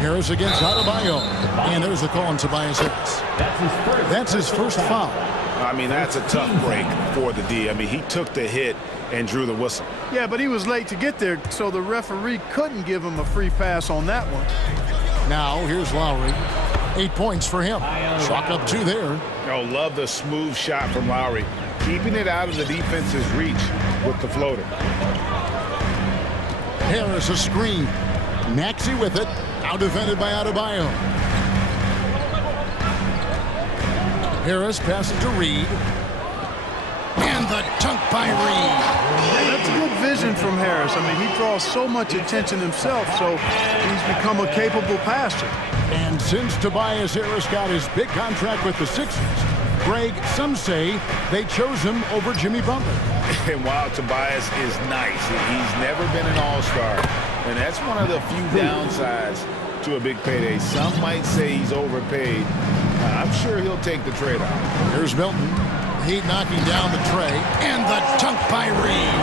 Harris against Adebayo. And there's the call on Tobias Harris. That's his first foul. I mean, that's a tough break for the D. I mean, he took the hit and drew the whistle. Yeah, but he was late to get there, so the referee couldn't give him a free pass on that one. Now, here's Lowry. 8 points for him. Chalk up 2 there. Oh, love the smooth shot from Lowry. Keeping it out of the defense's reach with the floater. Harris a screen. Maxey with it. Now defended by Adebayo. Harris passes to Reed. And the dunk by Reed. That's good vision from Harris. I mean, he draws so much attention himself, so he's become a capable passer. And since Tobias Harris got his big contract with the Sixers, Greg, some say they chose him over Jimmy Butler. And while Tobias is nice, he's never been an all-star. And that's one of the few downsides to a big payday. Some might say he's overpaid. I'm sure he'll take the trade-off. Here's Milton. Heat knocking down the tray. And the dunk by Reed.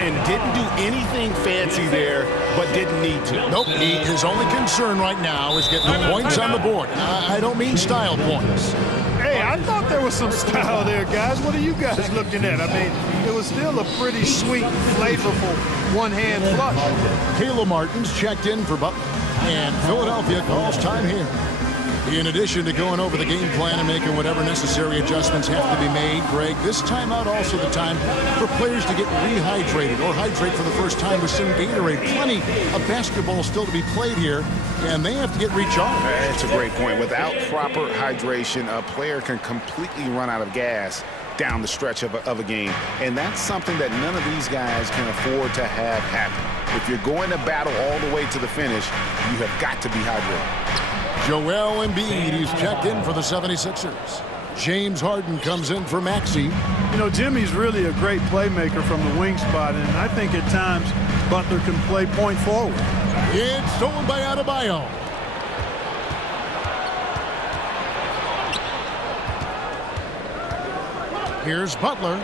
And didn't do anything fancy there, but didn't need to. Nope. His only concern right now is getting the points on the board. I don't mean style points. Hey, I thought there was some style there, guys. What are you guys looking at? I mean, it was still a pretty sweet, flavorful one-hand flush. Caleb Martin's checked in for Butler. And Philadelphia calls time here. In addition to going over the game plan and making whatever necessary adjustments have to be made, Greg, this timeout also the time for players to get rehydrated or hydrate for the first time with some Gatorade. Plenty of basketball still to be played here, and they have to get recharged. That's a great point. Without proper hydration, a player can completely run out of gas down the stretch of a game. And that's something that none of these guys can afford to have happen. If you're going to battle all the way to the finish, you have got to be hydrated. Joel Embiid, he's checked in for the 76ers. James Harden comes in for Maxey. You know, Jimmy's really a great playmaker from the wing spot, and I think at times Butler can play point forward. It's stolen by Adebayo. Here's Butler.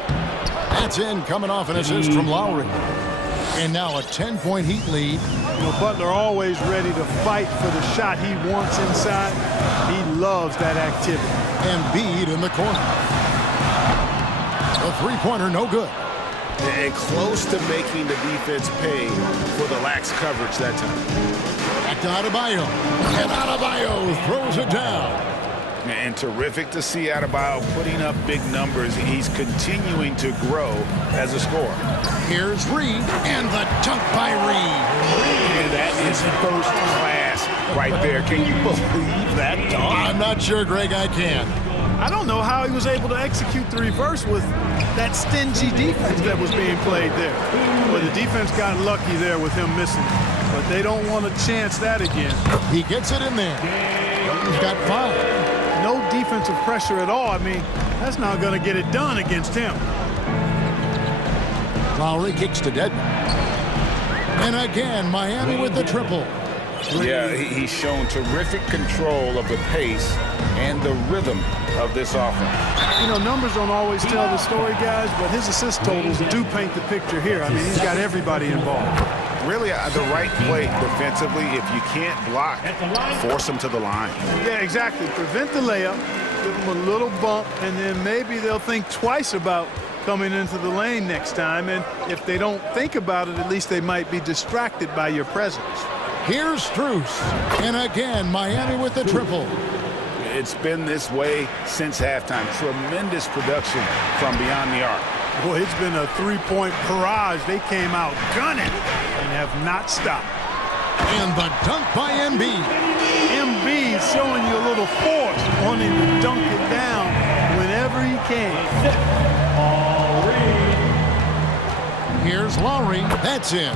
That's in, coming off an assist from Lowry. And now a 10-point Heat lead. You know, Butler always ready to fight for the shot he wants inside. He loves that activity. Embiid in the corner. A three-pointer, no good. And close to making the defense pay for the lax coverage that time. Back to Adebayo. And Adebayo throws it down. And terrific to see Adebayo putting up big numbers. He's continuing to grow as a scorer. Here's Reed, and the dunk by Reed. And that is first class right there. Can you believe that dunk? I'm not sure, Greg, I can. I don't know how he was able to execute the reverse with that stingy defense that was being played there. But the defense got lucky there with him missing. But they don't want to chance that again. He gets it in there. He's got 5. No defensive pressure at all. I mean, that's not going to get it done against him. Lowry kicks to Deadman. And again, Miami with the triple. Yeah, he's shown terrific control of the pace and the rhythm of this offense. You know, numbers don't always tell the story, guys, but his assist totals do paint the picture here. I mean, he's got everybody involved. Really, the right play defensively. If you can't block, force them to the line. Yeah, exactly. Prevent the layup, give them a little bump, and then maybe they'll think twice about coming into the lane next time. And if they don't think about it, at least they might be distracted by your presence. Here's Strus. And again, Miami with the triple. It's been this way since halftime. Tremendous production from beyond the arc. Boy, it's been a three-point barrage. They came out gunning and have not stopped. And the dunk by Embiid. Embiid showing you a little force, wanting to dunk it down whenever he can. Here's Lowry. That's in.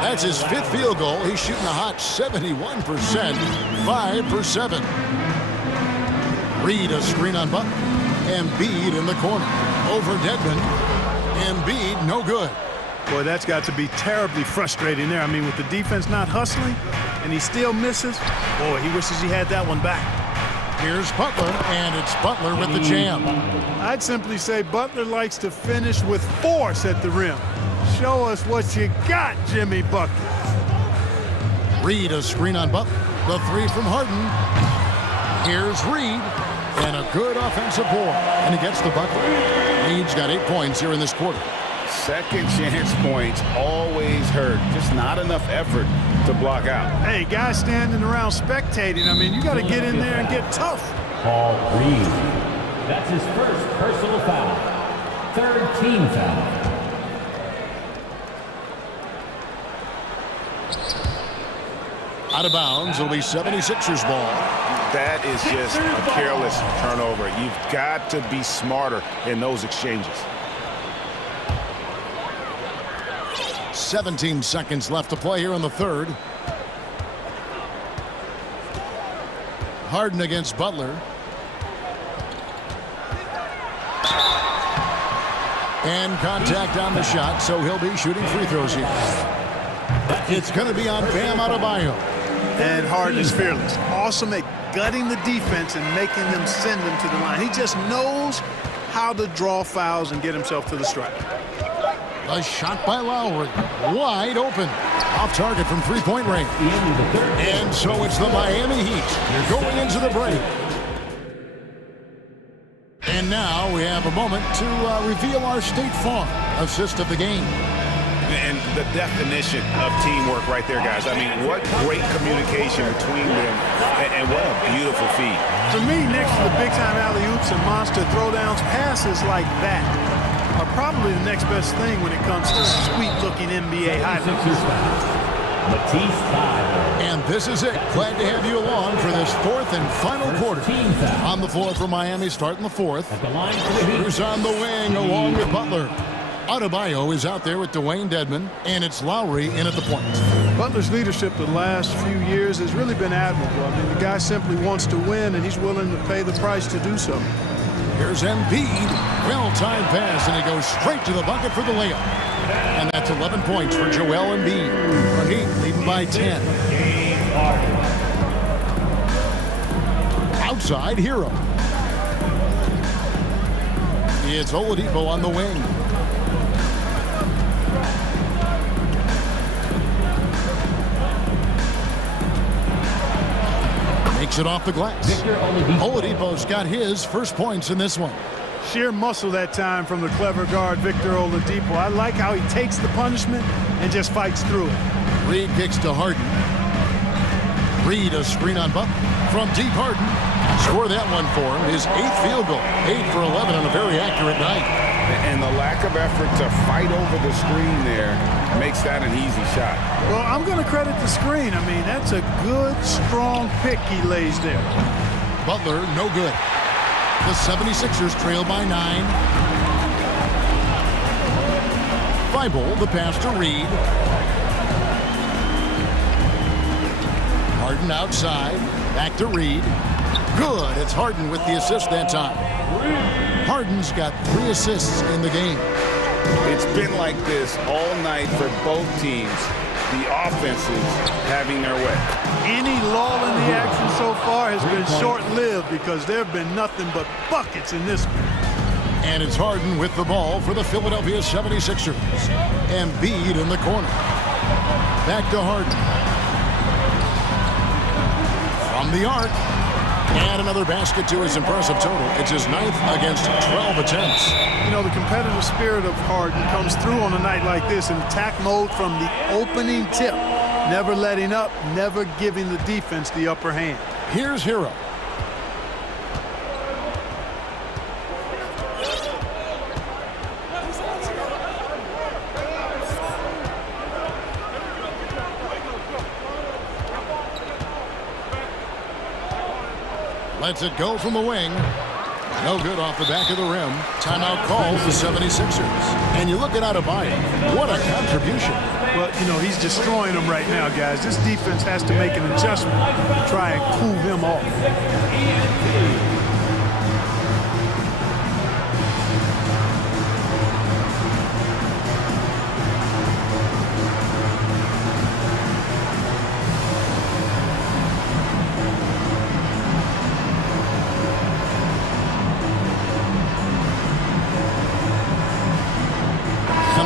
That's his 5th field goal. He's shooting a hot 71%. 5 for 7. Reed a screen on Butler. Embiid in the corner. Over Deadman. Embiid, no good. Boy, that's got to be terribly frustrating there. I mean, with the defense not hustling, and he still misses. Boy, he wishes he had that one back. Here's Butler, and it's Butler with the jam. I'd simply say Butler likes to finish with force at the rim. Show us what you got, Jimmy Bucket. Reed a screen on Butler. The 3 from Harden. Here's Reed. And a good offensive board. And he gets the bucket. Reed's got 8 points here in this quarter. Second chance points always hurt. Just not enough effort to block out. Hey, guys standing around spectating. I mean, you got to get in there and get tough. Paul Reed. That's his first personal foul. 3rd team foul. Out of bounds, it'll be 76ers ball. That is just a careless turnover. You've got to be smarter in those exchanges. 17 seconds left to play here in the third. Harden against Butler. And contact on the shot, so he'll be shooting free throws here. It's going to be on Bam Adebayo. And Harden is fearless. Awesome at gutting the defense and making them send them to the line. He just knows how to draw fouls and get himself to the stripe. A shot by Lowry. Wide open. Off target from three-point range. And so it's the Miami Heat. They're going into the break. And now we have a moment to reveal our State Farm assist of the game. And the definition of teamwork right there, guys. I mean, what great communication between them, and what a beautiful feed. For me, next to the big-time alley-oops and monster throwdowns, passes like that are probably the next best thing when it comes to sweet-looking NBA highlights. And this is it. Glad to have you along for this fourth and final quarter. On the floor for Miami, starting the fourth. Who's on the wing along with Butler. Adebayo is out there with Dwayne Dedmon, and it's Lowry in at the point. Butler's leadership the last few years has really been admirable. I mean, the guy simply wants to win, and he's willing to pay the price to do so. Here's Embiid. Well-timed pass, and he goes straight to the bucket for the layup. And that's 11 points for Joel Embiid. The Heat leading by 10. Outside, Hero. It's Oladipo on the wing. Makes it off the glass. Oladipo's got his first points in this one. Sheer muscle that time from the clever guard, Victor Oladipo. I like how he takes the punishment and just fights through it. Reed kicks to Harden. Reed a screen on Butler. From deep, Harden. Score that one for him. His 8th field goal. 8 for 11 on a very accurate night. And the lack of effort to fight over the screen there makes that an easy shot. Well, I'm going to credit the screen. I mean, that's a good, strong pick he lays there. Butler, no good. The 76ers trail by 9. Thibault, the pass to Reed. Harden outside. Back to Reed. Good. It's Harden with the assist that time. Harden's got 3 assists in the game. It's been like this all night for both teams. The offenses having their way. Any lull in the action so far has been short-lived because there have been nothing but buckets in this one. And it's Harden with the ball for the Philadelphia 76ers. Embiid in the corner. Back to Harden. From the arc. And another basket to his impressive total. It's his 9th against 12 attempts. You know, the competitive spirit of Harden comes through on a night like this in attack mode from the opening tip. Never letting up, never giving the defense the upper hand. Here's Hero. Lets it go from the wing. No good off the back of the rim. Timeout called the 76ers. And you look at Adebayo. What a contribution. Well, you know, he's destroying them right now, guys. This defense has to make an adjustment to try and cool him off.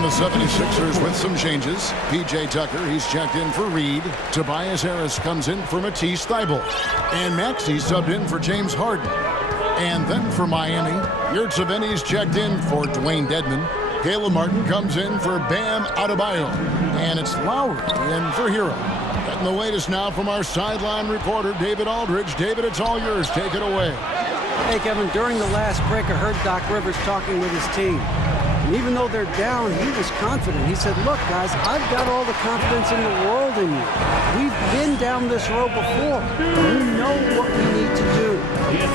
The 76ers with some changes. P.J. Tucker, he's checked in for Reed. Tobias Harris comes in for Matisse Thybulle. And Maxey subbed in for James Harden. And then for Miami, Yurtseven's checked in for Dwayne Dedmon. Caleb Martin comes in for Bam Adebayo. And it's Lowry in for Hero. Getting the latest now from our sideline reporter, David Aldridge. David, it's all yours. Take it away. Hey, Kevin, during the last break, I heard Doc Rivers talking with his team. And even though they're down, he was confident. He said, look, guys, I've got all the confidence in the world in you. We've been down this road before. We know what we need to do.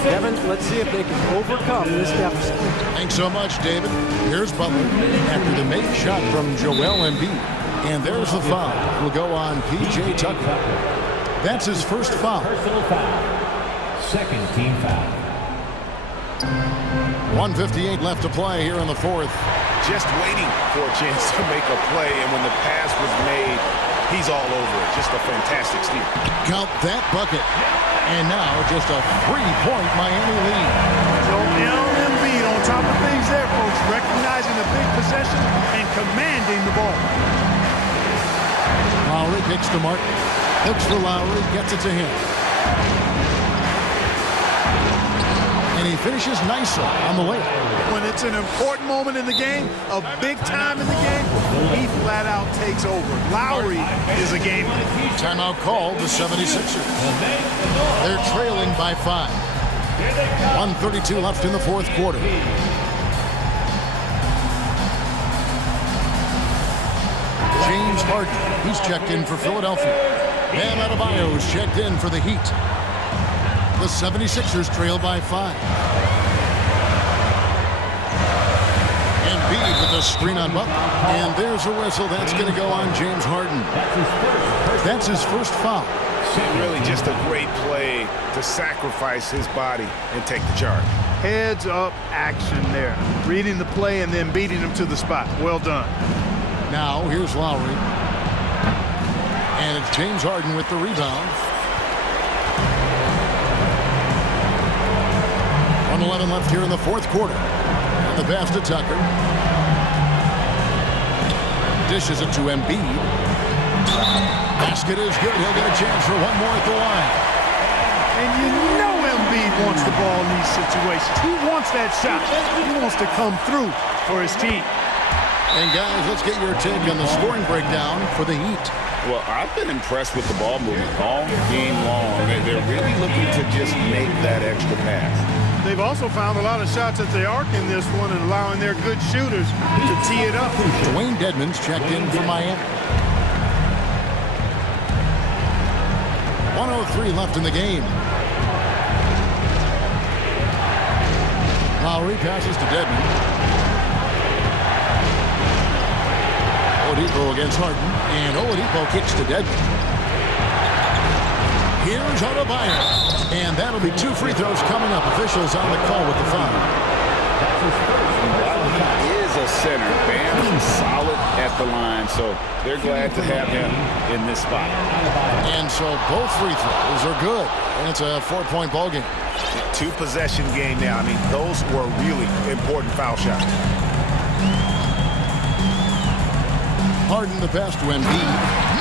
Kevin, let's see if they can overcome this deficit. Thanks so much, David. Here's Butler after the make shot from Joel Embiid. And there's the foul. Will go on P.J. Tucker. That's his first foul. Personal foul. Second team foul. 1:58 left to play here in the fourth. Just waiting for a chance to make a play, and when the pass was made, he's all over it. Just a fantastic steal. Count that bucket. And now just a 3-point Miami lead. So Embiid on top of things there, folks, recognizing the big possession and commanding the ball. Lowry kicks to Martin. Looks for Lowry, gets it to him. And he finishes nicely on the layup. When it's an important moment in the game, a big time in the game, he flat out takes over. Lowry is a gamer. Timeout called the 76ers. They're trailing by 5. 1:32 left in the fourth quarter. James Harden, he's checked in for Philadelphia. Bam Adebayo's checked in for the Heat. The 76ers trail by 5. Embiid with a screen on Butler. And there's a whistle. That's going to go on James Harden. That's his first foul. And really just a great play to sacrifice his body and take the charge. Heads up action there. Reading the play and then beating him to the spot. Well done. Now here's Lowry. And it's James Harden with the rebound. 1:11 left here in the fourth quarter. And the pass to Tucker. Dishes it to Embiid. Basket is good. He'll get a chance for one more at the line. And you know Embiid wants the ball in these situations. He wants that shot. He wants to come through for his team. And guys, let's get your take on the scoring breakdown for the Heat. Well, I've been impressed with the ball movement all game long. They're really looking to just make that extra pass. They've also found a lot of shots at the arc in this one and allowing their good shooters to tee it up. Dwayne Dedmon's checked in for Miami. 1:03 left in the game. Lowry passes to Dedmon. Oladipo against Harden, and Oladipo kicks to Dedmon. Here's Adebayo, and that'll be 2 free throws coming up. Officials on the call with the foul. He is a center. Bam is solid at the line, so they're glad to have him in this spot. And so both free throws are good, and it's a 4-point ball game. 2-possession game now. I mean, those were really important foul shots. Harden the pass to Embiid.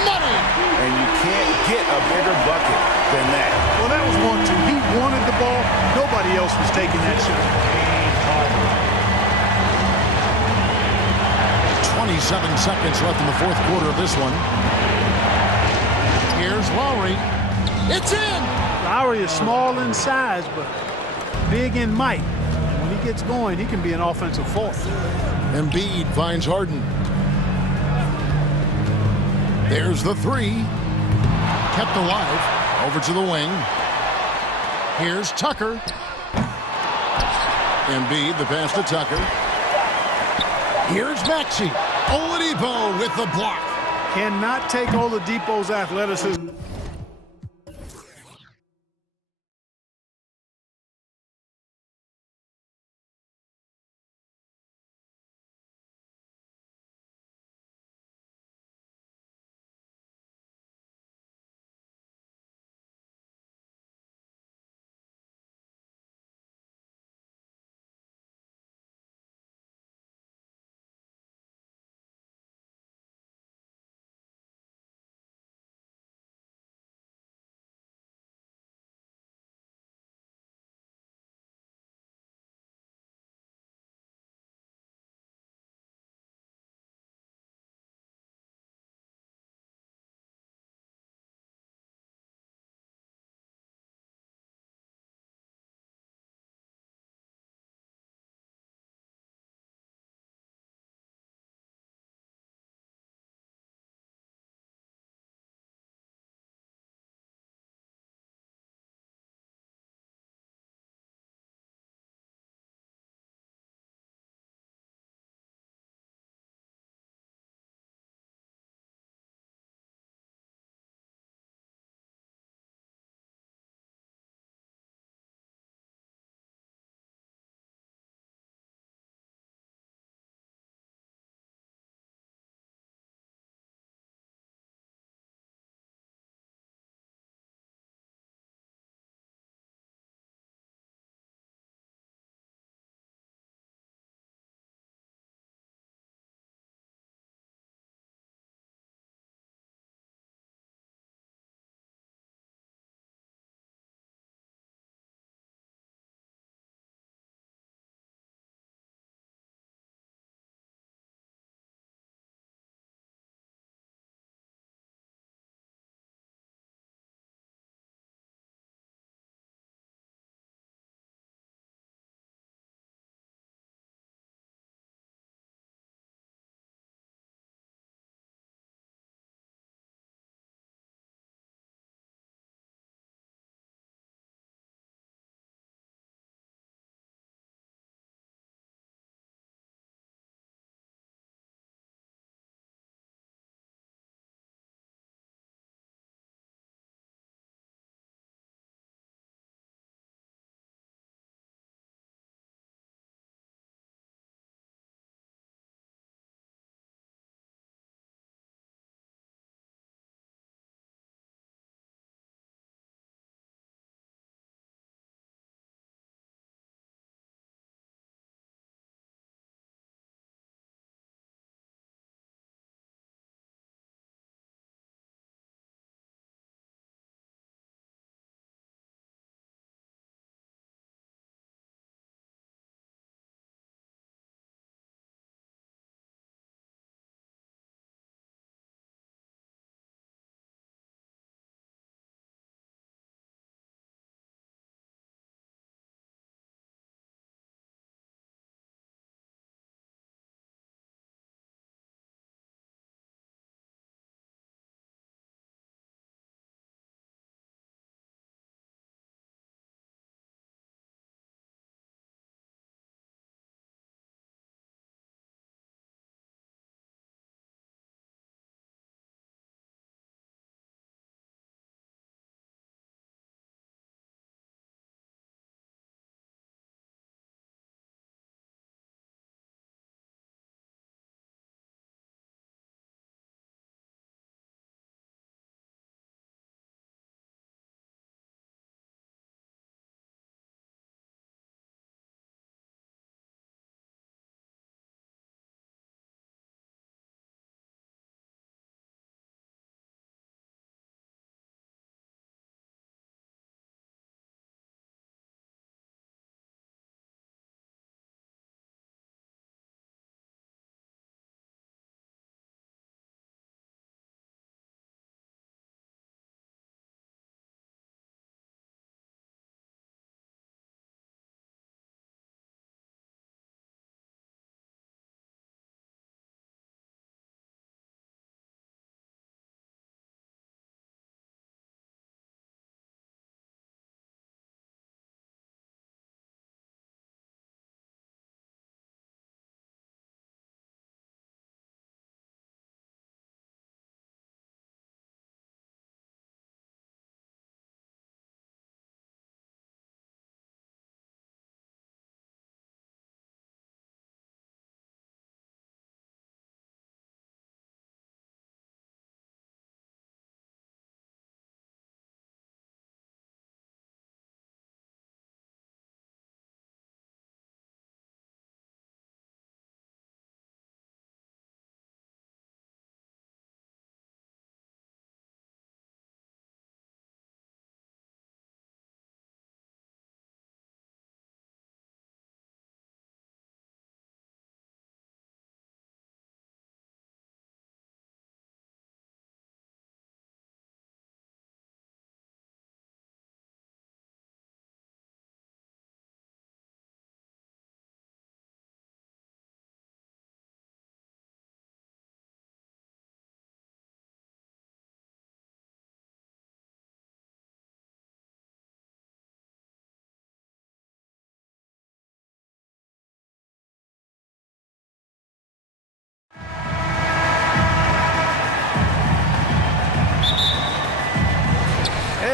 Money! And you can't get a bigger bucket than that. Well, that was 1-2. He wanted the ball. Nobody else was taking that shot. 27 seconds left in the fourth quarter of this one. Here's Lowry. It's in! Lowry is small in size, but big in might. When he gets going, he can be an offensive force. Embiid finds Harden. There's the 3. Kept alive. Over to the wing. Here's Tucker. Embiid, the pass to Tucker. Here's Maxey. Oladipo with the block. Cannot take Oladipo's athleticism.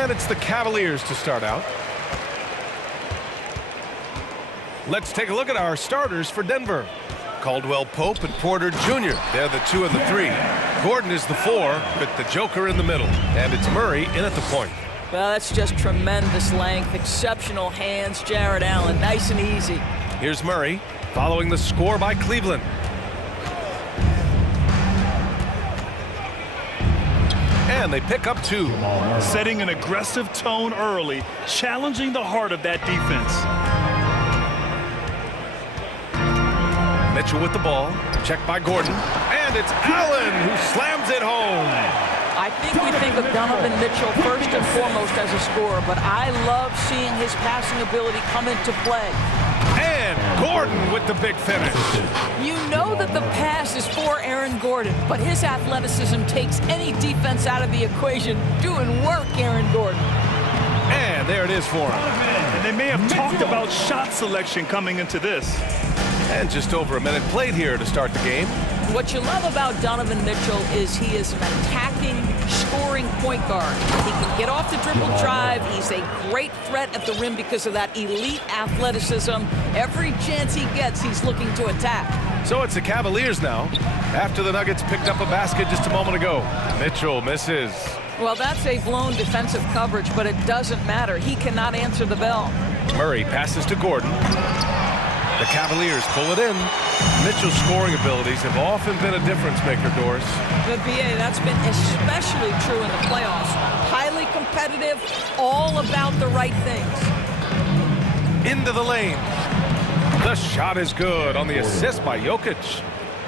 And it's the Cavaliers to start out. Let's take a look at our starters for Denver. Caldwell Pope and Porter Jr. They're the 2 and the 3. Gordon is the 4, with the Joker in the middle. And it's Murray in at the point. Well, that's just tremendous length, exceptional hands. Jared Allen, nice and easy. Here's Murray, following the score by Cleveland. And they pick up 2. Setting an aggressive tone early, challenging the heart of that defense. Mitchell with the ball, checked by Gordon, and it's Allen who slams it home. I think we think of Donovan Mitchell first and foremost as a scorer, but I love seeing his passing ability come into play. And Gordon with the big finish. You know that the pass is for Aaron Gordon, but his athleticism takes any defense out of the equation. Doing work, Aaron Gordon. And there it is for him. And they may have talked about shot selection coming into this. And just over a minute played here to start the game. What you love about Donovan Mitchell is he is an attacking, scoring point guard. He can get off the dribble drive. He's a great threat at the rim because of that elite athleticism. Every chance he gets, he's looking to attack. So it's the Cavaliers now, after the Nuggets picked up a basket just a moment ago. Mitchell misses. Well, that's a blown defensive coverage, but it doesn't matter. He cannot answer the bell. Murray passes to Gordon. The Cavaliers pull it in. Mitchell's scoring abilities have often been a difference maker, Doris. The BA, that's been especially true in the playoffs. Highly competitive, all about the right things. Into the lane. The shot is good on the assist by Jokic.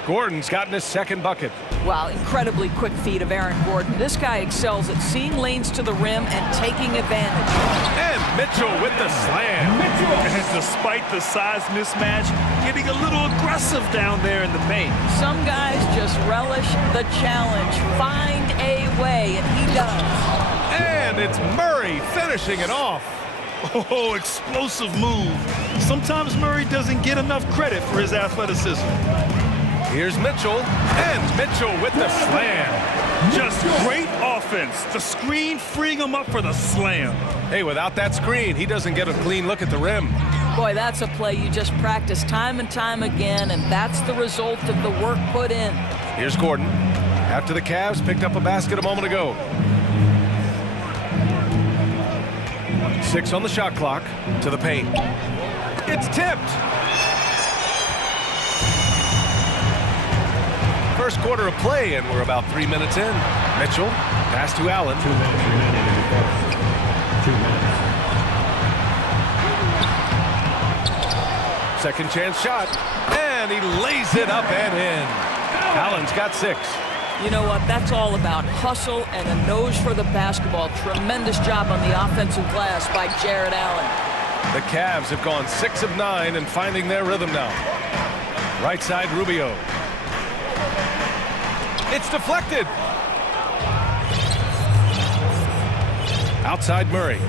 Gordon's gotten his second bucket. Wow, incredibly quick feet of Aaron Gordon. This guy excels at seeing lanes to the rim and taking advantage. And Mitchell with the slam. And despite the size mismatch, getting a little aggressive down there in the paint. Some guys just relish the challenge. Find a way, and he does. And it's Murray finishing it off. Oh, explosive move. Sometimes Murray doesn't get enough credit for his athleticism. Here's Mitchell, and Mitchell with the slam. Just great offense. The screen freeing him up for the slam. Hey, without that screen, he doesn't get a clean look at the rim. Boy, that's a play you just practice time and time again, and that's the result of the work put in. Here's Gordon, after the Cavs picked up a basket a moment ago. 6 on the shot clock, to the paint. It's tipped. First quarter of play, and we're about 3 minutes in. Mitchell, pass to Allen. 2 minutes remaining in the quarter. 2 minutes. Second chance shot, and he lays it up and in. Allen's got 6. You know what? That's all about hustle and a nose for the basketball. Tremendous job on the offensive glass by Jared Allen. The Cavs have gone 6 of 9 and finding their rhythm now. Right side, Rubio. It's deflected. Outside Murray.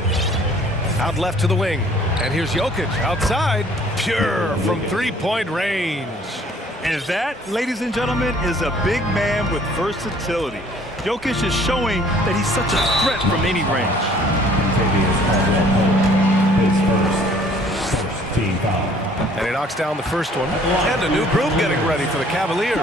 Out left to the wing. And here's Jokic outside. Pure from three-point range. And that, ladies and gentlemen, is a big man with versatility. Jokic is showing that he's such a threat from any range. First team foul. And he knocks down the first one. And a new group getting ready for the Cavaliers.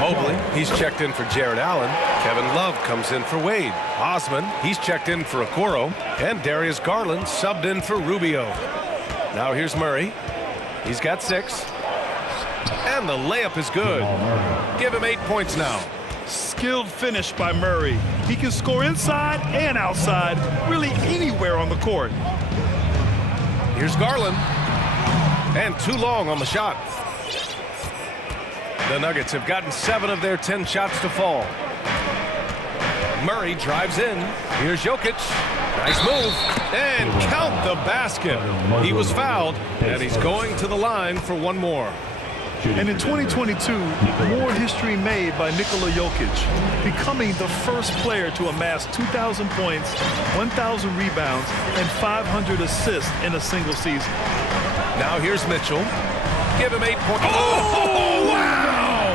Mobley, he's checked in for Jared Allen. Kevin Love comes in for Wade. Osman, he's checked in for Okoro. And Darius Garland subbed in for Rubio. Now here's Murray. He's got 6. And the layup is good. Give him 8 points now. Skilled finish by Murray. He can score inside and outside, really anywhere on the court. Here's Garland. And too long on the shot. The Nuggets have gotten 7 of their 10 shots to fall. Murray drives in. Here's Jokic. Nice move. And count the basket. He was fouled, and he's going to the line for one more. And in 2022, more history made by Nikola Jokic, becoming the first player to amass 2,000 points, 1,000 rebounds, and 500 assists in a single season. Now here's Mitchell. Give him 8 points. Oh, wow!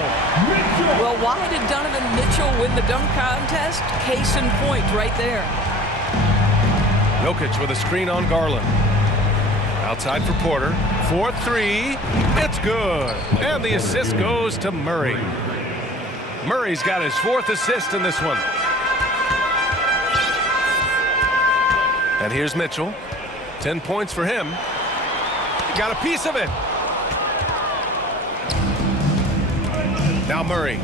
Well, why did Donovan Mitchell win the dunk contest? Case in point right there. Jokic with a screen on Garland. Outside for Porter. 4-3. It's good. And the assist goes to Murray. Murray's got his 4th assist in this one. And here's Mitchell. 10 points for him. Got a piece of it. Now Murray.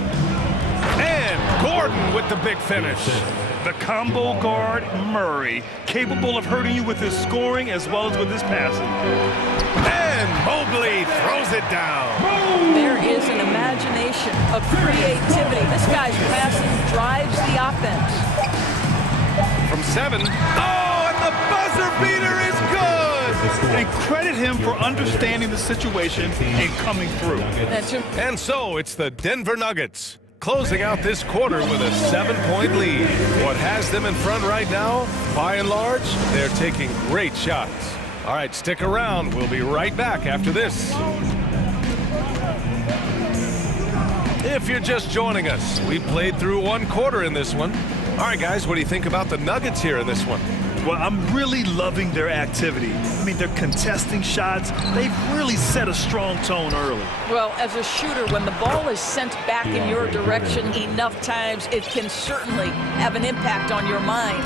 And Gordon with the big finish. The combo guard, Murray, capable of hurting you with his scoring as well as with his passing. And Mobley throws it down. There is an imagination, a creativity. This guy's passing drives the offense. From 7. Oh, and the buzzer beater is good. And credit him for understanding the situation and coming through. And so it's the Denver Nuggets closing out this quarter with a 7-point lead. What has them in front right now, by and large, they're taking great shots. All right, stick around. We'll be right back after this. If you're just joining us, we played through 1 quarter in this one. All right, guys, what do you think about the Nuggets here in this one? Well, I'm really loving their activity. I mean, they're contesting shots. They've really set a strong tone early. Well, as a shooter, when the ball is sent back in your direction enough times, it can certainly have an impact on your mind.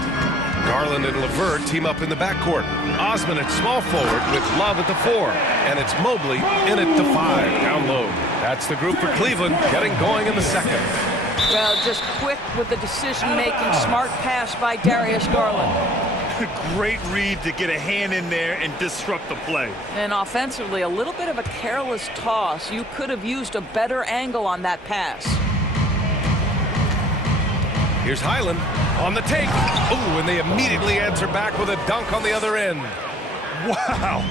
Garland and LeVert team up in the backcourt. Osman at small forward with Love at the 4. And it's Mobley in at the 5, down low. That's the group for Cleveland, getting going in the second. Well, just quick with the decision-making, smart pass by Darius Garland. Great read to get a hand in there and disrupt the play. And offensively, a little bit of a careless toss. You could have used a better angle on that pass. Here's Highland on the take. Ooh, and they immediately answer back with a dunk on the other end. Wow.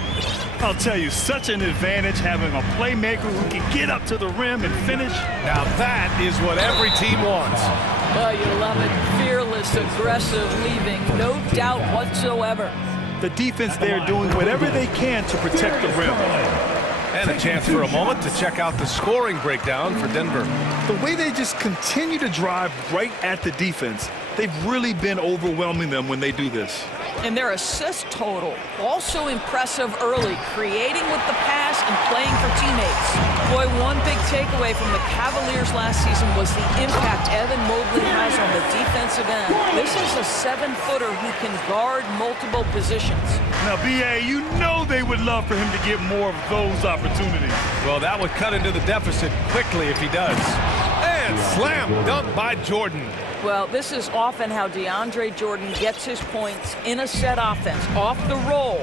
I'll tell you, such an advantage having a playmaker who can get up to the rim and finish. Now that is what every team wants. Well, you love it. Fearless, aggressive, leaving. No doubt whatsoever. The defense there doing whatever they can to protect the rim. And a chance for a moment to check out the scoring breakdown for Denver. The way they just continue to drive right at the defense, they've really been overwhelming them when they do this. And their assist total, also impressive early, creating with the pass and playing for teammates. Boy, one big takeaway from the Cavaliers last season was the impact Evan Mobley has on the defensive end. This is a 7-footer who can guard multiple positions. Now, B.A., you know they would love for him to get more of those opportunities. Well, that would cut into the deficit quickly if he does. And slam dunk by Jordan. Well, this is often how DeAndre Jordan gets his points in a set offense, off the roll.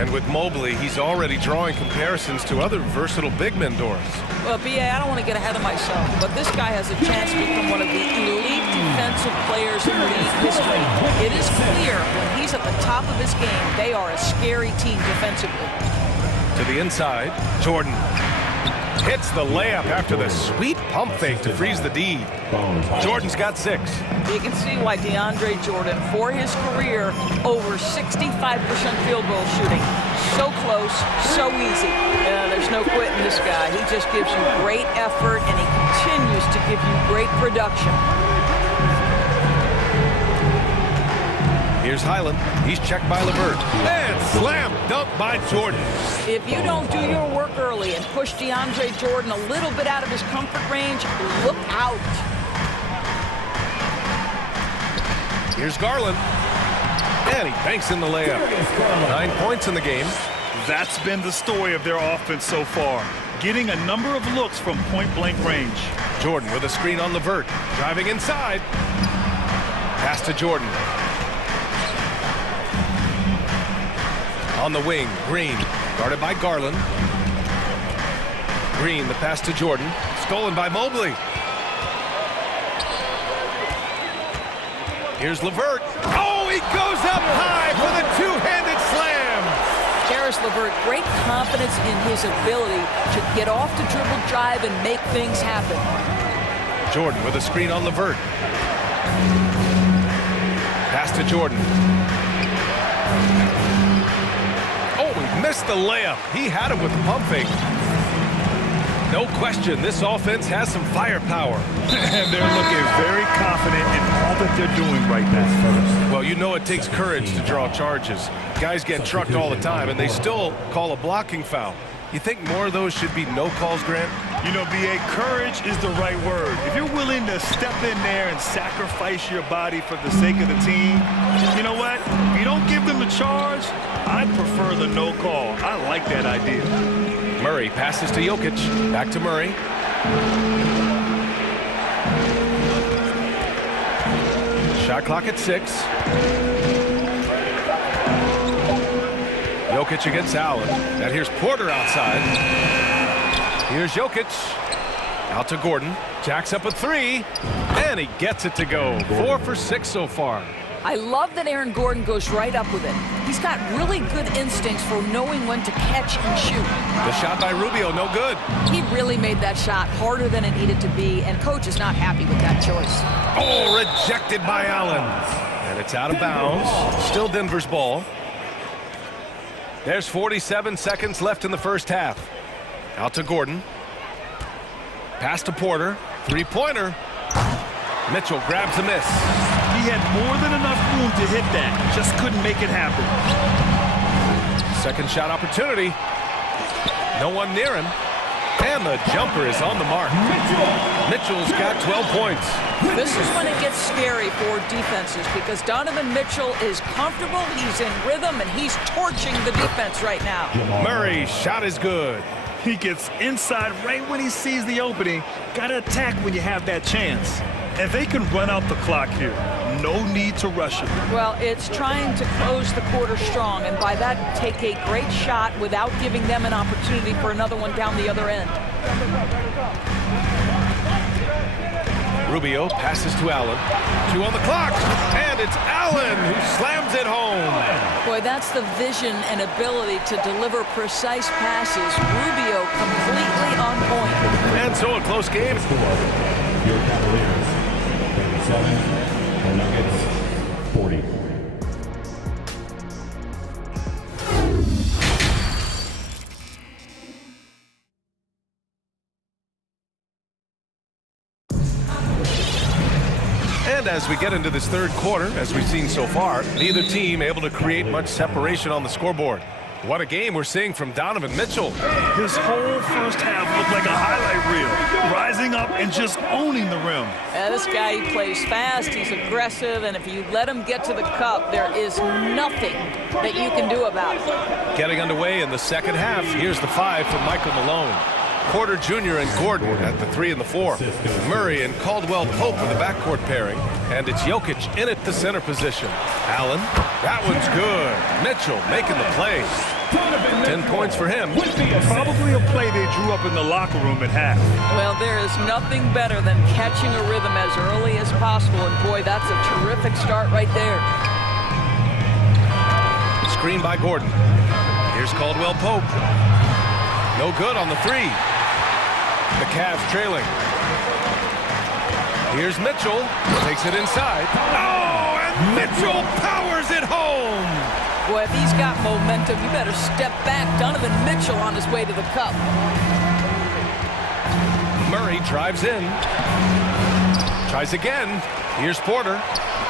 And with Mobley, he's already drawing comparisons to other versatile big men, Doris. Well, B.A., I don't want to get ahead of myself, but this guy has a chance to become one of the elite defensive players in league history. It is clear when he's at the top of his game, they are a scary team defensively. To the inside, Jordan hits the layup after the sweet pump fake to freeze the D. Jordan's got 6. You can see why DeAndre Jordan, for his career, over 65% field goal shooting. So close, so easy. There's no quitting this guy. He just gives you great effort, and he continues to give you great production. Here's Highland. He's checked by LeVert. And slam dunk by Jordan. If you don't do your work early and push DeAndre Jordan a little bit out of his comfort range, look out. Here's Garland. And he banks in the layup. 9 points in the game. That's been the story of their offense so far. Getting a number of looks from point-blank range. Jordan with a screen on LeVert. Driving inside. Pass to Jordan. On the wing, Green, guarded by Garland. Green, the pass to Jordan, stolen by Mobley. Here's LeVert. Oh, he goes up high for the two-handed slam. Caris LeVert, great confidence in his ability to get off the dribble drive and make things happen. Jordan with a screen on LeVert. Pass to Jordan. Missed the layup. He had him with the pump fake. No question, this offense has some firepower. And they're looking very confident in all that they're doing right now. Well, you know it takes courage to draw charges. Guys get trucked all the time, and they still call a blocking foul. You think more of those should be no calls, Grant? You know, B.A., courage is the right word. If you're willing to step in there and sacrifice your body for the sake of the team, you know what? If you don't give them the charge, I prefer the no call. I like that idea. Murray passes to Jokic. Back to Murray. Shot clock at 6. Jokic against Allen. And here's Porter outside. Here's Jokic. Out to Gordon. Jacks up a 3. And he gets it to go. 4 for 6 so far. I love that Aaron Gordon goes right up with it. He's got really good instincts for knowing when to catch and shoot. The shot by Rubio, no good. He really made that shot harder than it needed to be, and coach is not happy with that choice. Oh, rejected by Allen. And it's out of bounds. Still Denver's ball. There's 47 seconds left in the first half. Out to Gordon. Pass to Porter. Three-pointer. Mitchell grabs the miss. He had more than enough room to hit that. Just couldn't make it happen. Second shot opportunity. No one near him. And the jumper is on the mark. Mitchell's got 12 points. This is when it gets scary for defenses because Donovan Mitchell is comfortable, he's in rhythm, and he's torching the defense right now. Murray's shot is good. He gets inside right when he sees the opening. Got to attack when you have that chance. And they can run out the clock here. No need to rush it. Well, it's trying to close the quarter strong, and by that, take a great shot without giving them an opportunity for another one down the other end. Rubio passes to Allen. 2 on the clock, and it's Allen who slams it home. Boy, that's the vision and ability to deliver precise passes. Rubio completely on point. And so a close game. Your Cavaliers, 37, the Nuggets, 40. And as we get into this third quarter, as we've seen so far, neither team able to create much separation on the scoreboard. What a game we're seeing from Donovan Mitchell. His whole first half looked like a highlight reel, rising up and just owning the rim. Yeah, this guy, he plays fast, he's aggressive, and if you let him get to the cup, there is nothing that you can do about it. Getting underway in the second half, here's the 5 for Michael Malone. Porter Jr. and Gordon at the 3 and the 4. Murray and Caldwell Pope in the backcourt pairing. And it's Jokic in at the center position. Allen, that one's good. Mitchell making the play. 10 points for him. Probably a play they drew up in the locker room at half. Well, there is nothing better than catching a rhythm as early as possible. And boy, that's a terrific start right there. Screen by Gordon. Here's Caldwell Pope. No good on the 3. The Cavs trailing. Here's Mitchell. Takes it inside. Oh, and Mitchell powers it home. Boy, if he's got momentum, you better step back. Donovan Mitchell on his way to the cup. Murray drives in. Tries again. Here's Porter.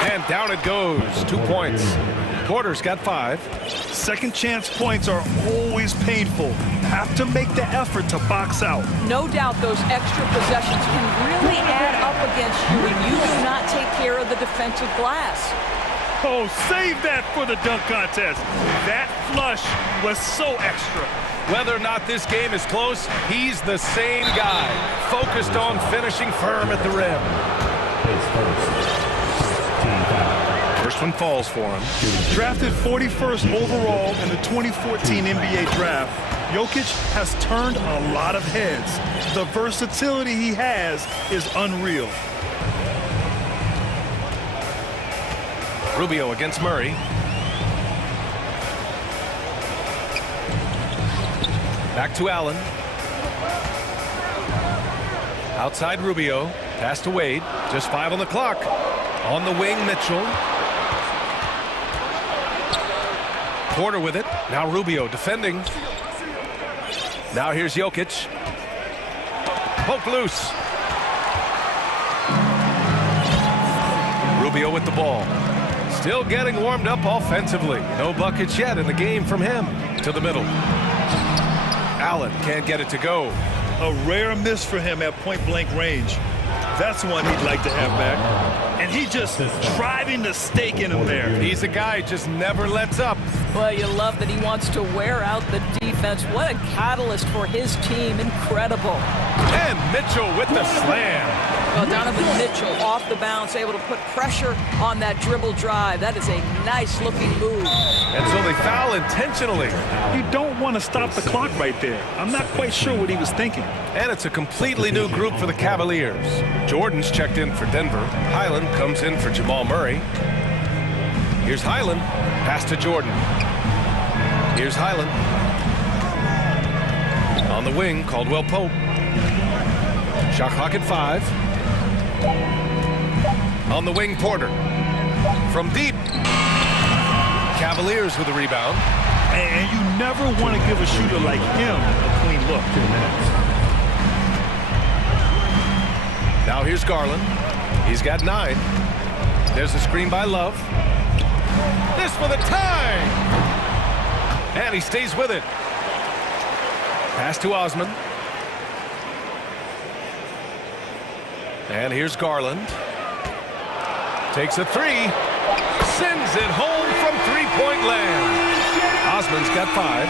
And down it goes. 2 points. Porter's got 5. Second chance points are always painful. Have to make the effort to box out. No doubt those extra possessions can really add up against you when you do not take care of the defensive glass. Oh, save that for the dunk contest. That flush was so extra. Whether or not this game is close, he's the same guy, focused on finishing firm at the rim. First one falls for him. Drafted 41st overall in the 2014 NBA draft, Jokic has turned a lot of heads. The versatility he has is unreal. Rubio against Murray. Back to Allen. Outside Rubio. Pass to Wade. Just 5 on the clock. On the wing, Mitchell. Porter with it. Now Rubio defending. Now here's Jokic. Poke loose. Rubio with the ball. Still getting warmed up offensively. No buckets yet in the game from him. To the middle. Allen can't get it to go. A rare miss for him at point-blank range. That's one he'd like to have back. And he just driving the stake in him there. He's a guy who just never lets up. Well, you love that he wants to wear out the defense. What a catalyst for his team. Incredible. And Mitchell with the slam. Well, Donovan Mitchell off the bounce, able to put pressure on that dribble drive. That is a nice-looking move. And so they foul intentionally. You don't want to stop the clock right there. I'm not quite sure what he was thinking. And it's a completely new group for the Cavaliers. Jordan's checked in for Denver. Highland comes in for Jamal Murray. Here's Highland. Pass to Jordan. Here's Highland. On the wing, Caldwell Pope. Shot clock at 5. On the wing, Porter. From deep. Cavaliers with a rebound. And you never want to give a shooter like him a clean look. 2 minutes. Now here's Garland. He's got 9. There's a screen by Love. This for the tie! And he stays with it. Pass to Osman. And here's Garland. Takes a 3. Sends it home from three-point land. Osman's got 5.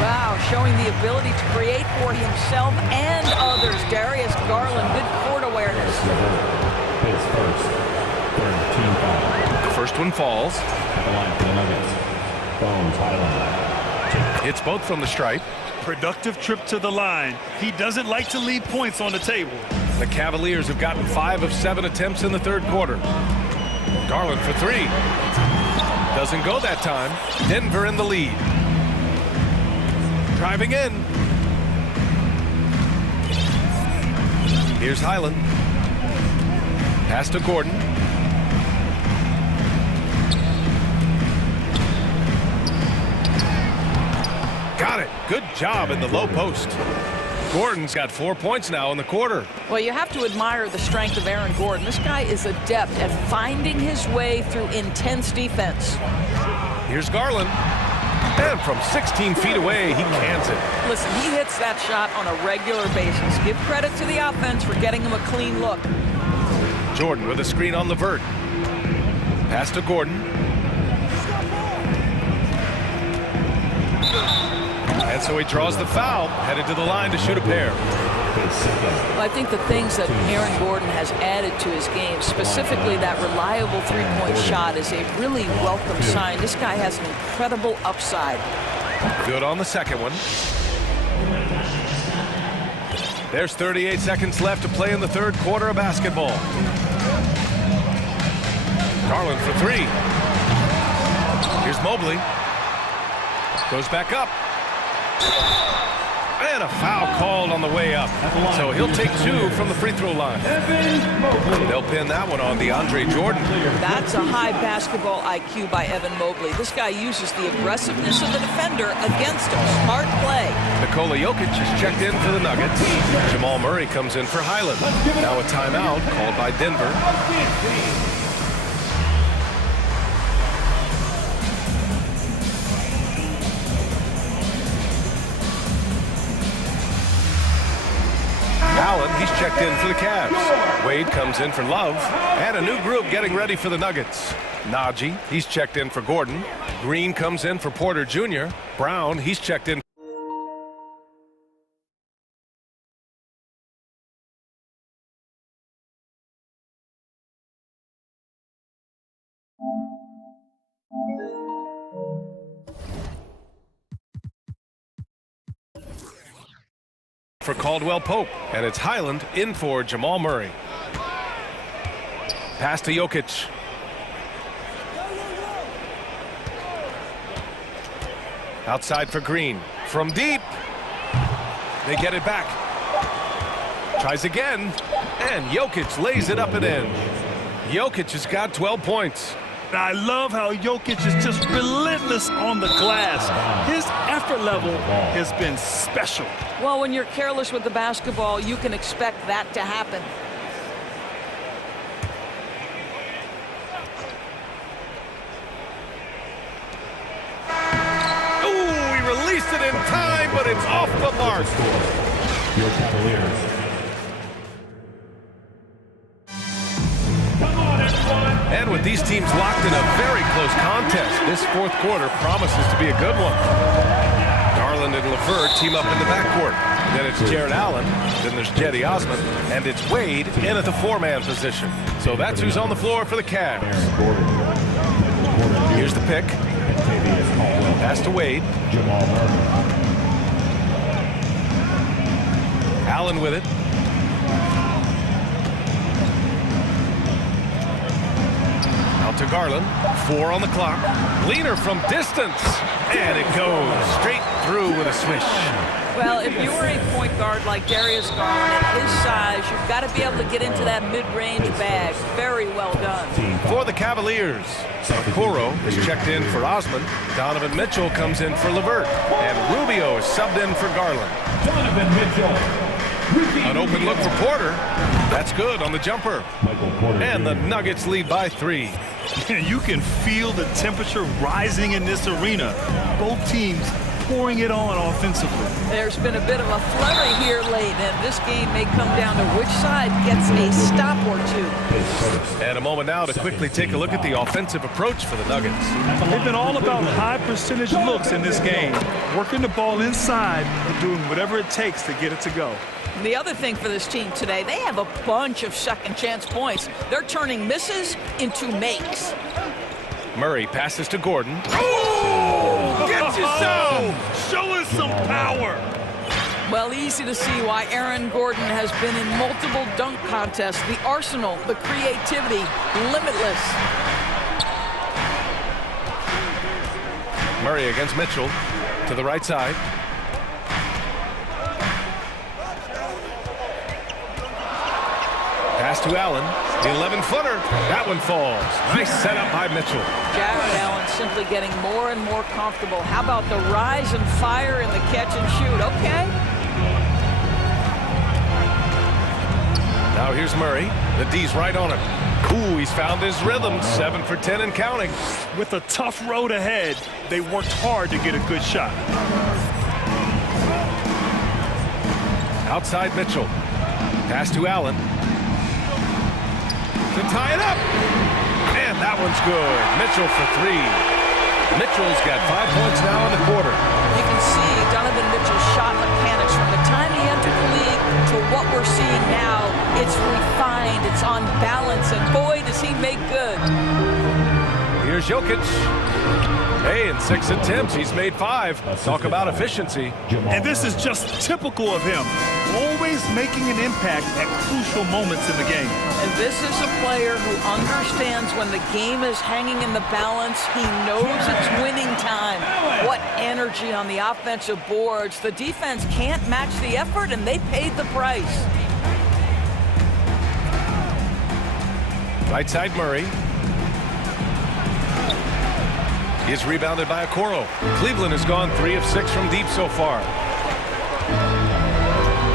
Wow, showing the ability to create for himself and others. Darius Garland, good court awareness. The first one falls. Hits both from the stripe. Productive trip to the line. He doesn't like to leave points on the table. The Cavaliers have gotten 5 of 7 attempts in the third quarter. Garland for 3. Doesn't go that time. Denver in the lead. Driving in. Here's Highland. Pass to Gordon. Got it. Good job in the low post. Gordon's got 4 points now in the quarter. Well, you have to admire the strength of Aaron Gordon. This guy is adept at finding his way through intense defense. Here's Garland. And from 16 feet away, he cans it. Listen, he hits that shot on a regular basis. Give credit to the offense for getting him a clean look. Jordan with a screen on Levert. Pass to Gordon. And so he draws the foul, headed to the line to shoot a pair. Well, I think the things that Aaron Gordon has added to his game, specifically that reliable three-point shot, is a really welcome sign. This guy has an incredible upside. Good on the second one. There's 38 seconds left to play in the third quarter of basketball. Garland for 3. Here's Mobley. Goes back up. And a foul called on the way up. So he'll take 2 from the free throw line. They'll pin that one on DeAndre Jordan. That's a high basketball IQ by Evan Mobley. This guy uses the aggressiveness of the defender against him. Smart play. Nikola Jokic is checked in for the Nuggets. Jamal Murray comes in for Highland. Now a timeout called by Denver. Allen, he's checked in for the Cavs. Wade comes in for Love. And a new group getting ready for the Nuggets. Najee, he's checked in for Gordon. Green comes in for Porter Jr. Brown, he's checked in. For Caldwell Pope, and it's Highland in for Jamal Murray. Pass to Jokic. Outside for Green. From deep. They get it back. Tries again. And Jokic lays it up and in. Jokic has got 12 points. I love how Jokic is just relentless on the glass. His effort comfort level has been special. Well, when you're careless with the basketball, you can expect that to happen. Ooh, he released it in time, but it's off the mark. Your Cavaliers. And with these teams locked in a very close contest, this fourth quarter promises to be a good one. Garland and LeVert team up in the backcourt. Then it's Jared Allen, then there's Jetty Osman, and it's Wade in at the four-man position. So that's who's on the floor for the Cavs. Here's the pick. Pass to Wade. Allen with it. Out to Garland. 4 on the clock. Leaner from distance. And it goes straight through with a swish. Well, if you're a point guard like Darius Garland at his size, you've got to be able to get into that mid-range bag. Very well done. For the Cavaliers, Okoro is checked in for Osman. Donovan Mitchell comes in for LeVert. And Rubio is subbed in for Garland. Donovan Mitchell. An open look for Porter. That's good on the jumper. And the Nuggets lead by 3. You can feel the temperature rising in this arena. Both teams pouring it on offensively. There's been a bit of a flurry here late, and this game may come down to which side gets a stop or two. And a moment now to quickly take a look at the offensive approach for the Nuggets. They've been all about high percentage looks in this game, working the ball inside and doing whatever it takes to get it to go. The other thing for this team today, they have a bunch of second chance points. They're turning misses into makes. Murray passes to Gordon. Oh! Get you some! Show us some power! Well, easy to see why Aaron Gordon has been in multiple dunk contests. The arsenal, the creativity, limitless. Murray against Mitchell to the right side. Pass to Allen, the 11-footer. That one falls. Nice setup by Mitchell. Jared Allen simply getting more and more comfortable. How about the rise and fire in the catch and shoot? Okay. Now here's Murray. The D's right on him. Ooh, he's found his rhythm. 7 for 10 and counting. With a tough road ahead, they worked hard to get a good shot. Outside Mitchell. Pass to Allen. To tie it up. And that one's good. Mitchell for 3. Mitchell's got 5 points now in the quarter. You can see Donovan Mitchell's shot mechanics from the time he entered the league to what we're seeing now. It's refined, it's on balance, and boy, does he make good. Here's Jokic. Hey, in 6 attempts, he's made 5. Talk about efficiency. And this is just typical of him. Always making an impact at crucial moments in the game. And this is a player who understands when the game is hanging in the balance. He knows it's winning time. What energy on the offensive boards. The defense can't match the effort, and they paid the price. Right side Murray. He's rebounded by Okoro. Cleveland has gone 3 of 6 from deep so far.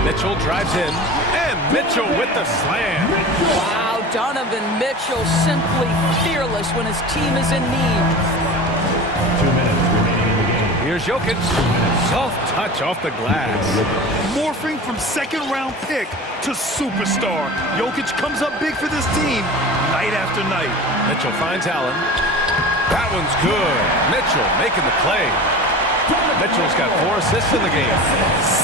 Mitchell drives in, and Mitchell with the slam. Wow, Donovan Mitchell simply fearless when his team is in need. 2 minutes remaining in the game. Here's Jokic. Soft touch off the glass. Morphing from second-round pick to superstar. Jokic comes up big for this team night after night. Mitchell finds Allen. That one's good. Mitchell making the play. Mitchell's got 4 assists in the game.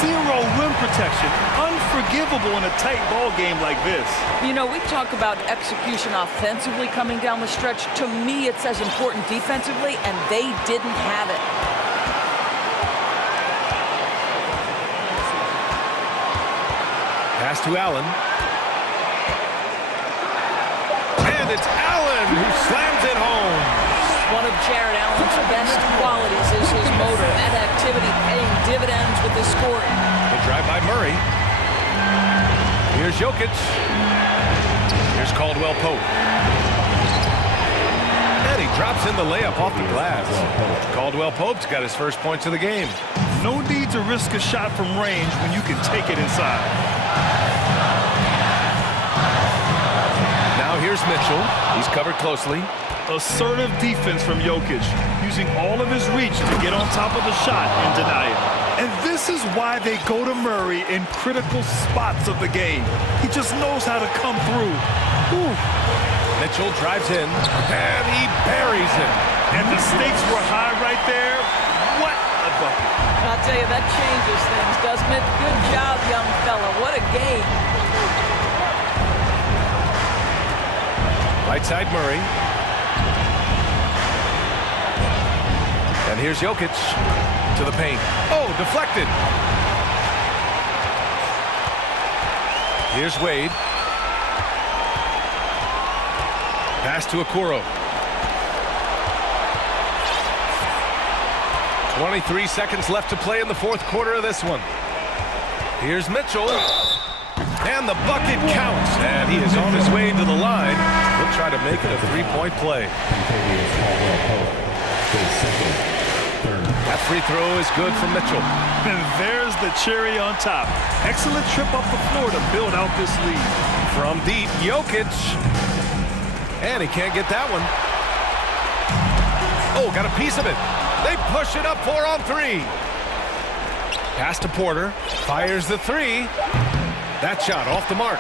0 rim protection. Unforgivable in a tight ball game like this. You know, we talk about execution offensively coming down the stretch. To me, it's as important defensively, and they didn't have it. Pass to Allen. And it's Allen who slams it home. One of Jared Allen's best qualities is his motor. That activity paying dividends with his scoring. The drive by Murray. Here's Jokic. Here's Caldwell Pope. And he drops in the layup off the glass. Caldwell Pope's got his first points of the game. No need to risk a shot from range when you can take it inside. Now here's Mitchell. He's covered closely. Assertive defense from Jokic, using all of his reach to get on top of the shot and deny it. And this is why they go to Murray in critical spots of the game. He just knows how to come through. Whew. Mitchell drives in, and he buries him. And the stakes were high right there. What a bucket. I'll tell you, that changes things, doesn't it? Good job, young fella. What a game. Right side Murray. And here's Jokic to the paint. Oh, deflected. Here's Wade. Pass to Okoro. 23 seconds left to play in the fourth quarter of this one. Here's Mitchell. And the bucket counts. And he is on his way to the line. He'll try to make it a three-point play. That free throw is good for Mitchell. And there's the cherry on top. Excellent trip up the floor to build out this lead. From deep, Jokic. And he can't get that one. Oh, got a piece of it. They push it up 4-on-3. Pass to Porter. Fires the three. That shot off the mark.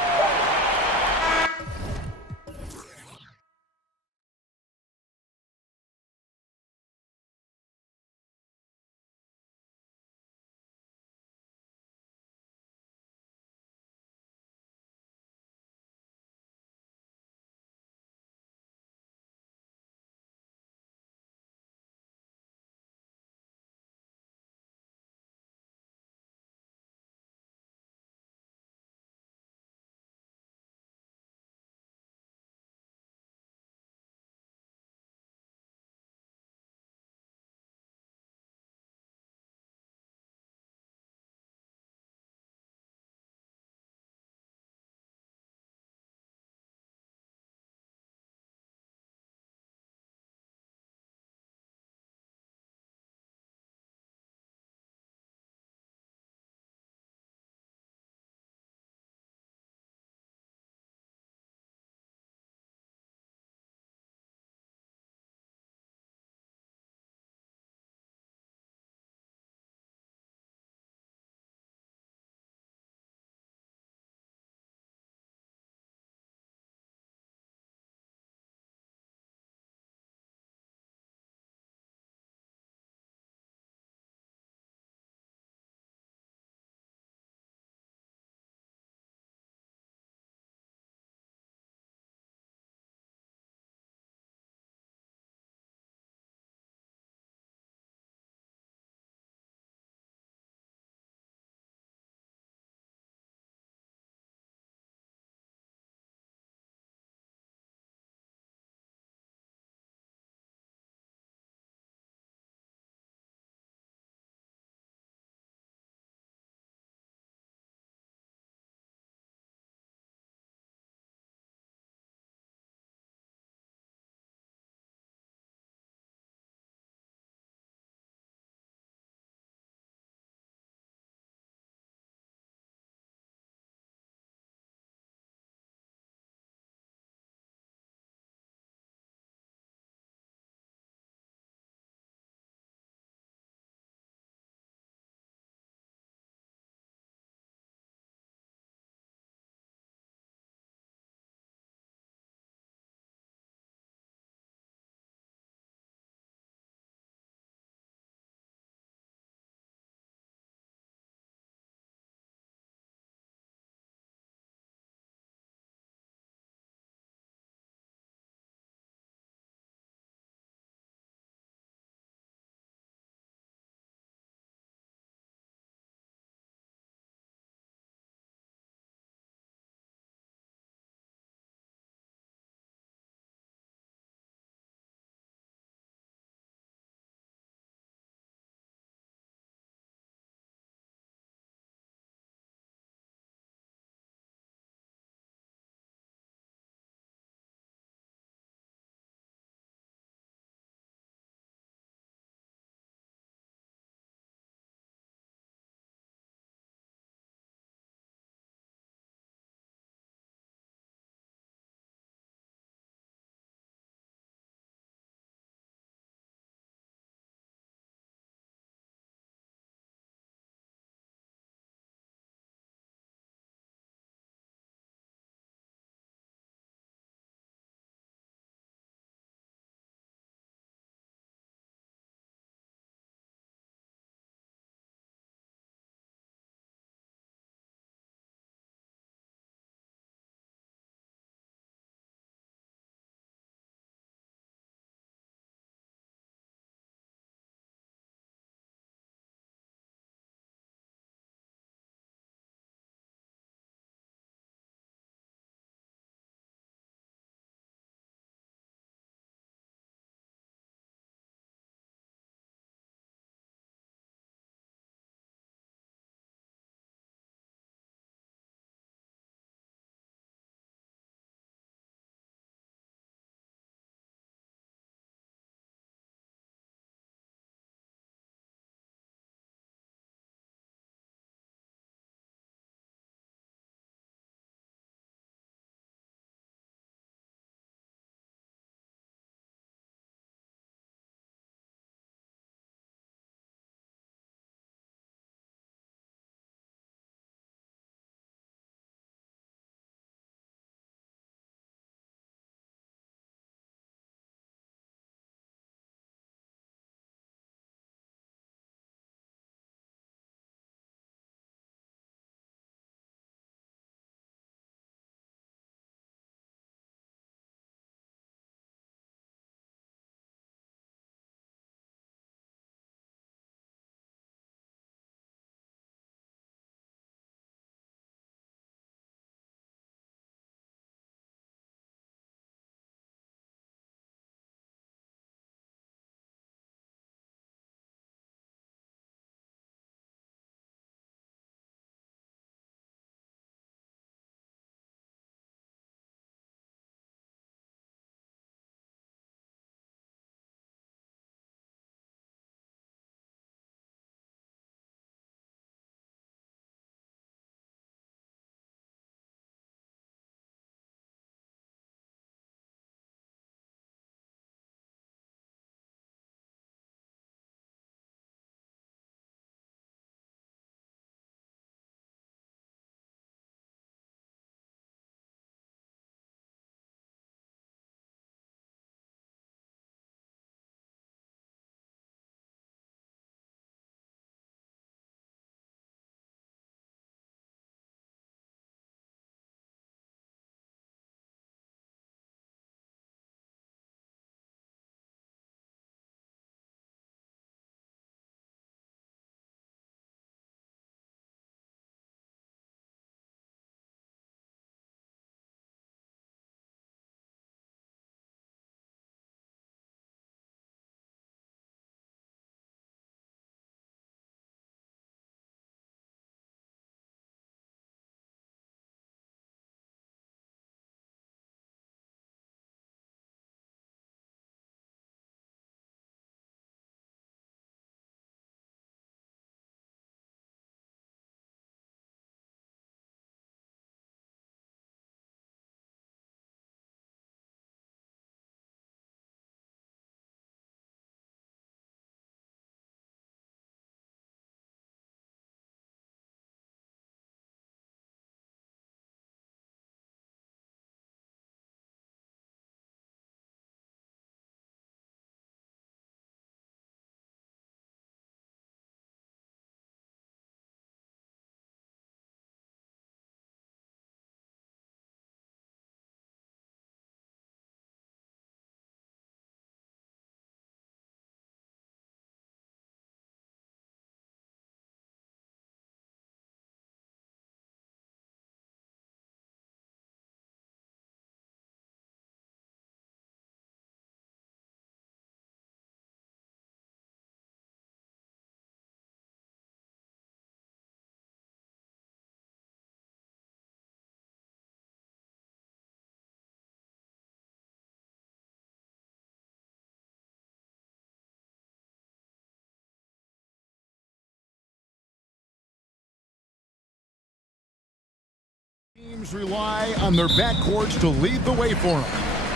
teams rely on their backcourts to lead the way for them.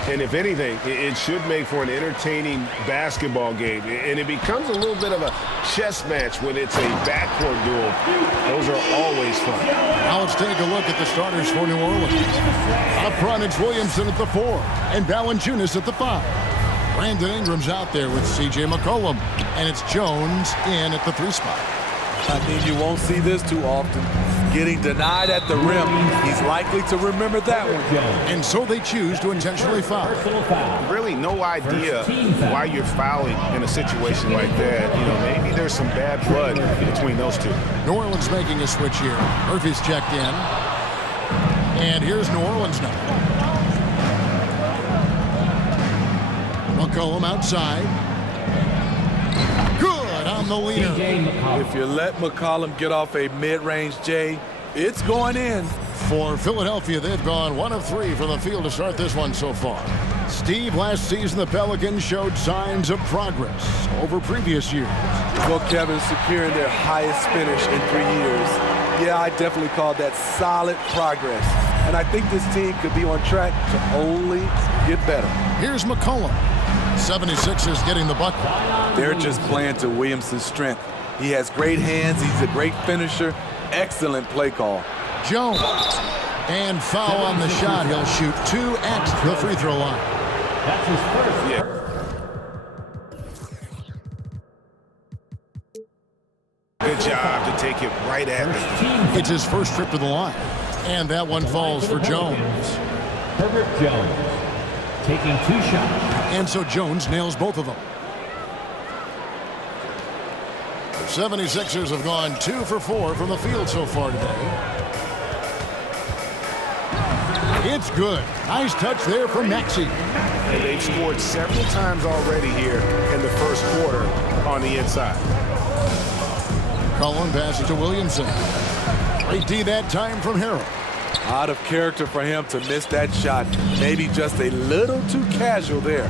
And if anything, it should make for an entertaining basketball game. And it becomes a little bit of a chess match when it's a backcourt duel. Those are always fun. Now let's take a look at the starters for New Orleans. Up front, it's Williamson at the 4 and Valanciunas at the 5. Brandon Ingram's out there with C.J. McCollum, and it's Jones in at the 3 spot. I think you won't see this too often. Getting denied at the rim. He's likely to remember that one. And so they choose to intentionally foul. Really no idea why you're fouling in a situation like that. You know, maybe there's some bad blood between those two. New Orleans making a switch here. Murphy's checked in. And here's New Orleans now. McCollum outside. Good on the leader. If you let McCollum get off a mid-range J, it's going in. For Philadelphia, they've gone 1 of 3 from the field to start this one so far. Steve, last season the Pelicans showed signs of progress over previous years. Well, Kevin, securing their highest finish in 3 years. Yeah, I definitely call that solid progress. And I think this team could be on track to only get better. Here's McCollum. 76ers getting the bucket. They're just playing to Williamson's strength. He has great hands. He's a great finisher. Excellent play call. Jones. And foul on the shot. He'll shoot 2 at the free throw line. That's his first. Yeah. Good job to take it right at him. It's his first trip to the line. And that one falls for Jones. Herbert Jones taking 2 shots. And so Jones nails both of them. The 76ers have gone 2 for 4 from the field so far today. It's good. Nice touch there from Maxey. And they've scored several times already here in the first quarter on the inside. Cullen passes to Williamson. Great D that time from Harrell. Out of character for him to miss that shot. Maybe just a little too casual there.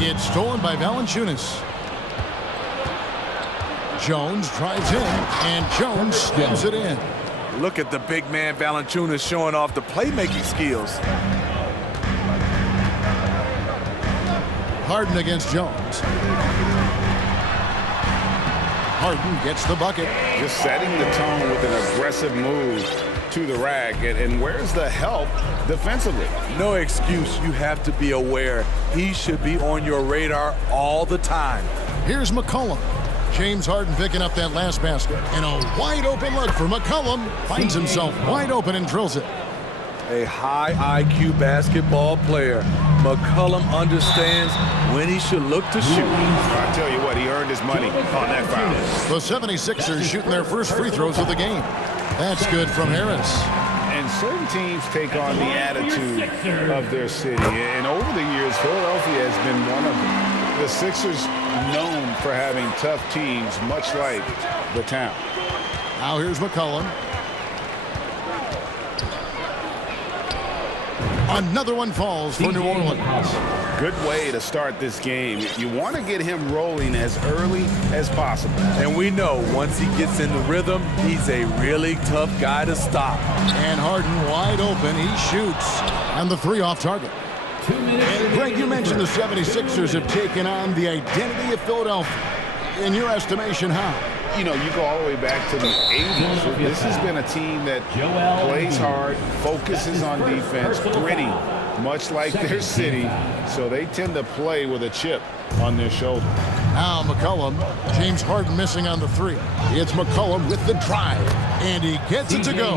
It's stolen by Valanciunas. Jones drives in, and Jones stems it in. Look at the big man Valanciunas showing off the playmaking skills. Harden against Jones. Harden gets the bucket. Just setting the tone with an aggressive move to the rack. And where's the help defensively? No excuse. You have to be aware. He should be on your radar all the time. Here's McCollum. James Harden picking up that last basket. And a wide open look for McCollum. Finds himself wide open and drills it. A high IQ basketball player. McCollum understands when he should look to shoot. I tell you what, he earned his money on that foul. The 76ers shooting their first free throws of the game. That's good from Harris. And certain teams take on the attitude of their city. And over the years, Philadelphia has been one of them. The Sixers known for having tough teams, much like the town. Now here's McCollum. Another one falls for New Orleans. Good way to start this game. You want to get him rolling as early as possible. And we know once he gets in the rhythm, he's a really tough guy to stop. And Harden wide open. He shoots. And the 3 off target. And Greg, you mentioned the 76ers have taken on the identity of Philadelphia. In your estimation, how? You know, you go all the way back to the 80s. This has been a team that plays hard, focuses on defense, gritty, much like their city. So they tend to play with a chip on their shoulder. Now McCollum. James Harden missing on the 3. It's McCollum with the drive. And he gets it to go.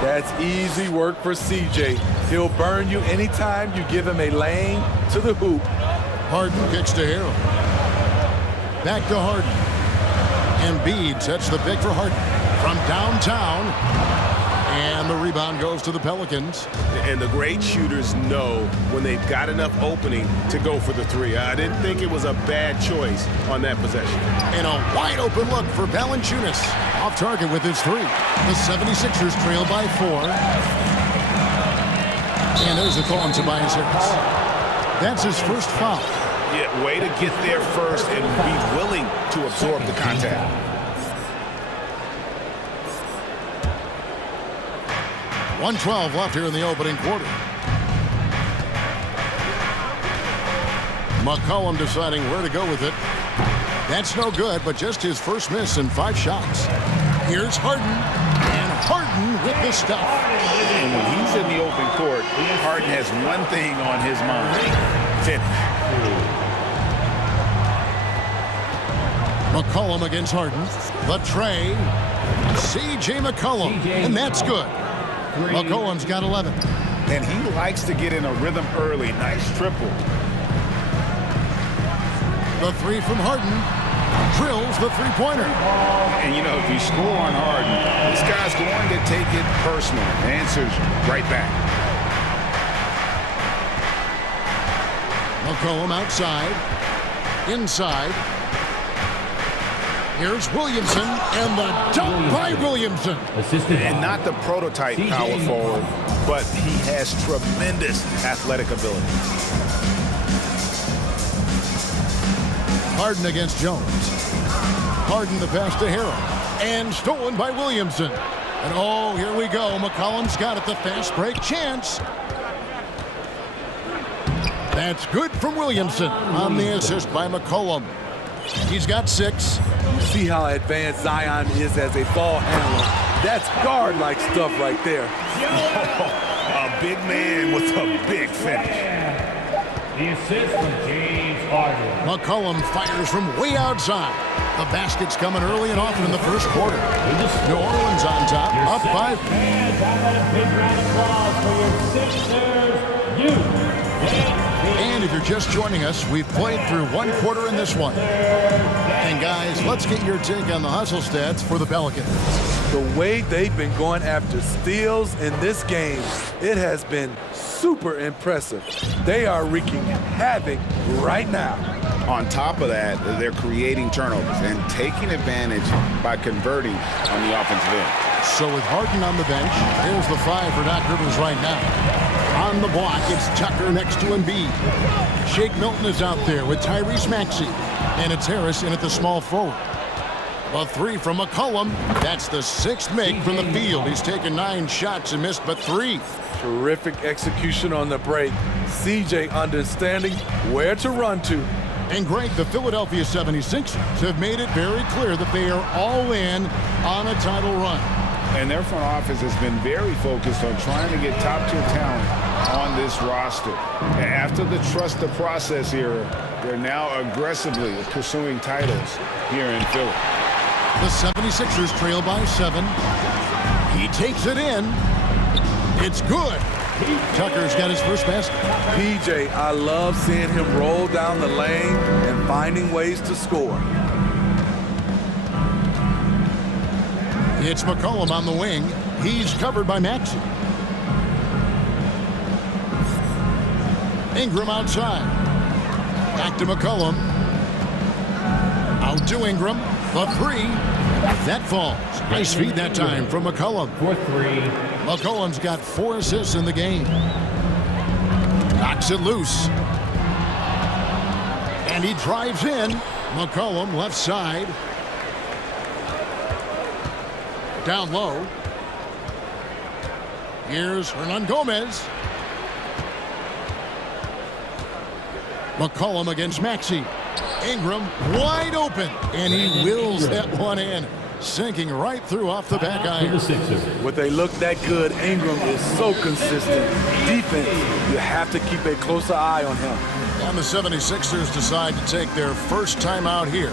That's easy work for CJ. He'll burn you anytime you give him a lane to the hoop. Harden kicks to Harrell. Back to Harden. Embiid sets the pick for Harden from downtown. And the rebound goes to the Pelicans. And the great shooters know when they've got enough opening to go for the 3. I didn't think it was a bad choice on that possession. And a wide open look for Valanciunas. Off target with his 3. The 76ers trail by 4. And there's a call on Tobias Harris. That's his first foul. Yeah, way to get there first and be willing to absorb the contact. 1:12 left here in the opening quarter. McCollum deciding where to go with it. That's no good, but just his first miss in 5 shots. Here's Harden, and Harden with the stuff. And when he's in the open court, Harden has one thing on his mind: finish. McCollum against Harden. The tray. C.J. McCollum, and that's good. McCollum's got 11. And he likes to get in a rhythm early. Nice triple. The 3 from Harden. Drills the three-pointer. And, you know, if you score on Harden, this guy's going to take it personal. The answer's right back. McCollum outside. Inside. Here's Williamson, and the dunk by Williamson. And not the prototype power forward, but he has tremendous athletic ability. Harden against Jones. Harden the pass to Harrell. And stolen by Williamson. And oh, here we go. McCollum's got it, the fast break chance. That's good from Williamson on the assist by McCollum. He's got 6. You see how advanced Zion is as a ball handler. That's guard-like stuff right there. A big man with a big finish. The assist from James Harden. McCollum fires from way outside. The basket's coming early and often in the first quarter. New Orleans on top, up by. And how about a big round of applause for your Sixers youth. And if you're just joining us, we've played through 1 quarter in this one. And guys, let's get your take on the hustle stats for the Pelicans. The way they've been going after steals in this game, it has been super impressive. They are wreaking havoc right now. On top of that, they're creating turnovers and taking advantage by converting on the offensive end. So with Harden on the bench, here's the 5 for Doc Rivers right now. On the block, it's Tucker next to Embiid. Shake Milton is out there with Tyrese Maxey. And it's Harris in at the small forward. A 3 from McCollum. That's the 6th make from the field. He's taken 9 shots and missed but 3. Terrific execution on the break. CJ understanding where to run to. And Greg, the Philadelphia 76ers have made it very clear that they are all in on a title run. And their front office has been very focused on trying to get top-tier talent on this roster. And after the trust the process era, they're now aggressively pursuing titles here in Philly. The 76ers trail by 7. He takes it in. It's good. Tucker's got his first basket. PJ, I love seeing him roll down the lane and finding ways to score. It's McCollum on the wing. He's covered by Maxey. Ingram outside. Back to McCollum. Out to Ingram. The 3. That falls. Nice feed that time from McCollum. For 3. McCollum's got 4 assists in the game. Knocks it loose. And he drives in. McCollum left side. Down low. Here's Hernangomez. McCollum against Maxey. Ingram wide open. And he wills that one in. Sinking right through off the back iron. With a look that good, Ingram is so consistent. Defense, you have to keep a closer eye on him. And the 76ers decide to take their first time out here.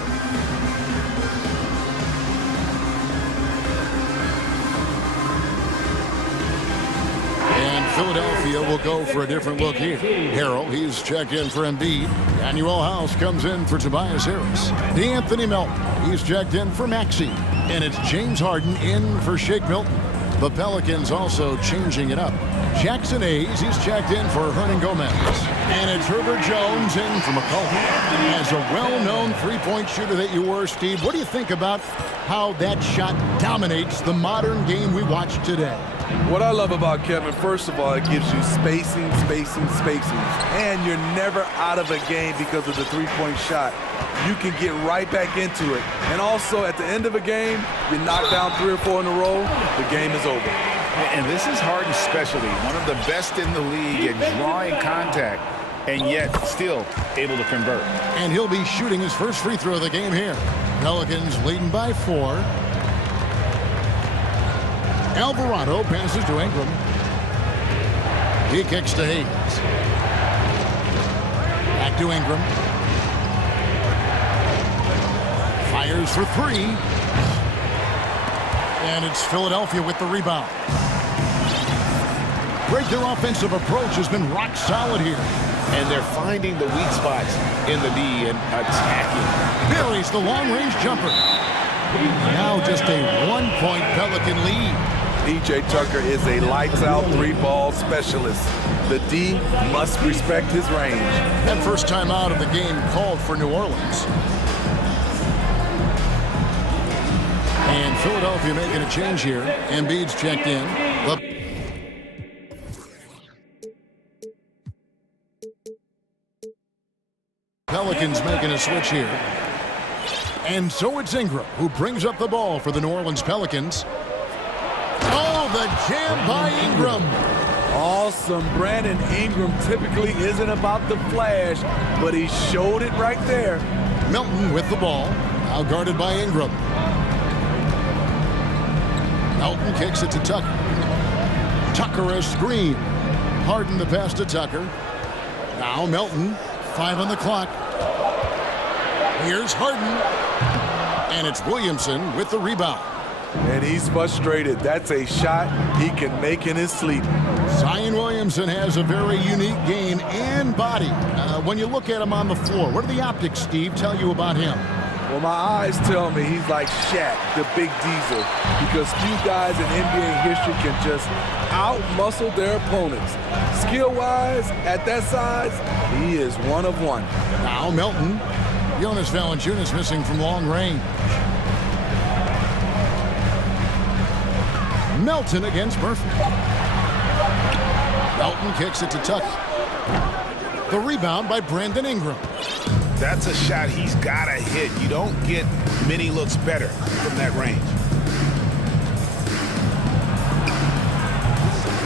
Philadelphia will go for a different look here. Harrell, he's checked in for Embiid. Daniel House comes in for Tobias Harris. D'Anthony Melton, he's checked in for Maxey. And it's James Harden in for Shake Milton. The Pelicans also changing it up. Jackson Hayes, he's checked in for Hernangomez. And it's Herbert Jones in for McCollum. As a well-known three-point shooter that you were, Steve, what do you think about how that shot dominates the modern game we watch today? What I love about Kevin, first of all, it gives you spacing. And you're never out of a game because of the three-point shot. You can get right back into it. And also, at the end of a game, you knock down 3 or 4 in a row, the game is over. And this is Harden's specialty, one of the best in the league at drawing contact, and yet still able to convert. And he'll be shooting his first free throw of the game here. Pelicans leading by 4. Alvarado passes to Ingram. He kicks to Hayes. Back to Ingram. Fires for 3. And it's Philadelphia with the rebound. Great, their offensive approach has been rock solid here. And they're finding the weak spots in the D and attacking. Buries the long-range jumper. Now just a 1-point Pelican lead. P.J. Tucker is a lights-out 3-ball specialist. The D must respect his range. And first time out of the game called for New Orleans. And Philadelphia making a change here. Embiid's checked in. Pelicans making a switch here. And so it's Ingram who brings up the ball for the New Orleans Pelicans. Oh, the jam by Ingram. Awesome. Brandon Ingram typically isn't about the flash, but he showed it right there. Melton with the ball. Now guarded by Ingram. Melton kicks it to Tucker. Tucker a screen. Harden the pass to Tucker. Now Melton. 5 on the clock. Here's Harden. And it's Williamson with the rebound. And he's frustrated. That's a shot he can make in his sleep. Zion Williamson has a very unique game and body. When you look at him on the floor, what do the optics, Steve, tell you about him? Well, my eyes tell me he's like Shaq, the big diesel, because few guys in NBA history can just out-muscle their opponents. Skill-wise, at that size, he is one of one. Now Melton. Jonas Valanciunas missing from long range. Melton against Murphy. Melton kicks it to Tucker. The rebound by Brandon Ingram. That's a shot he's got to hit. You don't get many looks better from that range.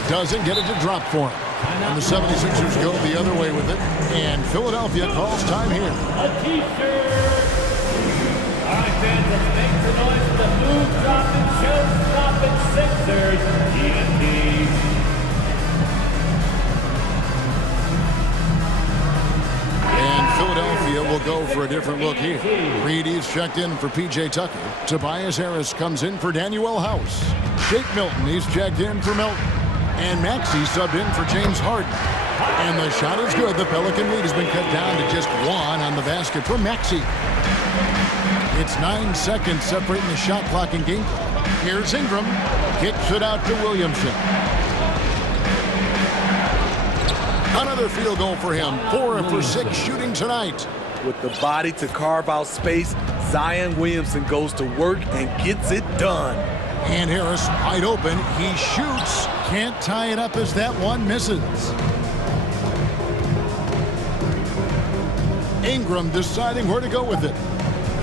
Doesn't get it to drop for him. And the 76ers go the other way with it. And Philadelphia calls time here. A T-shirt. All right, fans, let's make the noise for the move-dropping, show-stopping Sixers. TNT. And Philadelphia will go for a different look here. Reedy's checked in for P.J. Tucker. Tobias Harris comes in for Danuel House. Shake Milton, he's checked in for Milton. And Maxey subbed in for James Harden. And the shot is good. The Pelican lead has been cut down to just 1 on the basket from Maxey. It's 9 seconds separating the shot clock and game clock. Here's Ingram. Kicks it out to Williamson. Another field goal for him. 4 for 6 shooting tonight. With the body to carve out space, Zion Williamson goes to work and gets it done. And Harris wide open. He shoots. Can't tie it up as that one misses. Ingram deciding where to go with it.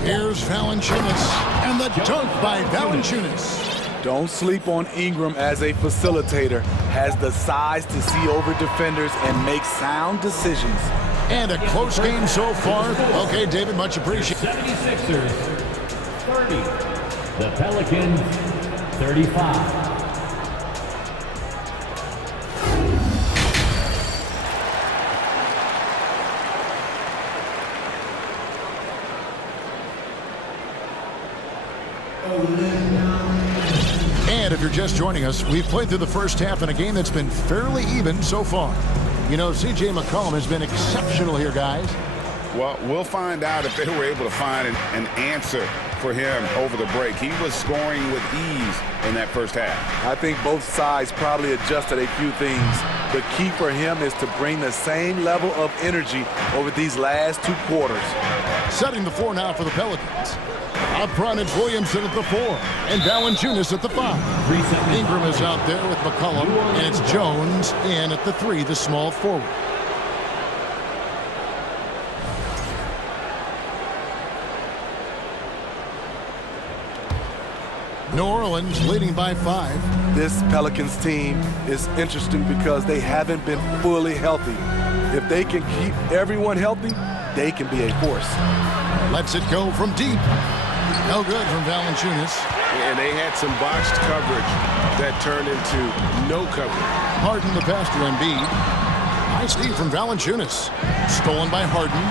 Here's Valanciunas. And the dunk by Valanciunas. Don't sleep on Ingram as a facilitator. Has the size to see over defenders and make sound decisions. And a close game so far. Okay, David, much appreciated. 76ers 30. The Pelicans 35. And if you're just joining us, we've played through the first half in a game that's been fairly even so far. You know, C.J. McCollum has been exceptional here, guys. Well, we'll find out if they were able to find an answer for him over the break. He was scoring with ease in that first half. I think both sides probably adjusted a few things. The key for him is to bring the same level of energy over these last 2 quarters. Setting the floor now for the Pelicans. Up front, it's Williamson at the 4 and Valanciunas at the 5. Ingram is out there with McCollum, and it's Jones in at the 3, the small forward. New Orleans leading by 5. This Pelicans team is interesting because they haven't been fully healthy. If they can keep everyone healthy, they can be a force. Lets it go from deep. No good from Valanciunas. And they had some boxed coverage that turned into no coverage. Harden the pass to Embiid. Nice D from Valanciunas. Stolen by Harden.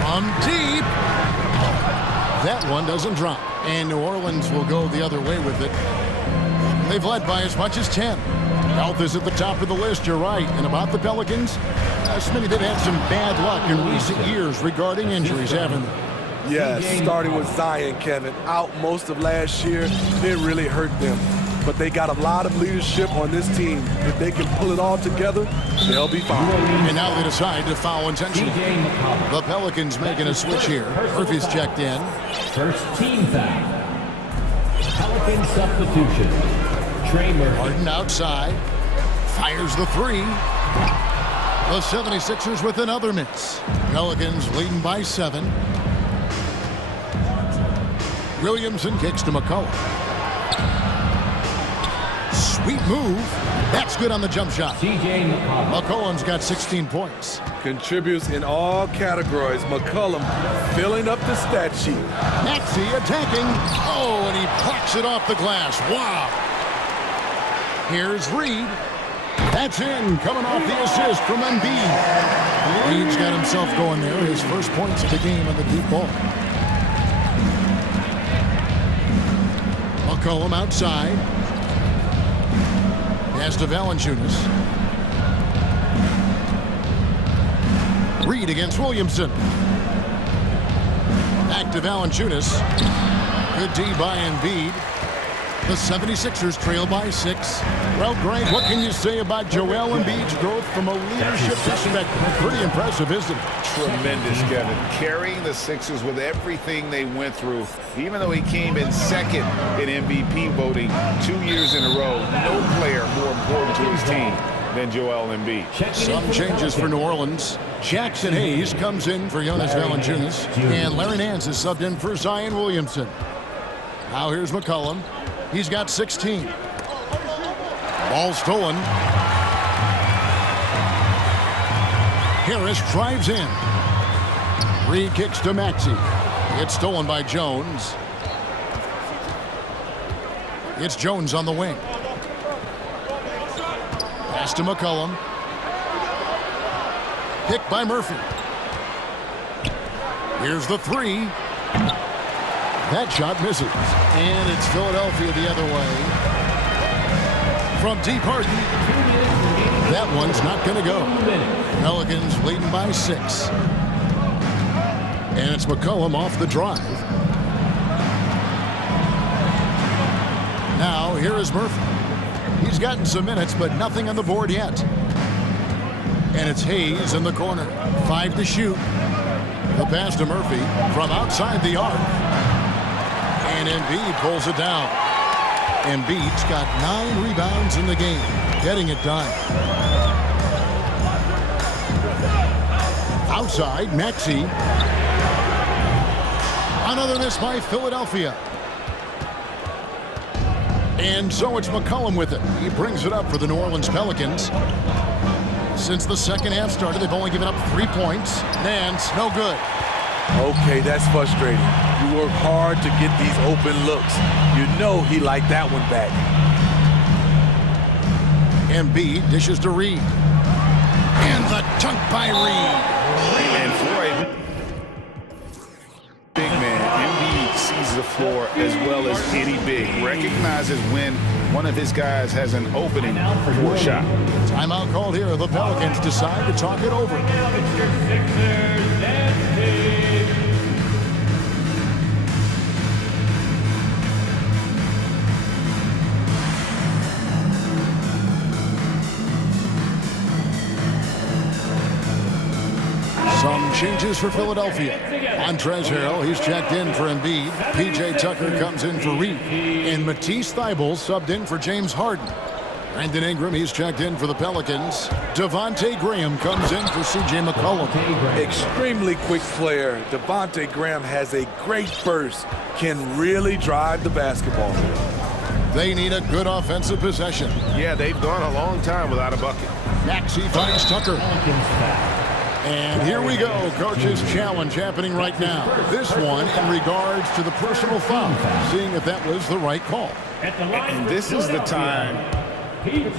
From deep. That one doesn't drop. And New Orleans will go the other way with it. They've led by as much as 10. Health is at the top of the list, you're right. And about the Pelicans, Smitty, they've had some bad luck in recent years regarding injuries, haven't they? Yes, starting with Zion, Kevin. Out most of last year, it really hurt them. But they got a lot of leadership on this team. If they can pull it all together, they'll be fine. And now they decide to foul intentionally. The Pelicans making a switch here. Murphy's checked in. First team foul. Pelican substitution. Harden outside. Fires the 3. The 76ers with another miss. Pelicans leading by 7. Williamson kicks to McCollum. Sweet move. That's good on the jump shot. McCollum's got 16 points. Contributes in all categories. McCollum filling up the stat sheet. Maxey attacking. Oh, and he blocks it off the glass. Wow. Here's Reed. That's in, coming off the assist from Embiid. Reed's got himself going there. His first points of the game on the deep ball. McCollum outside. Pass to Valanciunas. Reed against Williamson. Back to Valanciunas. Good D by Embiid. The 76ers trail by 6. Well, Greg, what can you say about Joel Embiid's growth from a leadership perspective? Pretty impressive, isn't it? Tremendous, Kevin. Carrying the Sixers with everything they went through, even though he came in second in MVP voting 2 years in a row. No player more important to his team than Joel Embiid. Some changes for New Orleans. Jackson Hayes comes in for Jonas Valanciunas, and Larry Nance is subbed in for Zion Williamson. Now here's McCollum. He's got 16. Ball stolen. Harris drives in. Reed kicks to Maxey. It's stolen by Jones. It's Jones on the wing. Pass to McCollum. Picked by Murphy. Here's the 3. That shot misses. And it's Philadelphia the other way. From deep Harden. That one's not going to go. Pelicans leading by 6. And it's McCollum off the drive. Now here is Murphy. He's gotten some minutes, but nothing on the board yet. And it's Hayes in the corner. 5 to shoot. The pass to Murphy from outside the arc. And Embiid pulls it down. Embiid's got 9 rebounds in the game, getting it done. Outside, Maxey. Another miss by Philadelphia. And so it's McCollum with it. He brings it up for the New Orleans Pelicans. Since the second half started, they've only given up 3 points. Nance, no good. Okay, that's frustrating. You work hard to get these open looks. You know he liked that one back. Embiid dishes to Reed. And the dunk by Reed. And for a big man, Embiid sees the floor as well as any big. Recognizes when one of his guys has an opening for a shot. Timeout called here. The Pelicans decide to talk it over. Some changes for Philadelphia. Montrezl Harrell, he's checked in for Embiid. P.J. Tucker comes in for Reed. And Matisse Thybulle subbed in for James Harden. Brandon Ingram, he's checked in for the Pelicans. Devontae Graham comes in for C.J. McCollum. Extremely quick player. Devontae Graham has a great burst, can really drive the basketball. They need a good offensive possession. Yeah, they've gone a long time without a bucket. Maxey finds Tucker. And here we go, coach's challenge happening right now. This one in regards to the personal foul, seeing if that was the right call. And this is the time, in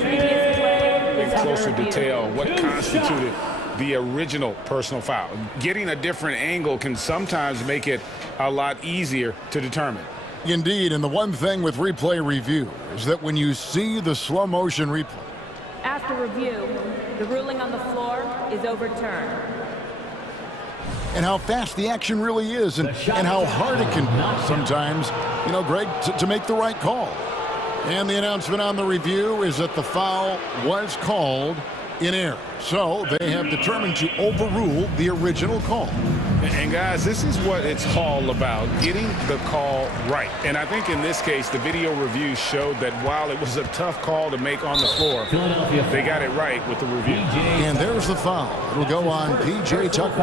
closer detail, what constituted the original personal foul. Getting a different angle can sometimes make it a lot easier to determine. Indeed, and the one thing with replay review is that when you see the slow motion replay, after review, the ruling on the floor is overturned. And how fast the action really is and how hard it can be sometimes, you know, Greg, to make the right call. And the announcement on the review is that the foul was called in error. So they have determined to overrule the original call. And guys, this is what it's all about, getting the call right. And I think in this case, the video review showed that while it was a tough call to make on the floor, they got it right with the review. And there's the foul. It'll go on P.J. Tucker.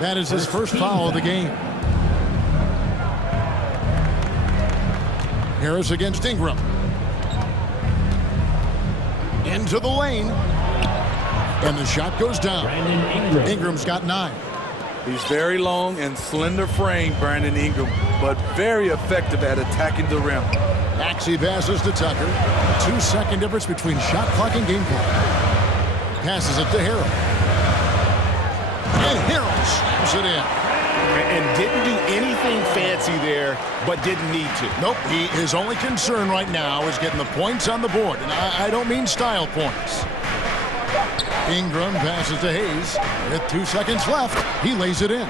That is his first foul of the game. Harris against Ingram. Into the lane. And the shot goes down. Ingram's got 9. He's very long and slender frame, Brandon Ingram, but very effective at attacking the rim. Maxey passes to Tucker. 2-second difference between shot clock and game clock. Passes it to Harris. And Harris slams it in. And didn't do anything fancy there, but didn't need to. Nope, his only concern right now is getting the points on the board. And I don't mean style points. Ingram passes to Hayes. With 2 seconds left, he lays it in.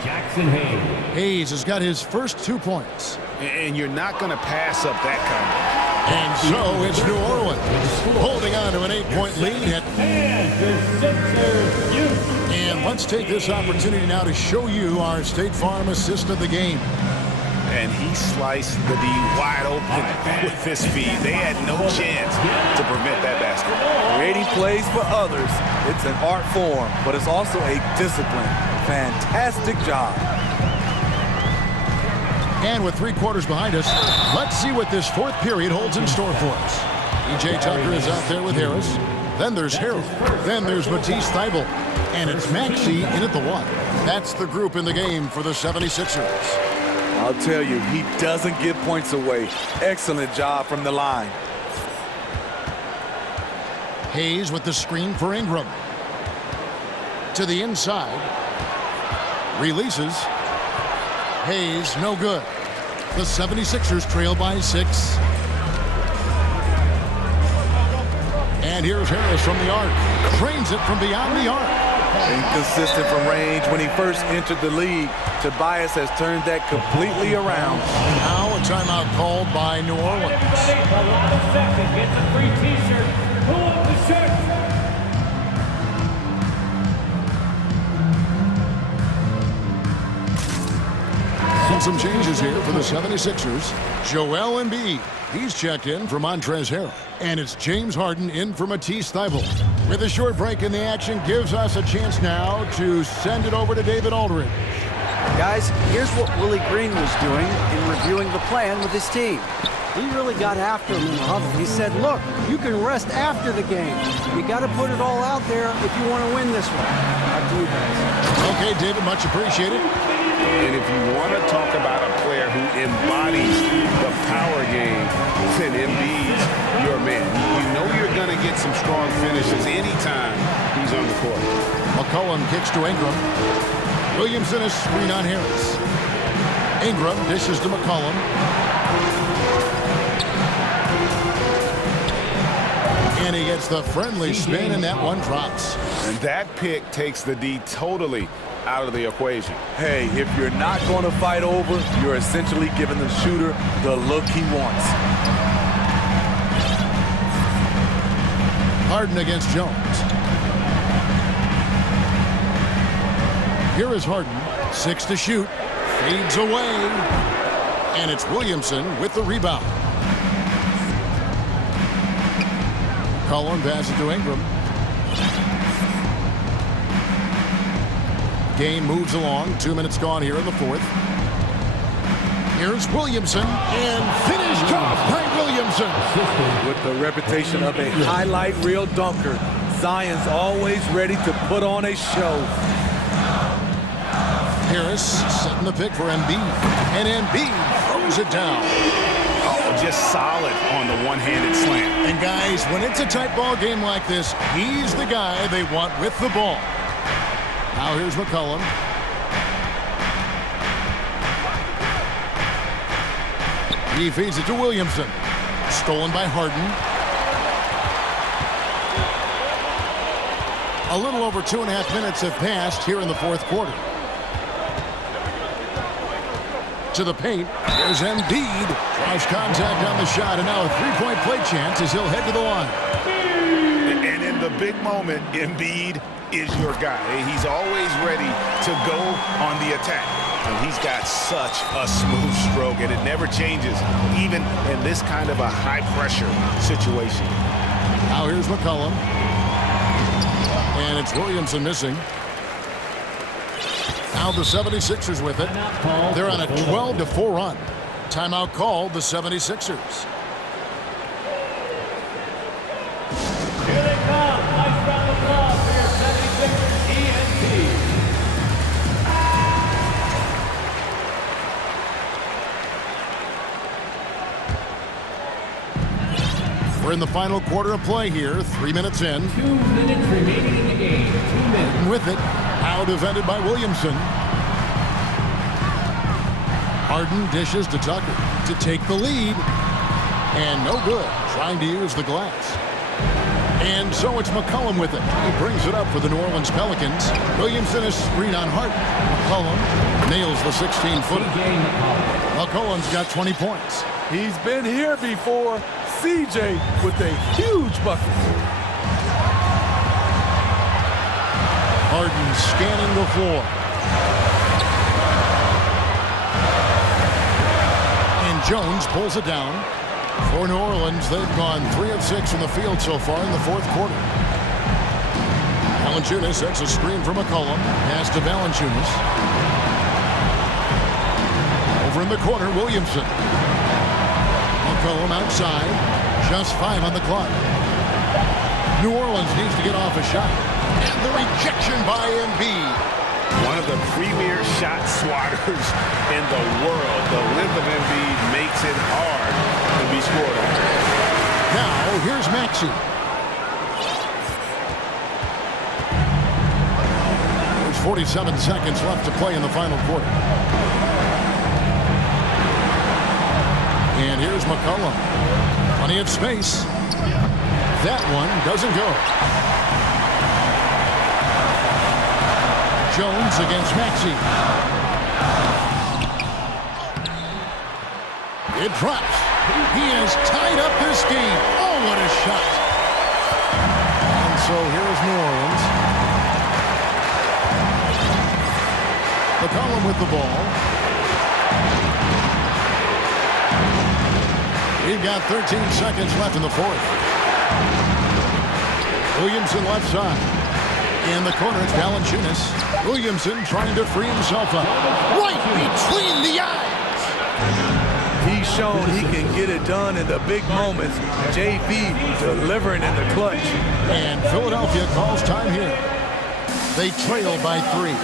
Hayes has got his first 2 points. And you're not going to pass up that kind. And so it's New Orleans holding on to an 8-point lead. And let's take this opportunity now to show you our State Farm assist of the game. And he sliced the D wide open with his feet. They had no chance to prevent that basket. Creating plays for others, it's an art form, but it's also a discipline. Fantastic job. And with 3 quarters behind us, let's see what this 4th period holds in store for us. E.J. Tucker is out there with Harris. Then there's Harold. Then there's Matisse Thybulle. And it's Maxey in at the 1. That's the group in the game for the 76ers. I'll tell you, he doesn't give points away. Excellent job from the line. Hayes with the screen for Ingram. To the inside. Releases. Hayes, no good. The 76ers trail by 6. And here's Harris from the arc. Trains it from beyond the arc. Inconsistent from range when he first entered the league. Tobias has turned that completely around. Now a timeout called by New Orleans. Gets a free t-shirt. Pull up the shirt. And some changes here for the 76ers. Joel Embiid. He's checked in for Montrezl Harrell. And it's James Harden in for Matisse Thybulle. With a short break in the action, gives us a chance now to send it over to David Aldridge. Guys, here's what Willie Green was doing in reviewing the plan with his team. He really got after him in the huddle. He said, look, you can rest after the game. You got to put it all out there if you want to win this one. Back to you guys. Okay, David, much appreciated. And if you want to talk about a player who embodies the power game, then Embiid's your man. You know you're going to get some strong finishes anytime he's on the court. McCollum kicks to Ingram. Williamson is screen on Harris. Ingram dishes to McCollum. And he gets the friendly spin, and that one drops. And that pick takes the D totally out of the equation. Hey, if you're not going to fight over, you're essentially giving the shooter the look he wants. Harden against Jones. Here is Harden, 6 to shoot, fades away, and it's Williamson with the rebound. McCollum passes to Ingram. Game moves along. 2 minutes gone here in the fourth. Here's Williamson, and finished off by Williamson. With the reputation of a highlight reel dunker, Zion's always ready to put on a show. Harris setting the pick for Embiid, and Embiid throws it down. Oh, just solid on the one-handed slam. And guys, when it's a tight ball game like this, he's the guy they want with the ball. Now here's McCollum. He feeds it to Williamson. Stolen by Harden. A little over 2.5 minutes have passed here in the fourth quarter. To the paint. There's Embiid. Draws contact on the shot, and now a three-point play chance as he'll head to the line. And in the big moment, Embiid is your guy. He's always ready to go on the attack. And he's got such a smooth stroke, and it never changes, even in this kind of a high-pressure situation. Now here's McCollum. And it's Williamson missing. Now the 76ers with it. They're on a 12-4 run. Timeout called the 76ers. Here they come. Nice round of applause for your 76ers ENT. We're in the final quarter of play here. 3 minutes in. 2 minutes remaining in the game. 2 minutes. With it, out defended by Williamson. Harden dishes to Tucker to take the lead. And no good, trying to use the glass. And so it's McCollum with it. He brings it up for the New Orleans Pelicans. Williamson is screen on Harden. McCollum nails the 16-footer. McCollum's got 20 points. He's been here before. CJ with a huge bucket. Harden scanning the floor. And Jones pulls it down. For New Orleans, they've gone 3 of 6 in the field so far in the fourth quarter. Valanciunas sets a screen for McCollum. Pass to Valanciunas. Over in the corner, Williamson. McCollum outside. Just 5 on the clock. New Orleans needs to get off a shot. And the rejection by Embiid. One of the premier shot swatters in the world. The length of Embiid makes it hard to be scored on. Now, here's Maxey. There's 47 seconds left to play in the final quarter. And here's McCollum. Plenty of space. That one doesn't go. Jones against Maxey. It drops. He has tied up this game. Oh, what a shot. And so here's New Orleans. McCollum with the ball. We've got 13 seconds left in the fourth. Williamson left side. In the corner, it's Valanciunas. Williamson trying to free himself up. Right between the eyes. He's shown he can get it done in the big moments. JV delivering in the clutch. And Philadelphia calls time here. They trail by 3.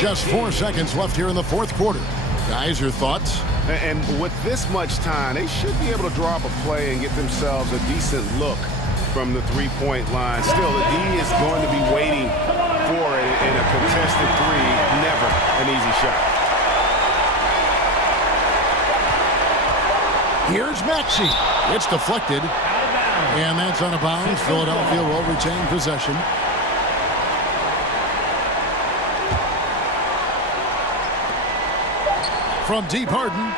Just 4 seconds left here in the fourth quarter. Guys, your thoughts? And with this much time, they should be able to draw up a play and get themselves a decent look from the three-point line. Still, the D is going to be waiting for it in a contested three. Never an easy shot. Here's Maxey. It's deflected. And that's out of bounds. Philadelphia will retain possession. From deep, Harden.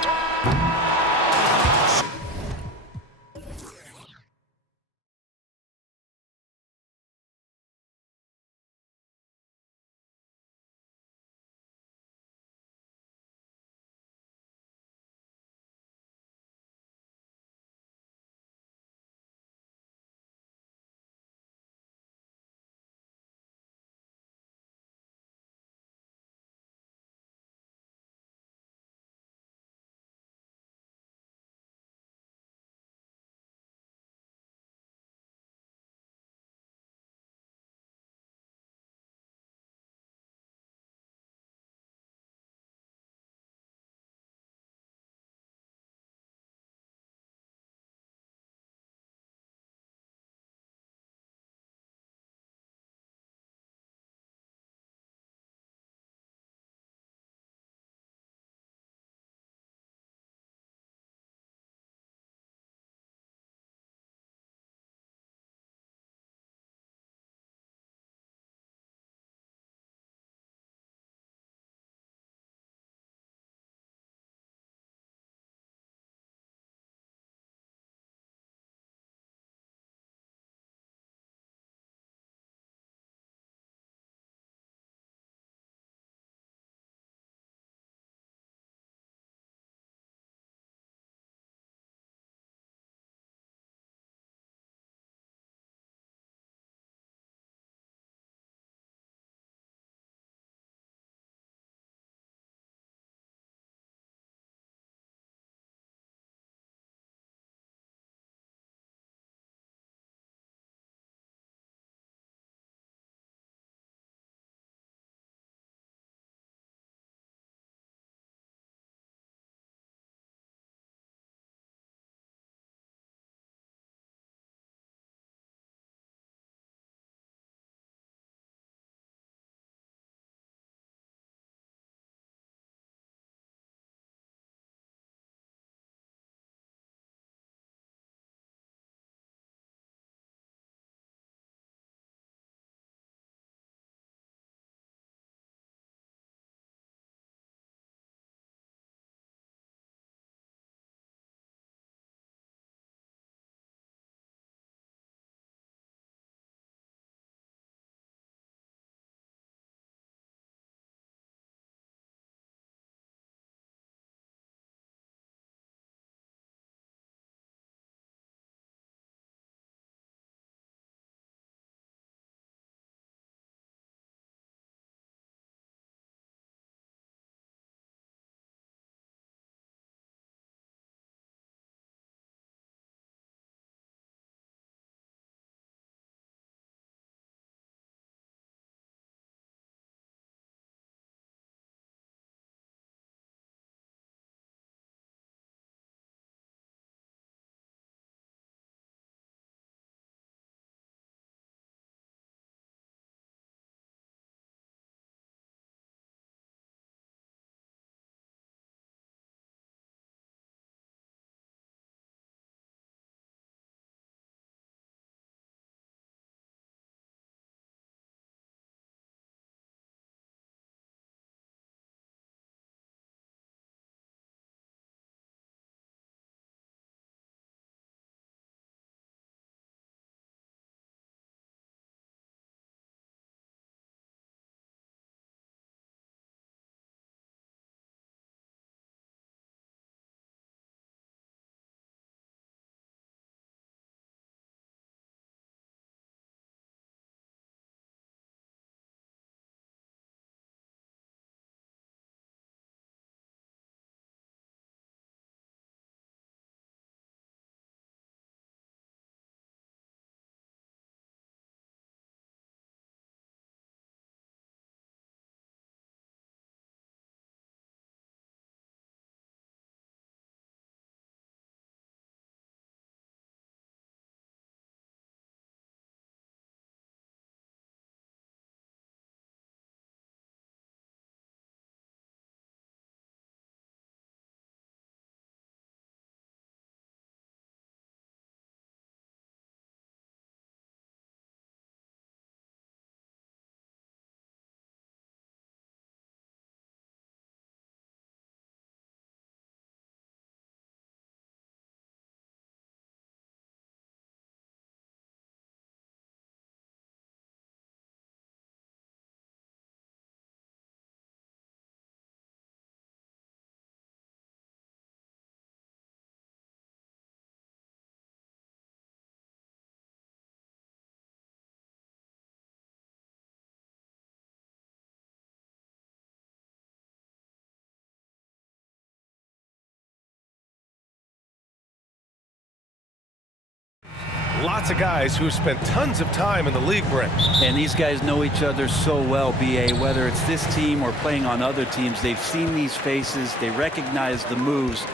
lots of guys who have spent tons of time in the league, Brent. And these guys know each other so well, B.A. Whether it's this team or playing on other teams, they've seen these faces. They recognize the moves.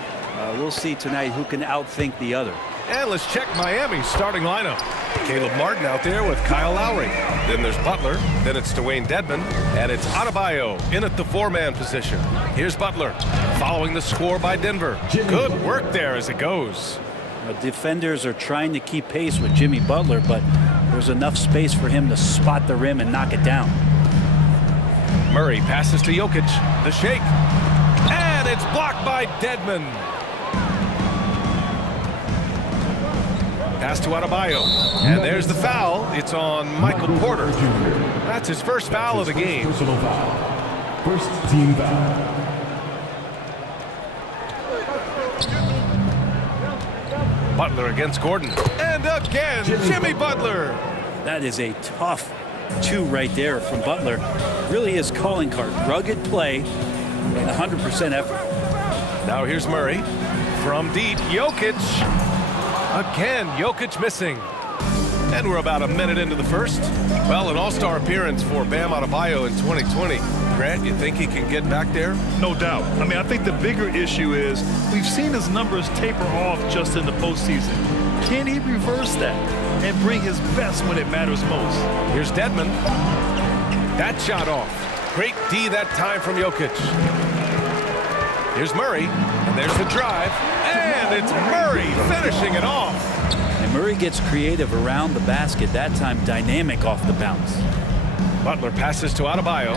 We'll see tonight who can outthink the other. And let's check Miami's starting lineup. Caleb Martin out there with Kyle Lowry. Then there's Butler. Then it's Dwayne Dedmon. And it's Adebayo in at the 4-man position. Here's Butler following the score by Denver. Good work there as it goes. Defenders are trying to keep pace with Jimmy Butler, but there's enough space for him to spot the rim and knock it down. Murray passes to Jokic. The shake. And it's blocked by Dedmon. Pass to Adebayo. And there's the foul. It's on Michael Porter. That's his first foul of the game. Personal foul. First team foul. Butler against Gordon. And again, Jimmy Butler. That is a tough 2 right there from Butler. Really his calling card. Rugged play and 100% effort. Now here's Murray. From deep, Jokic. Again, Jokic missing. And we're about a minute into the first. Well, an all-star appearance for Bam Adebayo in 2020. Grant, you think he can get back there? No doubt. I mean, I think the bigger issue is we've seen his numbers taper off just in the postseason. Can he reverse that and bring his best when it matters most? Here's Dedmon. That shot off. Great D that time from Jokic. Here's Murray, and there's the drive, and it's Murray finishing it off. And Murray gets creative around the basket, that time dynamic off the bounce. Butler passes to Adebayo.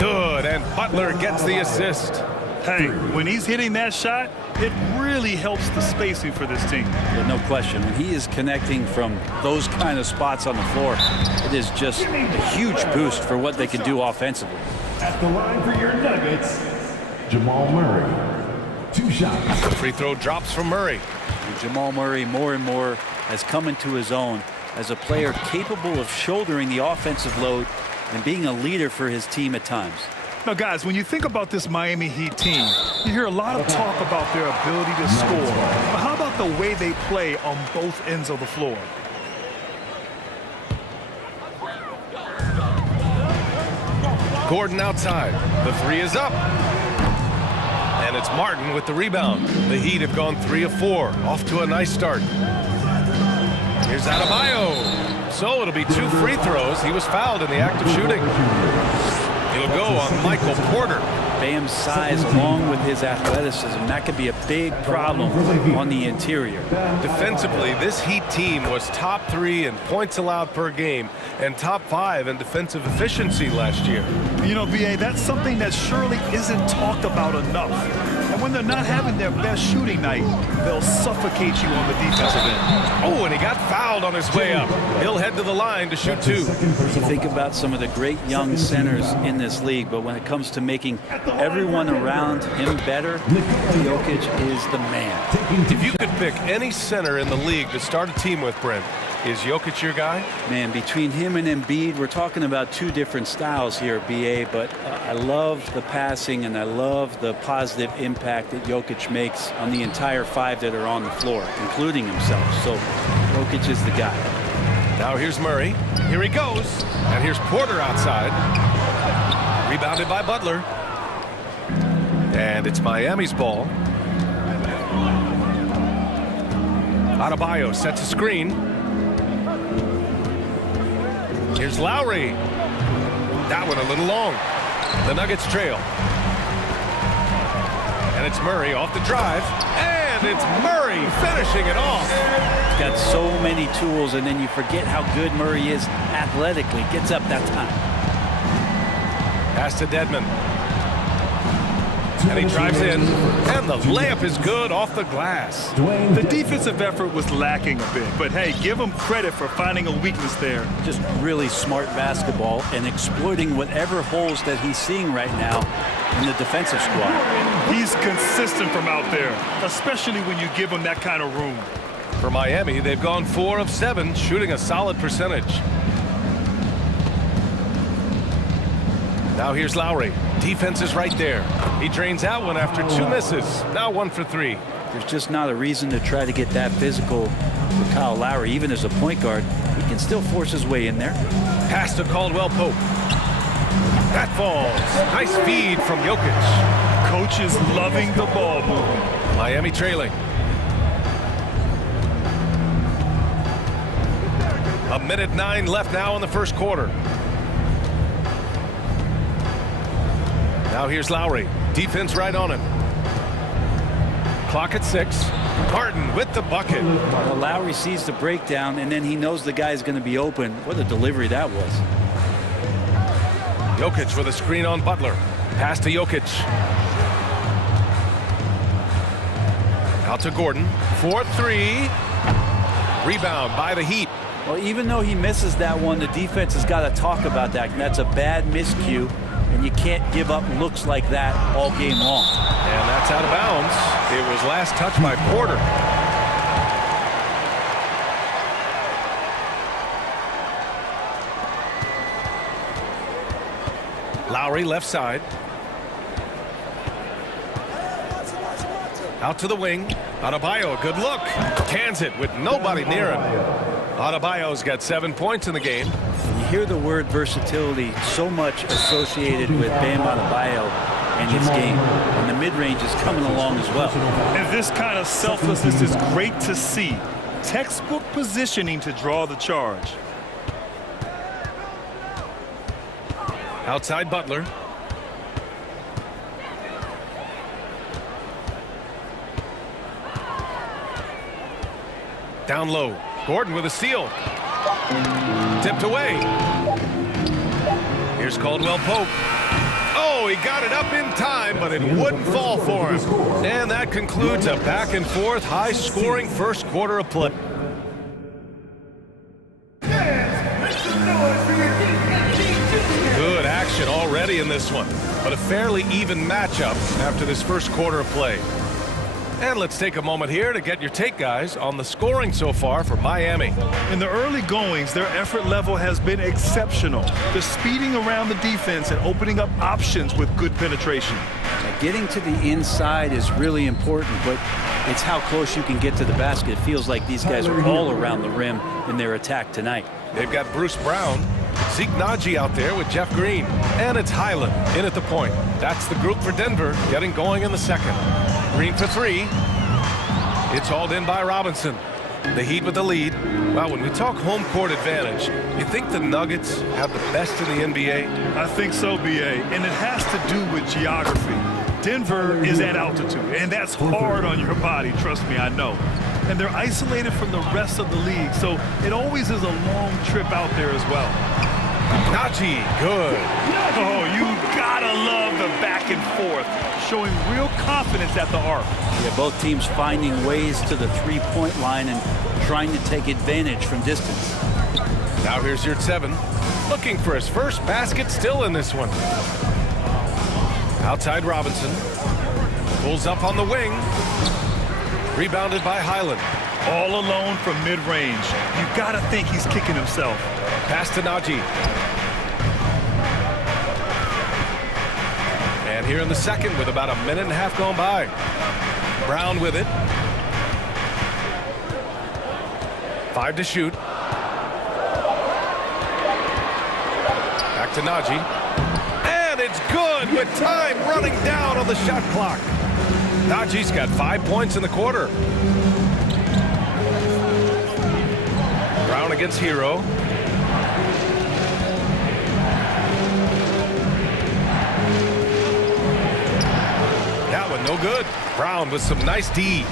Good, and Butler gets the assist. Hey, when he's hitting that shot, it really helps the spacing for this team. But no question, when he is connecting from those kind of spots on the floor, it is just a huge boost for what they can do offensively. At the line for your Nuggets, Jamal Murray. 2 shots. The free throw drops from Murray. And Jamal Murray more and more has come into his own as a player capable of shouldering the offensive load and being a leader for his team at times. Now, guys, when you think about this Miami Heat team, you hear a lot of talk about their ability to score. But how about the way they play on both ends of the floor? Gordon outside. The 3 is up. And it's Martin with the rebound. The Heat have gone 3 of 4. Off to a nice start. Here's Adebayo. So it'll be 2 free throws. He was fouled in the act of shooting. He'll go on Michael Porter. Bam's size along with his athleticism, that could be a big problem on the interior. Defensively, this Heat team was top 3 in points allowed per game and top 5 in defensive efficiency last year. You know, B.A., that's something that surely isn't talked about enough. And when they're not having their best shooting night, they'll suffocate you on the defensive end. Oh, and he got fouled on his way up. He'll head to the line to shoot 2. You think about some of the great young centers in this league, but when it comes to making everyone around him better, Jokic is the man. If you could pick any center in the league to start a team with, Brent, is Jokic your guy? Man, between him and Embiid, we're talking about 2 different styles here, B.A., but I love the passing and I love the positive impact that Jokic makes on the entire 5 that are on the floor, including himself. So Jokic is the guy. Now here's Murray. Here he goes. And here's Porter outside. Rebounded by Butler. And it's Miami's ball. Adebayo sets a screen. Here's Lowry. That one a little long. The Nuggets trail. And it's Murray off the drive. And it's Murray finishing it off. He's got so many tools, and then you forget how good Murray is athletically. Gets up that time. Pass to Dedmon. And he drives in, and the layup is good off the glass. The defensive effort was lacking a bit, but hey, give him credit for finding a weakness there. Just really smart basketball and exploiting whatever holes that he's seeing right now in the defensive squad. He's consistent from out there, especially when you give him that kind of room. For Miami, they've gone 4 of 7, shooting a solid percentage. Now here's Lowry. Defense is right there. He drains out one after 2 misses. Now 1 for 3. There's just not a reason to try to get that physical with Kyle Lowry. Even as a point guard, he can still force his way in there. Pass to Caldwell Pope. That falls. Nice feed from Jokic. Coach is loving the ball movement. Miami trailing. A minute 9 left now in the first quarter. Now here's Lowry. Defense right on him. Clock at 6. Harden with the bucket. Well, Lowry sees the breakdown, and then he knows the guy's going to be open. What a delivery that was. Jokic with a screen on Butler. Pass to Jokic. Out to Gordon. 4-3. Rebound by the Heat. Well, even though he misses that one, the defense has got to talk about that. That's a bad miscue, and you can't give up looks like that all game long. And that's out of bounds. It was last touched by Porter. Lowry left side. Out to the wing. Adebayo, good look. Cans it with nobody near him. Adebayo's got 7 points in the game. You hear the word versatility so much associated with Bam Adebayo and his game. And the mid-range is coming along as well. And this kind of selflessness is great to see. Textbook positioning to draw the charge. Outside Butler. Down low. Gordon with a steal. Tipped away. Here's Caldwell Pope. Oh, he got it up in time, but it wouldn't fall for him. And that concludes a back and forth, high-scoring first quarter of play. Good action already in this one, but a fairly even matchup after this first quarter of play. And let's take a moment here to get your take, guys, on the scoring so far for Miami. In the early goings, their effort level has been exceptional. They're speeding around the defense and opening up options with good penetration. Getting to the inside is really important, but it's how close you can get to the basket. It feels like these guys are all around the rim in their attack tonight. They've got Bruce Brown, Zeke Naji out there with Jeff Green, and it's Highland in at the point. That's the group for Denver getting going in the second. Green for 3. It's hauled in by Robinson. The Heat with the lead. Well, when we talk home court advantage, you think the Nuggets have the best in the NBA? I think so, B.A., and it has to do with geography. Denver is at altitude, and that's hard on your body, trust me, I know. And they're isolated from the rest of the league, so it always is a long trip out there as well. Naji, good. Oh, you gotta love the back and forth, showing real confidence at the arc. Yeah, both teams finding ways to the three-point line and trying to take advantage from distance. Now here's your 7. Looking for his first basket, still in this one. Outside Robinson. Pulls up on the wing. Rebounded by Highland. All alone from mid-range. You gotta think he's kicking himself. Pass to Naji. And here in the second with about a minute and a half gone by. Brown with it. 5 to shoot. Back to Naji. And it's good with time running down on the shot clock. Naji's got 5 points in the quarter. Brown against Hero. That one no good. Brown with some nice D.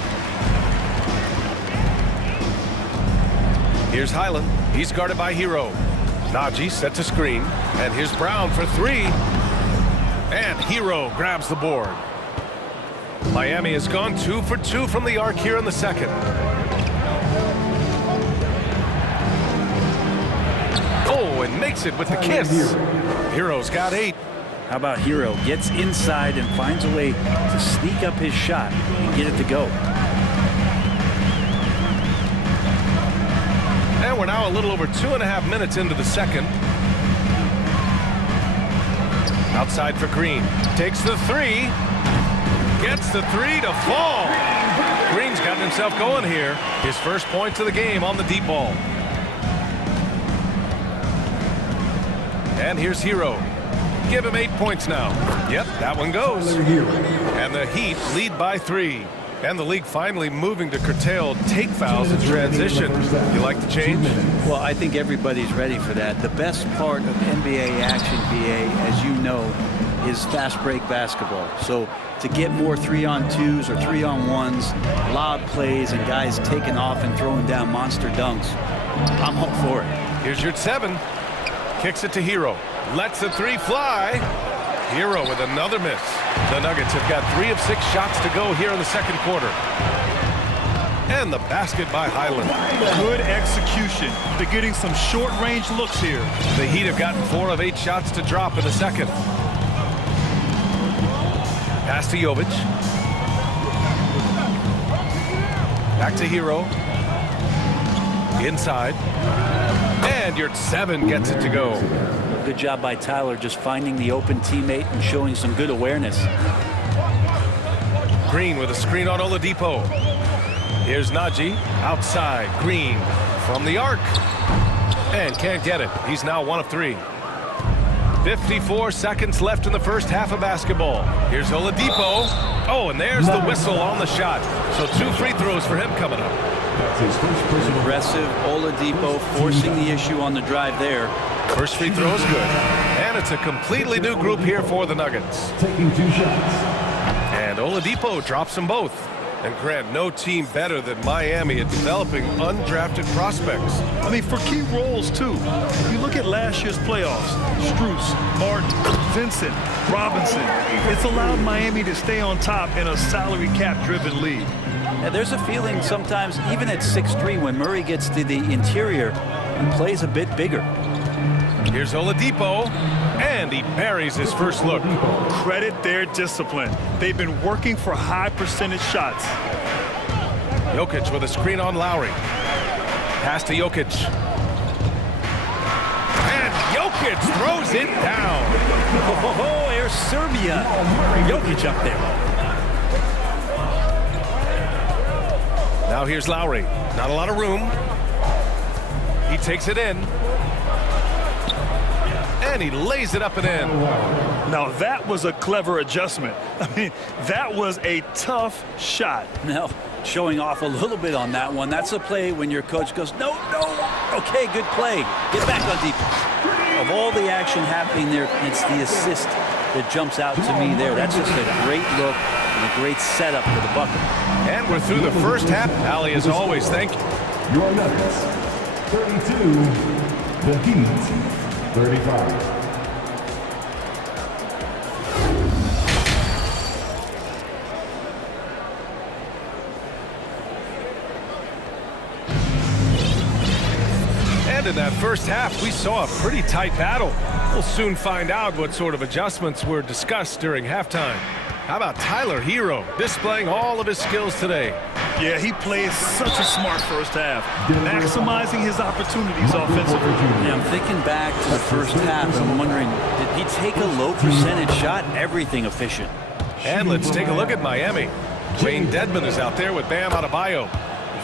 Here's Highland. He's guarded by Hero. Naji sets a screen. And here's Brown for 3. And Hero grabs the board. Miami has gone 2 for 2 from the arc here in the second. Oh, and makes it with the kiss. Hero's got 8. How about Hero gets inside and finds a way to sneak up his shot and get it to go. And we're now a little over 2.5 minutes into the second. Outside for Green. Takes the 3. Gets the 3 to fall. Green's gotten himself going here. His first points of the game on the deep ball. And here's Hero. Give him 8 points now. Yep, that one goes. And the Heat lead by 3. And the league finally moving to curtail take fouls in transition. You like the change? Well, I think everybody's ready for that. The best part of NBA action, BA, as you know, is fast break basketball. So to get more 3-on-2s or 3-on-1s, lob plays, and guys taking off and throwing down monster dunks, I'm all for it. Here's your 7. Kicks it to Hero. Lets the 3 fly. Hero with another miss. The Nuggets have got 3 of 6 shots to go here in the second quarter. And the basket by Highland. Good execution. They're getting some short-range looks here. The Heat have gotten 4 of 8 shots to drop in the second. Pass to Jovic. Back to Hero. Inside. And your 7 gets it to go. Good job by Tyler just finding the open teammate and showing some good awareness. Green with a screen on Oladipo. Here's Najee. Outside. Green from the arc. And can't get it. He's now 1 of 3. 54 seconds left in the first half of basketball. Here's Oladipo. Oh, and there's the whistle on the shot. So 2 free throws for him coming up. Aggressive Oladipo forcing the issue on the drive there. First free throw is good. And it's a completely new group here for the Nuggets. Taking 2 shots. And Oladipo drops them both. And Grant, no team better than Miami at developing undrafted prospects. I mean, for key roles, too. You look at last year's playoffs. Strus, Martin, Vincent, Robinson. It's allowed Miami to stay on top in a salary cap-driven league. And there's a feeling sometimes, even at 6'3", when Murray gets to the interior and plays a bit bigger. Here's Oladipo, and he buries his first look. Credit their discipline. They've been working for high percentage shots. Jokic with a screen on Lowry. Pass to Jokic. And Jokic throws it down. Oh, there's Serbia. Jokic up there. Now here's Lowry. Not a lot of room. He takes it in. And he lays it up and in. Now that was a clever adjustment. I mean, that was a tough shot. Now, showing off a little bit on that one. That's a play when your coach goes, no, no. Okay, good play. Get back on defense. Of all the action happening there, it's the assist that jumps out to me there. That's just a great look and a great setup for the bucket. And we're through the first half. Allie, as always, thank you. Your Nuggets, 32. The Heat, 35. And in that first half, we saw a pretty tight battle. We'll soon find out what sort of adjustments were discussed during halftime. How about Tyler Hero displaying all of his skills today? Yeah, he plays such a smart first half, maximizing his opportunities offensively. Yeah, I'm thinking back to the first half, and I'm wondering, did he take a low percentage shot? Everything efficient. And let's take a look at Miami. Wayne Dedmon is out there with Bam Adebayo.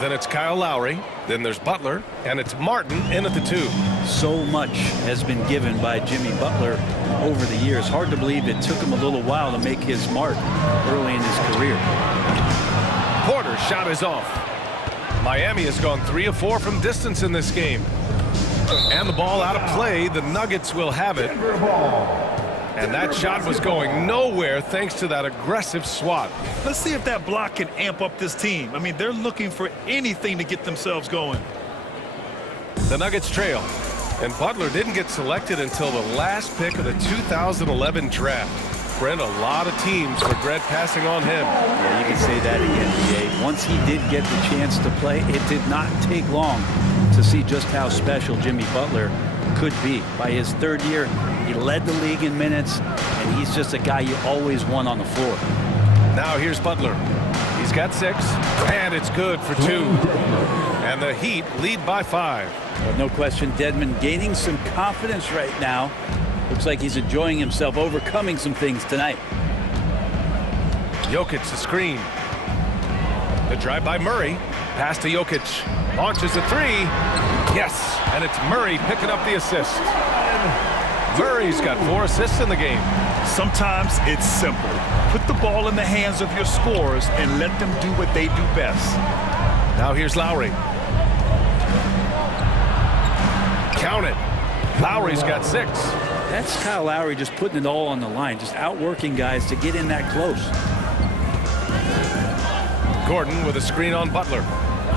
Then it's Kyle Lowry. Then there's Butler. And it's Martin in at the 2. So much has been given by Jimmy Butler over the years. Hard to believe it took him a little while to make his mark early in his career. Porter's shot is off. Miami has gone 3 of 4 from distance in this game. And the ball out of play. The Nuggets will have it. And that shot was going nowhere thanks to that aggressive swat. Let's see if that block can amp up this team. I mean, they're looking for anything to get themselves going. The Nuggets trail. And Butler didn't get selected until the last pick of the 2011 draft. Brent, a lot of teams regret passing on him. Yeah, you can say that again, BA. Once he did get the chance to play, it did not take long to see just how special Jimmy Butler could be. By his 3rd year, he led the league in minutes, and he's just a guy you always want on the floor. Now here's Butler. He's got 6, and it's good for 2. And the Heat lead by 5. But no question, Dedmon gaining some confidence right now. Looks like he's enjoying himself, overcoming some things tonight. Jokic the screen. The drive by Murray. Pass to Jokic. Launches a three. Yes, and it's Murray picking up the assist. Murray's got 4 assists in the game. Sometimes it's simple. Put the ball in the hands of your scorers and let them do what they do best. Now here's Lowry. Count it. Lowry's got 6. That's Kyle Lowry just putting it all on the line, just outworking guys to get in that close. Gordon with a screen on Butler.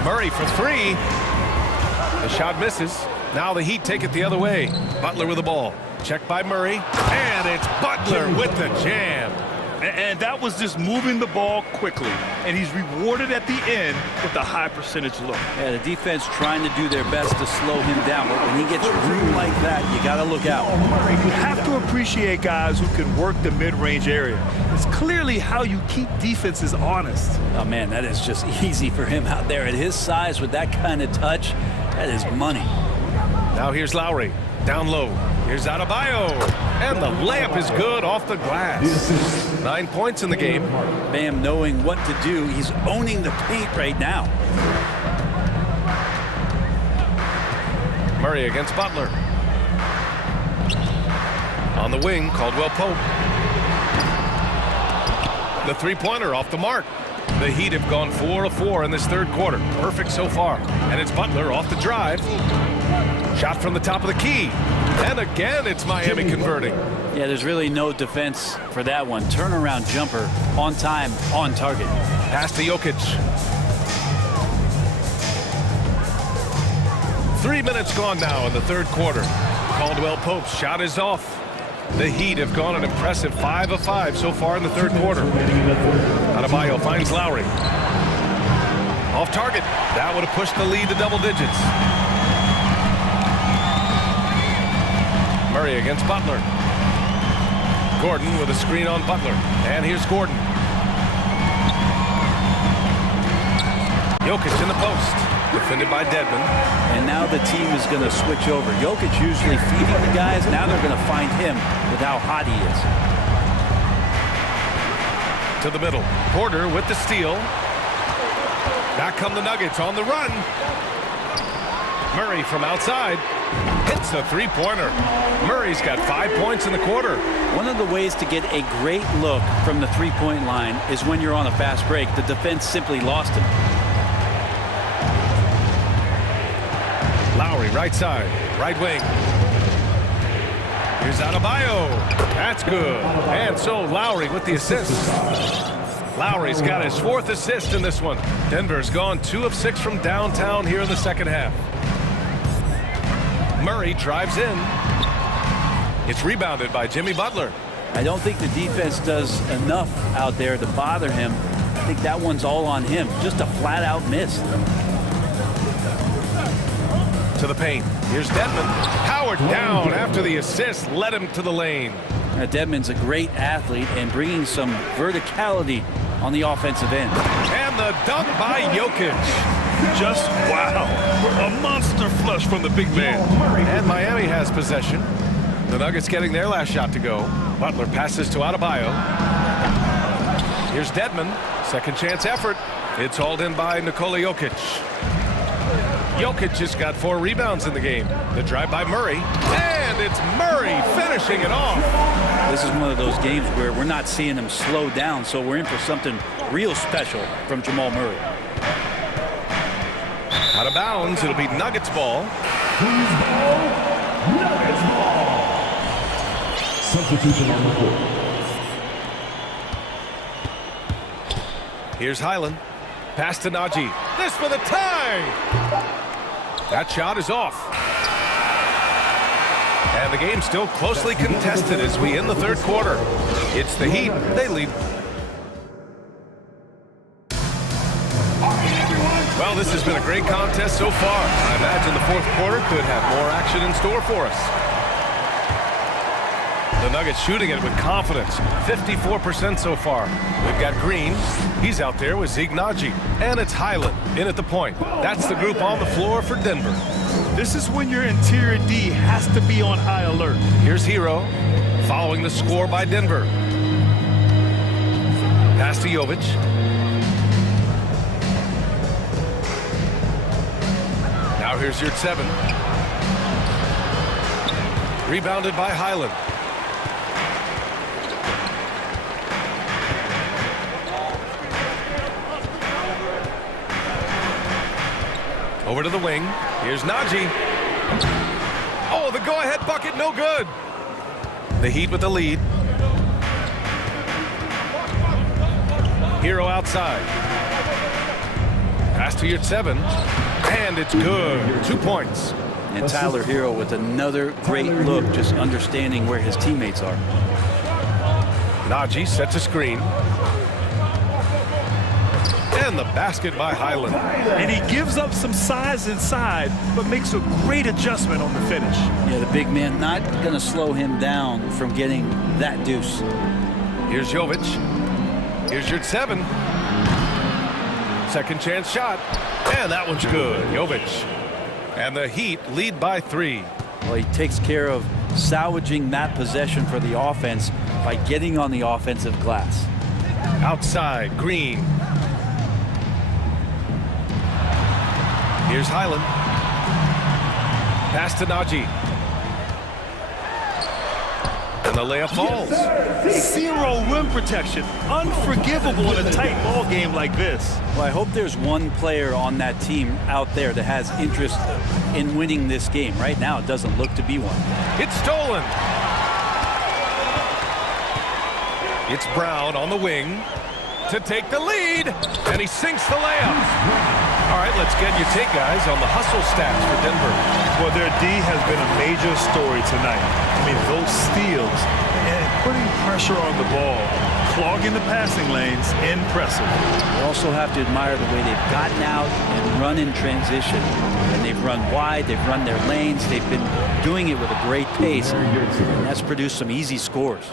Murray for 3. The shot misses. Now the Heat take it the other way. Butler with the ball. Checked by Murray. And it's Butler with the jam. And that was just moving the ball quickly. And he's rewarded at the end with a high percentage look. Yeah, the defense trying to do their best to slow him down. But when he gets room like that, you got to look out. You have to appreciate guys who can work the mid-range area. It's clearly how you keep defenses honest. Oh, man, that is just easy for him out there. At his size, with that kind of touch, that is money. Now here's Lowry. Down low. Here's Adebayo. And the layup is good off the glass. 9 points in the game. Bam knowing what to do. He's owning the paint right now. Murray against Butler. On the wing, Caldwell Pope. The three-pointer off the mark. The Heat have gone 4 of 4 in this third quarter. Perfect so far. And it's Butler off the drive. Shot from the top of the key. And again, it's Miami converting. Yeah, there's really no defense for that one. Turnaround jumper, on time, on target. Pass to Jokic. 3 minutes gone now in the third quarter. Caldwell Pope's shot is off. The Heat have gone an impressive 5 of 5 so far in the third quarter. Adebayo finds Lowry. Off target. That would have pushed the lead to double digits. Murray against Butler. Gordon with a screen on Butler. And here's Gordon. Jokic in the post. Defended by Dedmon. And now the team is going to switch over. Jokic usually feeding the guys. Now they're going to find him with how hot he is. To the middle. Porter with the steal. Back come the Nuggets on the run. Murray from outside. Hits the three-pointer. Murray's got 5 points in the quarter. One of the ways to get a great look from the three-point line is when you're on a fast break. The defense simply lost him. Lowry, right side, right wing. Here's Adebayo. That's good. And so Lowry with the assist. Lowry's got his 4th assist in this one. Denver's gone 2 of 6 from downtown here in the second half. Murray drives in. It's rebounded by Jimmy Butler. I don't think the defense does enough out there to bother him. I think that one's all on him. Just a flat-out miss. To the paint. Here's Dedmon. Powered down after the assist led him to the lane. Dedmon's a great athlete and bringing some verticality on the offensive end. And the dunk by Jokic. Just wow. A monster flush from the big man. And Miami has possession. The Nuggets getting their last shot to go. Butler passes to Adebayo. Here's Dedmon. Second chance effort. It's hauled in by Nikola Jokic. Jokic just got 4 rebounds in the game. The drive by Murray. And it's Murray finishing it off. This is one of those games where we're not seeing him slow down, so we're in for something real special from Jamal Murray. Out of bounds, it'll be Nuggets ball. Nuggets ball. Substitution on the court. Here's Highland. Pass to Najee. This for the tie. That shot is off. And the game's still closely contested as we end the third quarter. It's the Heat. They lead. Well, this has been a great contest so far. I imagine the fourth quarter could have more action in store for us. The Nuggets shooting it with confidence. 54% so far. We've got Green. He's out there with Zeke Najee. And it's Highland in at the point. That's the group on the floor for Denver. This is when your interior D has to be on high alert. Here's Hero following the score by Denver. Pass to Jovic. here's your 7. Rebounded by Highland. Over to the wing. Here's Najee. Oh, the go-ahead bucket, no good. The Heat with the lead. Hero outside. Pass to your 7. And it's good. 2 points. And Tyler Hero with another great look, just understanding where his teammates are. Najee sets a screen. And the basket by Highland. And he gives up some size inside, but makes a great adjustment on the finish. Yeah, the big man not going to slow him down from getting that deuce. Here's Jovic. Here's your 7. Second chance shot. And that one's good. Jovic. And the Heat lead by 3. Well, he takes care of salvaging that possession for the offense by getting on the offensive glass. Outside, Green. Here's Highland. Pass to Najee. And the layup falls. Zero rim protection. Unforgivable in a tight ball game like this. Well, I hope there's one player on that team out there that has interest in winning this game. Right now, it doesn't look to be one. It's stolen. It's Brown on the wing to take the lead. And he sinks the layup. All right, let's get your take, guys, on the hustle stats for Denver. Well, their D has been a major story tonight. I mean, those steals and putting pressure on the ball, clogging the passing lanes, impressive. You also have to admire the way they've gotten out and run in transition. And they've run wide, they've run their lanes, they've been doing it with a great pace, and that's produced some easy scores.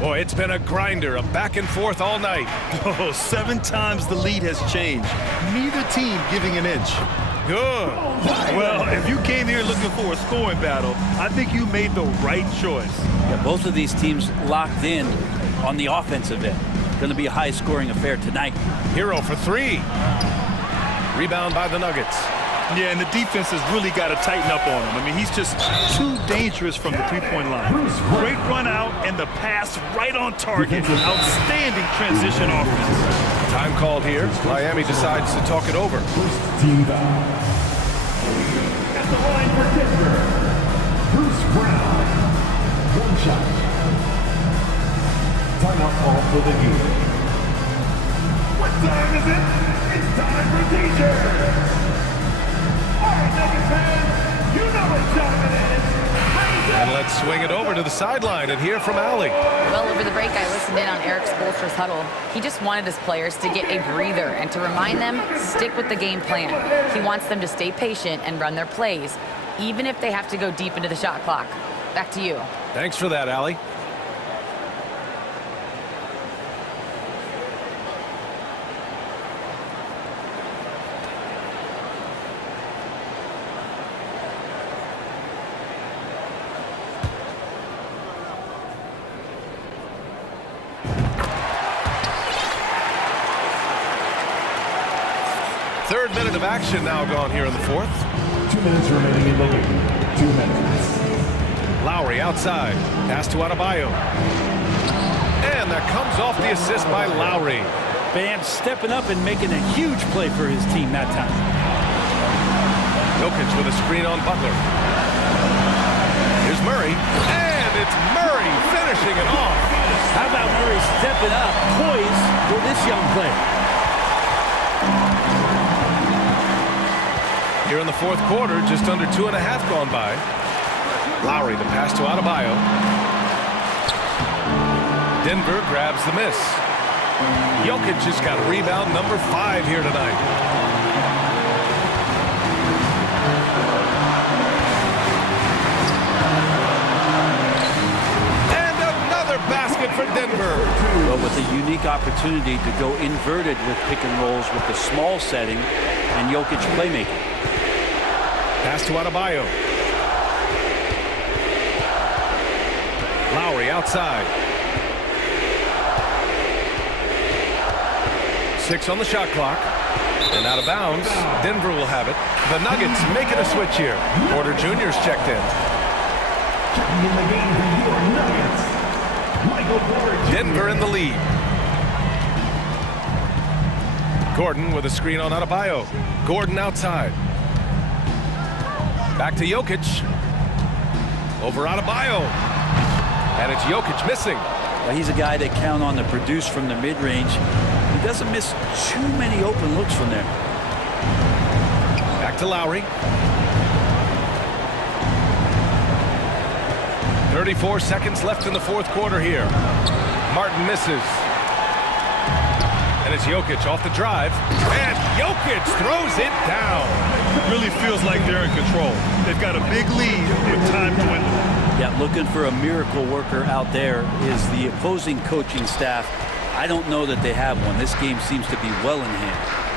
Boy, it's been a grinder, a back and forth all night. Oh, 7 times the lead has changed. Neither team giving an inch. Good. Well, if you came here looking for a scoring battle, I think you made the right choice. Yeah, both of these teams locked in on the offensive end. Going to be a high-scoring affair tonight. Hero for 3. Rebound by the Nuggets. Yeah, and the defense has really got to tighten up on him. I mean, he's just too dangerous from the three-point line. Great run out and the pass right on target. Outstanding transition offense. Time called here. Miami decides to talk it over. Team foul. At the line for Denver, Bruce Brown. 1 shot. Timeout call for the Heat. What time is it? It's time for T-shirts. And let's swing it over to the sideline and hear from Allie. Well, over the break, I listened in on Eric Spoelstra's huddle. He just wanted his players to get a breather and to remind them, stick with the game plan. He wants them to stay patient and run their plays, even if they have to go deep into the shot clock. Back to you. Thanks for that, Allie. Third minute of action now gone here in the 4th. 2 minutes remaining in the league. 2 minutes. Lowry outside. Pass to Adebayo. And that comes off the assist by Lowry. Bam stepping up and making a huge play for his team that time. Jokic with a screen on Butler. Here's Murray. And it's Murray finishing it off. How about Murray stepping up, poised for this young player? Here in the 4th quarter, just under 2.5 gone by. Lowry, the pass to Adebayo. Denver grabs the miss. Jokic has got rebound number 5 here tonight. And another basket for Denver. Well, with a unique opportunity to go inverted with pick and rolls with the small setting and Jokic playmaking. Pass to Adebayo. Lowry outside. 6 on the shot clock. And out of bounds, Denver will have it. The Nuggets making a switch here. Porter Jr.'s checked in. Checking in the game for your Nuggets, Michael Porter Jr. Denver in the lead. Gordon with a screen on Adebayo. Gordon outside. Back to Jokic. Over Adebayo. And it's Jokic missing. Well, he's a guy that count on to produce from the mid-range. He doesn't miss too many open looks from there. Back to Lowry. 34 seconds left in the fourth quarter here. Martin misses. And it's Jokic off the drive. And Jokic throws it down. It really feels like they're in control. They've got a big lead with time dwindling. Yeah, looking for a miracle worker out there is the opposing coaching staff. I don't know that they have one. This game seems to be well in hand.